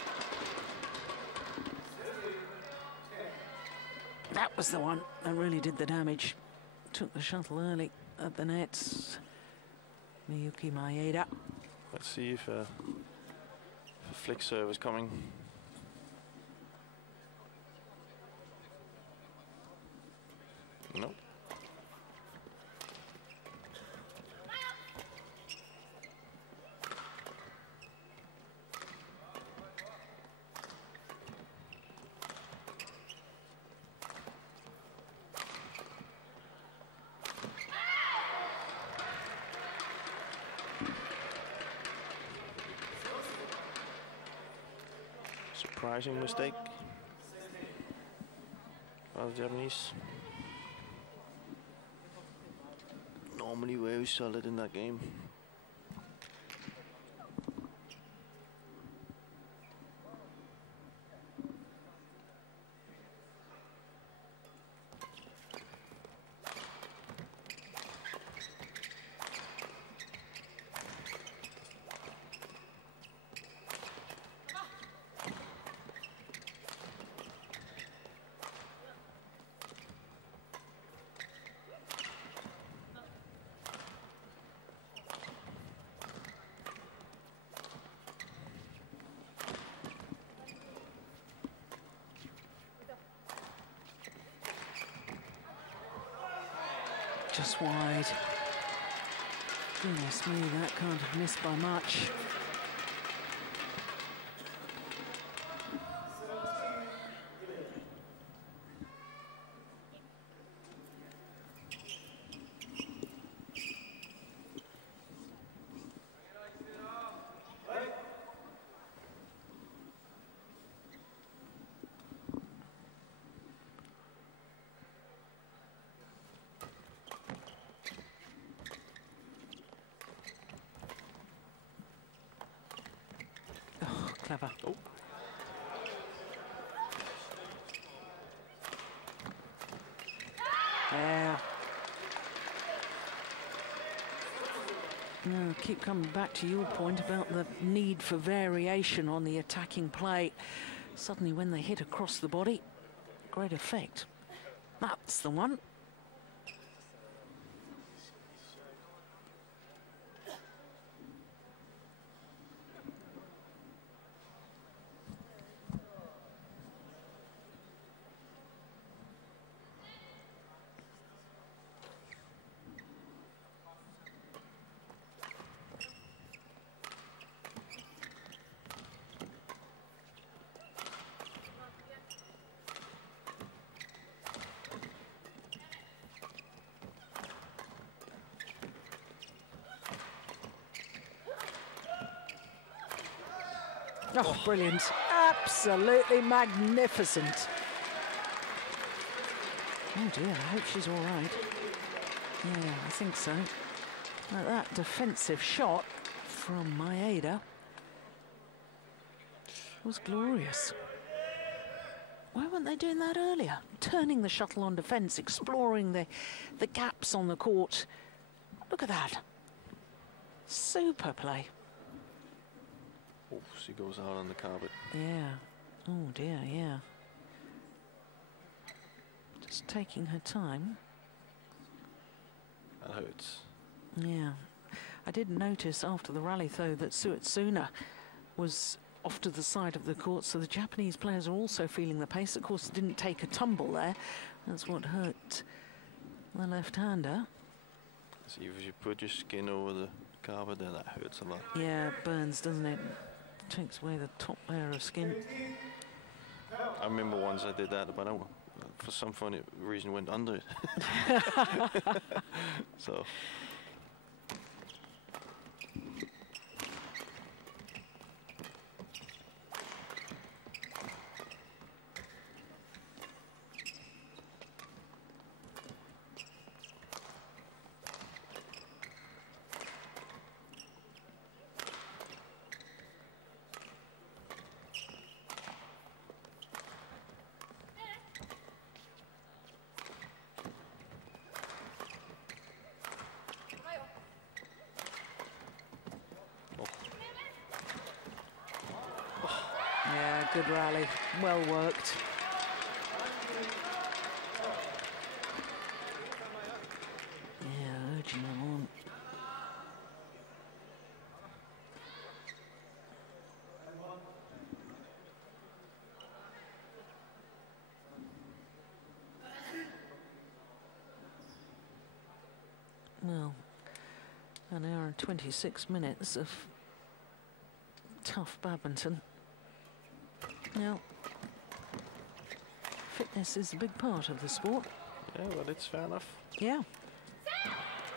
That was the one that really did the damage. Took the shuttle early at the nets. Miyuki Maeda. Let's see if a flick serve is coming. Nope. Surprising mistake by the Japanese. Normally very solid in that game. Just wide. Goodness me, that can't have missed by much. clever. Oh. Yeah. No, keep coming back to your point about the need for variation on the attacking play. Suddenly, when they hit across the body, great effect. That's the one. Oh, brilliant. Absolutely magnificent. Oh dear, I hope she's all right. Yeah, I think so. That defensive shot from Maeda was glorious. Why weren't they doing that earlier? Turning the shuttle on defence, exploring the gaps on the court. Look at that. Super play. Oh, she goes out on the carpet. Yeah. Oh dear, yeah. Just taking her time. That hurts. Yeah. I did notice after the rally, though, that Suetsuna was off to the side of the court, so the Japanese players are also feeling the pace. Of course, didn't take a tumble there. That's what hurt the left-hander. See, if you put your skin over the carpet there, that hurts a lot. Yeah, it burns, doesn't it? Takes away the top layer of skin. I remember once I did that, but for some funny reason went under it. So. Yeah, good rally. Well worked. Yeah, urging them on. Well, an hour and 26 minutes of tough badminton. Now, fitness is a big part of the sport. Yeah, well, it's fair enough. Yeah.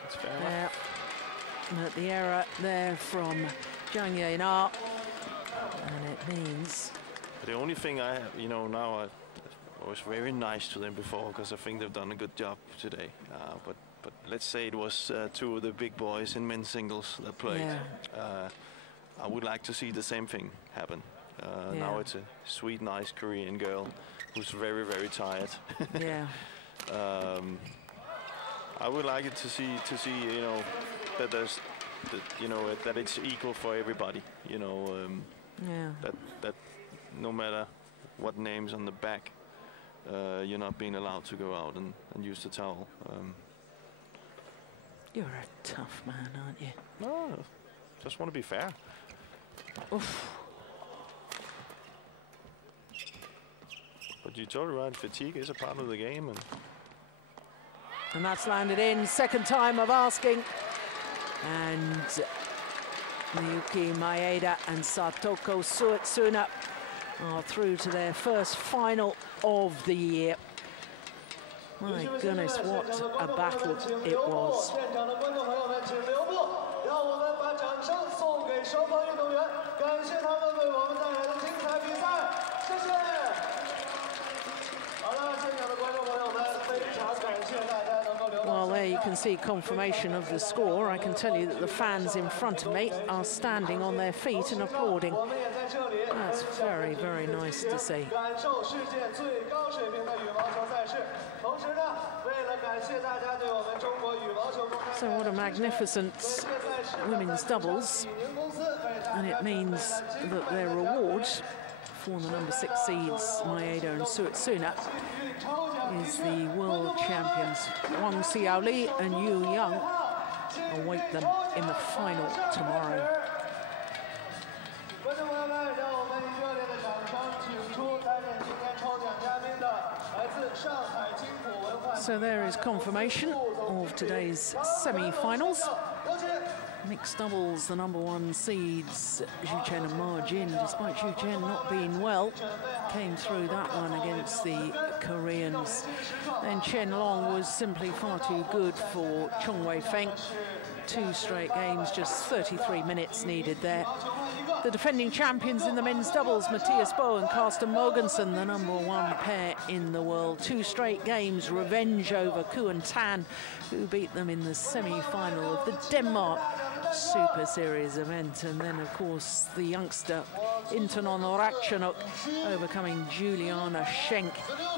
It's fair enough. But the error there from Jang, and it means... The only thing I have, now I was very nice to them before because I think they've done a good job today. But let's say it was two of the big boys in men's singles that played. Yeah. I would like to see the same thing happen. Yeah. Now it's a sweet, nice Korean girl who's very, very tired. Yeah. I would like it to see, that there's, that it's equal for everybody. Yeah. That no matter what name's on the back, you're not being allowed to go out and use the towel. You're a tough man, aren't you? No, just want to be fair. Oof. But you're totally right, fatigue is a part of the game. And that's landed in, second time of asking. And Miyuki, Maeda and Satoko Suetsuna are through to their first final of the year. My goodness, what a battle it was. Well, there you can can see confirmation of the score, I can tell you that the fans in front of me are standing on their feet and applauding. That's very, very nice to see. So what a magnificent women's doubles, and it means that their rewards for the number 6 seeds, Maeda and Suetsuna, is the world champions. Wang Xiaoli and Yeon await them in the final tomorrow. So there is confirmation of today's semi-finals. Mixed doubles, the number 1 seeds, Chen and Ma Jin, despite Chen not being well, came through that one against the Koreans. Then Chen Long was simply far too good for Chong Feng. 2 straight games, just 33 minutes needed there. The defending champions in the men's doubles, Mathias and Carsten Mogensen, the number 1 pair in the world. 2 straight games, revenge over Kien Tan, who beat them in the semi-final of the Denmark Super Series event. And then, of course, the youngster Intanon Ratchanok overcoming Juliane Schenk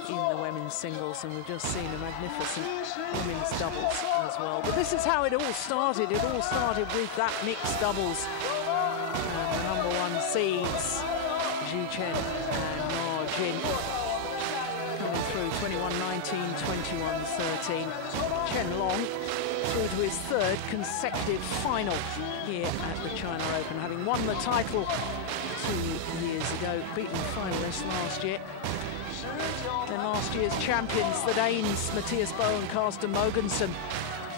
in the women's singles. And we've just seen a magnificent women's doubles as well. But this is how it all started. It all started with that mixed doubles. And the number 1 seeds, Chen and Ma Jin, coming through 21-19, 21-13. Chen Long through to his 3rd consecutive final here at the China Open, having won the title 2 years ago, beaten finalists last year. Then last year's champions, the Danes, Mathias and Carsten Mogensen,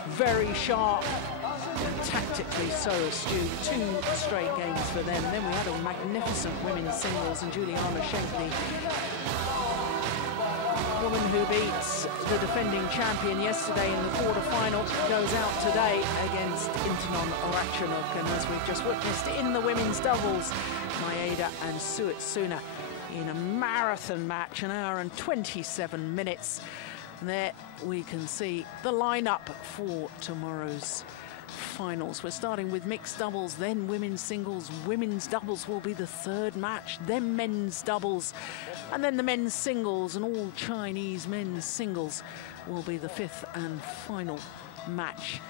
very sharp, tactically so astute. 2 straight games for them. Then we had a magnificent women's singles, and Juliane Schenk, the woman who beats the defending champion yesterday in the quarter-final, goes out today against Intanon Ratchanok. And as we've just witnessed in the women's doubles, Maeda and Suetsuna in a marathon match, 1 hour and 27 minutes. And there we can see the lineup for tomorrow's finals. We're starting with mixed doubles, then women's singles. Women's doubles will be the 3rd match, then men's doubles, and then the men's singles, and all Chinese men's singles will be the 5th and final match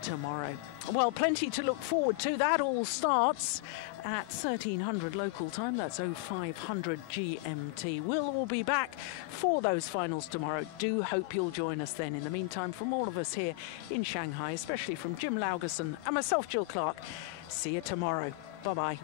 tomorrow. Well, plenty to look forward to. That all starts at 1300 local time. That's 0500 GMT. We'll all be back for those finals tomorrow. Do hope you'll join us then. In the meantime, from all of us here in Shanghai, especially from Jim Laugerson and myself, Jill Clark, see you tomorrow. Bye-bye.